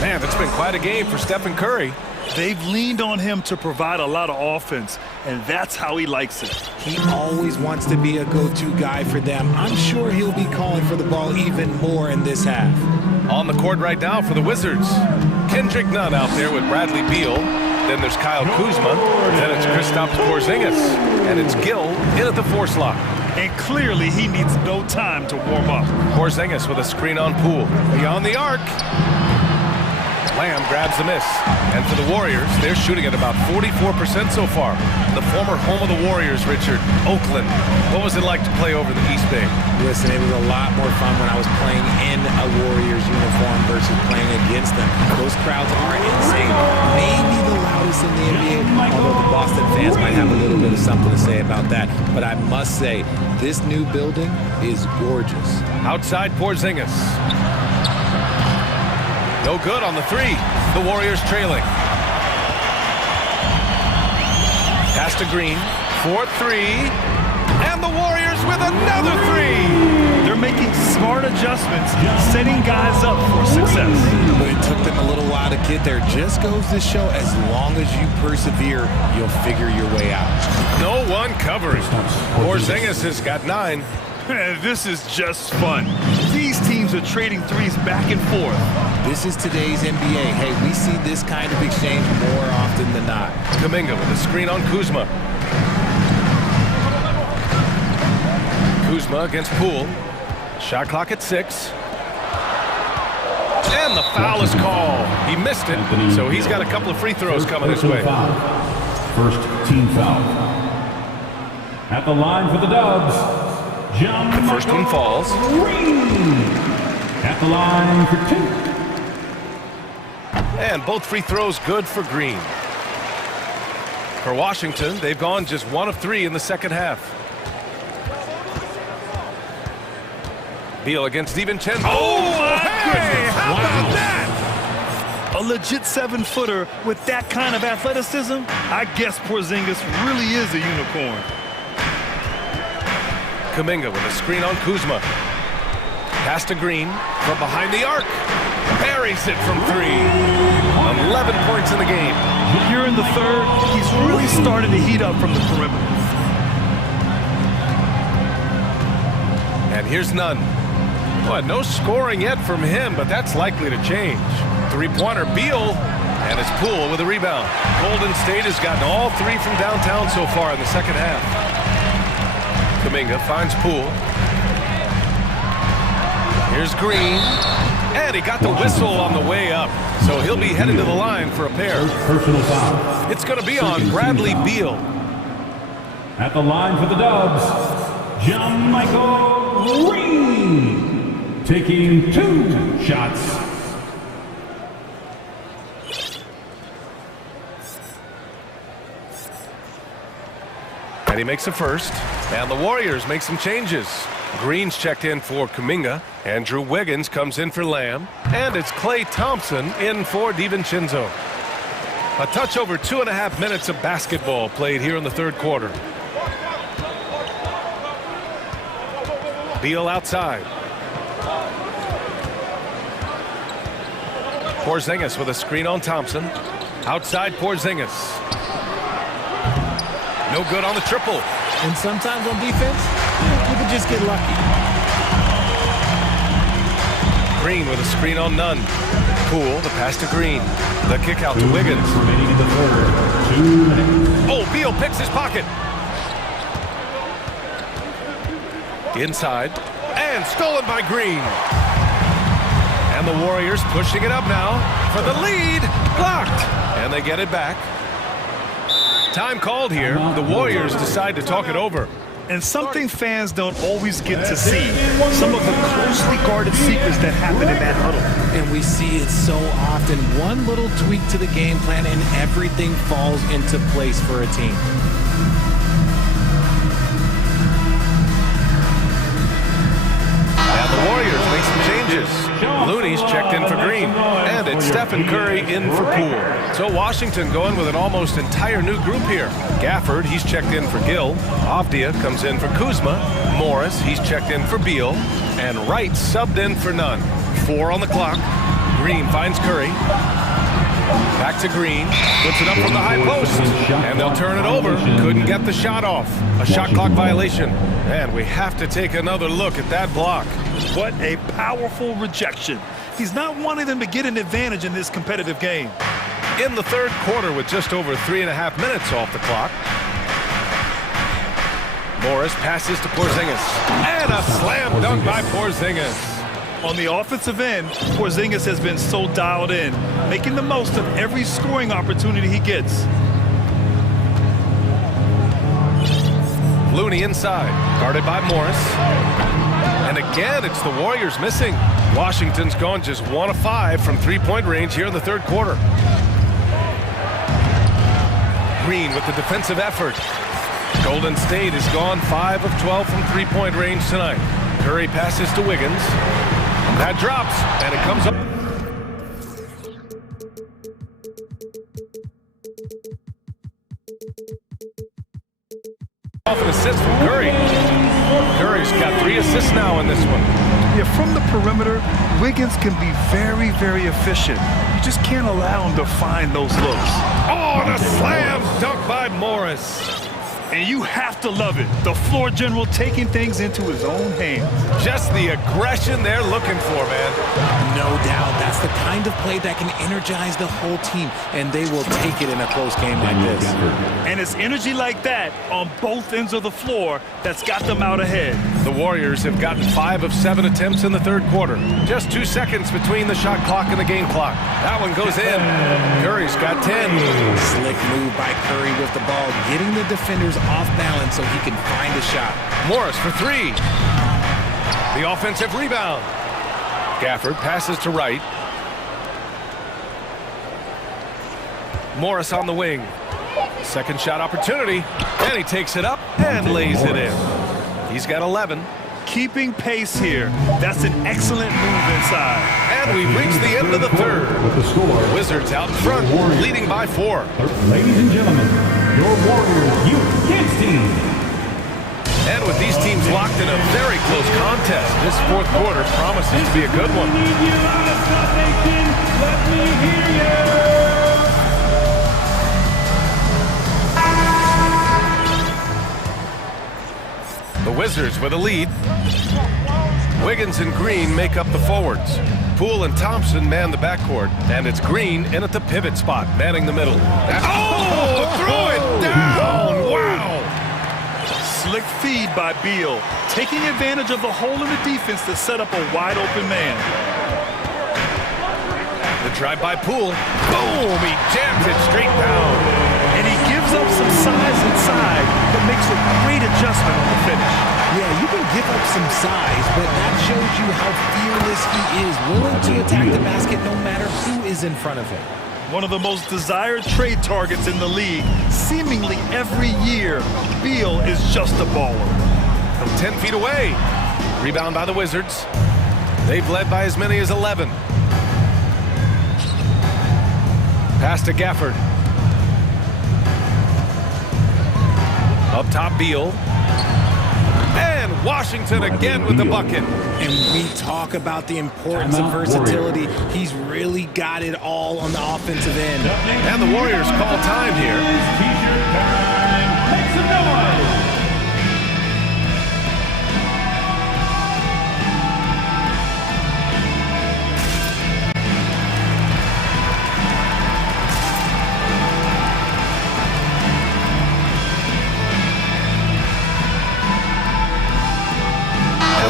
Man, it's been quite a game for Stephen Curry. They've leaned on him to provide a lot of offense, and that's how he likes it. He always wants to be a go-to guy for them. I'm sure he'll be calling for the ball even more in this half. On the court right now for the Wizards, Kendrick Nunn out there with Bradley Beal. Then there's Kyle Kuzma. Then it's Kristaps Porzingis. And it's Gill in at the 4 slot. And clearly he needs no time to warm up. Porzingis with a screen on Poole. Beyond the arc. Lamb grabs the miss. And for the Warriors, they're shooting at about 44% so far. The former home of the Warriors, Richard, Oakland. What was it like to play over the East Bay? Listen, it was a lot more fun when I was playing in a Warriors uniform versus playing against them. Those crowds are insane. Maybe the loudest in the NBA, although the Boston fans might have a little bit of something to say about that. But I must say, this new building is gorgeous. Outside Porzingis. No good on the 3. The Warriors trailing. Pass to Green. 4-3. And the Warriors with another 3. They're making smart adjustments, setting guys up for success. But it took them a little while to get there. Just goes to show, as long as you persevere, you'll figure your way out. No one covering. Porzingis has got 9. This is just fun. These teams are trading threes back and forth. This is today's NBA. Hey, we see this kind of exchange more often than not. Kuminga with a screen on Kuzma. Kuzma against Poole. Shot clock at 6. And the foul is called. He missed it, so he's got a couple of free throws coming his way. First team foul. At the line for the Dubs, The first one falls. At the line for 2. And both free throws good for Green. For Washington, they've gone just 1 of 3 in the second half. Beal against DiVincenzo. Oh, my goodness. How about that? A legit 7-footer with that kind of athleticism? I guess Porzingis really is a unicorn. Kuminga with a screen on Kuzma. Pass to Green from behind the arc. Buries it from 3. 11 points in the game. Here in the third, he's really starting to heat up from the perimeter. And here's Nunn. Well, no scoring yet from him, but that's likely to change. 3-pointer, Beal, and it's Poole with a rebound. Golden State has gotten all 3 from downtown so far in the second half. Kuminga finds Poole. Here's Green. And he got the whistle on the way up. So he'll be headed to the line for a pair. Personal foul. It's going to be on Bradley Beal. At the line for the Dubs, Michael Green, taking 2 shots. And he makes a first. And the Warriors make some changes. Green's checked in for Kuminga. Andrew Wiggins comes in for Lamb. And it's Klay Thompson in for DiVincenzo. A touch over 2.5 minutes of basketball played here in the third quarter. Beal outside. Porzingis with a screen on Thompson. Outside Porzingis. No good on the triple. And sometimes on defense, you can just get lucky. Green with a screen on Nunn. Poole, the pass to Green. The kick out to Wiggins. Remaining in the third. 2 minutes. Oh, Beal picks his pocket. Inside. And stolen by Green. And the Warriors pushing it up now for the lead. Blocked. And they get it back. Time called here. The Warriors decide to talk it over. And something fans don't always get to see. Some of the closely guarded secrets that happen in that huddle. And we see it so often. One little tweak to the game plan and everything falls into place for a team. And the Warriors make some changes. Looney's checked in for Green. And it's Stephen Curry in for Poole. So Washington going with an almost entire new group here. Gafford, he's checked in for Gill. Avdia comes in for Kuzma. Morris, he's checked in for Beal. And Wright subbed in for Nunn. 4 on the clock. Green finds Curry. Back to Green. Puts it up from the high post. And they'll turn it over. Couldn't get the shot off. A shot clock violation. And we have to take another look at that block. What a powerful rejection. He's not wanting them to get an advantage in this competitive game. In the third quarter with just over 3.5 minutes off the clock. Morris passes to Porzingis. And a slam dunk by Porzingis. On the offensive end, Porzingis has been so dialed in, making the most of every scoring opportunity he gets. Looney inside, guarded by Morris. And again, it's the Warriors missing. Washington's gone just 1 of 5 from three-point range here in the third quarter. Green with the defensive effort. Golden State has gone 5 of 12 from three-point range tonight. Curry passes to Wiggins. That drops, and it comes up. Off an assist from Curry. Curry's got 3 assists now in this one. Yeah, from the perimeter, Wiggins can be very, very efficient. You just can't allow him to find those looks. Oh, and a slam dunk by Morris. And you have to love it. The floor general taking things into his own hands. Just the aggression they're looking for, man. No doubt. That's the kind of play that can energize the whole team, and they will take it in a close game like this. And it's energy like that on both ends of the floor that's got them out ahead. The Warriors have gotten 5 of 7 attempts in the third quarter. Just 2 seconds between the shot clock and the game clock. That one goes in. Curry's got 10. Slick move by Curry with the ball, getting the defenders off balance so he can find a shot. Morris for 3. The offensive rebound. Gafford passes to Wright. Morris on the wing. Second shot opportunity. And he takes it up and lays it in. He's got 11. Keeping pace here. That's an excellent move inside. And we've reached the end of the third. With the score, Wizards out in front, leading by 4. Ladies and gentlemen, your Warriors Youth Kids team. And with these teams locked in a very close contest, this fourth quarter promises to be a good one. Let me hear you. The Wizards with a lead. Wiggins and Green make up the forwards. Poole and Thompson man the backcourt, and it's Green in at the pivot spot, manning the middle. Oh, throw it down! Wow! Slick feed by Beal, taking advantage of the hole in the defense to set up a wide open man. drive by Poole. Boom! He jams it straight down. And he gives up some size inside, but makes a great adjustment on the finish. Yeah, you can give up some size, but that shows you how fearless he is, willing to attack the basket no matter who is in front of him. One of the most desired trade targets in the league, seemingly every year. Beal is just a baller. From 10 feet away. Rebound by the Wizards. They've led by as many as 11. Pass to Gafford. Up top, Beal. And Washington again with the bucket. And we talk about the importance of versatility. He's really got it all on the offensive end. And the Warriors call time here. T-shirt time. Make some noise.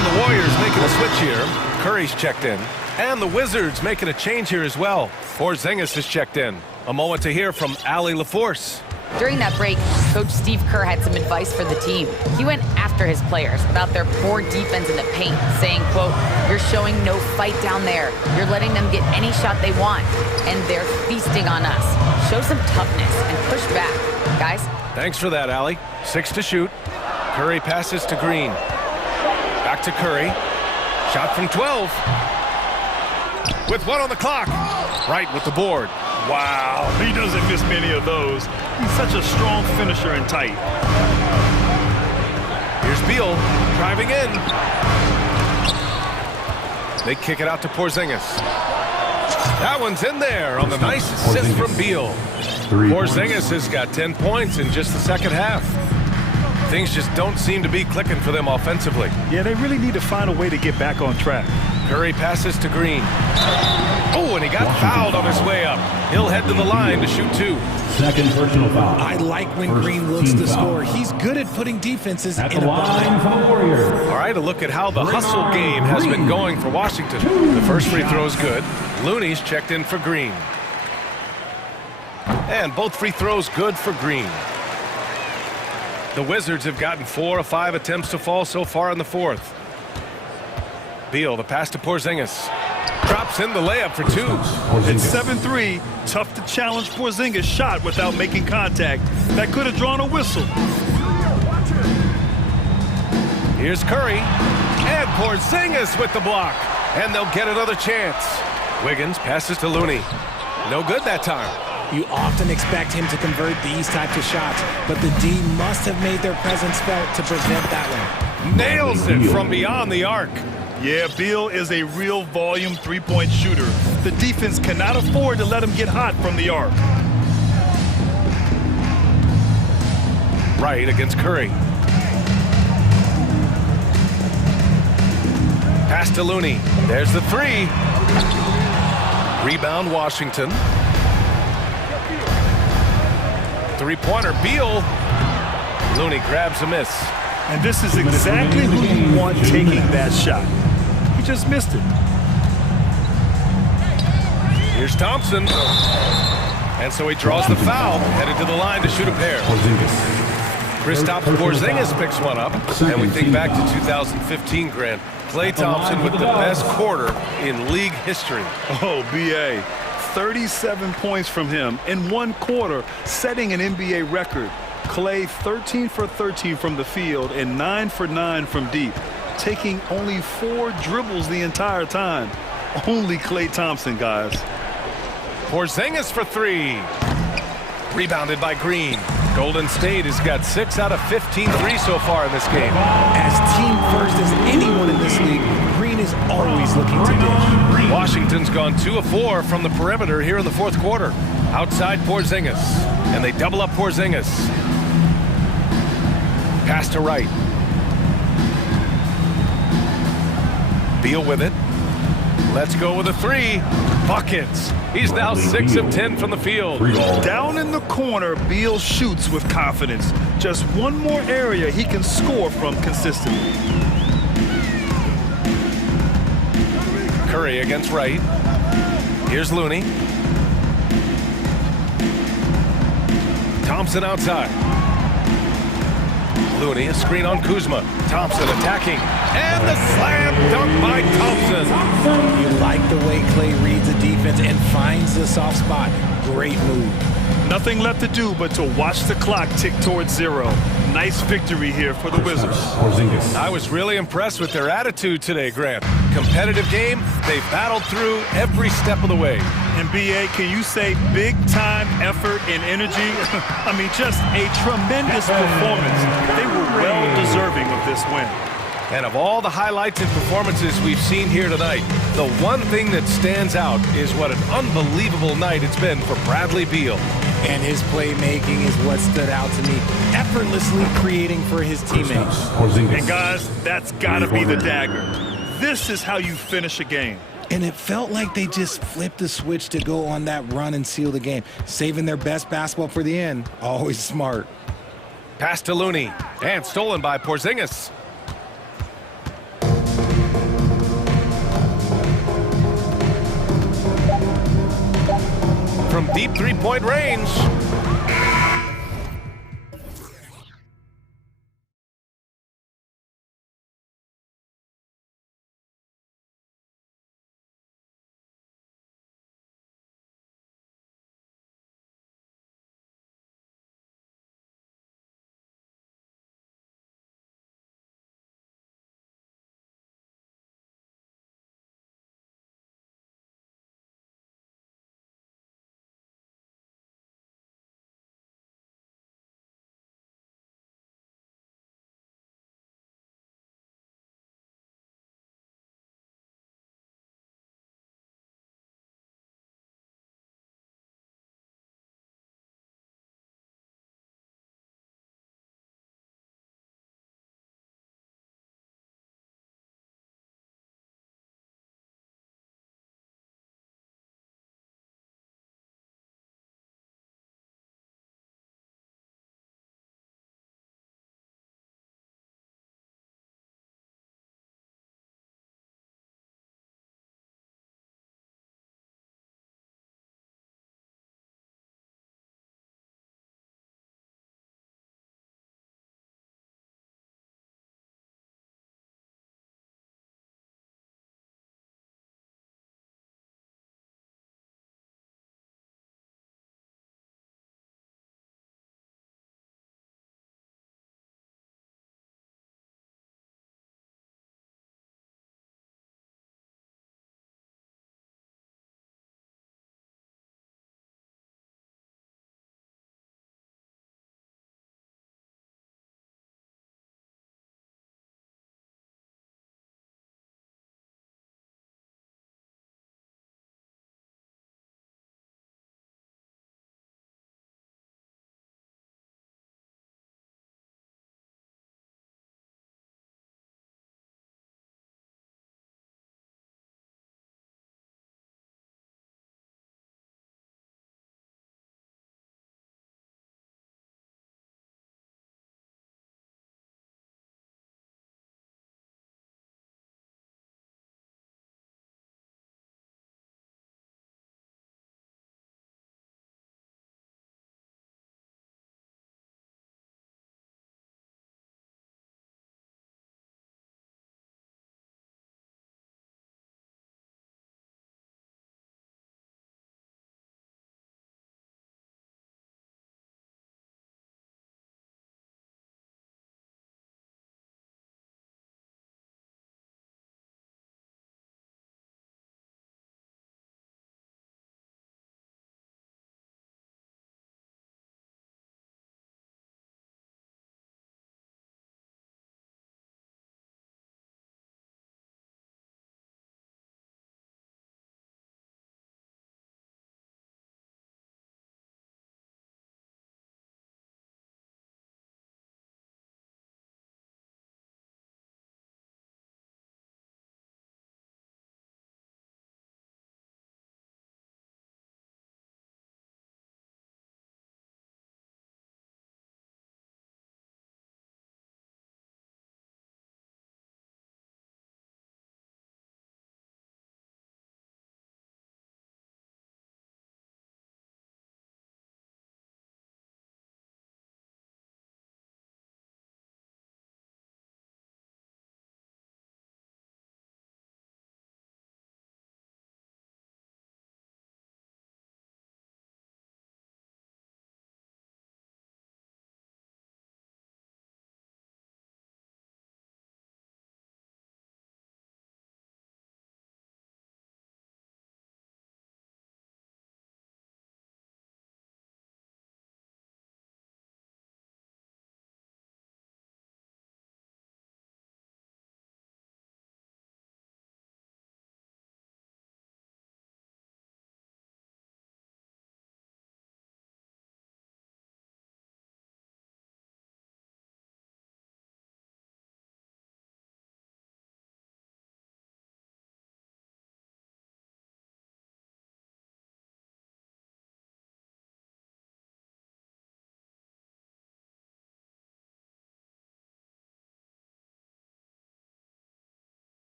The Warriors making a switch here. Curry's checked in. And the Wizards making a change here as well. Porzingis is checked in. A moment to hear from Allie LaForce. During that break, Coach Steve Kerr had some advice for the team. He went after his players about their poor defense in the paint, saying, quote, "You're showing no fight down there. You're letting them get any shot they want, and they're feasting on us. Show some toughness and push back, guys." Thanks for that, Allie. 6 to shoot. Curry passes to Green. Back to Curry. Shot from 12. With 1 on the clock. Right with the board. Wow, he doesn't miss many of those. He's such a strong finisher and tight. Here's Beal driving in. They kick it out to Porzingis. That one's in there on the nice assist from Beal. Porzingis has got 10 points in just the second half. Things just don't seem to be clicking for them offensively. Yeah, they really need to find a way to get back on track. Curry passes to Green. Oh, and he got fouled on his way up. He'll head to the line to shoot 2. Second personal foul. I like when Green looks to score. He's good at putting defenses in a bind. For the Warriors. All right, a look at how the hustle game has been going for Washington. The first free throw is good. Looney's checked in for Green. And both free throws good for Green. The Wizards have gotten 4 of 5 attempts to fall so far in the fourth. Beal, the pass to Porzingis. Drops in the layup for 2. It's 7-3. Tough to challenge Porzingis' shot without making contact. That could have drawn a whistle. Here's Curry. And Porzingis with the block. And they'll get another chance. Wiggins passes to Looney. No good that time. You often expect him to convert these types of shots, but the D must have made their presence felt to prevent that one. Nails it from beyond the arc. Yeah, Beal is a real volume three-point shooter. The defense cannot afford to let him get hot from the arc. Right against Curry. Pass to Looney. There's the 3. Rebound Washington. Three-pointer, Beal. Looney grabs a miss. And this is exactly who you want taking that shot. He just missed it. Here's Thompson. And so he draws the foul, headed to the line to shoot a pair. Kristaps Porzingis picks one up. And we think back to 2015, Grant. Klay Thompson with the best quarter in league history. Oh, B.A. 37 points from him in one quarter, setting an NBA record. Klay 13 for 13 from the field and 9 for 9 from deep, taking only 4 dribbles the entire time. Only Klay Thompson, guys. Porzingis for 3. Rebounded by Green. Golden State has got 6 out of 15 threes so far in this game. As team first as anyone in this league, Green is always looking to dish. Washington's gone 2 of 4 from the perimeter here in the fourth quarter. Outside Porzingis. And they double up Porzingis. Pass to Wright. Beal with it. Let's go with a 3. Buckets. He's now 6 of 10 from the field. Down in the corner, Beal shoots with confidence. Just one more area he can score from consistently. Curry against Wright. Here's Looney. Thompson outside. Looney, a screen on Kuzma. Thompson attacking. And the slam dunk by Thompson. You like the way Clay reads the defense and finds the soft spot. Great move. Nothing left to do but to watch the clock tick towards 0. Nice victory here for the Wizards. I was really impressed with their attitude today, Grant. Competitive game, they battled through every step of the way. And BA, can you say big-time effort and energy? I mean, just a tremendous performance. They were well-deserving of this win. And of all the highlights and performances we've seen here tonight, the one thing that stands out is what an unbelievable night it's been for Bradley Beal. And his playmaking is what stood out to me, effortlessly creating for his teammates. And guys, that's gotta be the dagger. This is how you finish a game. And it felt like they just flipped the switch to go on that run and seal the game, saving their best basketball for the end. Always smart. Pass to Looney, and stolen by Porzingis. From deep three-point range.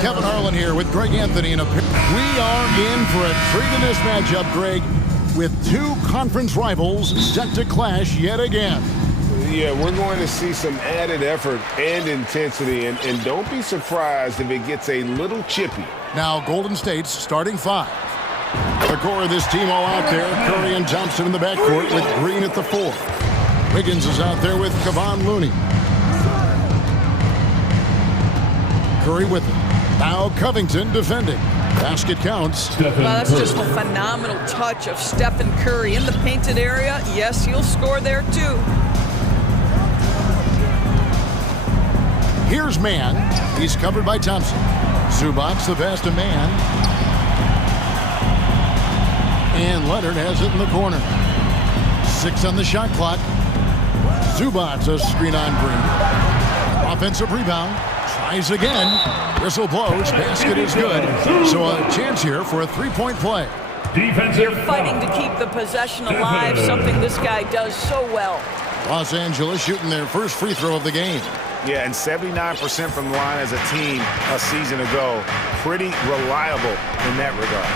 Kevin Harlan here with Greg Anthony. We are in for a treat in this matchup, Greg, with two conference rivals set to clash yet again. Yeah, we're going to see some added effort and intensity, and don't be surprised if it gets a little chippy. Now, Golden State's starting five. The core of this team all out there. Curry and Thompson in the backcourt with Green at the 4. Wiggins is out there with Kevon Looney. Curry with him. Now Covington defending. Basket counts. Well, that's just a phenomenal touch of Stephen Curry in the painted area. Yes, he'll score there too. Here's Mann. He's covered by Thompson. Zubac the pass to Mann. And Leonard has it in the corner. 6 on the shot clock. Zubac a screen on Green. Offensive rebound. Tries again. Whistle blows. Basket is good. So a chance here for a three-point play. They're fighting to keep the possession alive, something this guy does so well. Los Angeles shooting their first free throw of the game. Yeah, and 79% from the line as a team a season ago. Pretty reliable in that regard.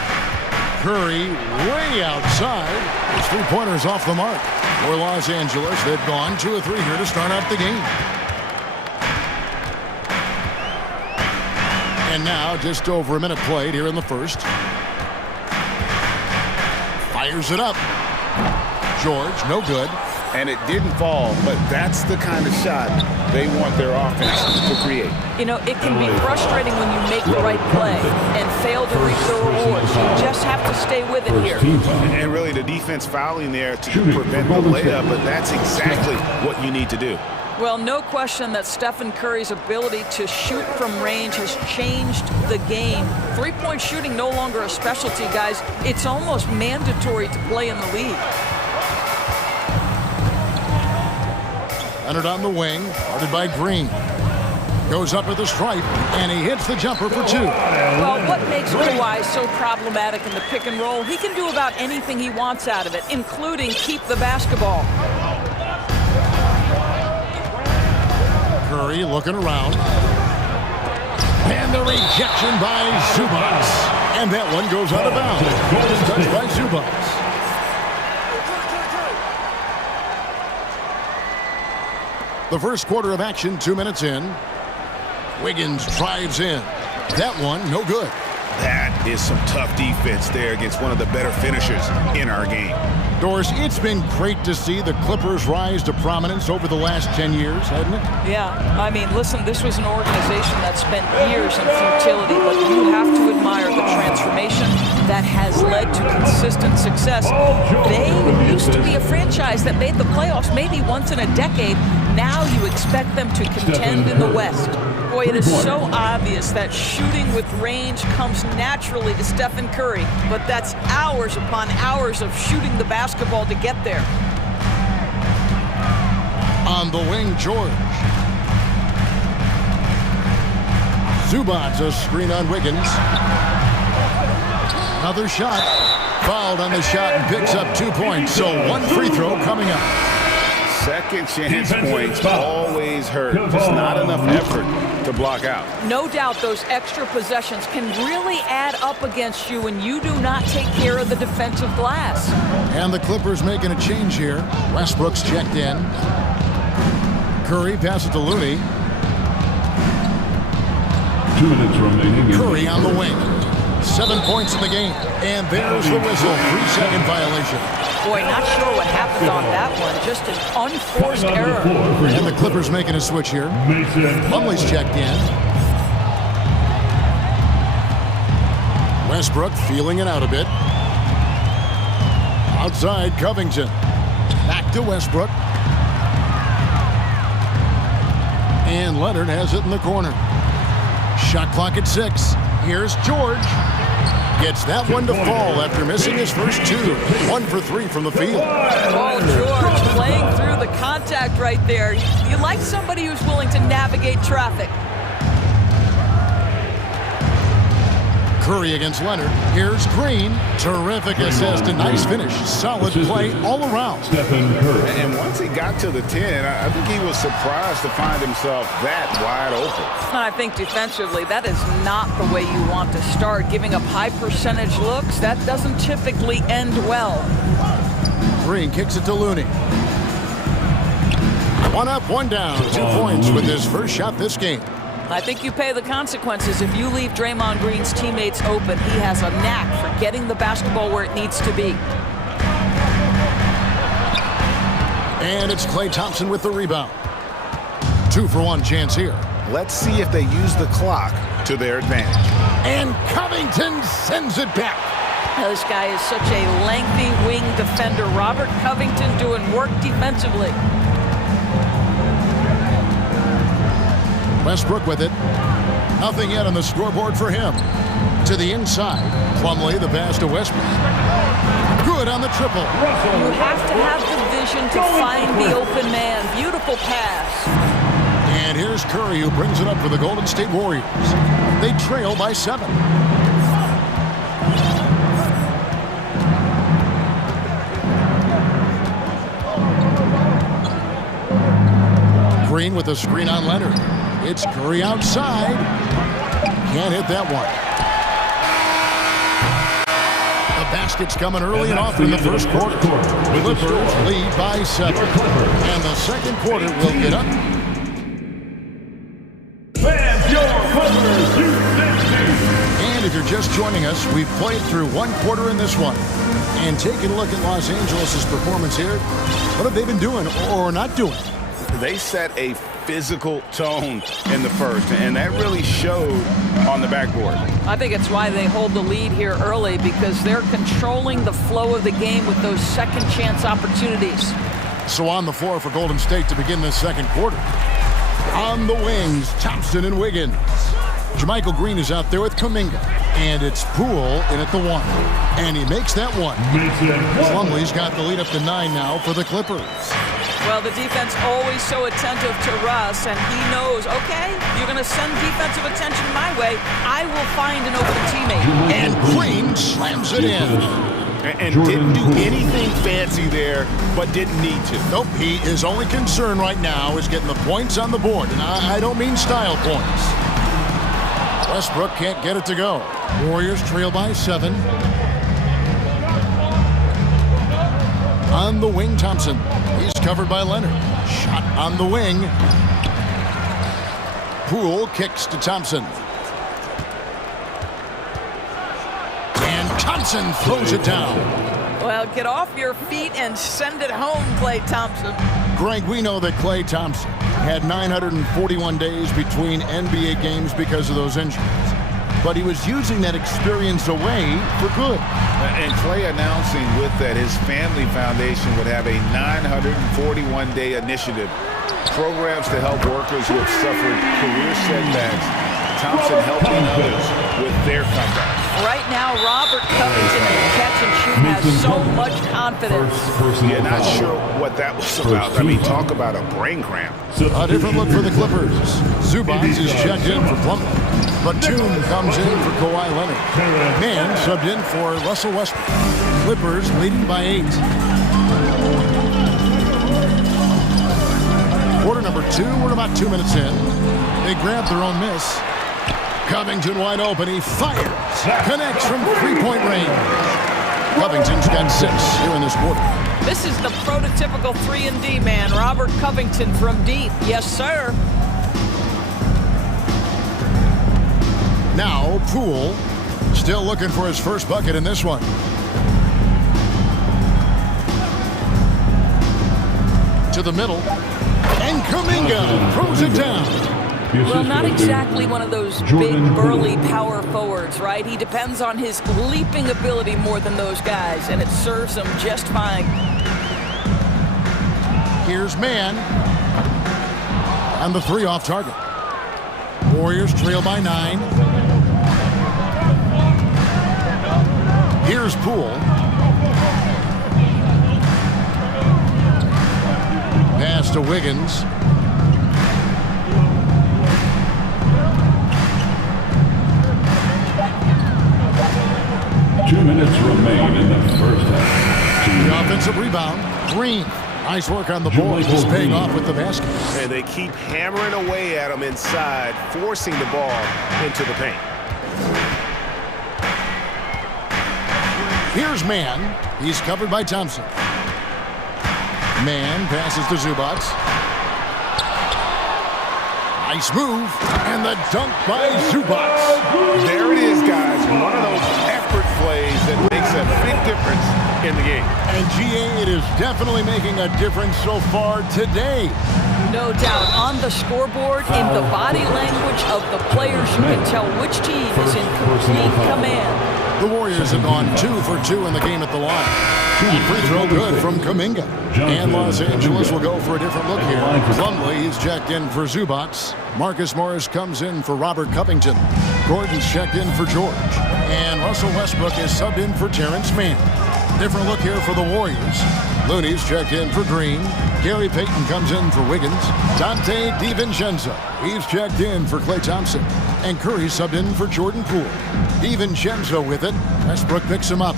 Curry way outside. His three-pointers off the mark. For Los Angeles, they've gone 2 of 3 here to start out the game. And now just over a minute played here in the first. Fires it up. George, no good. And it didn't fall, but that's the kind of shot they want their offense to create. You know, it can be frustrating when you make the right play and fail to reap the rewards. You just have to stay with it here. And really the defense fouling there to prevent the layup, but that's exactly what you need to do. Well, no question that Stephen Curry's ability to shoot from range has changed the game. Three-point shooting no longer a specialty, guys. It's almost mandatory to play in the league. Leonard on the wing, guarded by Green. Goes up with the stripe, and he hits the jumper for 2. Well, what makes Kawhi so problematic in the pick and roll? He can do about anything he wants out of it, including keep the basketball. Curry looking around. And the rejection by Zubac. And that one goes out of bounds. Touched by Zubac. The first quarter of action, 2 minutes in. Wiggins drives in. That one, no good. That is some tough defense there against one of the better finishers in our game. Doris, it's been great to see the Clippers rise to prominence over the last 10 years, hasn't it? Yeah, I mean, listen, this was an organization that spent years in futility, but you have to admire the transformation that has led to consistent success. They used to be a franchise that made the playoffs maybe once in a decade. Now you expect them to contend in the West. Boy, it is so obvious that shooting with range comes naturally to Stephen Curry, but that's hours upon hours of shooting the basketball to get there. On the wing, George. Zubac, a screen on Wiggins. Another shot. Fouled on the shot and picks up 2 points, so 1 free throw coming up. Second chance points always hurt. Just not enough effort to block out. No doubt those extra possessions can really add up against you when you do not take care of the defensive glass. And the Clippers making a change here. Westbrook's checked in. Curry passes to Looney. 2 minutes remaining. Curry on the wing. 7 points in the game. And there's the whistle. 3-second violation. Boy, not sure what happened on that one. Just an unforced error. And the Clippers making a switch here. Plumlee's checked in. Westbrook feeling it out a bit. Outside, Covington. Back to Westbrook. And Leonard has it in the corner. Shot clock at 6. Here's George. Gets that one to fall after missing his first 2. 1 for 3 from the field. Oh, George playing through the contact right there. You like somebody who's willing to navigate traffic. Curry against Leonard. Here's Green. Terrific assist and nice finish. Solid play all around. And once he got to the 10, I think he was surprised to find himself that wide open. I think defensively, that is not the way you want to start. Giving up high percentage looks, that doesn't typically end well. Green kicks it to Looney. One up, one down. 2 points with his first shot this game. I think you pay the consequences. If you leave Draymond Green's teammates open, he has a knack for getting the basketball where it needs to be. And it's Klay Thompson with the rebound. 2-for-1 chance here. Let's see if they use the clock to their advantage. And Covington sends it back. This guy is such a lengthy wing defender. Robert Covington doing work defensively. Westbrook with it. Nothing yet on the scoreboard for him. To the inside. Plumlee, the pass to Westbrook. Good on the triple. You have to have the vision to find the open man. Beautiful pass. And here's Curry, who brings it up for the Golden State Warriors. They trail by 7. Green with a screen on Leonard. It's Curry outside. Can't hit that one. The basket's coming early and often in the first quarter. Clippers lead by 7. And the second quarter will get up. And if you're just joining us, we've played through 1 quarter in this one. And taking a look at Los Angeles' performance here, what have they been doing or not doing? They set a physical tone in the first, and that really showed on the backboard. I think it's why they hold the lead here early, because they're controlling the flow of the game with those second chance opportunities. So on the floor for Golden State to begin this second quarter. On the wings, Thompson and Wiggins. Jermichael Green is out there with Kuminga. And it's Poole in at the 1. And he makes that one. Plumlee's got the lead up to 9 now for the Clippers. Well, the defense always so attentive to Russ, and he knows, okay, you're going to send defensive attention my way, I will find an open teammate. And Green slams it in. And didn't do anything fancy there, but didn't need to. Nope, he is only concerned right now is getting the points on the board. And I don't mean style points. Westbrook can't get it to go. Warriors trail by 7. On the wing, Thompson. He's covered by Leonard. Shot on the wing. Poole kicks to Thompson. And Thompson throws it down. Well, get off your feet and send it home, Klay Thompson. Greg, we know that Klay Thompson had 941 days between NBA games because of those injuries. But he was using that experience away for good. And Klay announcing with that his family foundation would have a 941-day initiative. Programs to help workers who have suffered career setbacks. Thompson helping others with their comeback. Right now, Robert Covington in the catch and shoot has so much confidence. Yeah, not sure what that was about. I mean, talk about a brain cramp. A different look for the Clippers. Zubac is checked in for Plumlee. Batum comes in for Kawhi Leonard. Man subbed in for Russell Westbrook. Clippers leading by 8. Quarter number 2, we're about 2 minutes in. They grab their own miss. Covington wide open, he fires. Connects from 3-point range. Covington's got 6 here in this quarter. This is the prototypical 3-and-D man, Robert Covington from deep. Yes, sir. Now, Poole still looking for his first bucket in this one. To the middle. And Kuminga throws it down. Well, not exactly one of those big, burly power forwards, right? He depends on his leaping ability more than those guys, and it serves him just fine. Here's Man. On the 3 off target. Warriors trail by 9. Here's Poole. Pass to Wiggins. 2 minutes remain in the first half. The offensive rebound. Green. Nice work on the board. Just paying off with the basket. And they keep hammering away at him inside, forcing the ball into the paint. Here's Mann. He's covered by Thompson. Mann passes to Zubac. Nice move. And the dunk by Zubac. There it is, guys. One of those effort plays that makes a big difference in the game. And GA, it is definitely making a difference so far today. No doubt. On the scoreboard, in the body language of the players, you can tell which team is in complete command. The Warriors have gone 2 for 2 in the game at the line. Free throw good from Kuminga. And Los Angeles will go for a different look here. Plumlee is checked in for Zubac. Marcus Morris comes in for Robert Covington. Gordon's checked in for George. And Russell Westbrook is subbed in for Terrence Mann. Different look here for the Warriors. Looney's checked in for Green. Gary Payton comes in for Wiggins. Dante DiVincenzo. He's checked in for Klay Thompson. And Curry subbed in for Jordan Poole. DiVincenzo with it. Westbrook picks him up.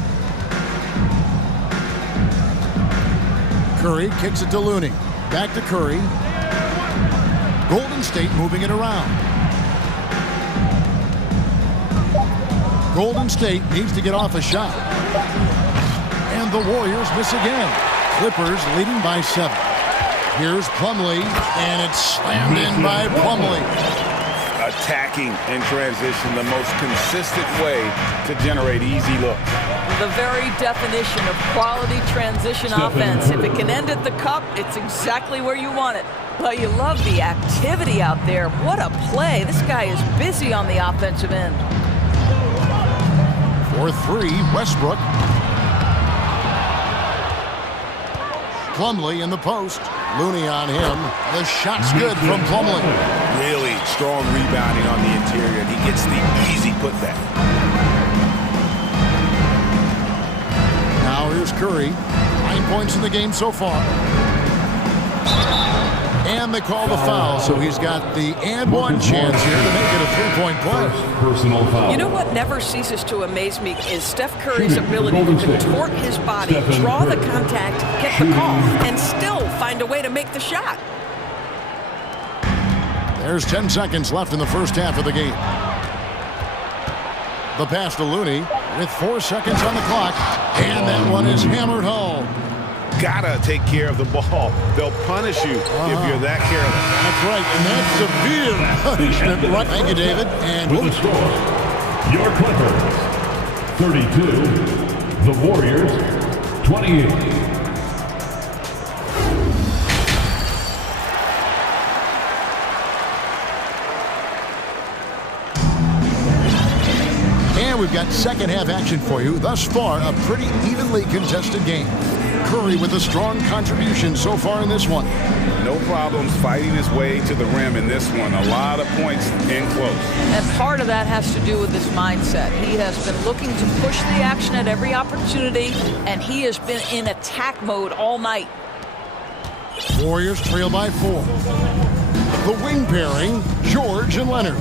Curry kicks it to Looney. Back to Curry. Golden State moving it around. Golden State needs to get off a shot. And the Warriors miss again. Clippers leading by 7. Here's Plumlee, and it's slammed in by Plumlee. Attacking in transition, the most consistent way to generate easy looks. The very definition of quality transition offense. If it can end at the cup, it's exactly where you want it. But you love the activity out there. What a play. This guy is busy on the offensive end. For 3, Westbrook. Plumlee in the post. Looney on him. The shot's good from Plumlee. Really strong rebounding on the interior, and he gets the easy putback. Now here's Curry. 9 points in the game so far. And they call the foul, so he's got the and one chance here to make it a 3-point play. Personal foul. You know what never ceases to amaze me is Steph Curry's ability to contort his body, draw the contact, get the call, and still find a way to make the shot. There's 10 seconds left in the first half of the game. The pass to Looney with 4 seconds on the clock, and that one is hammered home. Gotta take care of the ball. They'll punish you if you're that careless. That's right, and that's severe punishment. Right. Thank you, David. And with the score, your Clippers 32, the Warriors 28. And we've got second half action for you. Thus far, a pretty evenly contested game. Curry with a strong contribution so far in this one. No problems fighting his way to the rim in this one. A lot of points in close. And part of that has to do with his mindset. He has been looking to push the action at every opportunity, and he has been in attack mode all night. Warriors trail by 4. The wing pairing, George and Leonard.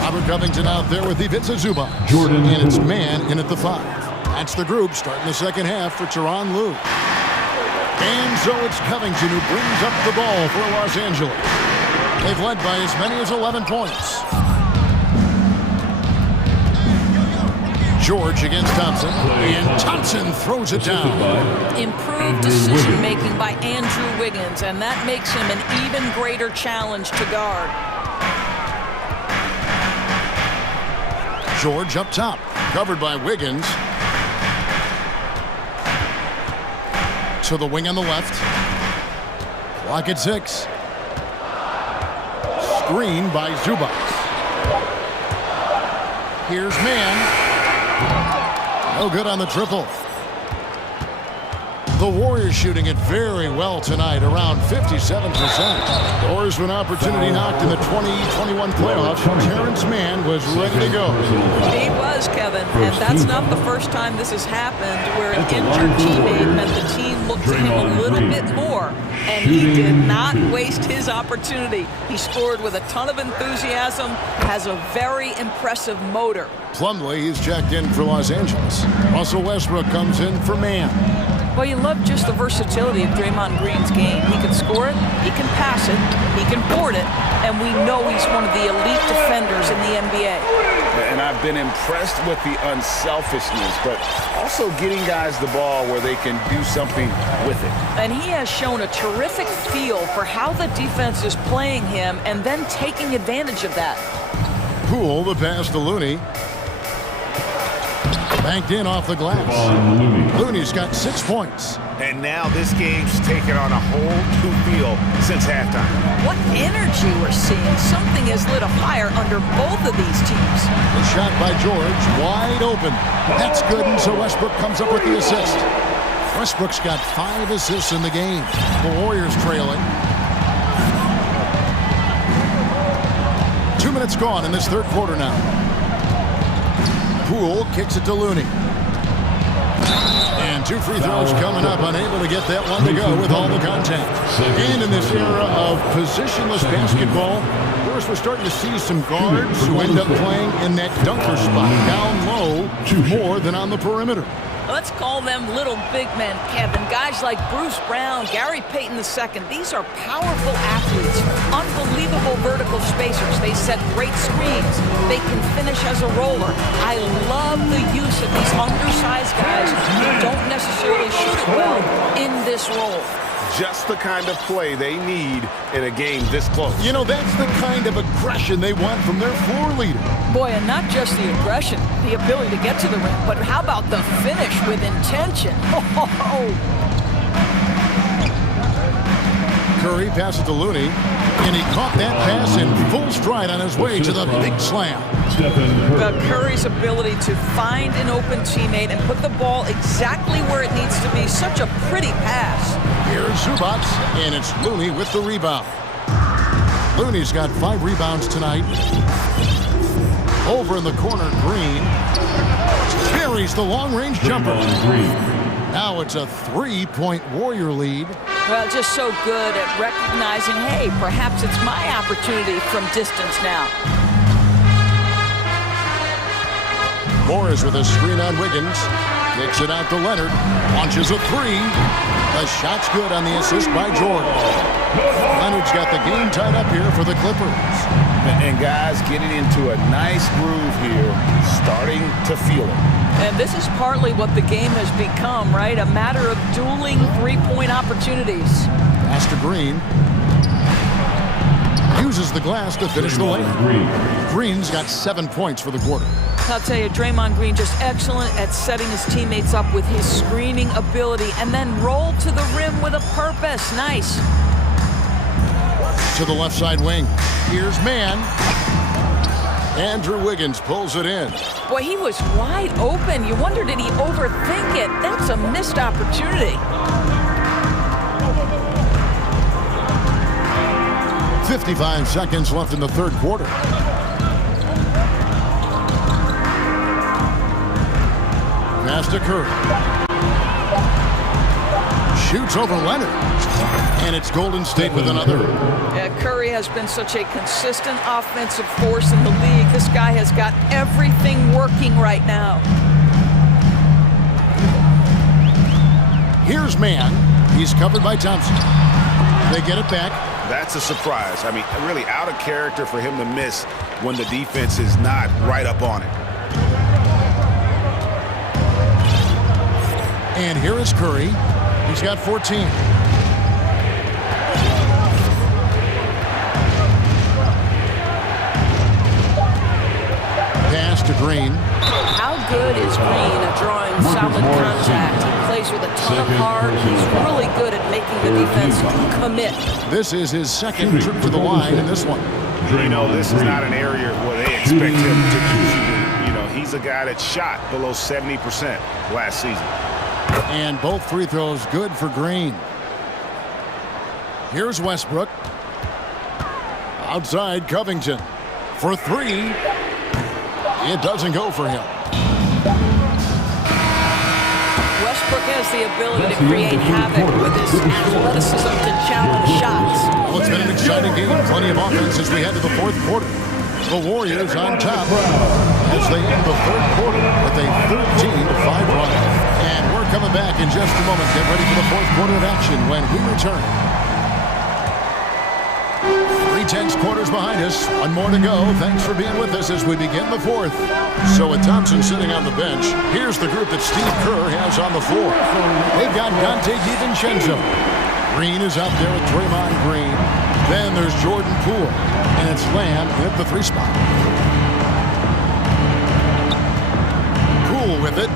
Robert Covington out there with Ivica Zubac. Jordan and it's Mann in at the 5. That's the group starting the second half for Tyronn Lue. And so it's Covington who brings up the ball for Los Angeles. They've led by as many as 11 points. George against Thompson, and Thompson throws it down. Improved decision-making by Andrew Wiggins, and that makes him an even greater challenge to guard. George up top, covered by Wiggins. To the wing on the left. Clock at 6. Screen by Zubac. Here's Mann. No good on the triple. The Warriors shooting it very well tonight, around 57%. Doors to an opportunity knocked in the 2021 playoffs. Terrence Mann was ready to go. He was, Kevin, and that's not the first time this has happened where an injured teammate meant the team looked to him a little bit more. And he did not waste his opportunity. He scored with a ton of enthusiasm, has a very impressive motor. Plumlee is checked in for Los Angeles. Russell Westbrook comes in for man. Well, you love just the versatility of Draymond Green's game. He can score it, he can pass it, he can board it, and we know he's one of the elite defenders in the NBA. And I've been impressed with the unselfishness, but also getting guys the ball where they can do something with it. And he has shown a terrific feel for how the defense is playing him and then taking advantage of that. Poole, the pass to Looney. Banked in off the glass. Looney's got 6 points. And now this game's taken on a whole new feel since halftime. What energy we're seeing. Something has lit a fire under both of these teams. The shot by George, wide open. That's good, and so Westbrook comes up with the assist. Westbrook's got 5 assists in the game. The Warriors trailing. 2 minutes gone in this third quarter now. Poole kicks it to Looney. And 2 free throws coming up, unable to get that one to go with all the contact. And in this era of positionless basketball, of course, we're starting to see some guards who end up playing in that dunker spot, down low, more than on the perimeter. Let's call them little big men, Kevin. Guys like Bruce Brown, Gary Payton II. These are powerful athletes, unbelievable vertical spacers. They set great screens. They can finish as a roller. I love the use of these undersized guys who don't necessarily shoot it well in this role. Just the kind of play they need in a game this close. You know, that's the kind of aggression they want from their floor leader. Boy, and not just the aggression, the ability to get to the rim, but how about the finish with intention? Curry passes to Looney, and he caught that pass in full stride on his way to the big slam. Curry's ability to find an open teammate and put the ball exactly where it needs to be. Such a pretty pass. Here's Zubac, and it's Looney with the rebound. Looney's got 5 rebounds tonight. Over in the corner, Green carries the long-range jumper. Now it's a 3-point Warrior lead. Well, just so good at recognizing, hey, perhaps it's my opportunity from distance now. Morris with a screen on Wiggins. Kicks it out to Leonard. Launches a 3. The shot's good on the assist by George. Leonard's got the game tied up here for the Clippers. And guys getting into a nice groove here, starting to feel it. And this is partly what the game has become, right? A matter of dueling 3-point opportunities. Pass to Green. Uses the glass to finish the layup. Green's got 7 points for the quarter. I'll tell you, Draymond Green just excellent at setting his teammates up with his screening ability and then roll to the rim with a purpose. Nice. To the left side wing. Here's man. Andrew Wiggins pulls it in. Boy, he was wide open. You wonder, did he overthink it? That's a missed opportunity. 55 seconds left in the third quarter. Pass to Curry. Shoots over Leonard. And it's Golden State with another. Yeah, Curry has been such a consistent offensive force in the league. This guy has got everything working right now. Here's man. He's covered by Thompson. They get it back. That's a surprise. I mean, really out of character for him to miss when the defense is not right up on it. And here is Curry. He's got 14. Pass to Green. How good is Green at drawing solid contact? He plays with a ton of heart. He's really good at making the defense commit. This is his second trip to the line in this one. You know, this is not an area where they expect him to contribute. You know, he's a guy that shot below 70% last season. And both free throws good for Green. Here's Westbrook. Outside Covington. For 3. It doesn't go for him. Westbrook has has the ability to create havoc with his athleticism to challenge shots. Well, it's been an exciting game. Plenty of offense as we head to the fourth quarter. The Warriors on top as they end the third quarter with a 13-5 run. And we're coming back in just a moment. Get ready for the fourth quarter of action when we return. 3 quarters behind us. One more to go. Thanks for being with us as we begin the fourth. So with Thompson sitting on the bench, here's the group that Steve Kerr has on the floor. They've got Dante DiVincenzo. Green is out there with Draymond Green. Then there's Jordan Poole. And it's Lamb at the 3 spot. Poole with it.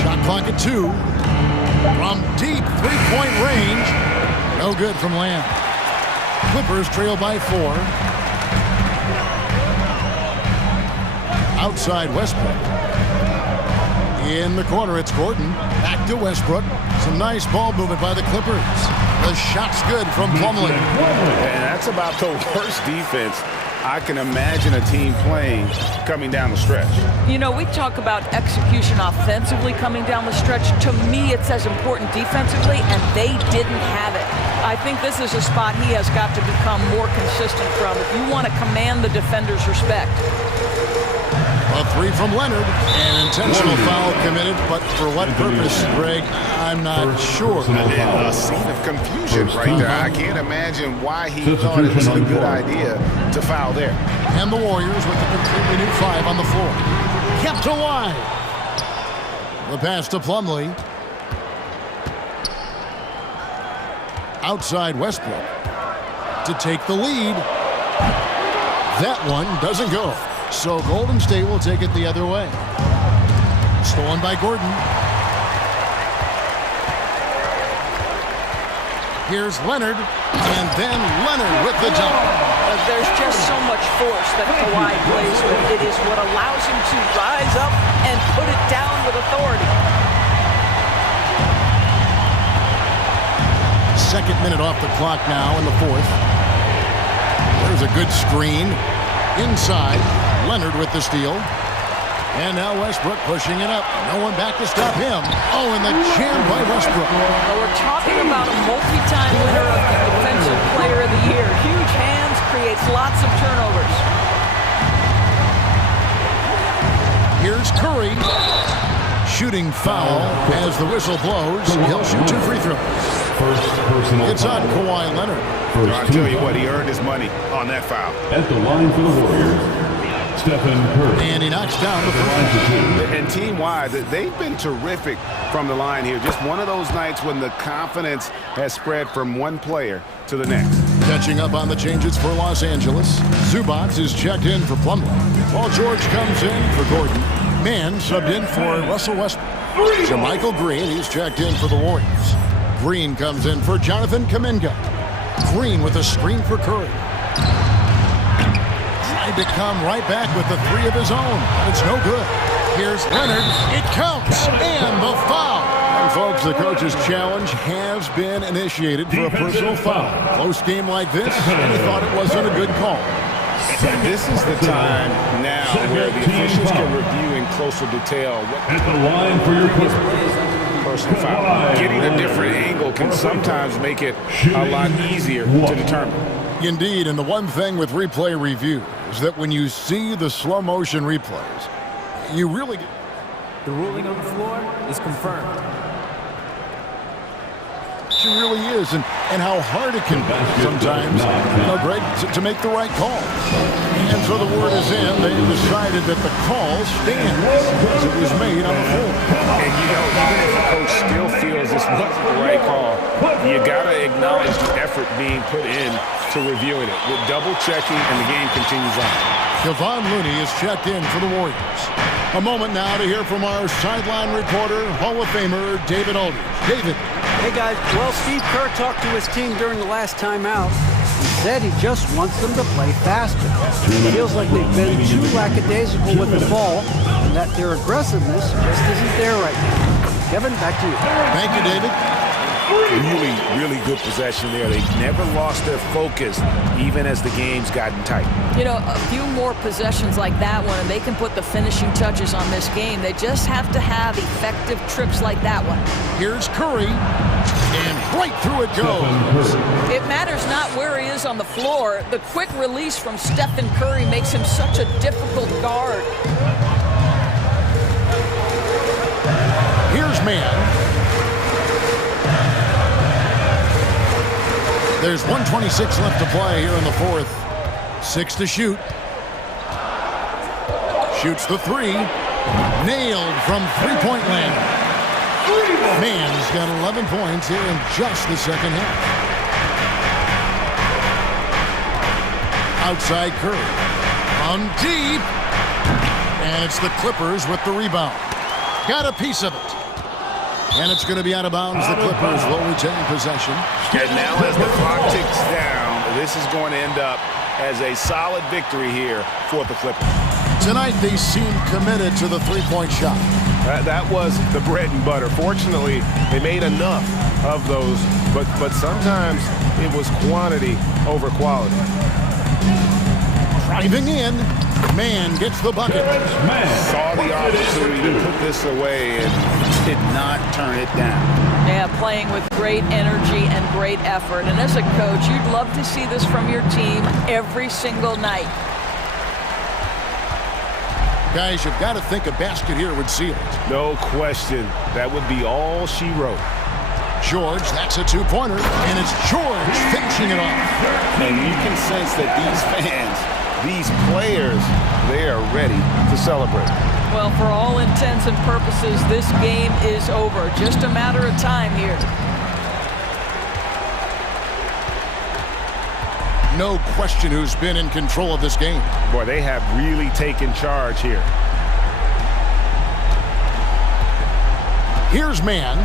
Shot clock at 2. From deep 3-point range. No good from Lamb. Clippers trail by 4. Outside Westbrook. In the corner, it's Gordon. Back to Westbrook. Some nice ball movement by the Clippers. The shot's good from Plumlee. And that's about the worst defense I can imagine a team playing coming down the stretch. You know, we talk about execution offensively coming down the stretch. To me, it's as important defensively, and they didn't have it. I think this is a spot he has got to become more consistent from if you want to command the defender's respect. A 3 from Leonard. An intentional foul committed, but for what purpose, Greg, I'm not sure. And a scene of confusion right there. I can't imagine why he thought it was a good idea to foul there. And the Warriors with a completely new 5 on the floor. Kept to wide. The pass to Plumlee. Outside Westbrook to take the lead. That one doesn't go. So Golden State will take it the other way. Stolen by Gordon. Here's Leonard, and then Leonard with the dunk. There's just so much force that Kawhi plays with. It is what allows him to rise up and put it down with authority. Second minute off the clock now in the fourth. There's a good screen. Inside, Leonard with the steal. And now Westbrook pushing it up. No one back to stop him. Oh, and the jam by Westbrook. Well, we're talking about a multi-time winner of the Defensive Player of the Year. Huge hands, creates lots of turnovers. Here's Curry. Shooting foul as the whistle blows. He'll shoot 2 free throws. It's on Kawhi Leonard. I'll tell you what, he earned his money on that foul. At the line for the Warriors, Stephen Curry. And he knocks down the first. And team-wide, they've been terrific from the line here. Just one of those nights when the confidence has spread from one player to the next. Catching up on the changes for Los Angeles. Zubac is checked in for Plumlee. Paul George comes in for Gordon. Mann subbed in for Russell Westbrook. JaMychal Green, he's checked in for the Warriors. Green comes in for Jonathan Kuminga. Green with a screen for Curry. Tried to come right back with the 3 of his own, but it's no good. Here's Leonard. It counts, and the foul. And folks, the coach's challenge has been initiated for a personal foul. Close game like this, and he thought it wasn't a good call. And this is the time now where the officials can review in closer detail At the line for your personal foul. Getting a different angle can sometimes make it a lot easier to determine. Indeed, and the one thing with replay review is that when you see the slow motion replays, you really get... The ruling on the floor is confirmed. It really is, and how hard it can be sometimes, Greg, to make the right call. And so the word is in. They decided that the call stands as it was made on the floor. And even if a coach still feels this wasn't the right call, you got to acknowledge the effort being put in to reviewing it. With double checking, and the game continues on. Kevon Looney is checked in for the Warriors. A moment now to hear from our sideline reporter, Hall of Famer David Aldridge. David. Hey guys, well, Steve Kerr talked to his team during the last timeout. He said he just wants them to play faster. It feels like they've been too lackadaisical with the ball, and that their aggressiveness just isn't there right now. Kevin, back to you. Thank you, David. Really, really good possession there. They never lost their focus, even as the game's gotten tight. You know, a few more possessions like that one, and they can put the finishing touches on this game. They just have to have effective trips like that one. Here's Curry, and right through it goes. It matters not where he is on the floor. The quick release from Stephen Curry makes him such a difficult guard. Here's man. There's 1:26 left to play here in the fourth. 6 to shoot. Shoots the three. Nailed from three-point land. Man's got 11 points here in just the second half. Outside Curry. On deep. And it's the Clippers with the rebound. Got a piece of it. And it's going to be out of bounds. The Clippers will retain possession. And now as the clock ticks down, this is going to end up as a solid victory here for the Clippers. Tonight, they seem committed to the three-point shot. That was the bread and butter. Fortunately, they made enough of those, but sometimes it was quantity over quality. Driving in, man gets the bucket. Saw the opportunity to put this away and did not turn it down. Yeah, playing with great energy and great effort. And as a coach, you'd love to see this from your team every single night. Guys, you've got to think a basket here would seal it. No question. That would be all she wrote. George, that's a two-pointer, and it's George finishing it off. And you can sense that these fans, these players, they are ready to celebrate. Well, for all intents and purposes, this game is over. Just a matter of time here. No question who's been in control of this game. Boy, they have really taken charge here. Here's man.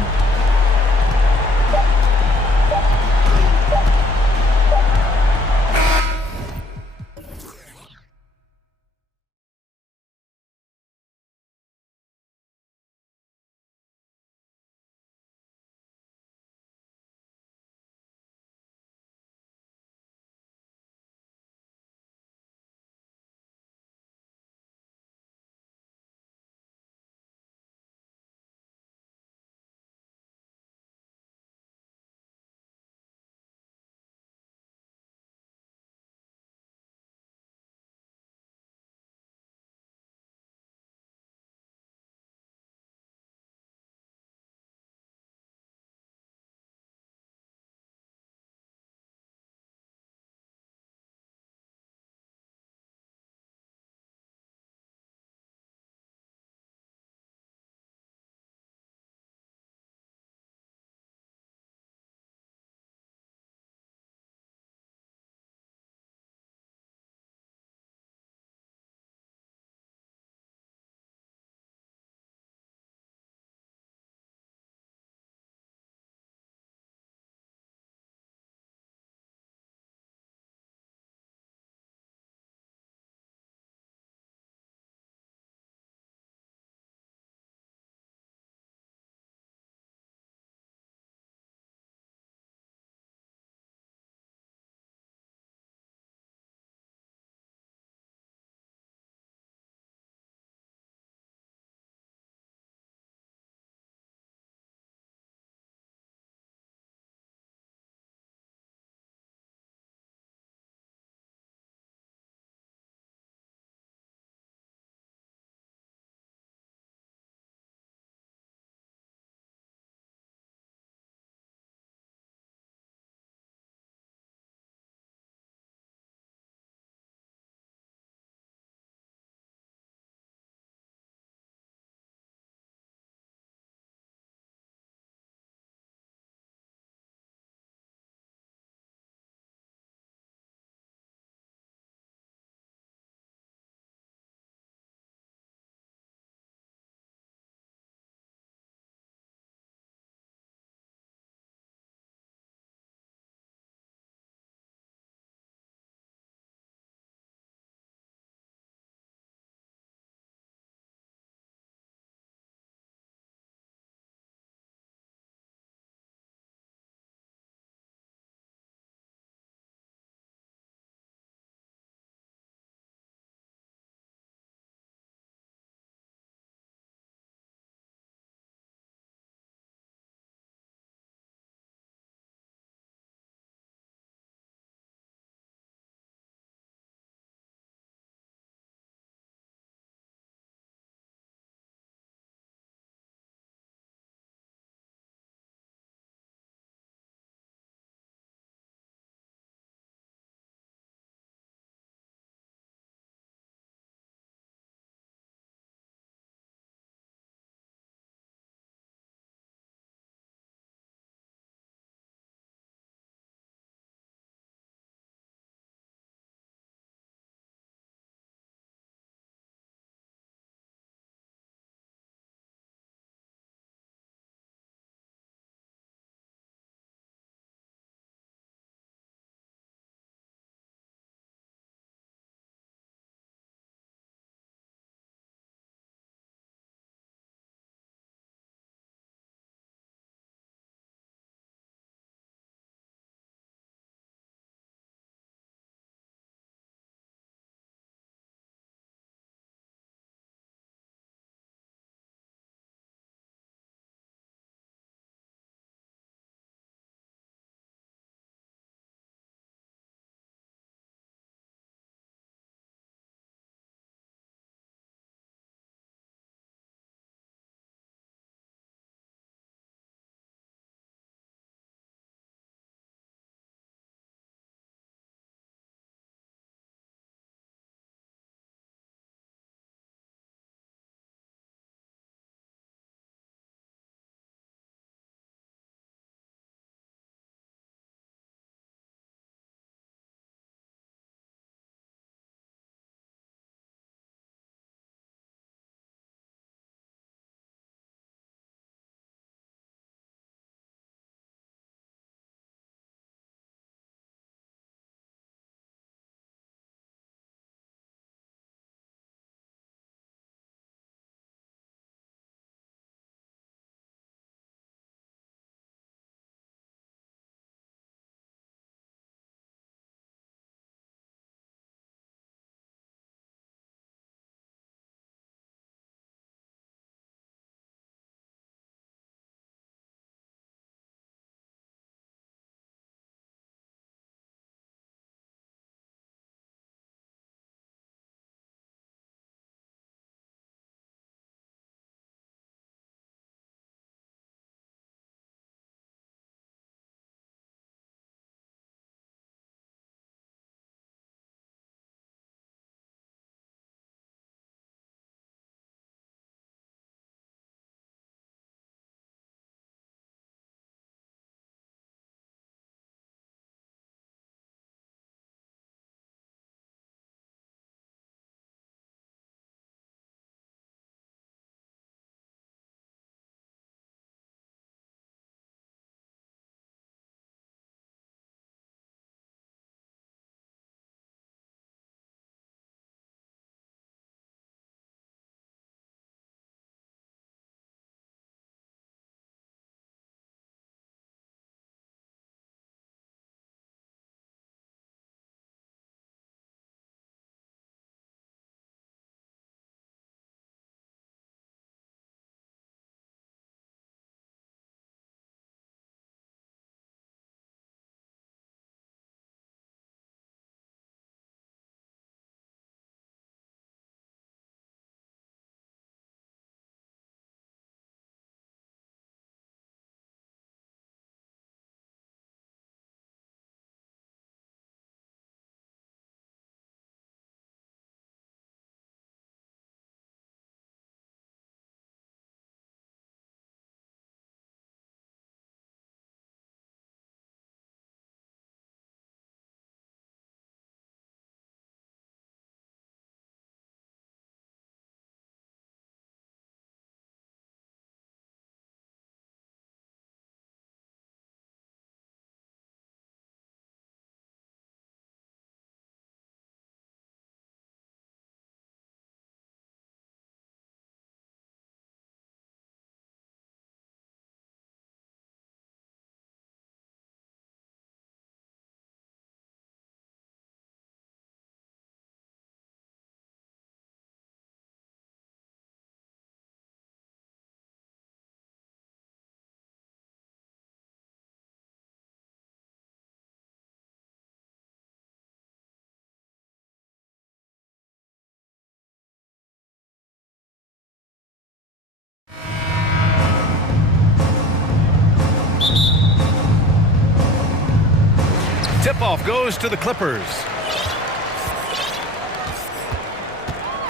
tip-off goes to the Clippers.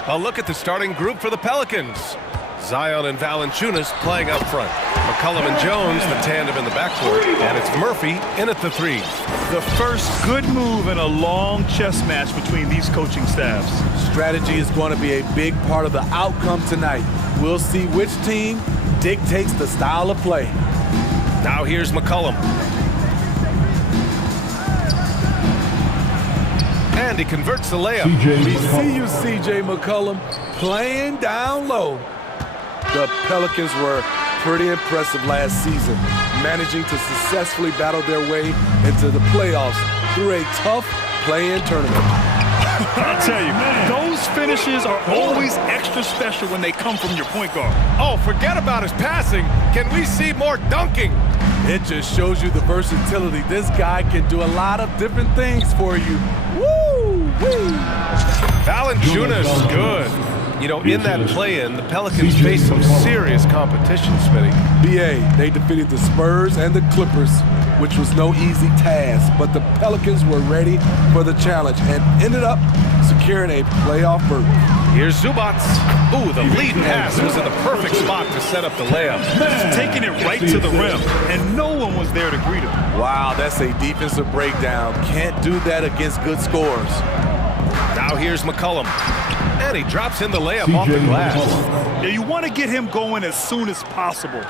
A look at the starting group for the Pelicans. Zion and Valanciunas playing up front. McCollum and Jones, the tandem in the backcourt. And it's Murphy in at the 3. The first good move in a long chess match between these coaching staffs. Strategy is going to be a big part of the outcome tonight. We'll see which team dictates the style of play. Now here's McCollum. And he converts the layup. We see you, CJ McCollum, playing down low. The Pelicans were pretty impressive last season, managing to successfully battle their way into the playoffs through a tough play-in tournament. I'll tell you, those finishes are always extra special when they come from your point guard. Oh, forget about his passing. Can we see more dunking? It just shows you the versatility. This guy can do a lot of different things for you. Woo! Woo! Valanciunas, good. You know, in that play-in, the Pelicans faced some serious competition, Smitty. BA, they defeated the Spurs and the Clippers, which was no easy task, but the Pelicans were ready for the challenge and ended up securing a playoff berth. Here's Zubac. Ooh, the lead pass was in the perfect spot to set up the layup. Taking it right to the rim, and no one was there to greet him. Wow, that's a defensive breakdown. Can't do that against good scores. Now here's McCollum. And he drops in the layup off the glass. Yeah, you want to get him going as soon as possible.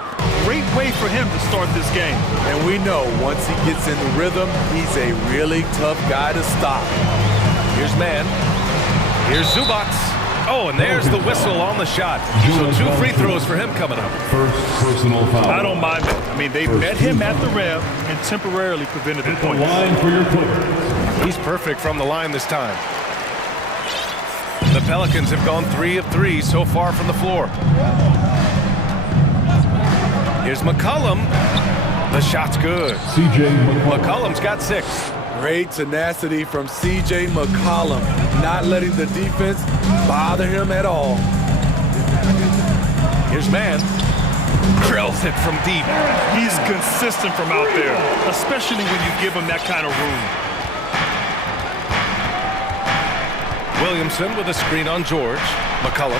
Great way for him to start this game. And we know once he gets in the rhythm, he's a really tough guy to stop. Here's Mann. Here's Zubac. Oh, and there's the whistle on the shot. So 2 free throws for him coming up. First personal foul. I don't mind it. I mean, they met him at the rim and temporarily prevented the points. Line for your Clippers. He's perfect from the line this time. The Pelicans have gone 3 of 3 so far from the floor. Here's McCollum. The shot's good. McCollum's got 6. Great tenacity from CJ McCollum, not letting the defense bother him at all. Here's Mann. Drills it from deep. He's consistent from out there, especially when you give him that kind of room. Williamson with a screen on George. McCollum,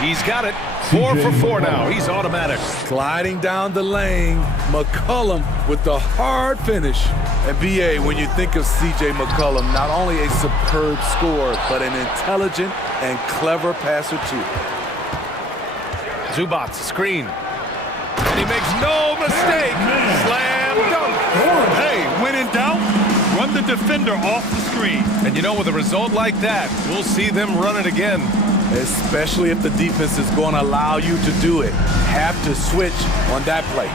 he's got it. 4 for 4 now. He's automatic. Gliding down the lane, McCollum with the hard finish. And BA, when you think of CJ McCollum, not only a superb scorer, but an intelligent and clever passer too. Zubac, screen. And he makes no mistake. Slam dunk. Hey, when in doubt, run the defender off the screen. And you know, with a result like that, we'll see them run it again. Especially if the defense is going to allow you to do it. Have to switch on that play.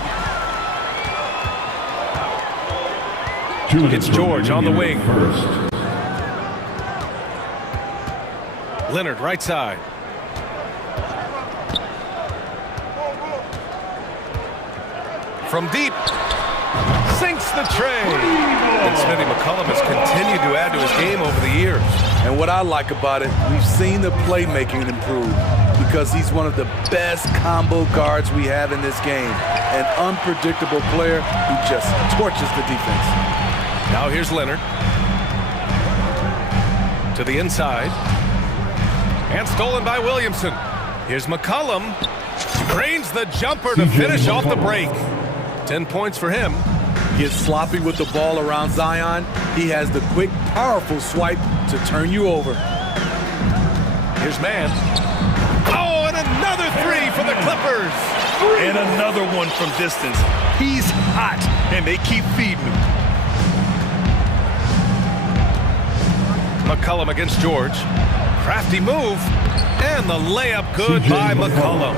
It's George on the wing. Leonard, right side. From deep. Sinks the tray. And Smitty, McCollum has continued to add to his game over the years. And what I like about it, we've seen the playmaking improve because he's one of the best combo guards we have in this game. An unpredictable player who just torches the defense. Now here's Leonard. To the inside. And stolen by Williamson. Here's McCollum. Drains the jumper to finish off the break. 10 points for him. Gets sloppy with the ball around Zion. He has the quick, powerful swipe to turn you over. Here's Mann. Oh, and another 3 for the Clippers. And another one from distance. He's hot, and they keep feeding him. McCollum against George. Crafty move. And the layup good by McCollum.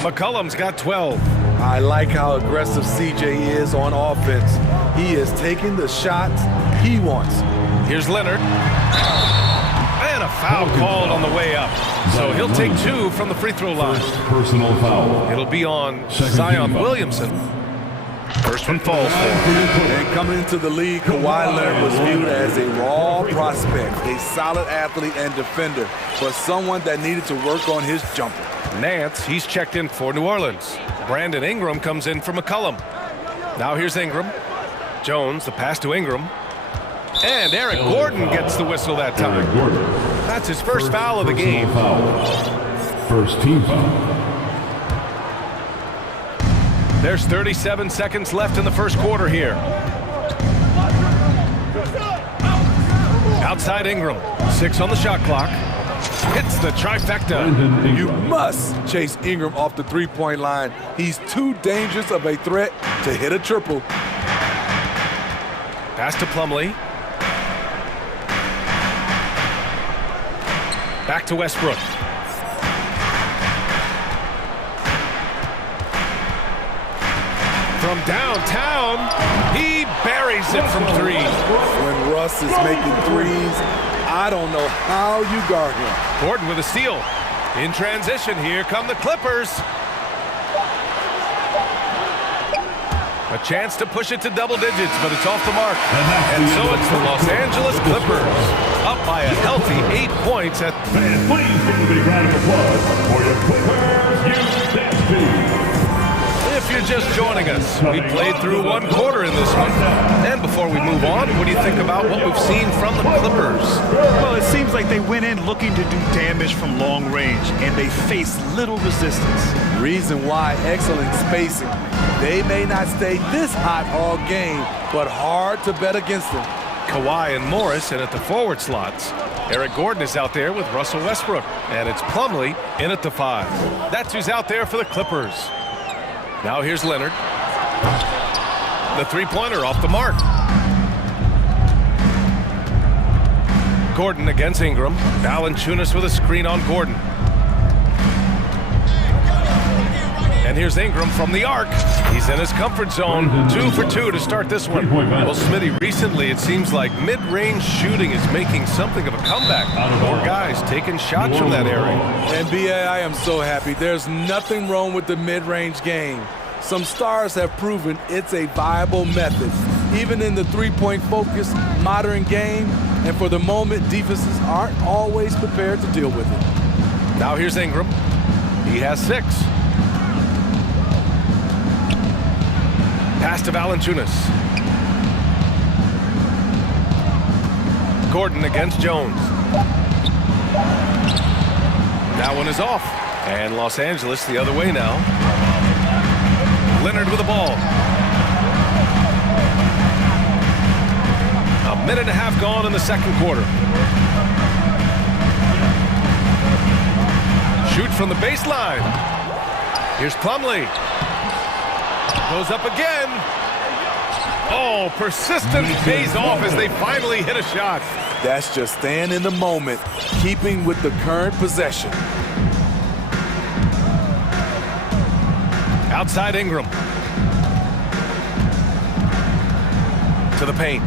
McCollum's got 12. I like how aggressive CJ is on offense. He is taking the shots he wants. Here's Leonard. And a foul called on the way up. So he'll take 2 from the free throw line. Personal foul. It'll be on Zion Williamson. First one falls for him. And coming into the league, Kawhi Leonard was viewed as a raw prospect, a solid athlete and defender, but someone that needed to work on his jumper. Nance, he's checked in for New Orleans. Brandon Ingram comes in for McCollum. Now here's Ingram. Jones, the pass to Ingram. And Eric Gordon gets the whistle that time. That's his first foul of the game. First team foul. There's 37 seconds left in the first quarter here. Outside Ingram, 6 on the shot clock. Hits the trifecta. You must chase Ingram off the three-point line. He's too dangerous of a threat to hit a triple. Pass to Plumlee. Back to Westbrook. From downtown, he buries it from 3. When Russ is making threes, I don't know how you guard him. Gordon with a steal. In transition, here come the Clippers. A chance to push it to double digits, but it's off the mark. And so it's the Los Angeles Clippers, up by a healthy 8 points at... Fans, please give a big round of applause for your Clippers USP. If you're just joining us, we played through 1 quarter in this one. And before we move on, what do you think about what we've seen from the Clippers? Well, it seems like they went in looking to do damage from long range, and they faced little resistance. Reason why, excellent spacing. They may not stay this hot all game, but hard to bet against them. Kawhi and Morris in at the forward slots. Eric Gordon is out there with Russell Westbrook. And it's Plumlee in at the 5. That's who's out there for the Clippers. Now here's Leonard. The three-pointer off the mark. Gordon against Ingram. Valanciunas with a screen on Gordon. And here's Ingram from the arc. He's in his comfort zone. 2 for 2 to start this one. Well, Smitty, recently it seems like mid-range shooting is making something of a comeback. More guys taking shots from that area. NBA, I am so happy. There's nothing wrong with the mid-range game. Some stars have proven it's a viable method, even in the three-point focused modern game. And for the moment, defenses aren't always prepared to deal with it. Now here's Ingram. He has 6. Pass to Valanciunas. Gordon against Jones. That one is off. And Los Angeles the other way now. Leonard with the ball. A minute and a half gone in the second quarter. Shoot from the baseline. Here's Plumlee. Goes up again. Oh, persistence pays off as they finally hit a shot. That's just staying in the moment, keeping with the current possession. Outside Ingram. To the paint.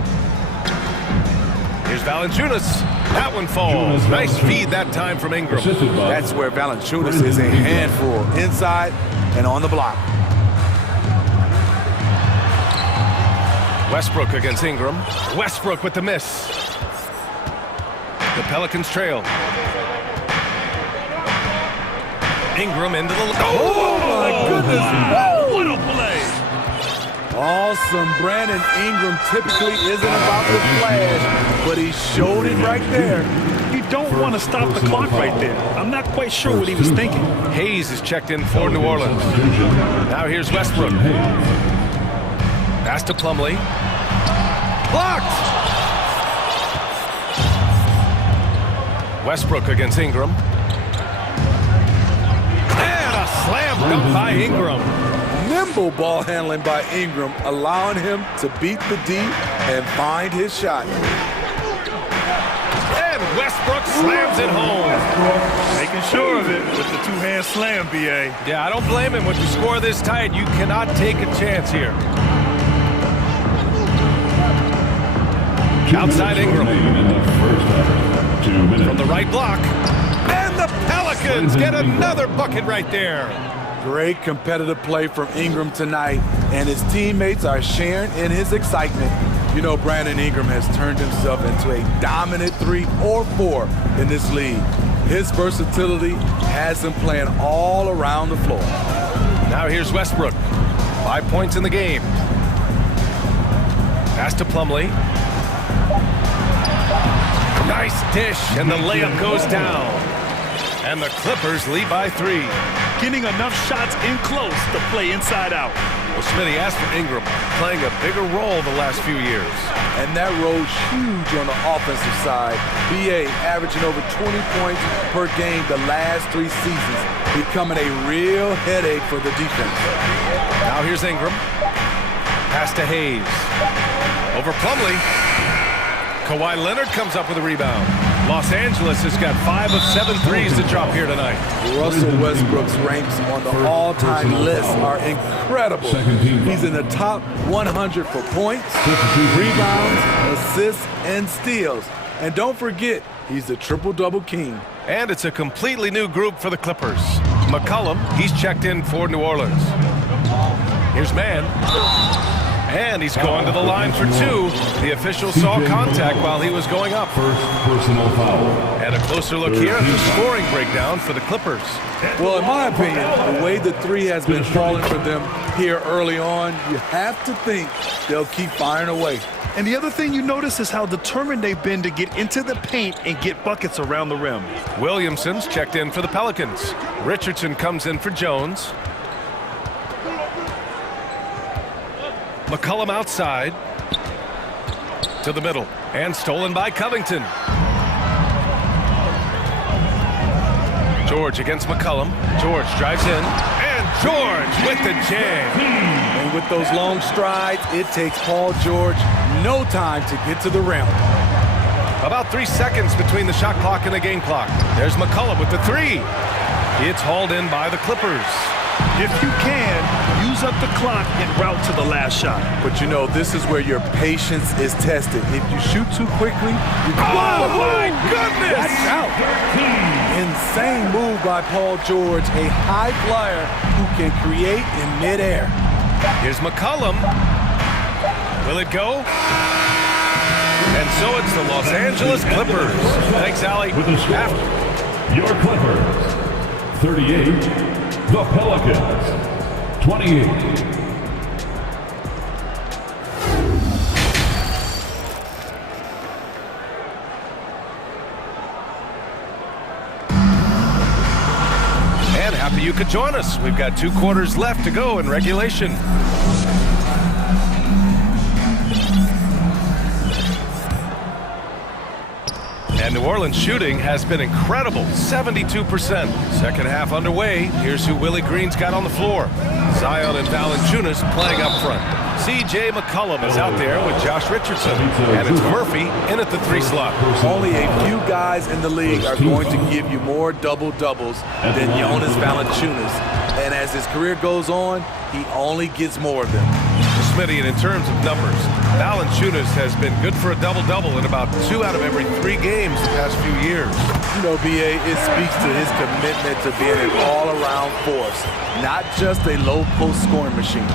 Here's Valanciunas. That one falls. Nice feed that time from Ingram. That's where Valanciunas is a handful, inside and on the block. Westbrook against Ingram. Westbrook with the miss. The Pelicans trail. Ingram into the... Oh, my goodness. Oh, what a play. Awesome. Brandon Ingram typically isn't about the flash, but he showed it right there. You don't want to stop the clock right there. I'm not quite sure what he was thinking. Hayes is checked in for New Orleans. Now here's Westbrook. Pass to Plumlee. Blocked! Westbrook against Ingram. And a slam dunk by Ingram. Nimble ball handling by Ingram, allowing him to beat the D and find his shot. And Westbrook slams it home. Making sure of it with the two-hand slam, B.A. Yeah, I don't blame him. When you score this tight, you cannot take a chance here. Outside Ingram. From the right block. And the Pelicans get another bucket right there. Great competitive play from Ingram tonight, and his teammates are sharing in his excitement. You know, Brandon Ingram has turned himself into a dominant 3 or 4 in this league. His versatility has him playing all around the floor. Now here's Westbrook. 5 points in the game. Pass to Plumlee. Nice dish, and the layup goes down. And the Clippers lead by 3. Getting enough shots in close to play inside out. Well, Smitty, as for Ingram, playing a bigger role the last few years. And that role's huge on the offensive side. BA averaging over 20 points per game the last 3 seasons, becoming a real headache for the defense. Now here's Ingram. Pass to Hayes. Over Plumlee. Kawhi Leonard comes up with a rebound. Los Angeles has got 5 of 7 threes to drop here tonight. Russell Westbrook's ranks on the all-time list are incredible. He's in the top 100 for points, rebounds, assists, and steals. And don't forget, he's the triple-double king. And it's a completely new group for the Clippers. McCollum, he's checked in for New Orleans. Here's Mann. And he's going to the line for 2. The official saw contact while he was going up. First personal foul. And a closer look here at the scoring breakdown for the Clippers. Well, in my opinion, the way the 3 has been falling for them here early on, you have to think they'll keep firing away. And the other thing you notice is how determined they've been to get into the paint and get buckets around the rim. Williamson's checked in for the Pelicans. Richardson comes in for Jones. McCollum outside to the middle and stolen by Covington. George against McCollum. George drives in and George with the jam. And with those long strides, it takes Paul George no time to get to the rim. About 3 seconds between the shot clock and the game clock. There's McCollum with the 3. It's hauled in by the Clippers. If you can, use up the clock en route to the last shot. But you know, this is where your patience is tested. If you shoot too quickly, you oh my goodness! Watch out! Insane move by Paul George, a high flyer who can create in midair. Here's McCollum. Will it go? And so it's the Los Angeles Clippers. Thanks, Allie. With the score, your Clippers, 38. The Pelicans, 28. And happy you could join us. We've got 2 quarters left to go in regulation. And New Orleans shooting has been incredible, 72%. Second half underway. Here's who Willie Green's got on the floor. Zion and Valanciunas playing up front. C.J. McCollum is out there with Josh Richardson. And it's Murphy in at the 3 slot. Only a few guys in the league are going to give you more double-doubles than Jonas Valanciunas. And as his career goes on, he only gets more of them. Smitty, and in terms of numbers, Valanciunas has been good for a double-double in about 2 out of every 3 games the past few years. You know, BA, it speaks to his commitment to being an all-around force, not just a low-post scoring machine.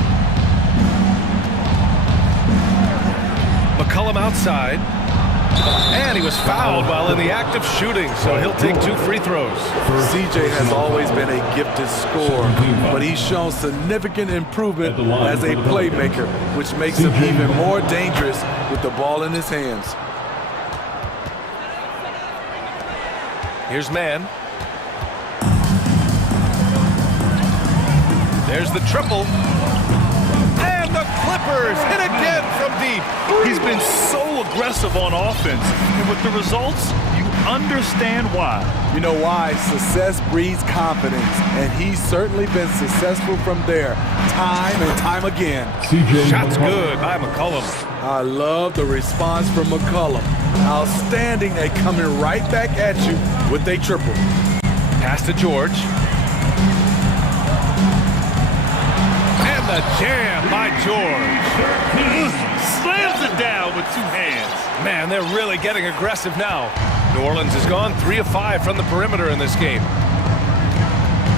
McCollum outside. And he was fouled while in the act of shooting, so he'll take 2 free throws. CJ has always been a gifted scorer, but he's shown significant improvement as a playmaker, which makes him even more dangerous with the ball in his hands. Here's Mann. There's the triple. And the Clippers hit again from deep. He's been so aggressive on offense, and with the results, you understand why. You know why? Success breeds confidence, and he's certainly been successful from there, time and time again. Shot's good by McCollum. I love the response from McCollum. Outstanding at coming right back at you with a triple. Pass to George. And the jam by George. Slams it down with 2 hands. Man, they're really getting aggressive now. New Orleans has gone 3 of 5 from the perimeter in this game.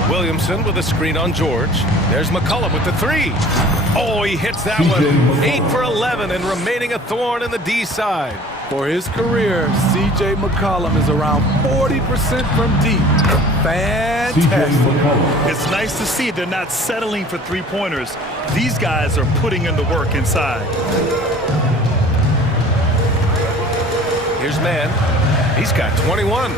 Williamson with a screen on George. There's McCollum with the 3. Oh, he hits that one. 8 for 11 and remaining a thorn in the D side. For his career, C.J. McCollum is around 40% from deep. Fantastic. It's nice to see they're not settling for 3-pointers. These guys are putting in the work inside. Here's Mann. He's got 21.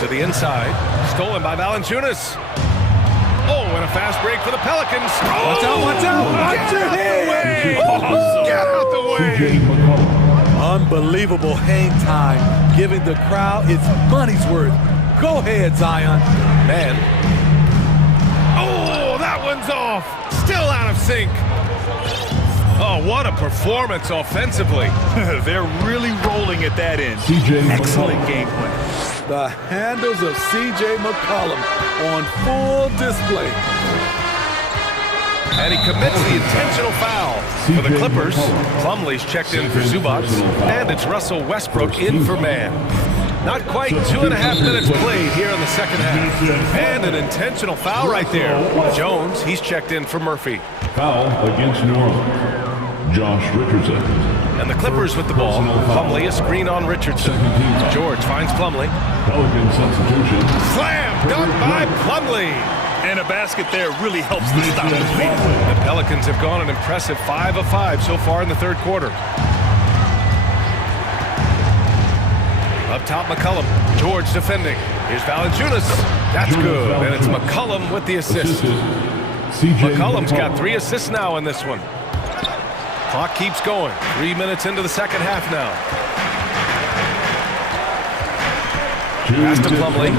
To the inside. Stolen by Valanciunas. Oh, and a fast break for the Pelicans. Oh, watch out, watch out. Watch your head. Oh, get out the way. Unbelievable hang time, giving the crowd its money's worth. Go ahead, Zion. Man. Oh, that one's off. Still out of sync. Oh, what a performance offensively. They're really rolling at that end. Excellent game plan. The handles of C.J. McCollum on full display. And he commits the intentional foul. For the Clippers, Plumlee's checked in for Zubac, and it's Russell Westbrook in for Man. Not quite 2.5 minutes played here in the second half. And an intentional foul right there. Jones, he's checked in for Murphy. Foul against New Orleans. Josh Richardson. And the Clippers with the ball. Plumlee, a screen on Richardson. George finds Plumlee. Pelican substitution. Slam dunk by Plumlee. And a basket there really helps to stop the lead. The Pelicans have gone an impressive 5 of 5 so far in the third quarter. Up top, McCollum. George defending. Here's Valanciunas. That's good. And it's McCollum with the assist. McCollum's got 3 assists now in this one. Clock keeps going. 3 minutes into the second half now. Pass to Plumlee.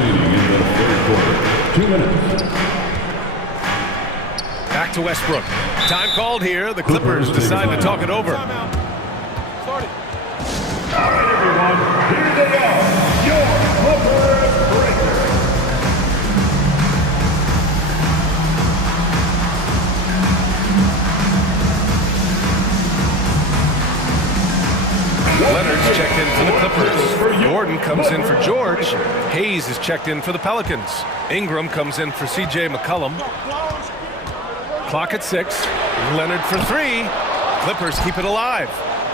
2 minutes. Back to Westbrook. Time called here. The Clippers decide to talk it over. All right, everyone. Here they are. Your Clippers breaker. Leonard's checked in for the Clippers. Gordon comes in for George. Hayes is checked in for the Pelicans. Ingram comes in for C.J. McCollum. Clock at 6. Leonard for 3. Clippers keep it alive.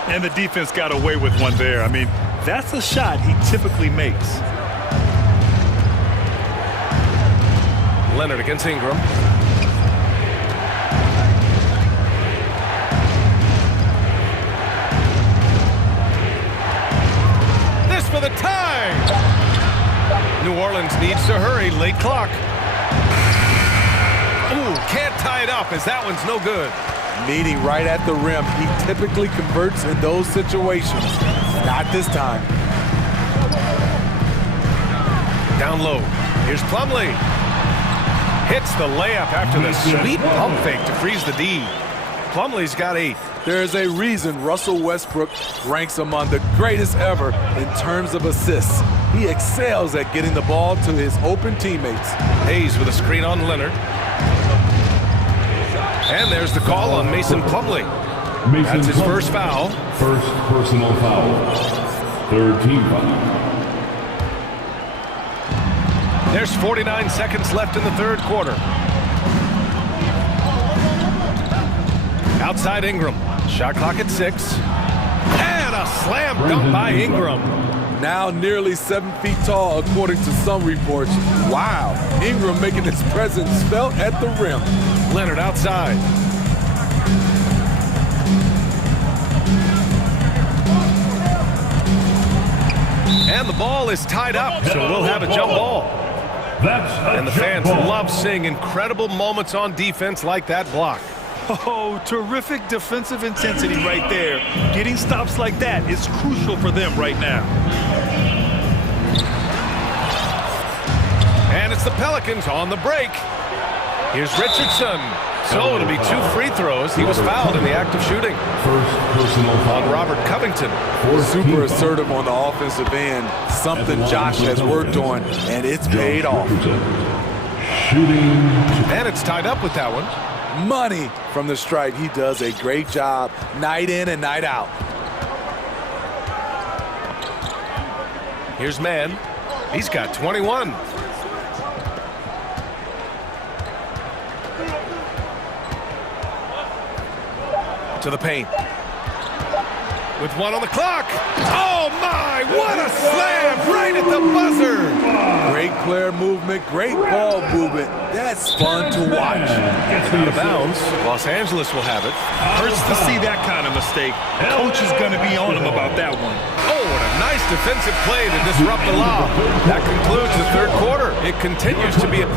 And the defense got away with one there. I mean, that's a shot he typically makes. Leonard against Ingram. This for the tie. New Orleans needs to hurry. Late clock. Ooh, can't tie it up as that one's no good. Meeting right at the rim. He typically converts in those situations. Not this time. Down low. Here's Plumlee. Hits the layup after the sweet pump fake to freeze the D. Plumlee's got 8. There's a reason Russell Westbrook ranks among the greatest ever in terms of assists. He excels at getting the ball to his open teammates. Hayes with a screen on Leonard. And there's the call on Mason Plumlee. That's his first foul. First personal foul. Third team foul. There's 49 seconds left in the third quarter. Outside Ingram. Shot clock at 6. And a slam dunk by Ingram. Now nearly 7 feet tall, according to some reports. Wow, Ingram making his presence felt at the rim. Leonard outside. And the ball is tied up, so we'll have a jump ball. And the fans love seeing incredible moments on defense like that block. Oh, terrific defensive intensity right there. Getting stops like that is crucial for them right now. And it's the Pelicans on the break. Here's Richardson. So it'll be 2 free throws. He was fouled in the act of shooting. First personal foul on Robert Covington. Super assertive on the offensive end. Something Josh has worked on, and it's paid off. Shooting. And it's tied up with that one. Money from the stripe. He does a great job night in and night out. Here's Man. He's got 21. To the paint. with 1 on the clock. Oh, my, what a slam right at the buzzer. Great player movement, great ball movement. That's fun to watch. Out of bounds. Los Angeles will have it. Hurts to see that kind of mistake. The coach is going to be on him about that one. Oh, what a nice defensive play to disrupt the lob. That concludes the third quarter. It continues to be a...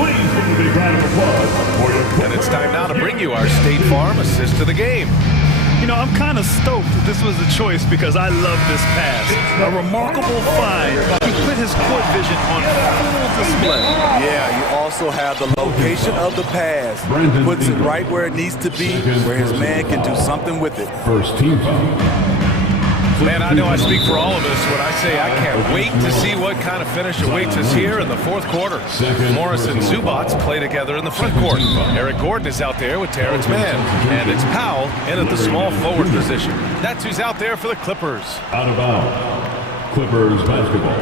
Please give a big round of applause for your... And it's time now to bring you our State Farm assist to the game. You know, I'm kind of stoked that this was a choice because I love this pass. A remarkable find. He put his court vision on full display. Yeah, you also have the location of the pass. Puts it right where it needs to be, where his man can do something with it. First team foul. Man, I know I speak for all of us when I say I can't wait to see what kind of finish awaits us here in the fourth quarter. Morris and Zubats play together in the front court. Eric Gordon is out there with Terrence Mann. And it's Powell in at the small forward position. That's who's out there for the Clippers. Out of bounds. Clippers basketball.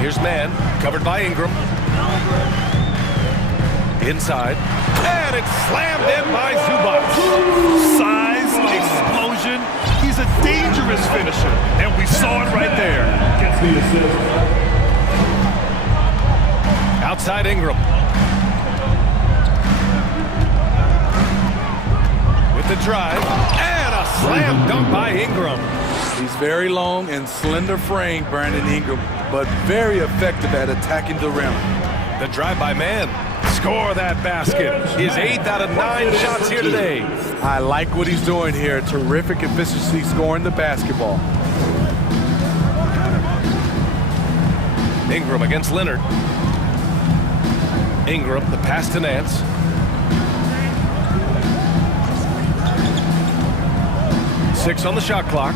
Here's Mann, covered by Ingram. Inside. And it's slammed in by Zubats. Size, explosion. He's a dangerous finisher. And we saw it right there. Gets the assist. Outside Ingram. With the drive. And a slam dunk by Ingram. He's very long and slender frame, Brandon Ingram, but very effective at attacking the rim. The drive by Mann. Score that basket. His 8th out of 9 shots here today. I like what he's doing here. Terrific efficiency scoring the basketball. Ingram against Leonard. Ingram, the pass to Nance. Six on the shot clock.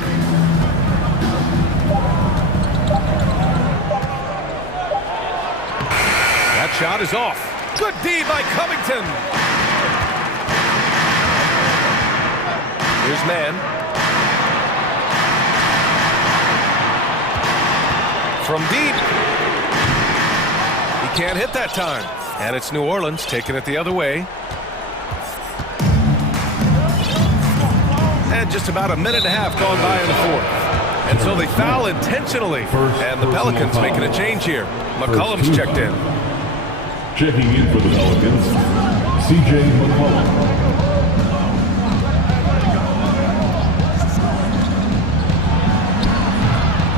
That shot is off. Good D by Covington. Here's Mann. From deep. He can't hit that time. And it's New Orleans taking it the other way. And just about a minute and a half gone by in the fourth. And so they foul intentionally. And the Pelicans making a change here. McCollum's checked in. Checking in for the Pelicans, CJ McCollum.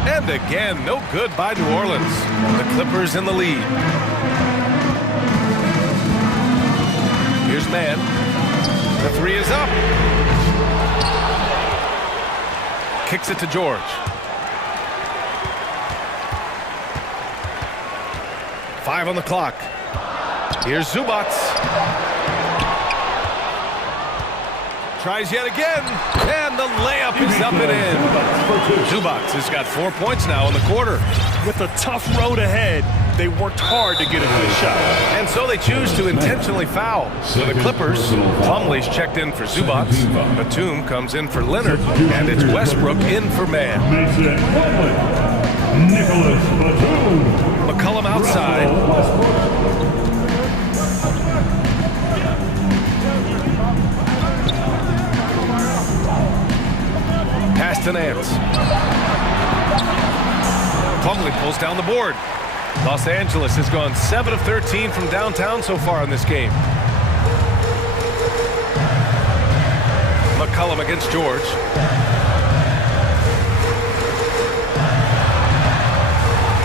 And again, no good by New Orleans. The Clippers in the lead. Here's Mann. The three is up. Kicks it to George. Five on the clock. Here's Zubats. Tries yet again, and the layup is up and in. Zubats has got 4 points now in the quarter. With a tough road ahead, they worked hard to get a good shot. And so they choose to intentionally foul. For the Clippers, Plumlee's checked in for Zubats. Batum comes in for Leonard, and it's Westbrook in for Mann. Nicholas Batum. McCollum outside. Pass to Nance. Plumlee pulls down the board. Los Angeles has gone 7 of 13 from downtown so far in this game. McCollum against George.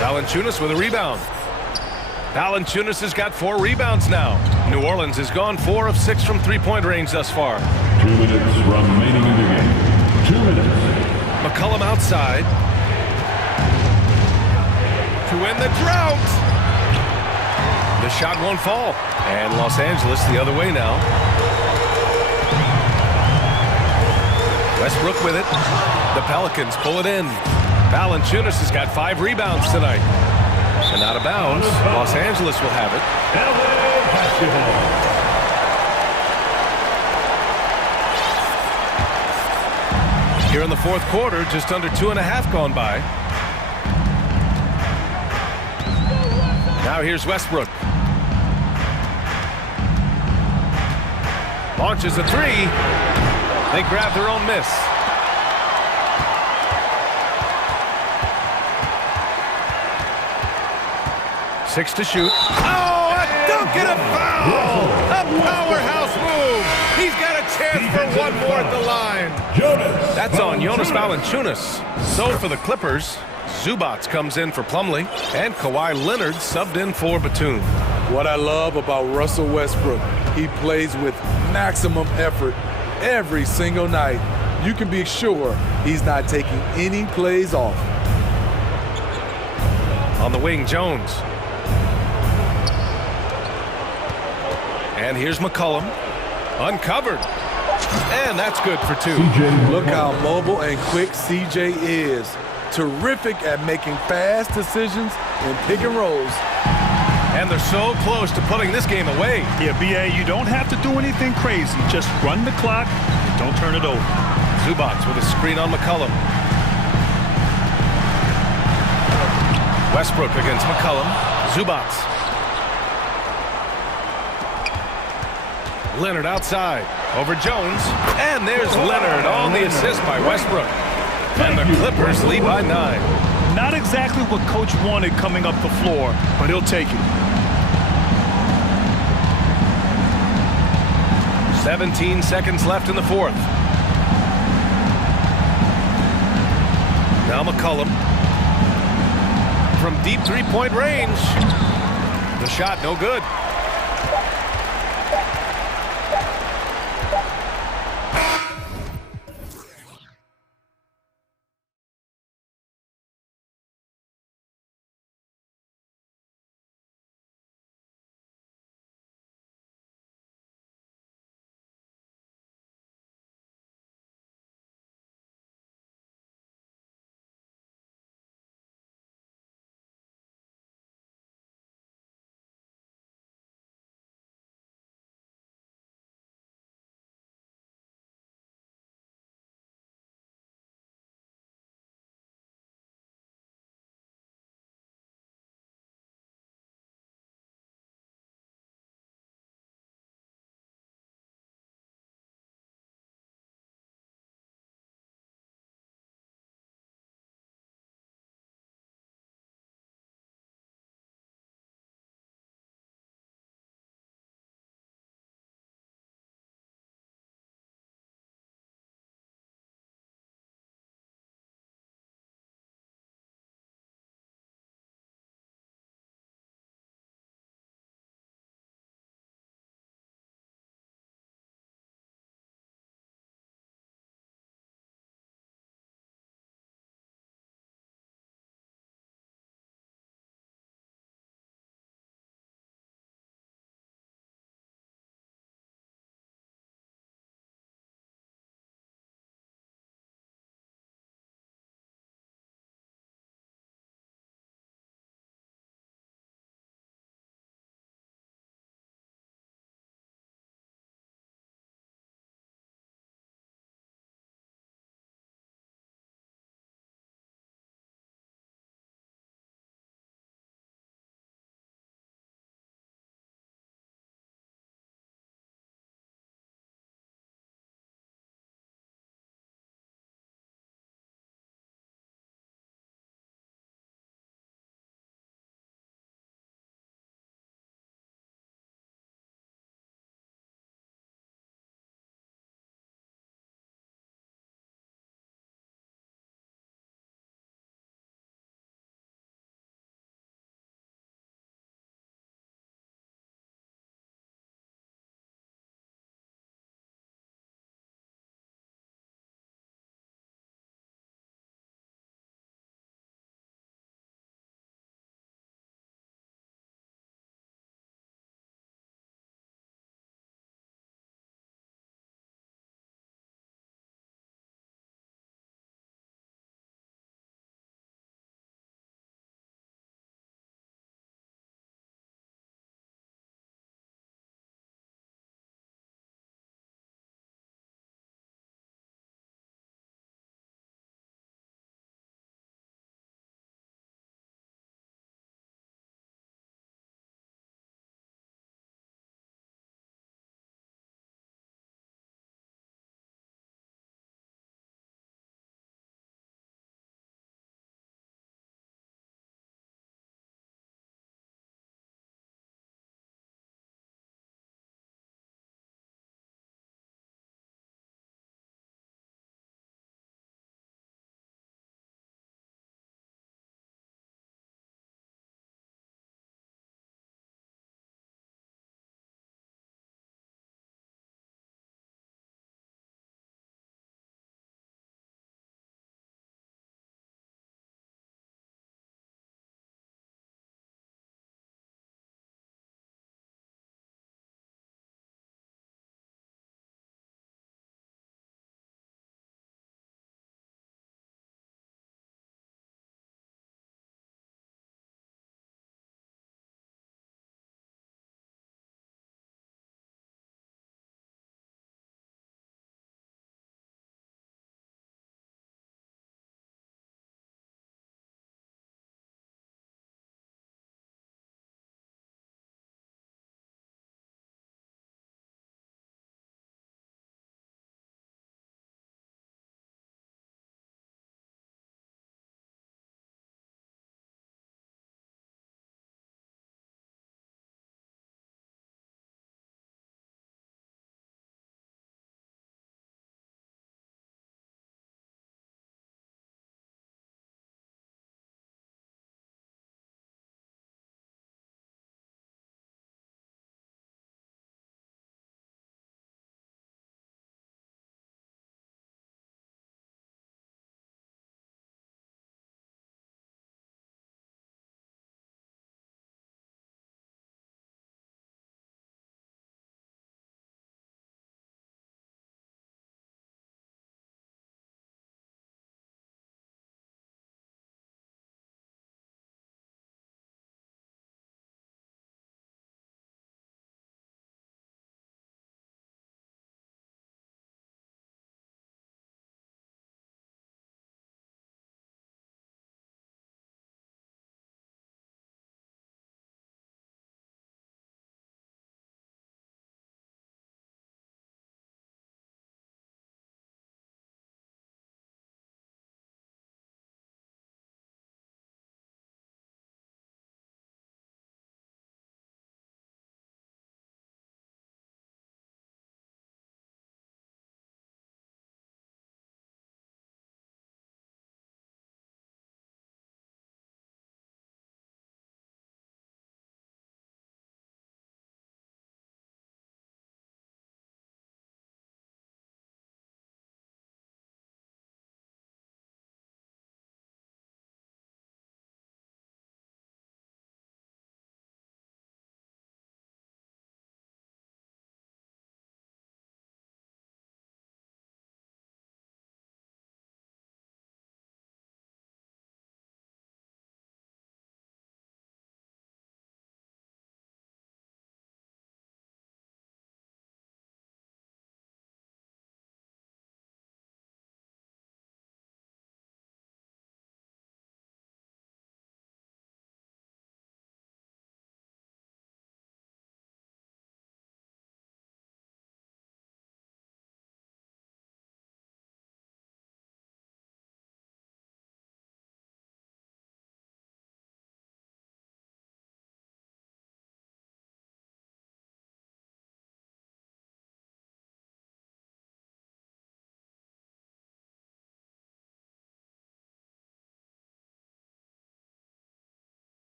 Valanciunas with a rebound. Valanciunas has got 4 rebounds now. New Orleans has gone 4 of 6 from three-point range thus far. 2 minutes remaining in the game. 2 minutes. McCollum outside. To win the drought. The shot won't fall. And Los Angeles the other way now. Westbrook with it. The Pelicans pull it in. Valanciunas has got 5 rebounds tonight. And out of bounds, Los Angeles will have it. LA basketball. Here in the fourth quarter, just under 2.5 gone by. Now here's Westbrook. Launches a three. They grab their own miss. Six to shoot. Oh, a dunk and a foul! A powerhouse move! He's got a chance for one more at the line. That's on Jonas Valanciunas. So for the Clippers, Zubats comes in for Plumlee, and Kawhi Leonard subbed in for Batum. What I love about Russell Westbrook, he plays with maximum effort every single night. You can be sure he's not taking any plays off. On the wing, Jones. And here's McCollum. Uncovered. And that's good for two. Look how mobile and quick CJ is. Terrific at making fast decisions and pick and rolls. And they're so close to putting this game away. Yeah, B.A., you don't have to do anything crazy. Just run the clock and don't turn it over. Zubats with a screen on McCollum. Westbrook against McCollum. Zubats. Leonard outside. Over Jones. And there's Leonard on the assist by Westbrook. And the Clippers lead by 9. Not exactly what Coach wanted coming up the floor, but he'll take it. 17 seconds left in the fourth. Now McCollum. From deep three-point range. The shot no good.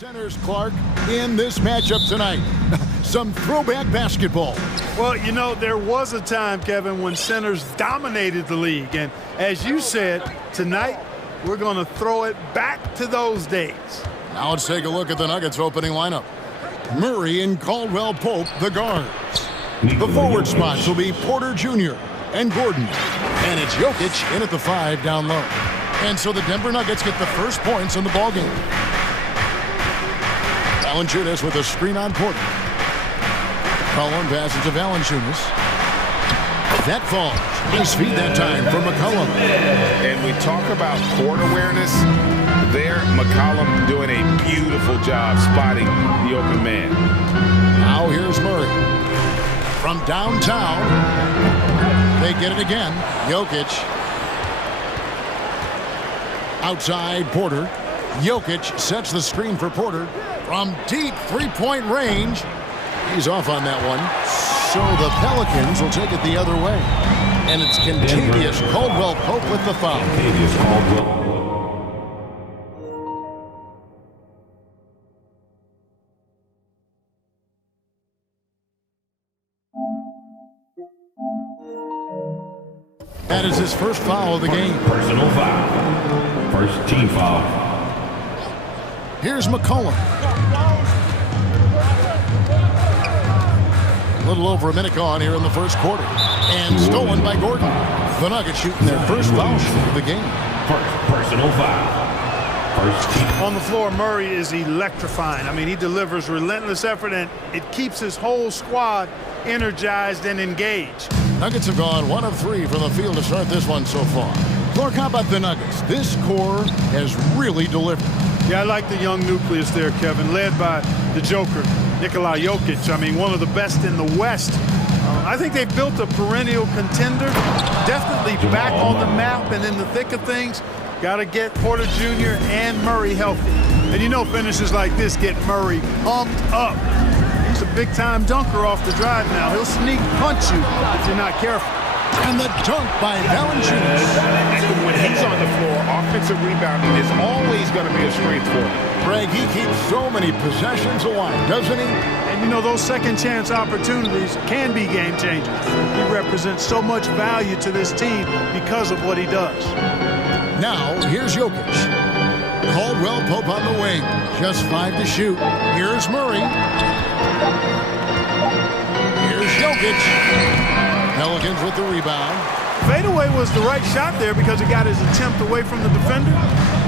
Centers, Clark, in this matchup tonight. Some throwback basketball. Well, you know, there was a time, Kevin, when centers dominated the league. And as you said, tonight, we're going to throw it back to those days. Now let's take a look at the Nuggets opening lineup. Murray and Caldwell Pope, the guards. The forward spots will be Porter Jr. and Gordon. And it's Jokic in at the 5 down low. And so the Denver Nuggets get the first points in the ballgame. Valanciunas with a screen on Porter. McCollum passes to Valanciunas. That falls. Nice feed that time for McCollum. And we talk about court awareness. There, McCollum doing a beautiful job spotting the open man. Now here's Murray. From downtown, they get it again. Jokic. Outside Porter. Jokic sets the screen for Porter. From deep three-point range. He's off on that one. So the Pelicans will take it the other way. And it's Contavious Caldwell Pope with the foul. Contavious Caldwell. That is his first foul of the game. Personal foul. First team foul. Here's McCollum. A little over a minute gone here in the first quarter. And stolen by Gordon. The Nuggets shooting their first foul of the game. First personal foul. First team. On the floor, Murray is electrifying. I mean, he delivers relentless effort, and it keeps his whole squad energized and engaged. Nuggets have gone 1 of 3 from the field to start this one so far. Clark, how about the Nuggets? This core has really delivered. Yeah, I like the young nucleus there, Kevin, led by the Joker, Nikola Jokic. I mean, one of the best in the West. I think they've built a perennial contender, definitely back on the map and in the thick of things. Got to get Porter Jr. and Murray healthy. And you know finishes like this get Murray pumped up. He's a big-time dunker off the drive now. He'll sneak punch you if you're not careful. And the dunk by Valanciunas. When he's on the floor, offensive rebounding is always going to be a strength for him. Greg, he keeps so many possessions alive, doesn't he? And you know, those second-chance opportunities can be game-changers. He represents so much value to this team because of what he does. Now, here's Jokic. Caldwell Pope on the wing. Just 5 to shoot. Here's Murray. Here's Jokic. Pelicans with the rebound. Fadeaway was the right shot there because he got his attempt away from the defender,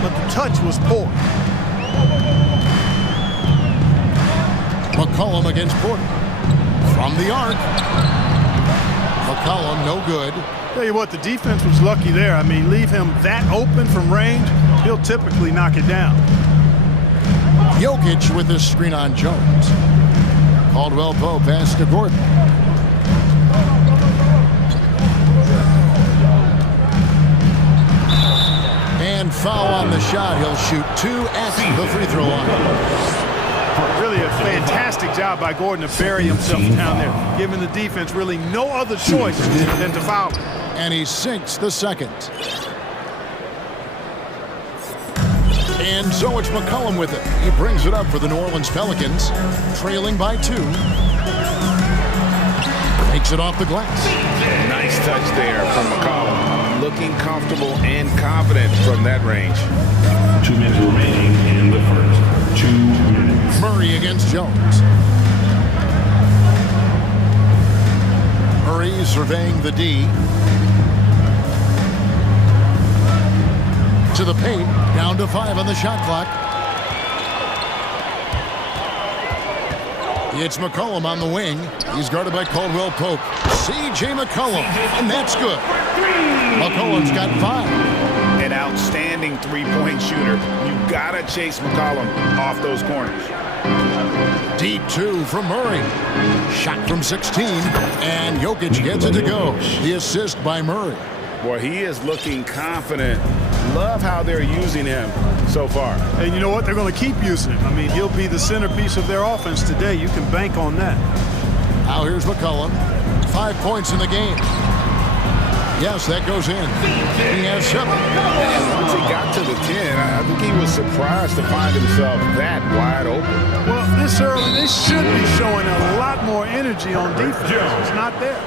but the touch was poor. McCollum against Porter. From the arc. McCollum, no good. Tell you what, the defense was lucky there. I mean, leave him that open from range, he'll typically knock it down. Jokic with this screen on Jones. Caldwell Pope pass to Gordon. And foul on the shot. He'll shoot 2 at the free throw line. Really a fantastic job by Gordon to bury himself down there, giving the defense really no other choice than to foul him. And he sinks the second. And so it's McCollum with it. He brings it up for the New Orleans Pelicans, trailing by 2. Takes it off the glass. Nice touch there from McCollum. Looking comfortable and confident from that range. 2 minutes remaining in the first. 2 minutes. Murray against Jones. Murray surveying the D. To the paint, down to 5 on the shot clock. It's McCollum on the wing. He's guarded by Caldwell Pope. C.J. McCollum, and that's good. McCollum's got 5. An outstanding three-point shooter. You've got to chase McCollum off those corners. Deep 2 from Murray. Shot from 16, and Jokic gets it to go. The assist by Murray. Boy, he is looking confident. Love how they're using him so far. And you know what? They're going to keep using him. I mean, he'll be the centerpiece of their offense today. You can bank on that. Now here's McCollum. 5 points in the game. Yes, that goes in. He has 7. And once he got to the 10, I think he was surprised to find himself that wide open. Well, this early, they should be showing a lot more energy on defense. It's not there.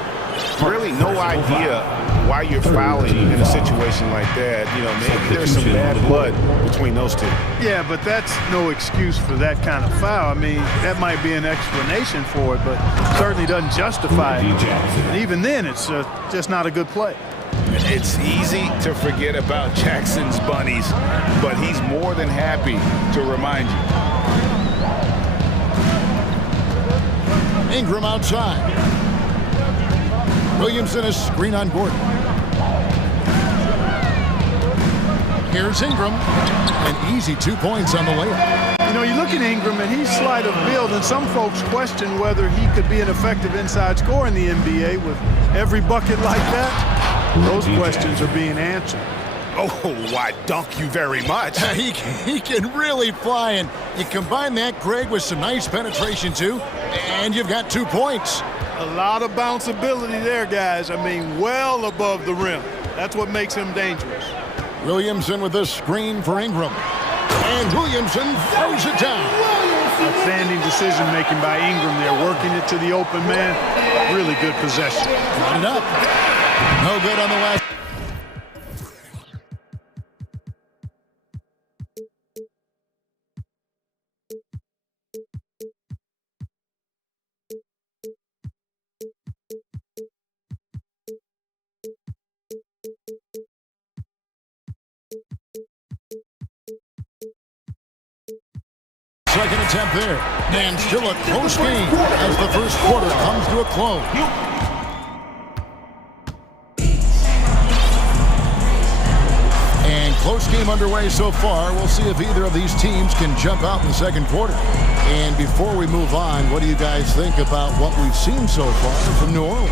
Really no idea why you're fouling in a situation like that. You know, maybe there's some bad blood between those two. Yeah, but that's no excuse for that kind of foul. I mean, that might be an explanation for it, but certainly doesn't justify it. And even then, it's just not a good play. It's easy to forget about Jackson's bunnies, but he's more than happy to remind you. Ingram outside. Williamson is screen on Gordon. Here's Ingram. An easy 2 points on the layup. You know, you look at Ingram, and he's slight of build, and some folks question whether he could be an effective inside scorer in the NBA with every bucket like that. Those questions are being answered. Oh, why, dunk you very much. He can really fly, and you combine that, Greg, with some nice penetration, too, and you've got 2 points. A lot of bounceability there, guys. I mean, well above the rim. That's what makes him dangerous. Williamson with the screen for Ingram. And Williamson throws it down. Outstanding decision-making by Ingram there, working it to the open man. Really good possession. Got it up. No good on the last. Second attempt there, and still a close game as the first quarter comes to a close. And close game underway so far. We'll see if either of these teams can jump out in the second quarter. And before we move on, what do you guys think about what we've seen so far from New Orleans?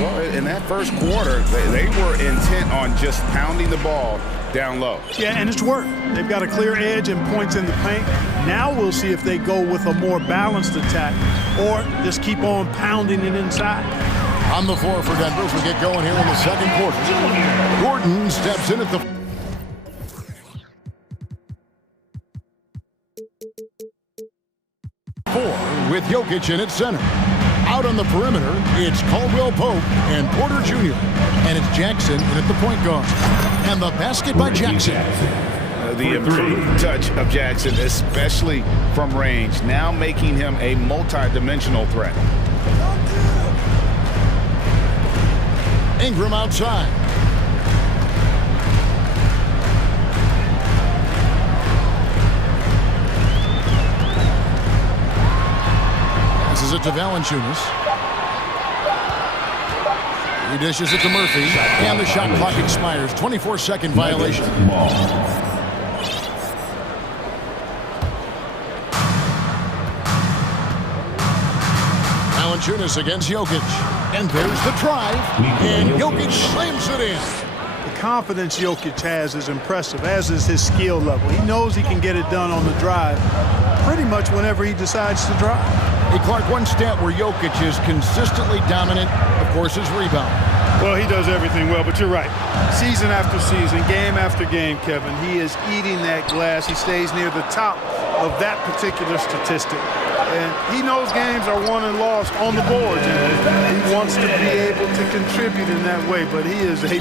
Well, in that first quarter, they were intent on just pounding the ball down low. Yeah, and it's worked. They've got a clear edge and points in the paint. Now we'll see if they go with a more balanced attack or just keep on pounding it inside. On the floor for Denver as we get going here in the second quarter. Gordon steps in at the... with Jokic in at center. Out on the perimeter, it's Caldwell Pope and Porter Jr. And it's Jackson in at the point guard. And the basket by Jackson. The improved touch of Jackson, especially from range, now making him a multi-dimensional threat. Ingram outside. Passes it to Valanciunas. He dishes it to Murphy, and the shot clock expires. 24-second violation. Valanciunas against Jokic. And there's the drive, and Jokic slams it in. The confidence Jokic has is impressive, as is his skill level. He knows he can get it done on the drive pretty much whenever he decides to drive. Hey, Clark, one stat where Jokic is consistently dominant, of course, is rebound. Well, he does everything well, but you're right. Season after season, game after game, Kevin, he is eating that glass. He stays near the top of that particular statistic. And he knows games are won and lost on the board. And he wants to be able to contribute in that way, but he is a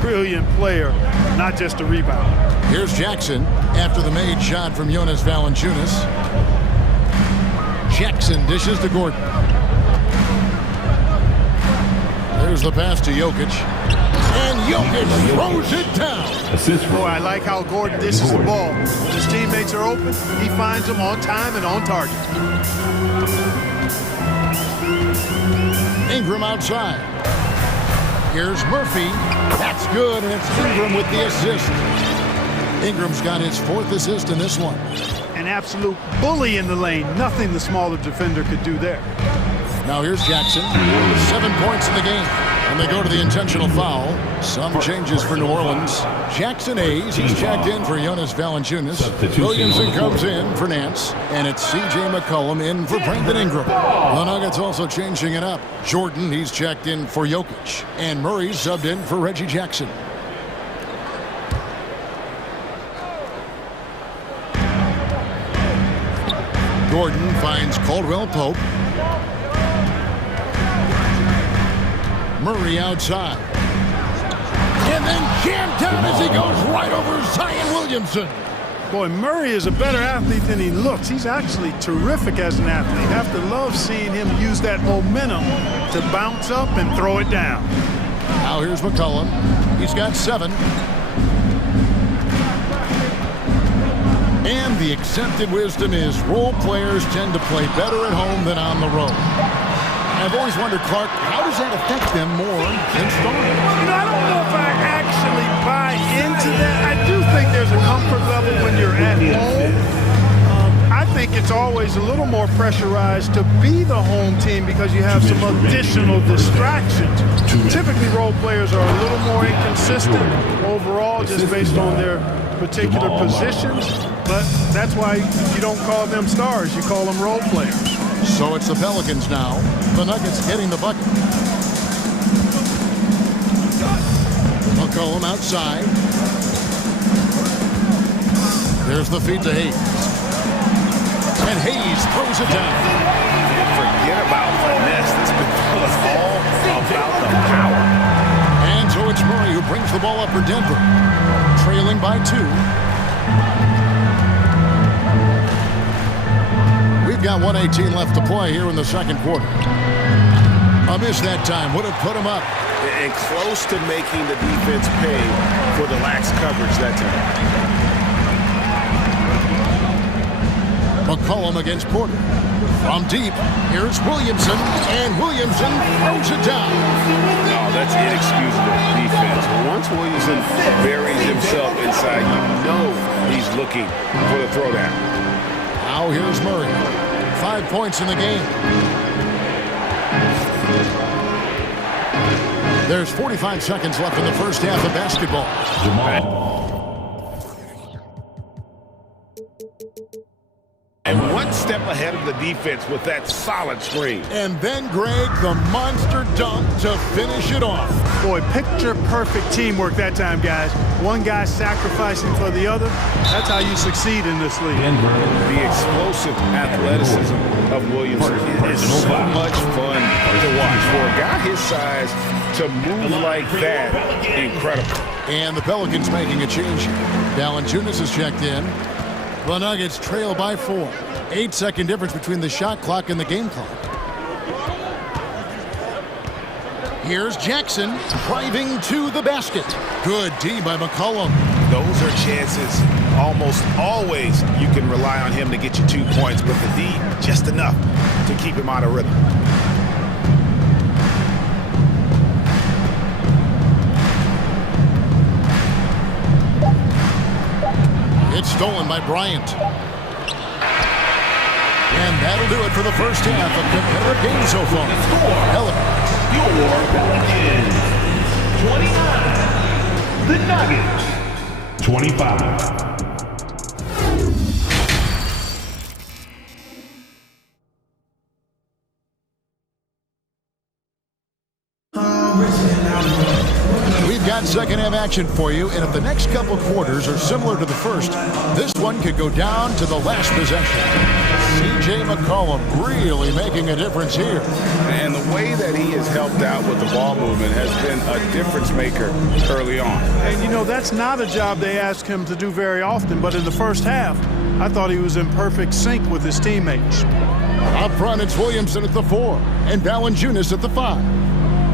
brilliant player, not just a rebounder. Here's Jackson after the made shot from Jonas Valanciunas. Jackson dishes to Gordon. There's the pass to Jokic. And Jokic throws it down. Boy, I like how Gordon dishes the ball. When his teammates are open, he finds them on time and on target. Ingram outside. Here's Murphy. That's good, and it's Ingram with the assist. Ingram's got his 4th assist in this one. An absolute bully in the lane. Nothing the smaller defender could do there. Now here's Jackson. 7 points in the game. And they go to the intentional foul. Some changes for New Orleans. Jackson Hayes, he's checked in for Jonas Valanciunas. Williamson comes in for Nance. And it's C.J. McCollum in for Brandon Ingram. The Nuggets also changing it up. Jordan, he's checked in for Jokic. And Murray subbed in for Reggie Jackson. Gordon finds Caldwell Pope. Murray outside. And then jammed down as he goes right over Zion Williamson. Boy, Murray is a better athlete than he looks. He's actually terrific as an athlete. Have to love seeing him use that momentum to bounce up and throw it down. Now here's McCollum. He's got 7. And the accepted wisdom is role players tend to play better at home than on the road. I've always wondered, Clark, how does that affect them more than starters? You know, I don't know if I actually buy into that. I do think there's a comfort level when you're at home. I think it's always a little more pressurized to be the home team because you have some additional distractions. Typically, role players are a little more inconsistent overall just based on their particular positions, but that's why you don't call them stars, you call them role players. So it's the Pelicans now. The Nuggets getting the bucket. McCollum outside. There's the feed to Hayes. And Hayes throws it down. Forget about finesse. This is all about the power. And so it's Murray who brings the ball up for Denver. Trailing by 2. We've got 1:18 left to play here in the second quarter. A miss that time would have put him up. And close to making the defense pay for the lax coverage that time. McCollum against Porter. From deep, here's Williamson, and Williamson throws it down. No, that's inexcusable defense. Once Williamson buries himself inside, you know he's looking for the throwdown. Now here's Murray. 5 points in the game. There's 45 seconds left in the first half of basketball. And one step ahead of the defense with that solid screen. And then, Greg, the monster dunk to finish it off. Boy, picture-perfect teamwork that time, guys. One guy sacrificing for the other. That's how you succeed in this league. The explosive athleticism of Williamson is so much fun to watch. For a guy his size to move like that, incredible. And the Pelicans making a change here. Valanciunas is checked in. The Nuggets trail by 4. 8-second difference between the shot clock and the game clock. Here's Jackson driving to the basket. Good D by McCollum. Those are chances almost always you can rely on him to get you 2 points, but the D just enough to keep him out of rhythm. It's stolen by Bryant. And that'll do it for the first half of competitive game so far. Your Pelicans, 29. The Nuggets, 25. We've got second half action for you, and if the next couple quarters are similar to the first, this one could go down to the last possession. C.J. McCollum really making a difference here. And the way that he has helped out with the ball movement has been a difference maker early on. And, you know, that's not a job they ask him to do very often, but in the first half, I thought he was in perfect sync with his teammates. Up front, it's Williamson at the 4 and Valanciunas at the 5.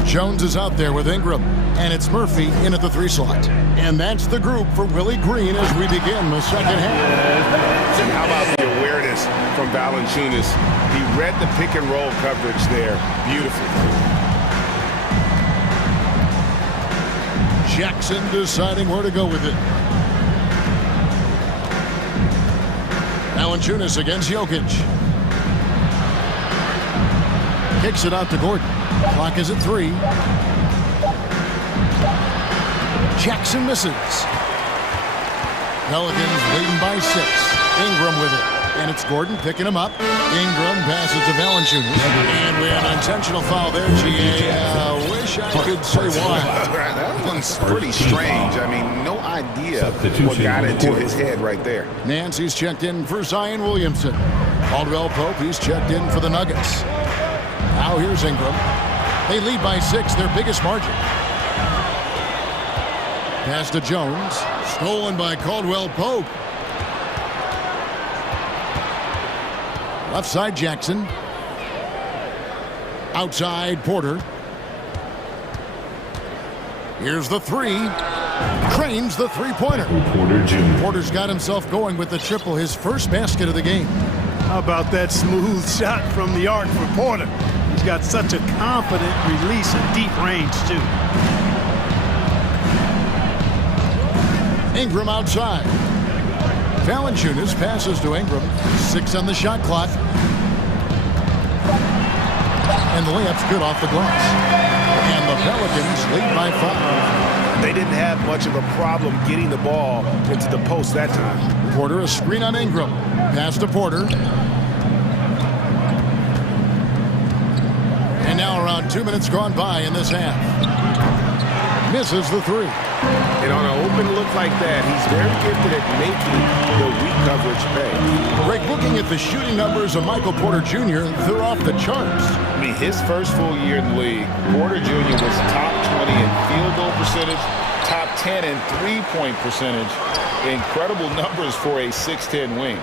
Jones is out there with Ingram, and it's Murphy in at the 3 slot. And that's the group for Willie Green as we begin the second half. And how about the awareness from Valanciunas? He read the pick and roll coverage there beautifully. Jackson deciding where to go with it. Valanciunas against Jokic. Kicks it out to Gordon. Clock is at 3. Jackson misses. Pelicans leading by 6. Ingram with it. And it's Gordon picking him up. Ingram passes to Valanciunas. And we have an intentional foul there, GA. Wish I could say why. That one's pretty strange. I mean, no idea what got into his head right there. Nancy's checked in for Zion Williamson. Caldwell Pope, he's checked in for the Nuggets. Now here's Ingram. They lead by 6, their biggest margin. Pass to Jones. Stolen by Caldwell Pope. Left side Jackson. Outside Porter. Here's the 3. Cranes the three-pointer. Porter's got himself going with the triple, his first basket of the game. How about that smooth shot from the arc for Porter? He's got such a confident release at deep range, too. Ingram outside. Valanciunas passes to Ingram. 6 on the shot clock. And the layup's good off the glass. And the Pelicans lead by 5. They didn't have much of a problem getting the ball into the post that time. Porter, a screen on Ingram. Pass to Porter. And now around 2 minutes gone by in this half. Misses the 3. And on an open look like that, he's very gifted at making the weak coverage pay. Greg, looking at the shooting numbers of Michael Porter Jr., they're off the charts. I mean, his first full year in the league, Porter Jr. was top 20 in field goal percentage, top 10 in three-point percentage. Incredible numbers for a 6'10 wing.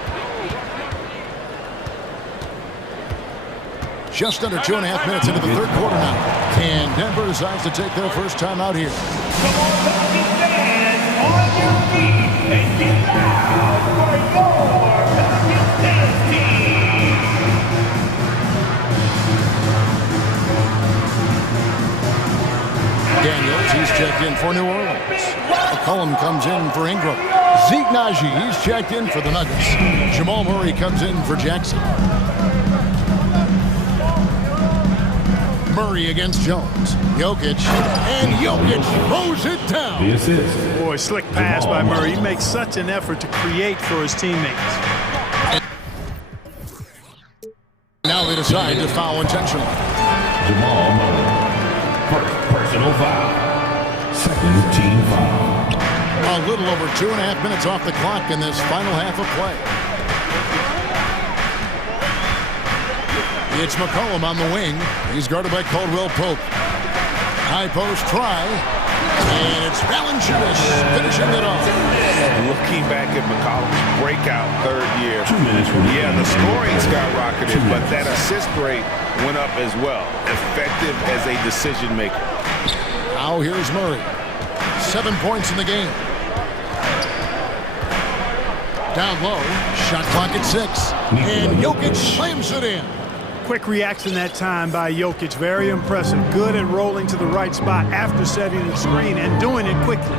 Just under 2.5 minutes into the third quarter now. And Denver decides to take their first time out here. Come on, Pelicans fans, on your feet and get loud for your Pelicans dance team. Daniels, he's checked in for New Orleans. McCollum comes in for Ingram. Zeke Naji, he's checked in for the Nuggets. Jamal Murray comes in for Jackson. Murray against Jones. Jokic. And Jokic throws it down. The assist. Boy, slick pass by Murray. He makes such an effort to create for his teammates. Now they decide to foul intentionally. Jamal Murray. First personal foul. Second team foul. A little over 2.5 minutes off the clock in this final half of play. It's McCollum on the wing. He's guarded by Caldwell Pope. High post try. And it's Valanciunas finishing it off. Looking back at McCollum's breakout third year. 2 minutes. Yeah, the scoring skyrocketed, but that assist rate went up as well. Effective as a decision maker. Now here's Murray. 7 points in the game. Down low. Shot clock at 6. And Jokic slams it in. Quick reaction that time by Jokic. Very impressive. Good at rolling to the right spot after setting the screen and doing it quickly.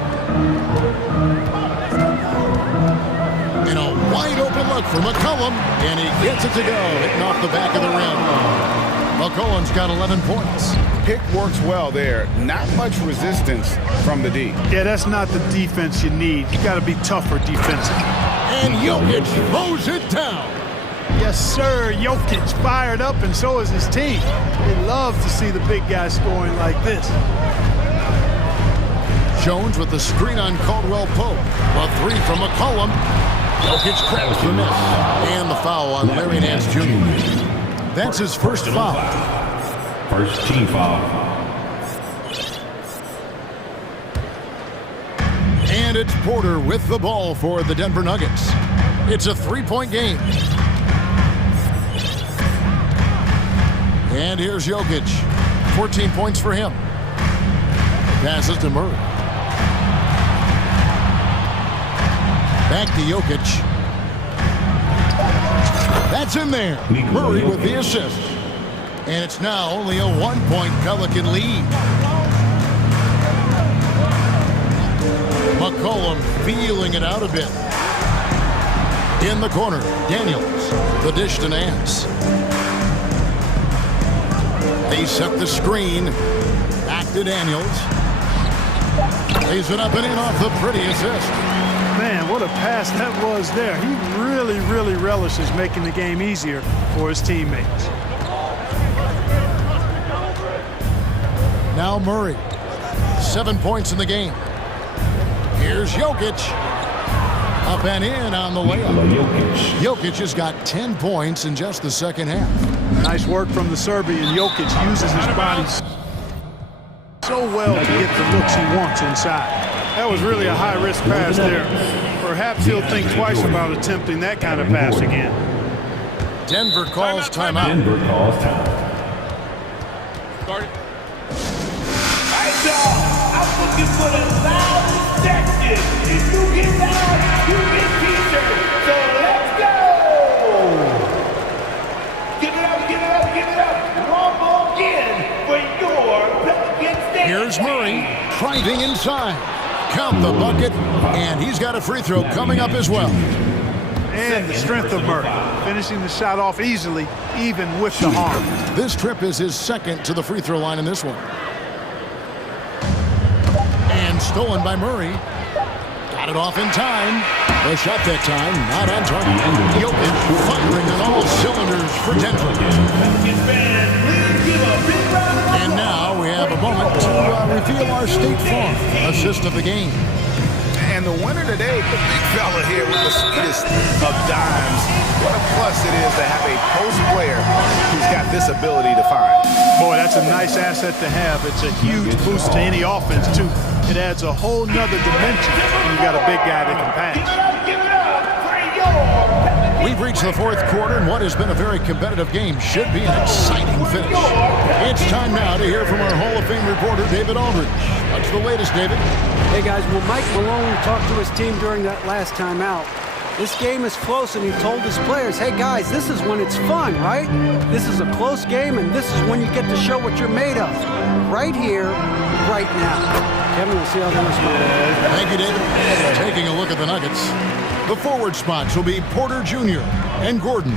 And a wide open look for McCollum. And he gets it to go. Hitting off the back of the rim. McCollum's got 11 points. Pick works well there. Not much resistance from the D. Yeah, that's not the defense you need. You got to be tougher defensively. And Jokic throws it down. Yes, sir. Jokic fired up, and so is his team. They love to see the big guy scoring like this. Jones with the screen on Caldwell Pope. A 3 from McCollum. Jokic grabs the miss. And the foul on Larry Nance Jr. That's his first foul. First team foul. And it's Porter with the ball for the Denver Nuggets. It's a 3-point game. And here's Jokic. 14 points for him. Passes to Murray. Back to Jokic. That's in there. Murray with the assist. And it's now only a 1-point Pelican lead. McCollum feeling it out a bit. In the corner, Daniels. The dish to Nance. They set the screen. Back to Daniels. Lays it up and in off the pretty assist. Man, what a pass that was there. He really, really relishes making the game easier for his teammates. Now Murray. 7 points in the game. Here's Jokic. Up and in on the layup. Jokic has got 10 points in just the second half. Nice work from the Serbian. Jokic uses his body so well to get the looks he wants inside. That was really a high-risk pass there. Perhaps he'll think twice about attempting that kind of pass again. Denver calls timeout. Denver calls timeout. Alright, y'all. I'm looking for the loudest section. If you get loud, you get t-shirts. So let's go! Give it up, give it up, give it up. One more again for your Pelicans. Here's Murray driving inside. Count the bucket, and he's got a free throw coming up as well. And the strength of Murray, finishing the shot off easily, even with the harm. This trip is his second to the free throw line in this one. And stolen by Murray. Got it off in time. The shot that time, not on target. Jokic firing on all cylinders for Denver. And now we have a moment to reveal our State Farm assist of the game. And the winner today, the big fella here with the sweetest of dimes. What a plus it is to have a post player who's got this ability to find. Boy, that's a nice asset to have. It's a huge boost to any offense, too. It adds a whole nother dimension when you've got a big guy that can pass. We've reached the fourth quarter, and what has been a very competitive game should be an exciting finish. It's time now to hear from our Hall of Fame reporter, David Aldridge. What's the latest, David? Hey, guys, well, Mike Malone talked to his team during that last time out. This game is close, and he told his players, hey, guys, this is when it's fun, right? This is a close game, and this is when you get to show what you're made of. Right here, right now. Kevin, we'll see how they respond. Thank you, David. Taking a look at the Nuggets. The forward spots will be Porter Jr. and Gordon.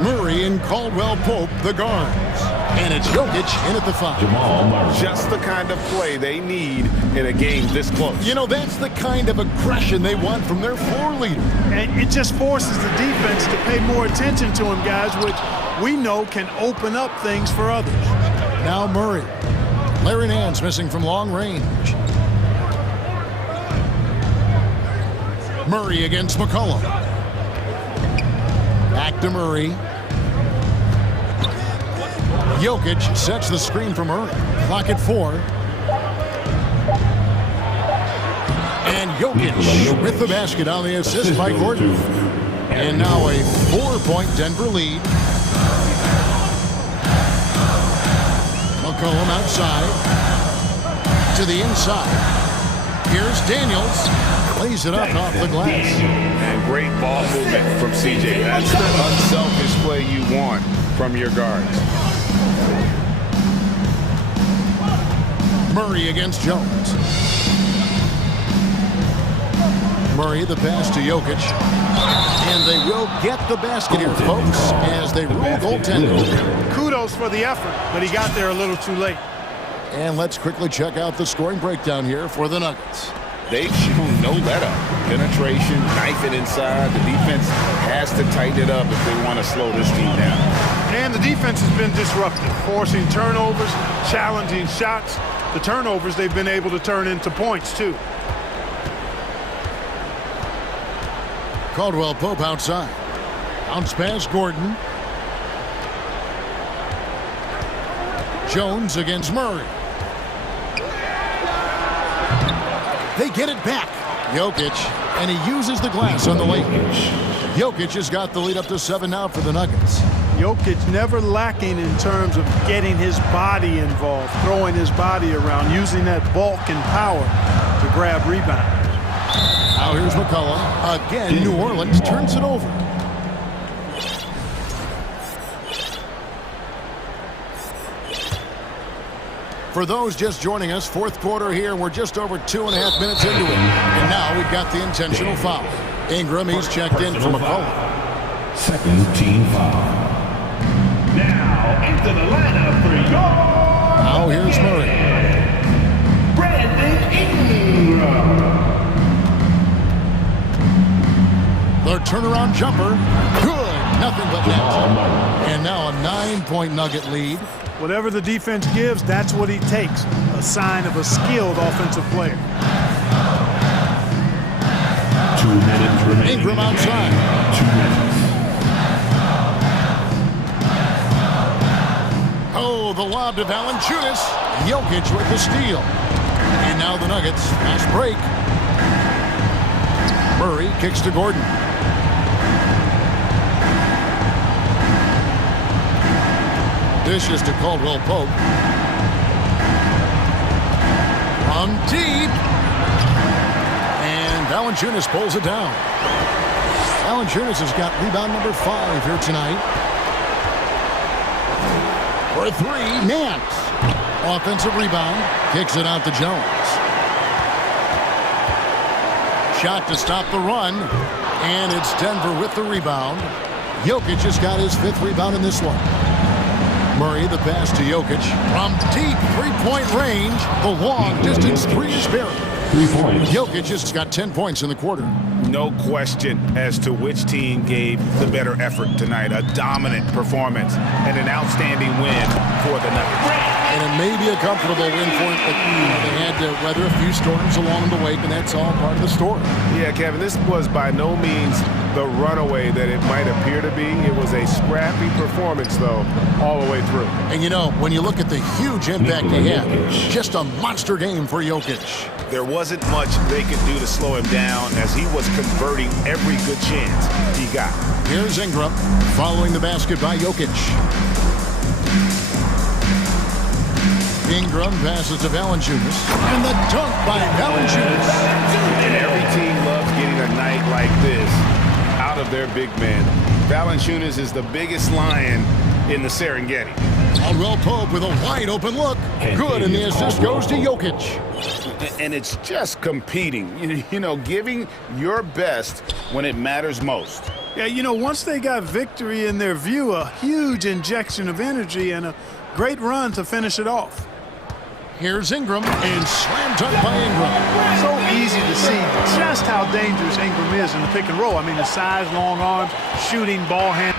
Murray and Caldwell Pope, the guards. And it's Jokic in at the 5. Just the kind of play they need in a game this close. You know, that's the kind of aggression they want from their floor leader. And it just forces the defense to pay more attention to him, guys, which we know can open up things for others. Now Murray. Larry Nance missing from long range. Murray against McCollum. Back to Murray. Jokic sets the screen for Murray. Clock at 4. And Jokic with the basket on the assist by Gordon. And now a 4-point Denver lead. McCollum outside. To the inside. Here's Daniels. Lays it up and off the glass. And great ball movement from CJ. That's the unselfish play you want from your guards. Murray against Jones. Murray, the pass to Jokic. And they will get the basket here, folks, as they rule goaltending. Kudos for the effort, but he got there a little too late. And let's quickly check out the scoring breakdown here for the Nuggets. They've shown no letup. Penetration, knifing inside. The defense has to tighten it up if they want to slow this team down. And the defense has been disruptive, forcing turnovers, challenging shots. The turnovers they've been able to turn into points, too. Caldwell Pope outside. Bounce pass Gordon. Jones against Murray. They get it back. Jokic, and he uses the glass on the lane. Jokic has got the lead up to 7 now for the Nuggets. Jokic never lacking in terms of getting his body involved, throwing his body around, using that bulk and power to grab rebounds. Now here's McCollum. Again, New Orleans turns it over. For those just joining us, fourth quarter here, we're just over 2.5 minutes into it. And now we've got the intentional foul. Ingram, he's checked in for McCollum. Second team foul. Now into the lineup for Now here's Murray. The turnaround jumper. Good. Nothing but net. And now a 9-point Nugget lead. Whatever the defense gives, that's what he takes. A sign of a skilled offensive player. 2 minutes remaining. Ingram outside. 2 minutes. Oh, the lob to Valanciunas. Jokic with the steal. And now the Nuggets. Fast break. Murray kicks to Gordon. Dishes to Caldwell Pope. From deep. And Valanciunas pulls it down. Valanciunas has got rebound number 5 here tonight. For 3, Nance. Offensive rebound. Kicks it out to Jones. Shot to stop the run. And it's Denver with the rebound. Jokic has got his 5th rebound in this one. Murray, the pass to Jokic. From deep 3-point range, the long distance 3 is buried. 3 points. Jokic has got 10 points in the quarter. No question as to which team gave the better effort tonight. A dominant performance and an outstanding win for the Nuggets. And it may be a comfortable win for them, but they had to weather a few storms along the way, and that's all part of the story. Yeah, Kevin, this was by no means the runaway that it might appear to be. It was a scrappy performance, though, all the way through. And you know, when you look at the huge impact he had, just a monster game for Jokic. There wasn't much they could do to slow him down as he was converting every good chance he got. Here's Ingram following the basket by Jokic. Ingram passes to Valanciunas, and the dunk by Valanciunas. And every team loves getting a night like this out of their big man. Valanciunas is the biggest lion in the Serengeti. Caldwell Pope with a wide open look. Good, and the assist goes to Jokic. And it's just competing, you know, giving your best when it matters most. Yeah, you know, once they got victory in their view, a huge injection of energy and a great run to finish it off. Here's Ingram, and slam dunk by Ingram. So easy to see just how dangerous Ingram is in the pick and roll. I mean, the size, long arms, shooting, ball handling.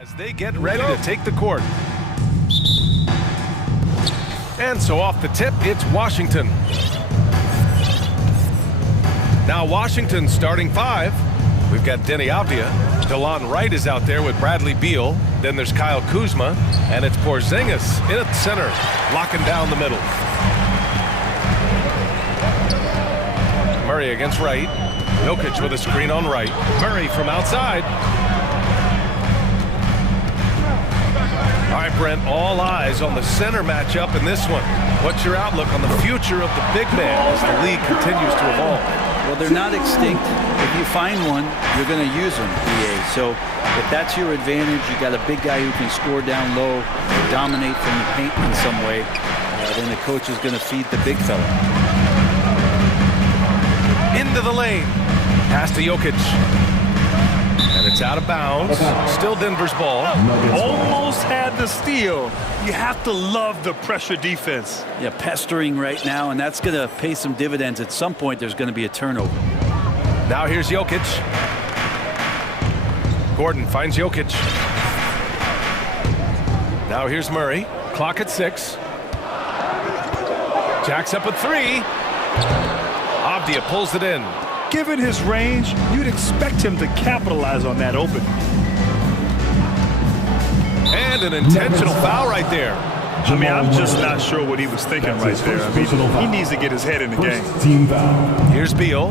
As they get ready to take the court. And so off the tip, it's Washington. Now Washington starting 5. We've got Denny Avdia. DeLon Wright is out there with Bradley Beal. Then there's Kyle Kuzma. And it's Porzingis in at the center, locking down the middle. Murray against Wright. Jokic with a screen on Wright. Murray from outside. All right, Brent, all eyes on the center matchup in this one. What's your outlook on the future of the big man as the league continues to evolve? Well, they're not extinct. If you find one, you're going to use them, BA. So if that's your advantage, you got a big guy who can score down low, dominate from the paint in some way, then the coach is going to feed the big fella. Into the lane. Pass to Jokic. And it's out of bounds. Still Denver's ball. Almost had the steal. You have to love the pressure defense. Yeah, pestering right now, and that's going to pay some dividends. At some point, there's going to be a turnover. Now here's Jokic. Gordon finds Jokic. Now here's Murray. Clock at 6. Jacks up a 3. Avdia pulls it in. Given his range, you'd expect him to capitalize on that open. And an intentional foul right there. I mean, I'm just not sure what he was thinking right there. I mean, he needs to get his head in the game. Team foul. Here's Beal.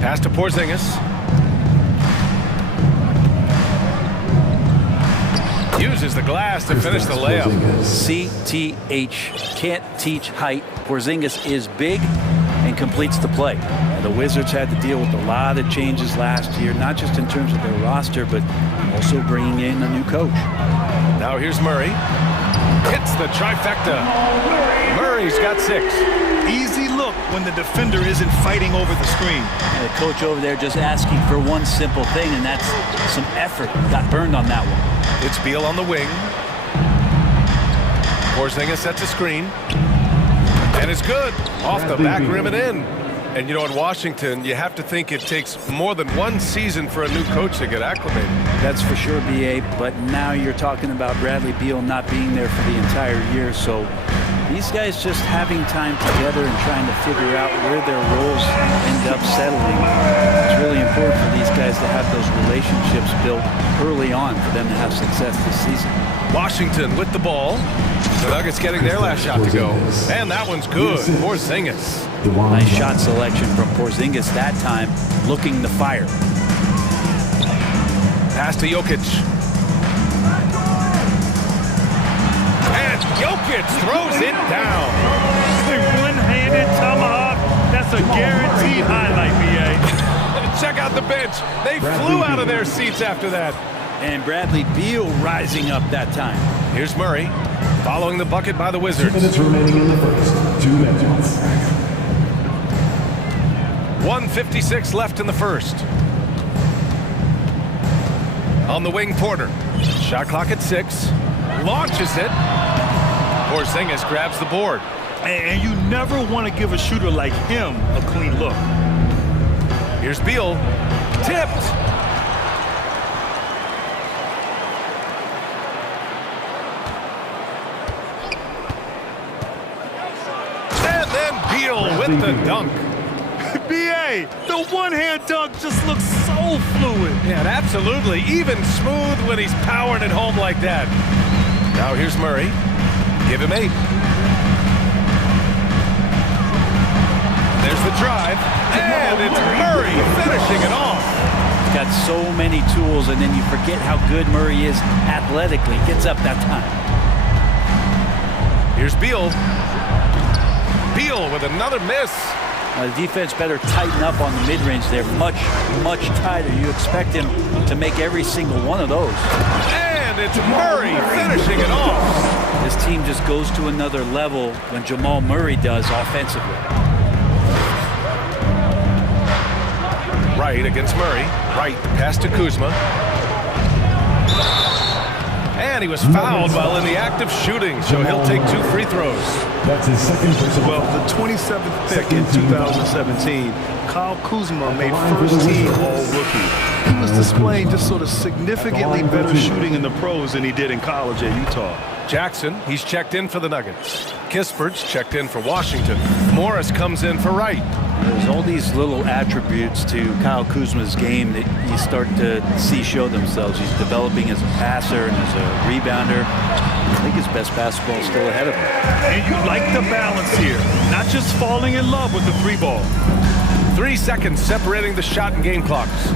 Pass to Porzingis. Uses the glass to finish the layup. CTH, can't teach height. Porzingis is big and completes the play. And the Wizards had to deal with a lot of changes last year, not just in terms of their roster, but also bringing in a new coach. Now here's Murray. Hits the trifecta. Murray's got 6. Easy look when the defender isn't fighting over the screen. And the coach over there just asking for one simple thing, and that's some effort. Got burned on that one. It's Beal on the wing. Porzingis sets a screen. And it's good. Off the back rim and in. And you know, in Washington, you have to think it takes more than one season for a new coach to get acclimated. That's for sure, BA. But now you're talking about Bradley Beal not being there for the entire year. So these guys just having time together and trying to figure out where their roles end up settling. It's really important for these guys to have those relationships built early on for them to have success this season. Washington with the ball. The Nuggets getting their last shot to go. And that one's good. Porzingis. Nice shot selection from Porzingis that time, looking to fire. Pass to Jokic. And Jokic throws it down. A one-handed tomahawk. That's a guaranteed highlight, BA. Check out the bench. They flew out of their seats after that. And Bradley Beal rising up that time. Here's Murray, following the bucket by the Wizards. 2 minutes remaining in the first. 2 minutes. 1:56 left in the first. On the wing, Porter. Shot clock at 6. Launches it. Porzingis grabs the board. And you never want to give a shooter like him a clean look. Here's Beal. Tipped. And then Beal with the dunk. BA, the one-hand dunk just looks so fluid. Yeah, absolutely. Even smooth when he's powering it home like that. Now here's Murray. Give him 8. There's the drive. And it's Murray finishing it off. He's got so many tools, and then you forget how good Murray is athletically. Gets up that time. Here's Beal. Beal with another miss. The defense better tighten up on the mid-range there. Much, much tighter. You expect him to make every single one of those. And it's Murray finishing it off. This team just goes to another level when Jamal Murray does offensively. Wright against Murray. Wright pass to Kuzma. And he was fouled while in the act of shooting, so he'll take 2 free throws. That's his second personal Well, the 27th pick in 2017, Kyle Kuzma made first-team All-Rookie. He was displaying just sort of significantly better shooting in the pros than he did in college at Utah. Jackson, he's checked in for the Nuggets. Kispert's checked in for Washington. Morris comes in for Wright. There's all these little attributes to Kyle Kuzma's game that you start to see show themselves. He's developing as a passer and as a rebounder. I think his best basketball is still ahead of him. And you like the balance here, not just falling in love with the 3 ball. 3 seconds separating the shot and game clocks.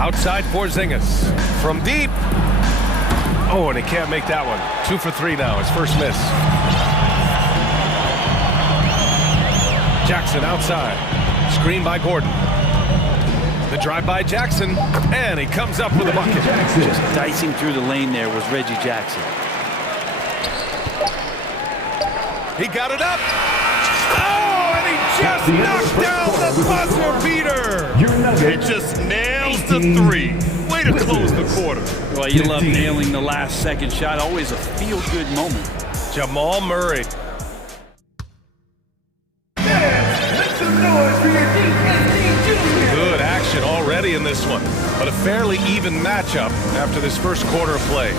Outside Porzingis. From deep. Oh, and he can't make that one. 2 for 3 now, his first miss. Jackson outside. Screen by Gordon. The drive by Jackson, and he comes up with a bucket. Just dicing through the lane there was Reggie Jackson. He got it up. Oh, and he just knocked down the buzzer beater. It just nails the 3. Way to close the quarter. Well, you love nailing the last second shot. Always a feel-good moment. Jamal Murray. Good action already in this one, but a fairly even matchup after this first quarter of play.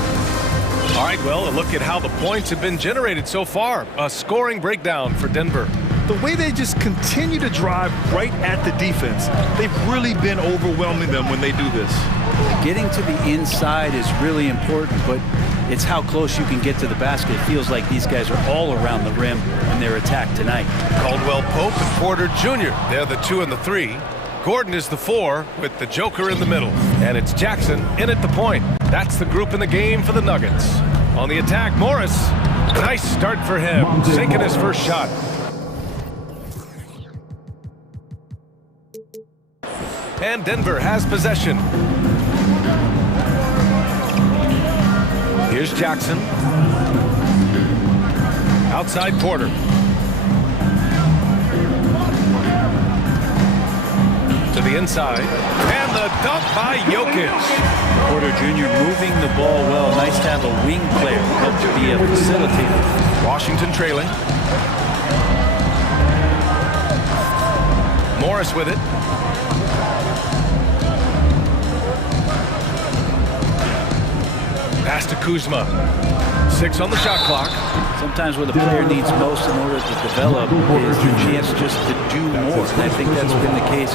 All right, well, a look at how the points have been generated so far. A scoring breakdown for Denver. The way they just continue to drive right at the defense, they've really been overwhelming them when they do this. Getting to the inside is really important, but it's how close you can get to the basket. It feels like these guys are all around the rim in their attack tonight. Caldwell Pope and Porter Jr. They're the 2 and the 3. Gordon is the 4 with the Joker in the middle. And it's Jackson in at the point. That's the group in the game for the Nuggets. On the attack, Morris. Nice start for him, sinking his first shot. And Denver has possession. Here's Jackson. Outside Porter. To the inside. And the dunk by Jokic. Porter Jr. moving the ball well. Nice to have a wing player help to be a facilitator. Washington trailing. Morris with it. Pass to Kuzma. 6 on the shot clock. Sometimes what a player needs most in order to develop is the chance just to do more. And I think that's been the case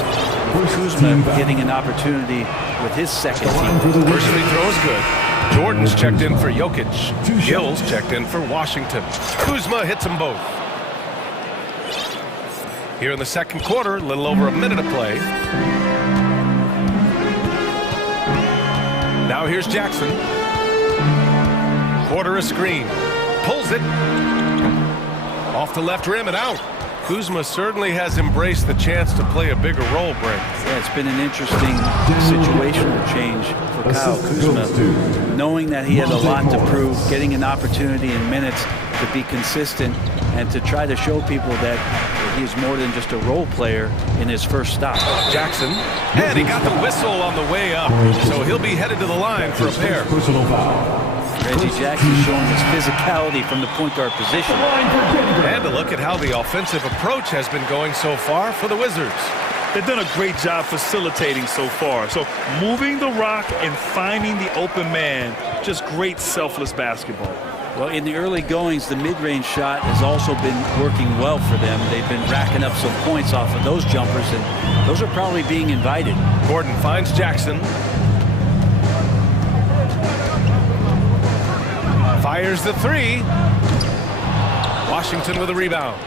with Kuzma getting an opportunity with his second team. First free throw is good. Jordan's checked in for Jokic. Gill's checked in for Washington. Kuzma hits them both. Here in the second quarter, a little over a minute of play. Now here's Jackson. Porter a screen. Pulls it. Off the left rim and out. Kuzma certainly has embraced the chance to play a bigger role, Brent. Yeah, it's been an interesting situational change for Kyle Kuzma. Knowing that he had a lot to prove, getting an opportunity in minutes to be consistent and to try to show people that he's more than just a role player in his first stop. Jackson, and he got the whistle on the way up, so he'll be headed to the line for a pair. Reggie Jackson showing his physicality from the point guard position. And a look at how the offensive approach has been going so far for the Wizards. They've done a great job facilitating so far. So moving the rock and finding the open man, just great selfless basketball. Well, in the early goings, the mid-range shot has also been working well for them. They've been racking up some points off of those jumpers, and those are probably being invited. Gordon finds Jackson. Fires the 3. Washington with a rebound.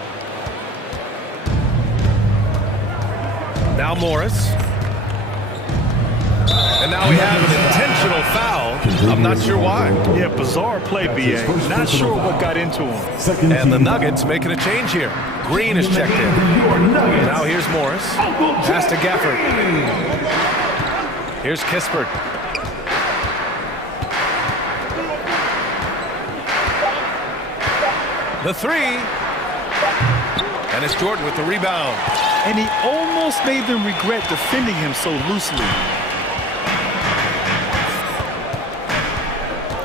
Now Morris. And now we have an intentional foul. I'm not sure why. Yeah, bizarre play, B.A. Not sure what got into him. And the Nuggets making a change here. Green is checked in. Now here's Morris. Pass to Gafford. Here's Kispert. The 3. And it's Jordan with the rebound. And he almost made them regret defending him so loosely.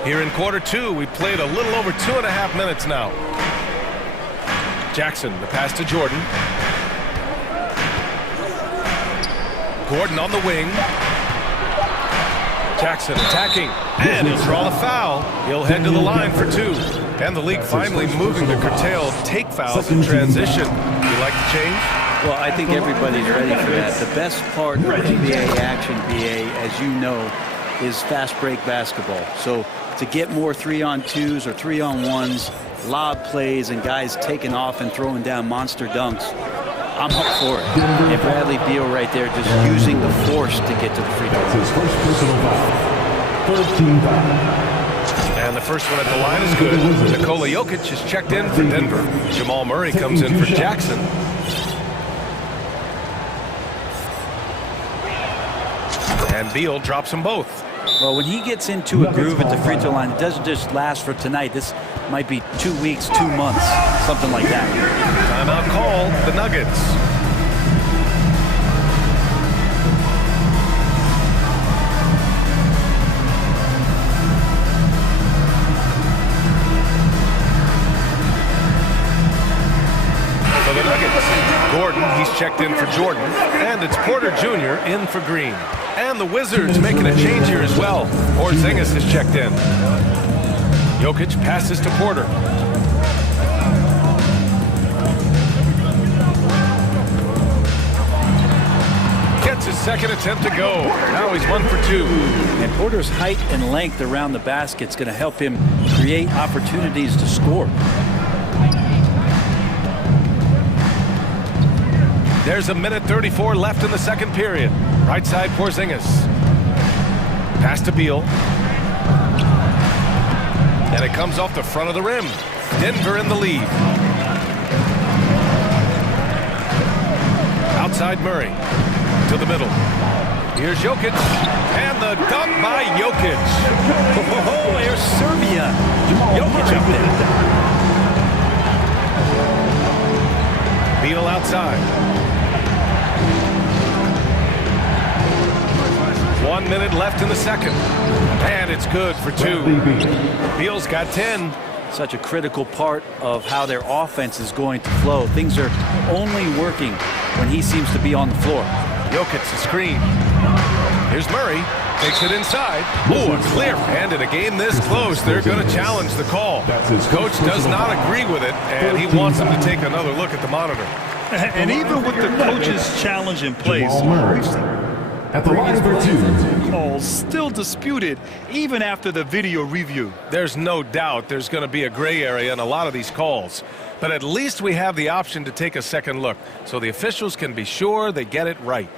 Here in quarter two, we played a little over 2.5 minutes now. Jackson, the pass to Jordan. Gordon on the wing. Jackson attacking, and he'll draw the foul. He'll head to the line for two. And the league finally moving to curtail take fouls in transition. You like the change? Well, I think everybody's ready for that. The best part of NBA action, BA, as you know, is fast break basketball. So to get more 3-on-2s or 3-on-1s, lob plays, and guys taking off and throwing down monster dunks, I'm up for it. And Bradley Beal right there just using the force to get to the free throw. That's his first personal foul. 13 foul. And the first one at the line is good. Nikola Jokic is checked in for Denver. Jamal Murray comes in for Jackson. And Beal drops them both. Well, when he gets into a groove at the free throw line, it doesn't just last for tonight. This might be 2 weeks, 2 months, something like that. Timeout call, the Nuggets. For the Nuggets, Gordon, he's checked in for Jordan, and it's Porter Jr. in for Green. And the Wizards making a change here as well. Porzingis is checked in. Jokic passes to Porter. Gets his second attempt to go. Now he's 1 for 2. And Porter's height and length around the basket is going to help him create opportunities to score. There's 1:34 left in the second period. Right side, Porzingis. Pass to Beal. And it comes off the front of the rim. Denver in the lead. Outside Murray. To the middle. Here's Jokic. And the dunk by Jokic. Oh, there's Serbia. Jokic up there. Beal outside. 1 minute left in the second. And it's good for 2. Beal's got 10. Such a critical part of how their offense is going to flow. Things are only working when he seems to be on the floor. Jokic the screen. Here's Murray. Takes it inside. Oh, a clear. And in a game this close, they're going to challenge the call. Coach does not agree with it, and he wants them to take another look at the monitor. And even with the coach's challenge in place, we've seen at the line for 2. Calls still disputed even after the video review. There's no doubt there's going to be a gray area in a lot of these calls. But at least we have the option to take a second look, so the officials can be sure they get it right.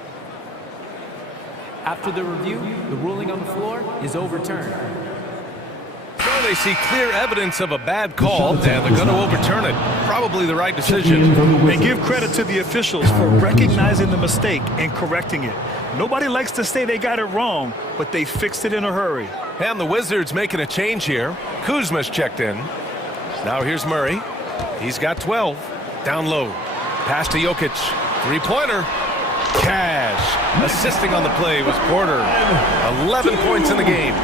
After the review, the ruling on the floor is overturned. So they see clear evidence of a bad call, and they're going to overturn it. Probably the right decision. And give credit to the officials for recognizing the mistake and correcting it. Nobody likes to say they got it wrong, but they fixed it in a hurry. And the Wizards making a change here. Kuzma's checked in. Now here's Murray. He's got 12. Down low. Pass to Jokic. Three-pointer. Cash. Assisting on the play was Porter. 11 points in the game.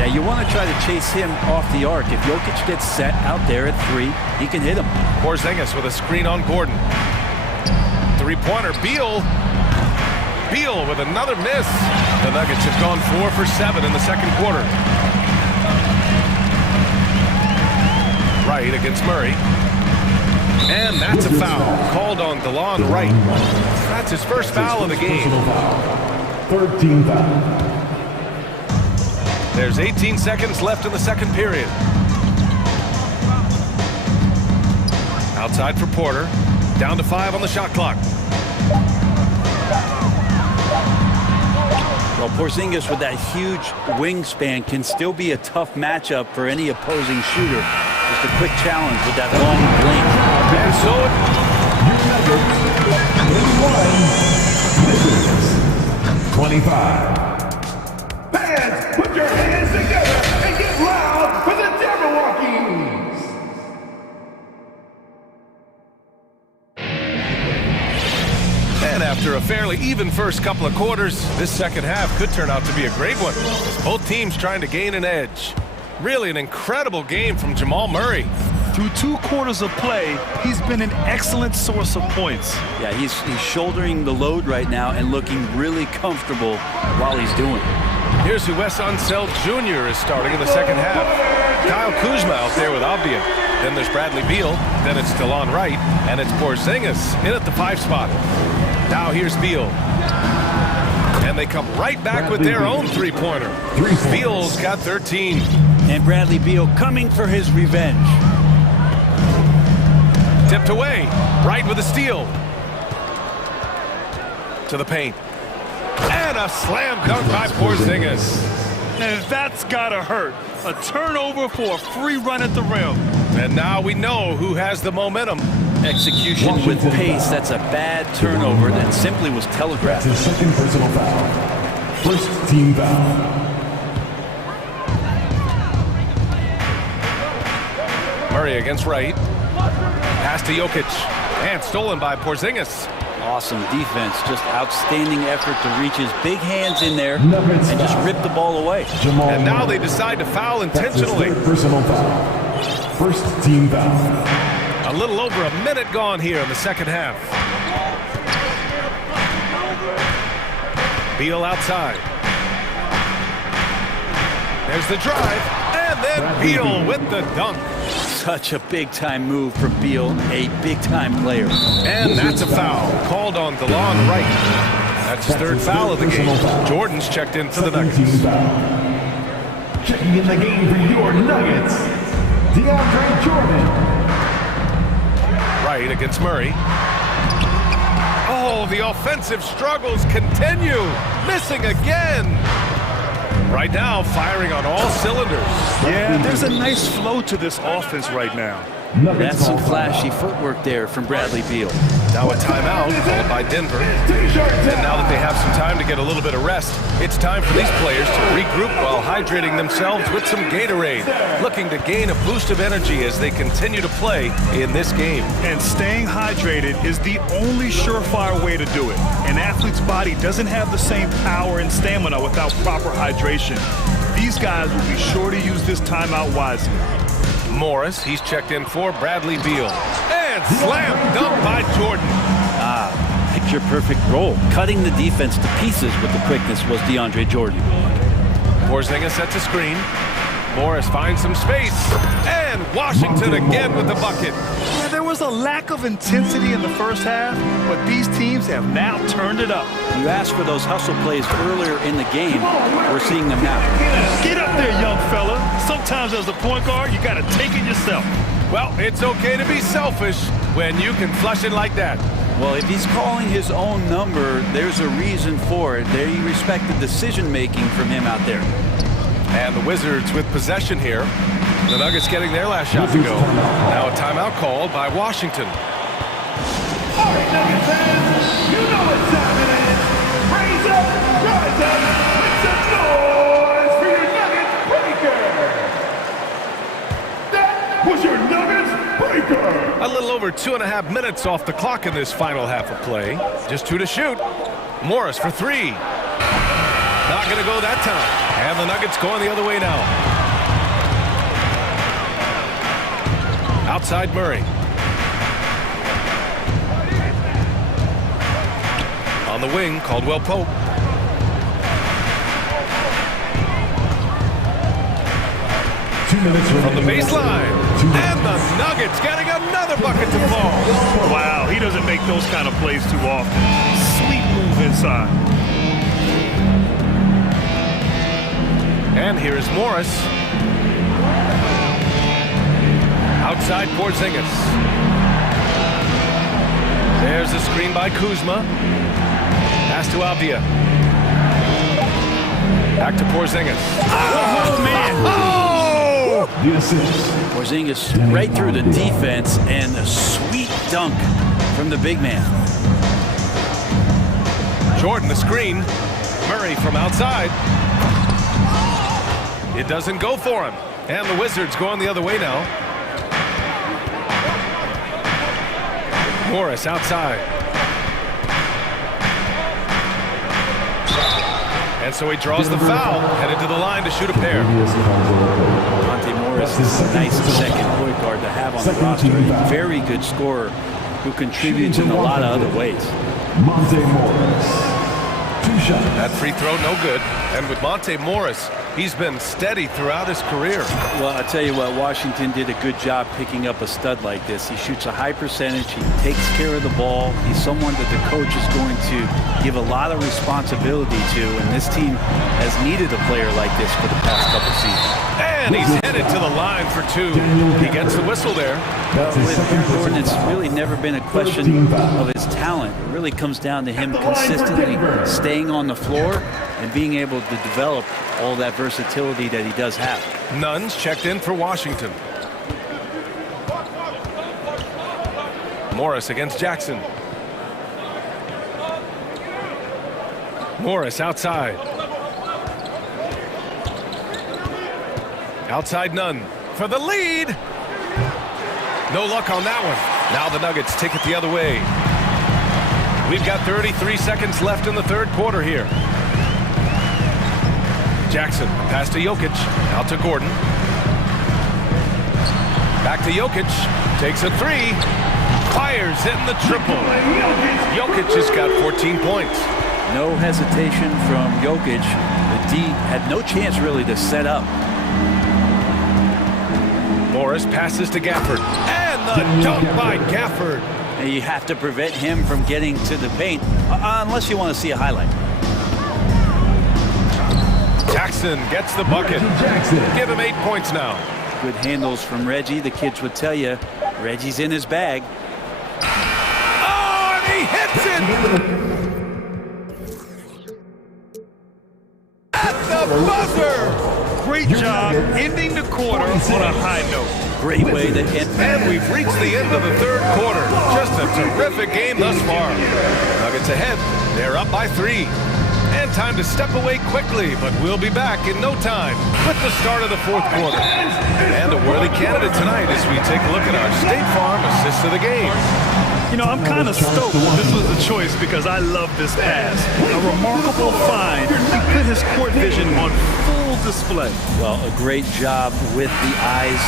Yeah, you want to try to chase him off the arc. If Jokic gets set out there at 3, he can hit him. Porzingis with a screen on Gordon. Three-pointer. Beal with another miss. The Nuggets have gone 4 for 7 in the second quarter. Right against Murray. And that's a foul called on DeLon Wright. That's his first foul of the game. 13 foul. There's 18 seconds left in the second period. Outside for Porter. Down to 5 on the shot clock. Well, Porzingis with that huge wingspan can still be a tough matchup for any opposing shooter. Just a quick challenge with that long length. And so it 25. Fans, put your hands together and get loud for the Jabberwockies! And after a fairly even first couple of quarters, this second half could turn out to be a great one, as both teams trying to gain an edge. Really an incredible game from Jamal Murray. Through 2 quarters of play, he's been an excellent source of points. Yeah, he's shouldering the load right now and looking really comfortable while he's doing it. Here's who Wes Unseld Jr. is starting in the second half. Kyle Kuzma out there with Avdia. Then there's Bradley Beal. Then it's DeLon Wright. And it's Porzingis in at the 5 spot. Now here's Beal. And they come right back with their own three-pointer. Beal's got 13. And Bradley Beal coming for his revenge. Tipped away. Wright with a steal. To the paint. And a slam dunk by Porzingis. And that's gotta hurt. A turnover for a free run at the rim. And now we know who has the momentum. Execution with pace. That's a bad turnover that simply was telegraphed. That's his second personal foul. First team foul. Murray against Wright. Pass to Jokic. And stolen by Porzingis. Awesome defense. Just outstanding effort to reach his big hands in there and just rip the ball away. And now they decide to foul intentionally. Personal foul. First team foul. A little over a minute gone here in the second half. Beal outside. There's the drive. And then Beal with the dunk. Such a big-time move from Beal, a big-time player. And that's a foul called on DeLon Wright. That's his third foul of the game. Jordan's checked in for the Nuggets. Checking in the game for your Nuggets, DeAndre Jordan. Wright against Murray. Oh, the offensive struggles continue. Missing again. Right now, firing on all cylinders. Yeah, there's a nice flow to this offense right now. That's some flashy footwork there from Bradley Beal. Now a timeout called by Denver. And now that they have some time to get a little bit of rest, it's time for these players to regroup while hydrating themselves with some Gatorade, looking to gain a boost of energy as they continue to play in this game. And staying hydrated is the only surefire way to do it. An athlete's body doesn't have the same power and stamina without proper hydration. These guys will be sure to use this timeout wisely. Morris, he's checked in for Bradley Beal. And slam dunk by Jordan. Picture perfect roll. Cutting the defense to pieces with the quickness was DeAndre Jordan. Porzingis sets a screen. Morris finds some space. And Washington again with the bucket. Yeah, there was a lack of intensity in the first half, but these teams have now turned it up. You asked for those hustle plays earlier in the game. We're seeing them now. Get up there, young fella. Sometimes as a point guard, you got to take it yourself. Well, it's okay to be selfish when you can flush it like that. Well, if he's calling his own number, there's a reason for it. They respect the decision-making from him out there. And the Wizards with possession here. The Nuggets getting their last shot to go. Now a timeout called by Washington. All right, Nuggets fans, you know what time it is. Raise up, rise up, make some noise for your Nuggets breaker. That was your Nuggets breaker. A little over 2.5 minutes off the clock in this final half of play. Just 2 to shoot. Morris for 3. Not going to go that time. And the Nuggets going the other way now. Outside Murray. On the wing, Caldwell Pope. From the baseline. And the Nuggets getting another bucket to fall. Wow, he doesn't make those kind of plays too often. Sweet move inside. And here is Morris. Outside Porzingis. There's a screen by Kuzma. Pass to Avdia. Back to Porzingis. Oh, man. Oh! The assist. Porzingis right through the defense and a sweet dunk from the big man. Jordan the screen. Murray from outside. It doesn't go for him. And the Wizards going the other way now. Morris outside. And so he draws the foul, headed to the line to shoot a pair. Monte Morris is a nice second point guard to have on the roster. A very good scorer who contributes in a lot of other ways. Monte Morris. 2 shots. That free throw, no good. And with Monte Morris, he's been steady throughout his career. Well, I tell you what, Washington did a good job picking up a stud like this. He shoots a high percentage. He takes care of the ball. He's someone that the coach is going to give a lot of responsibility to, and this team has needed a player like this for the past couple seasons. And he's headed to the line for 2. He gets the whistle there. Well, with Aaron Gordon, it's really never been a question of his talent. It really comes down to him consistently staying on the floor and being able to develop all that versatility that he does have. Nunn's checked in for Washington. Morris against Jackson. Morris outside. Outside Nunn for the lead. No luck on that one. Now the Nuggets take it the other way. We've got 33 seconds left in the third quarter here. Jackson, pass to Jokic, out to Gordon. Back to Jokic, takes a 3, fires in the triple. Jokic has got 14 points. No hesitation from Jokic. The D had no chance really to set up. Morris passes to Gafford, and the dunk by Gafford. And you have to prevent him from getting to the paint, unless you want to see a highlight. Jackson gets the bucket. Give him 8 points now. Good handles from Reggie. The kids would tell you, Reggie's in his bag. Oh, and he hits it! At the buzzer! Great job ending the quarter on a high note. Great way to end. And we've reached the end of the third quarter. Just a terrific game thus far. Nuggets ahead. They're up by 3. And time to step away quickly, but we'll be back in no time with the start of the fourth quarter. And a worthy candidate tonight as we take a look at our State Farm assist of the game. You know, I'm kind of stoked this was the choice because I love this pass. A remarkable find. He put his court vision on full display. Well, a great job with the eyes.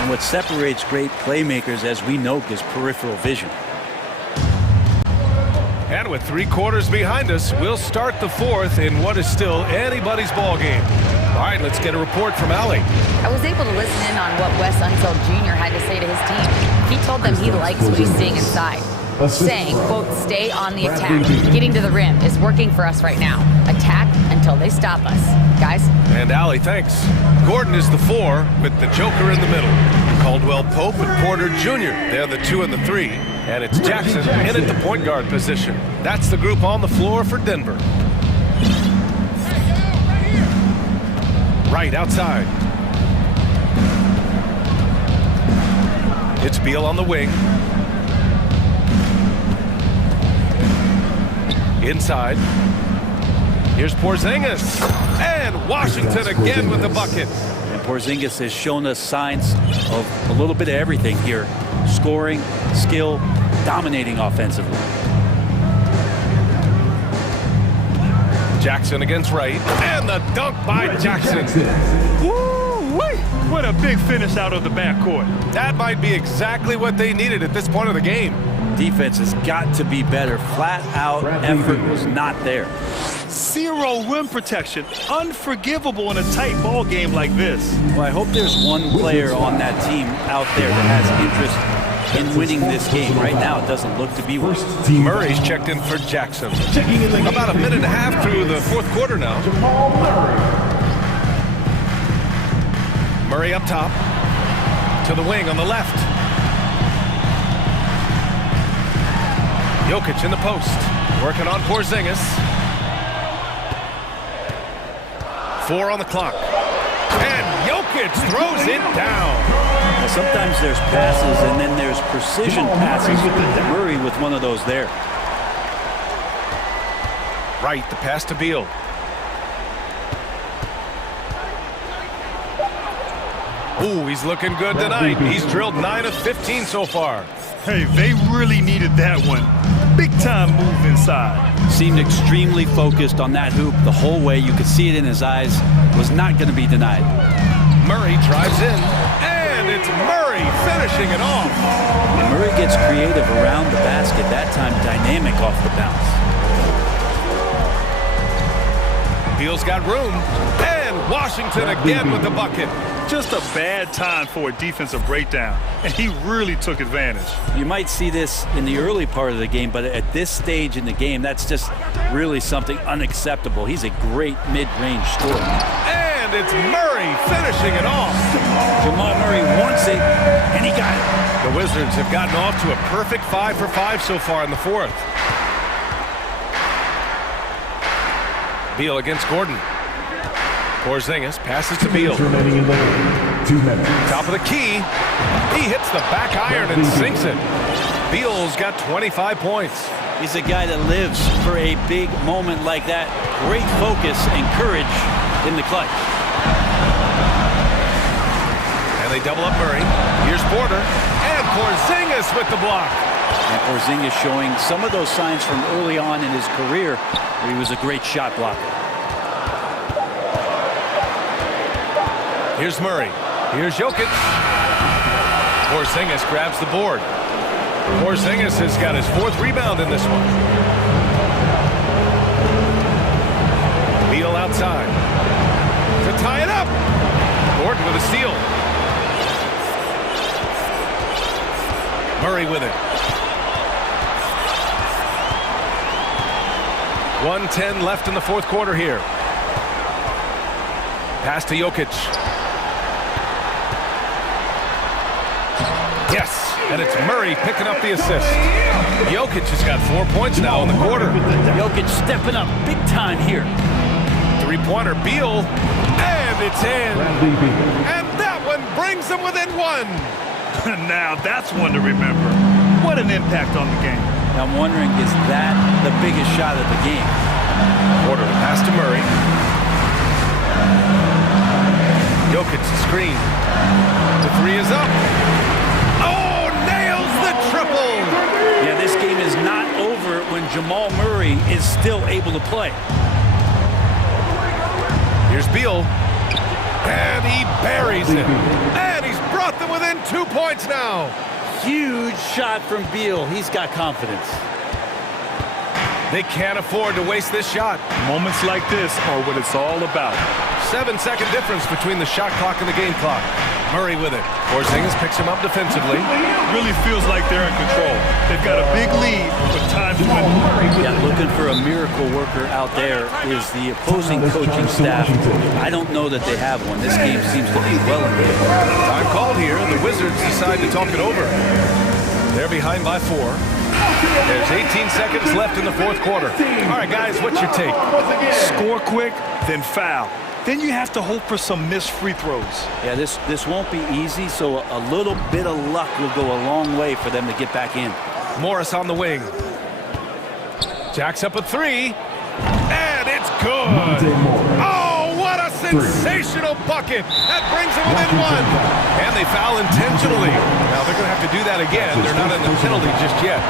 And what separates great playmakers, as we know, is peripheral vision. And with 3 quarters behind us, we'll start the fourth in what is still anybody's ball game. All right, let's get a report from Allie. I was able to listen in on what Wes Unseld Jr. had to say to his team. He told them he likes what he's seeing inside, saying, quote, stay on the attack. Getting to the rim is working for us right now. Attack until they stop us. Guys? And Allie, thanks. Gordon is the 4 with the Joker in the middle. Caldwell Pope and Porter Jr. They're the 2 and the 3. And it's Jackson in at the point guard position. That's the group on the floor for Denver. Right outside. It's Beal on the wing. Inside. Here's Porzingis. And Washington again with the bucket. And Porzingis has shown us signs of a little bit of everything here. Scoring, skill, dominating offensively. Jackson against Wright. And the dunk by Jackson. Woo-wee! What a big finish out of the backcourt. That might be exactly what they needed at this point of the game. Defense has got to be better. Flat out effort was not there. 0 rim protection. Unforgivable in a tight ball game like this. Well, I hope there's one player on that team out there that has interest in winning this game. Right now, it doesn't look to be one. Murray's checked in for Jackson. About a minute and a half through the fourth quarter now. Murray up top. To the wing on the left. Jokic in the post. Working on Porzingis. 4 on the clock. And Jokic throws it down. Well, sometimes there's passes and then there's precision passes. Murray with one of those there. Right, the pass to Beal. Ooh, he's looking good tonight. He's drilled 9 of 15 so far. Hey, they really needed that one. Big time move inside. Seemed extremely focused on that hoop the whole way. You could see it in his eyes. Was not going to be denied. Murray drives in, and it's Murray finishing it off. When Murray gets creative around the basket, that time dynamic off the bounce. Beal's got room, and Washington again with the bucket. Just a bad time for a defensive breakdown, and he really took advantage. You might see this in the early part of the game, but at this stage in the game, that's just really something unacceptable. He's a great mid-range scorer. And it's Murray finishing it off. Jamal Murray wants it, and he got it. The Wizards have gotten off to a perfect 5 for 5 so far in the fourth. Beal against Gordon. Porzingis passes to Beal. 2 minutes. Top of the key. He hits the back iron and sinks it. Beal's got 25 points. He's a guy that lives for a big moment like that. Great focus and courage in the clutch. And they double up Murray. Here's Porter. And Porzingis with the block. And Porzingis showing some of those signs from early on in his career where he was a great shot blocker. Here's Murray. Here's Jokic. Porzingis grabs the board. Porzingis has got his 4th rebound in this one. Beal outside. To tie it up. Gordon with a steal. Murray with it. 1:10 left in the fourth quarter here. Pass to Jokic. Yes, and it's Murray picking up the assist. Jokic has got 4 points now in the quarter. Jokic stepping up big time here. 3-pointer, Beal, and it's in. And that one brings them within 1. Now that's one to remember. What an impact on the game. I'm wondering, is that the biggest shot of the game? Porter pass to Murray. Jokic screen. The 3 is up. Oh, nails the triple. Yeah, this game is not over when Jamal Murray is still able to play. Here's Beal. And he buries it. And he's brought them within 2 points now. Huge shot from Beal. He's got confidence. They can't afford to waste this shot. Moments like this are what it's all about. 7-second difference between the shot clock and the game clock. Murray with it. Porzingis picks him up defensively. Really feels like they're in control. They've got a big lead with time to win. Yeah, looking for a miracle worker out there is the opposing coaching staff. I don't know that they have one. This game seems to be well in hand. Time called here. The Wizards decide to talk it over. They're behind by 4. There's 18 seconds left in the fourth quarter. All right, guys, what's your take? Score quick, then foul. Then you have to hope for some missed free throws. Yeah, this won't be easy, so a little bit of luck will go a long way for them to get back in. Morris on the wing. Jacks up a 3. And it's good. Oh, what a sensational bucket. That brings them within 1. And they foul intentionally. Now, they're going to have to do that again. They're not in the penalty just yet.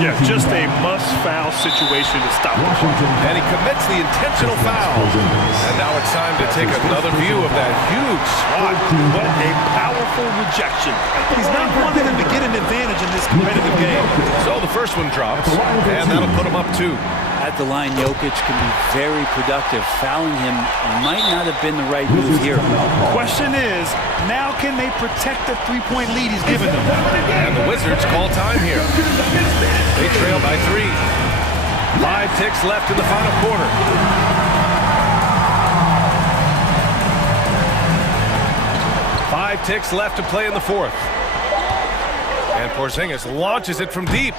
Yeah, just a must-foul situation to stop. And he commits the intentional foul. And now it's time to take another view of that huge swat. What a powerful rejection. He's not wanting them to get an advantage in this competitive game. So the first one drops, and that'll put him up 2. At the line, Jokic can be very productive. Fouling him might not have been the right move here. Question is, now can they protect the 3-point lead he's given them? And the Wizards call time here. They trail by 3. 5 ticks left in the final quarter. Five ticks left to play in the fourth. And Porzingis launches it from deep.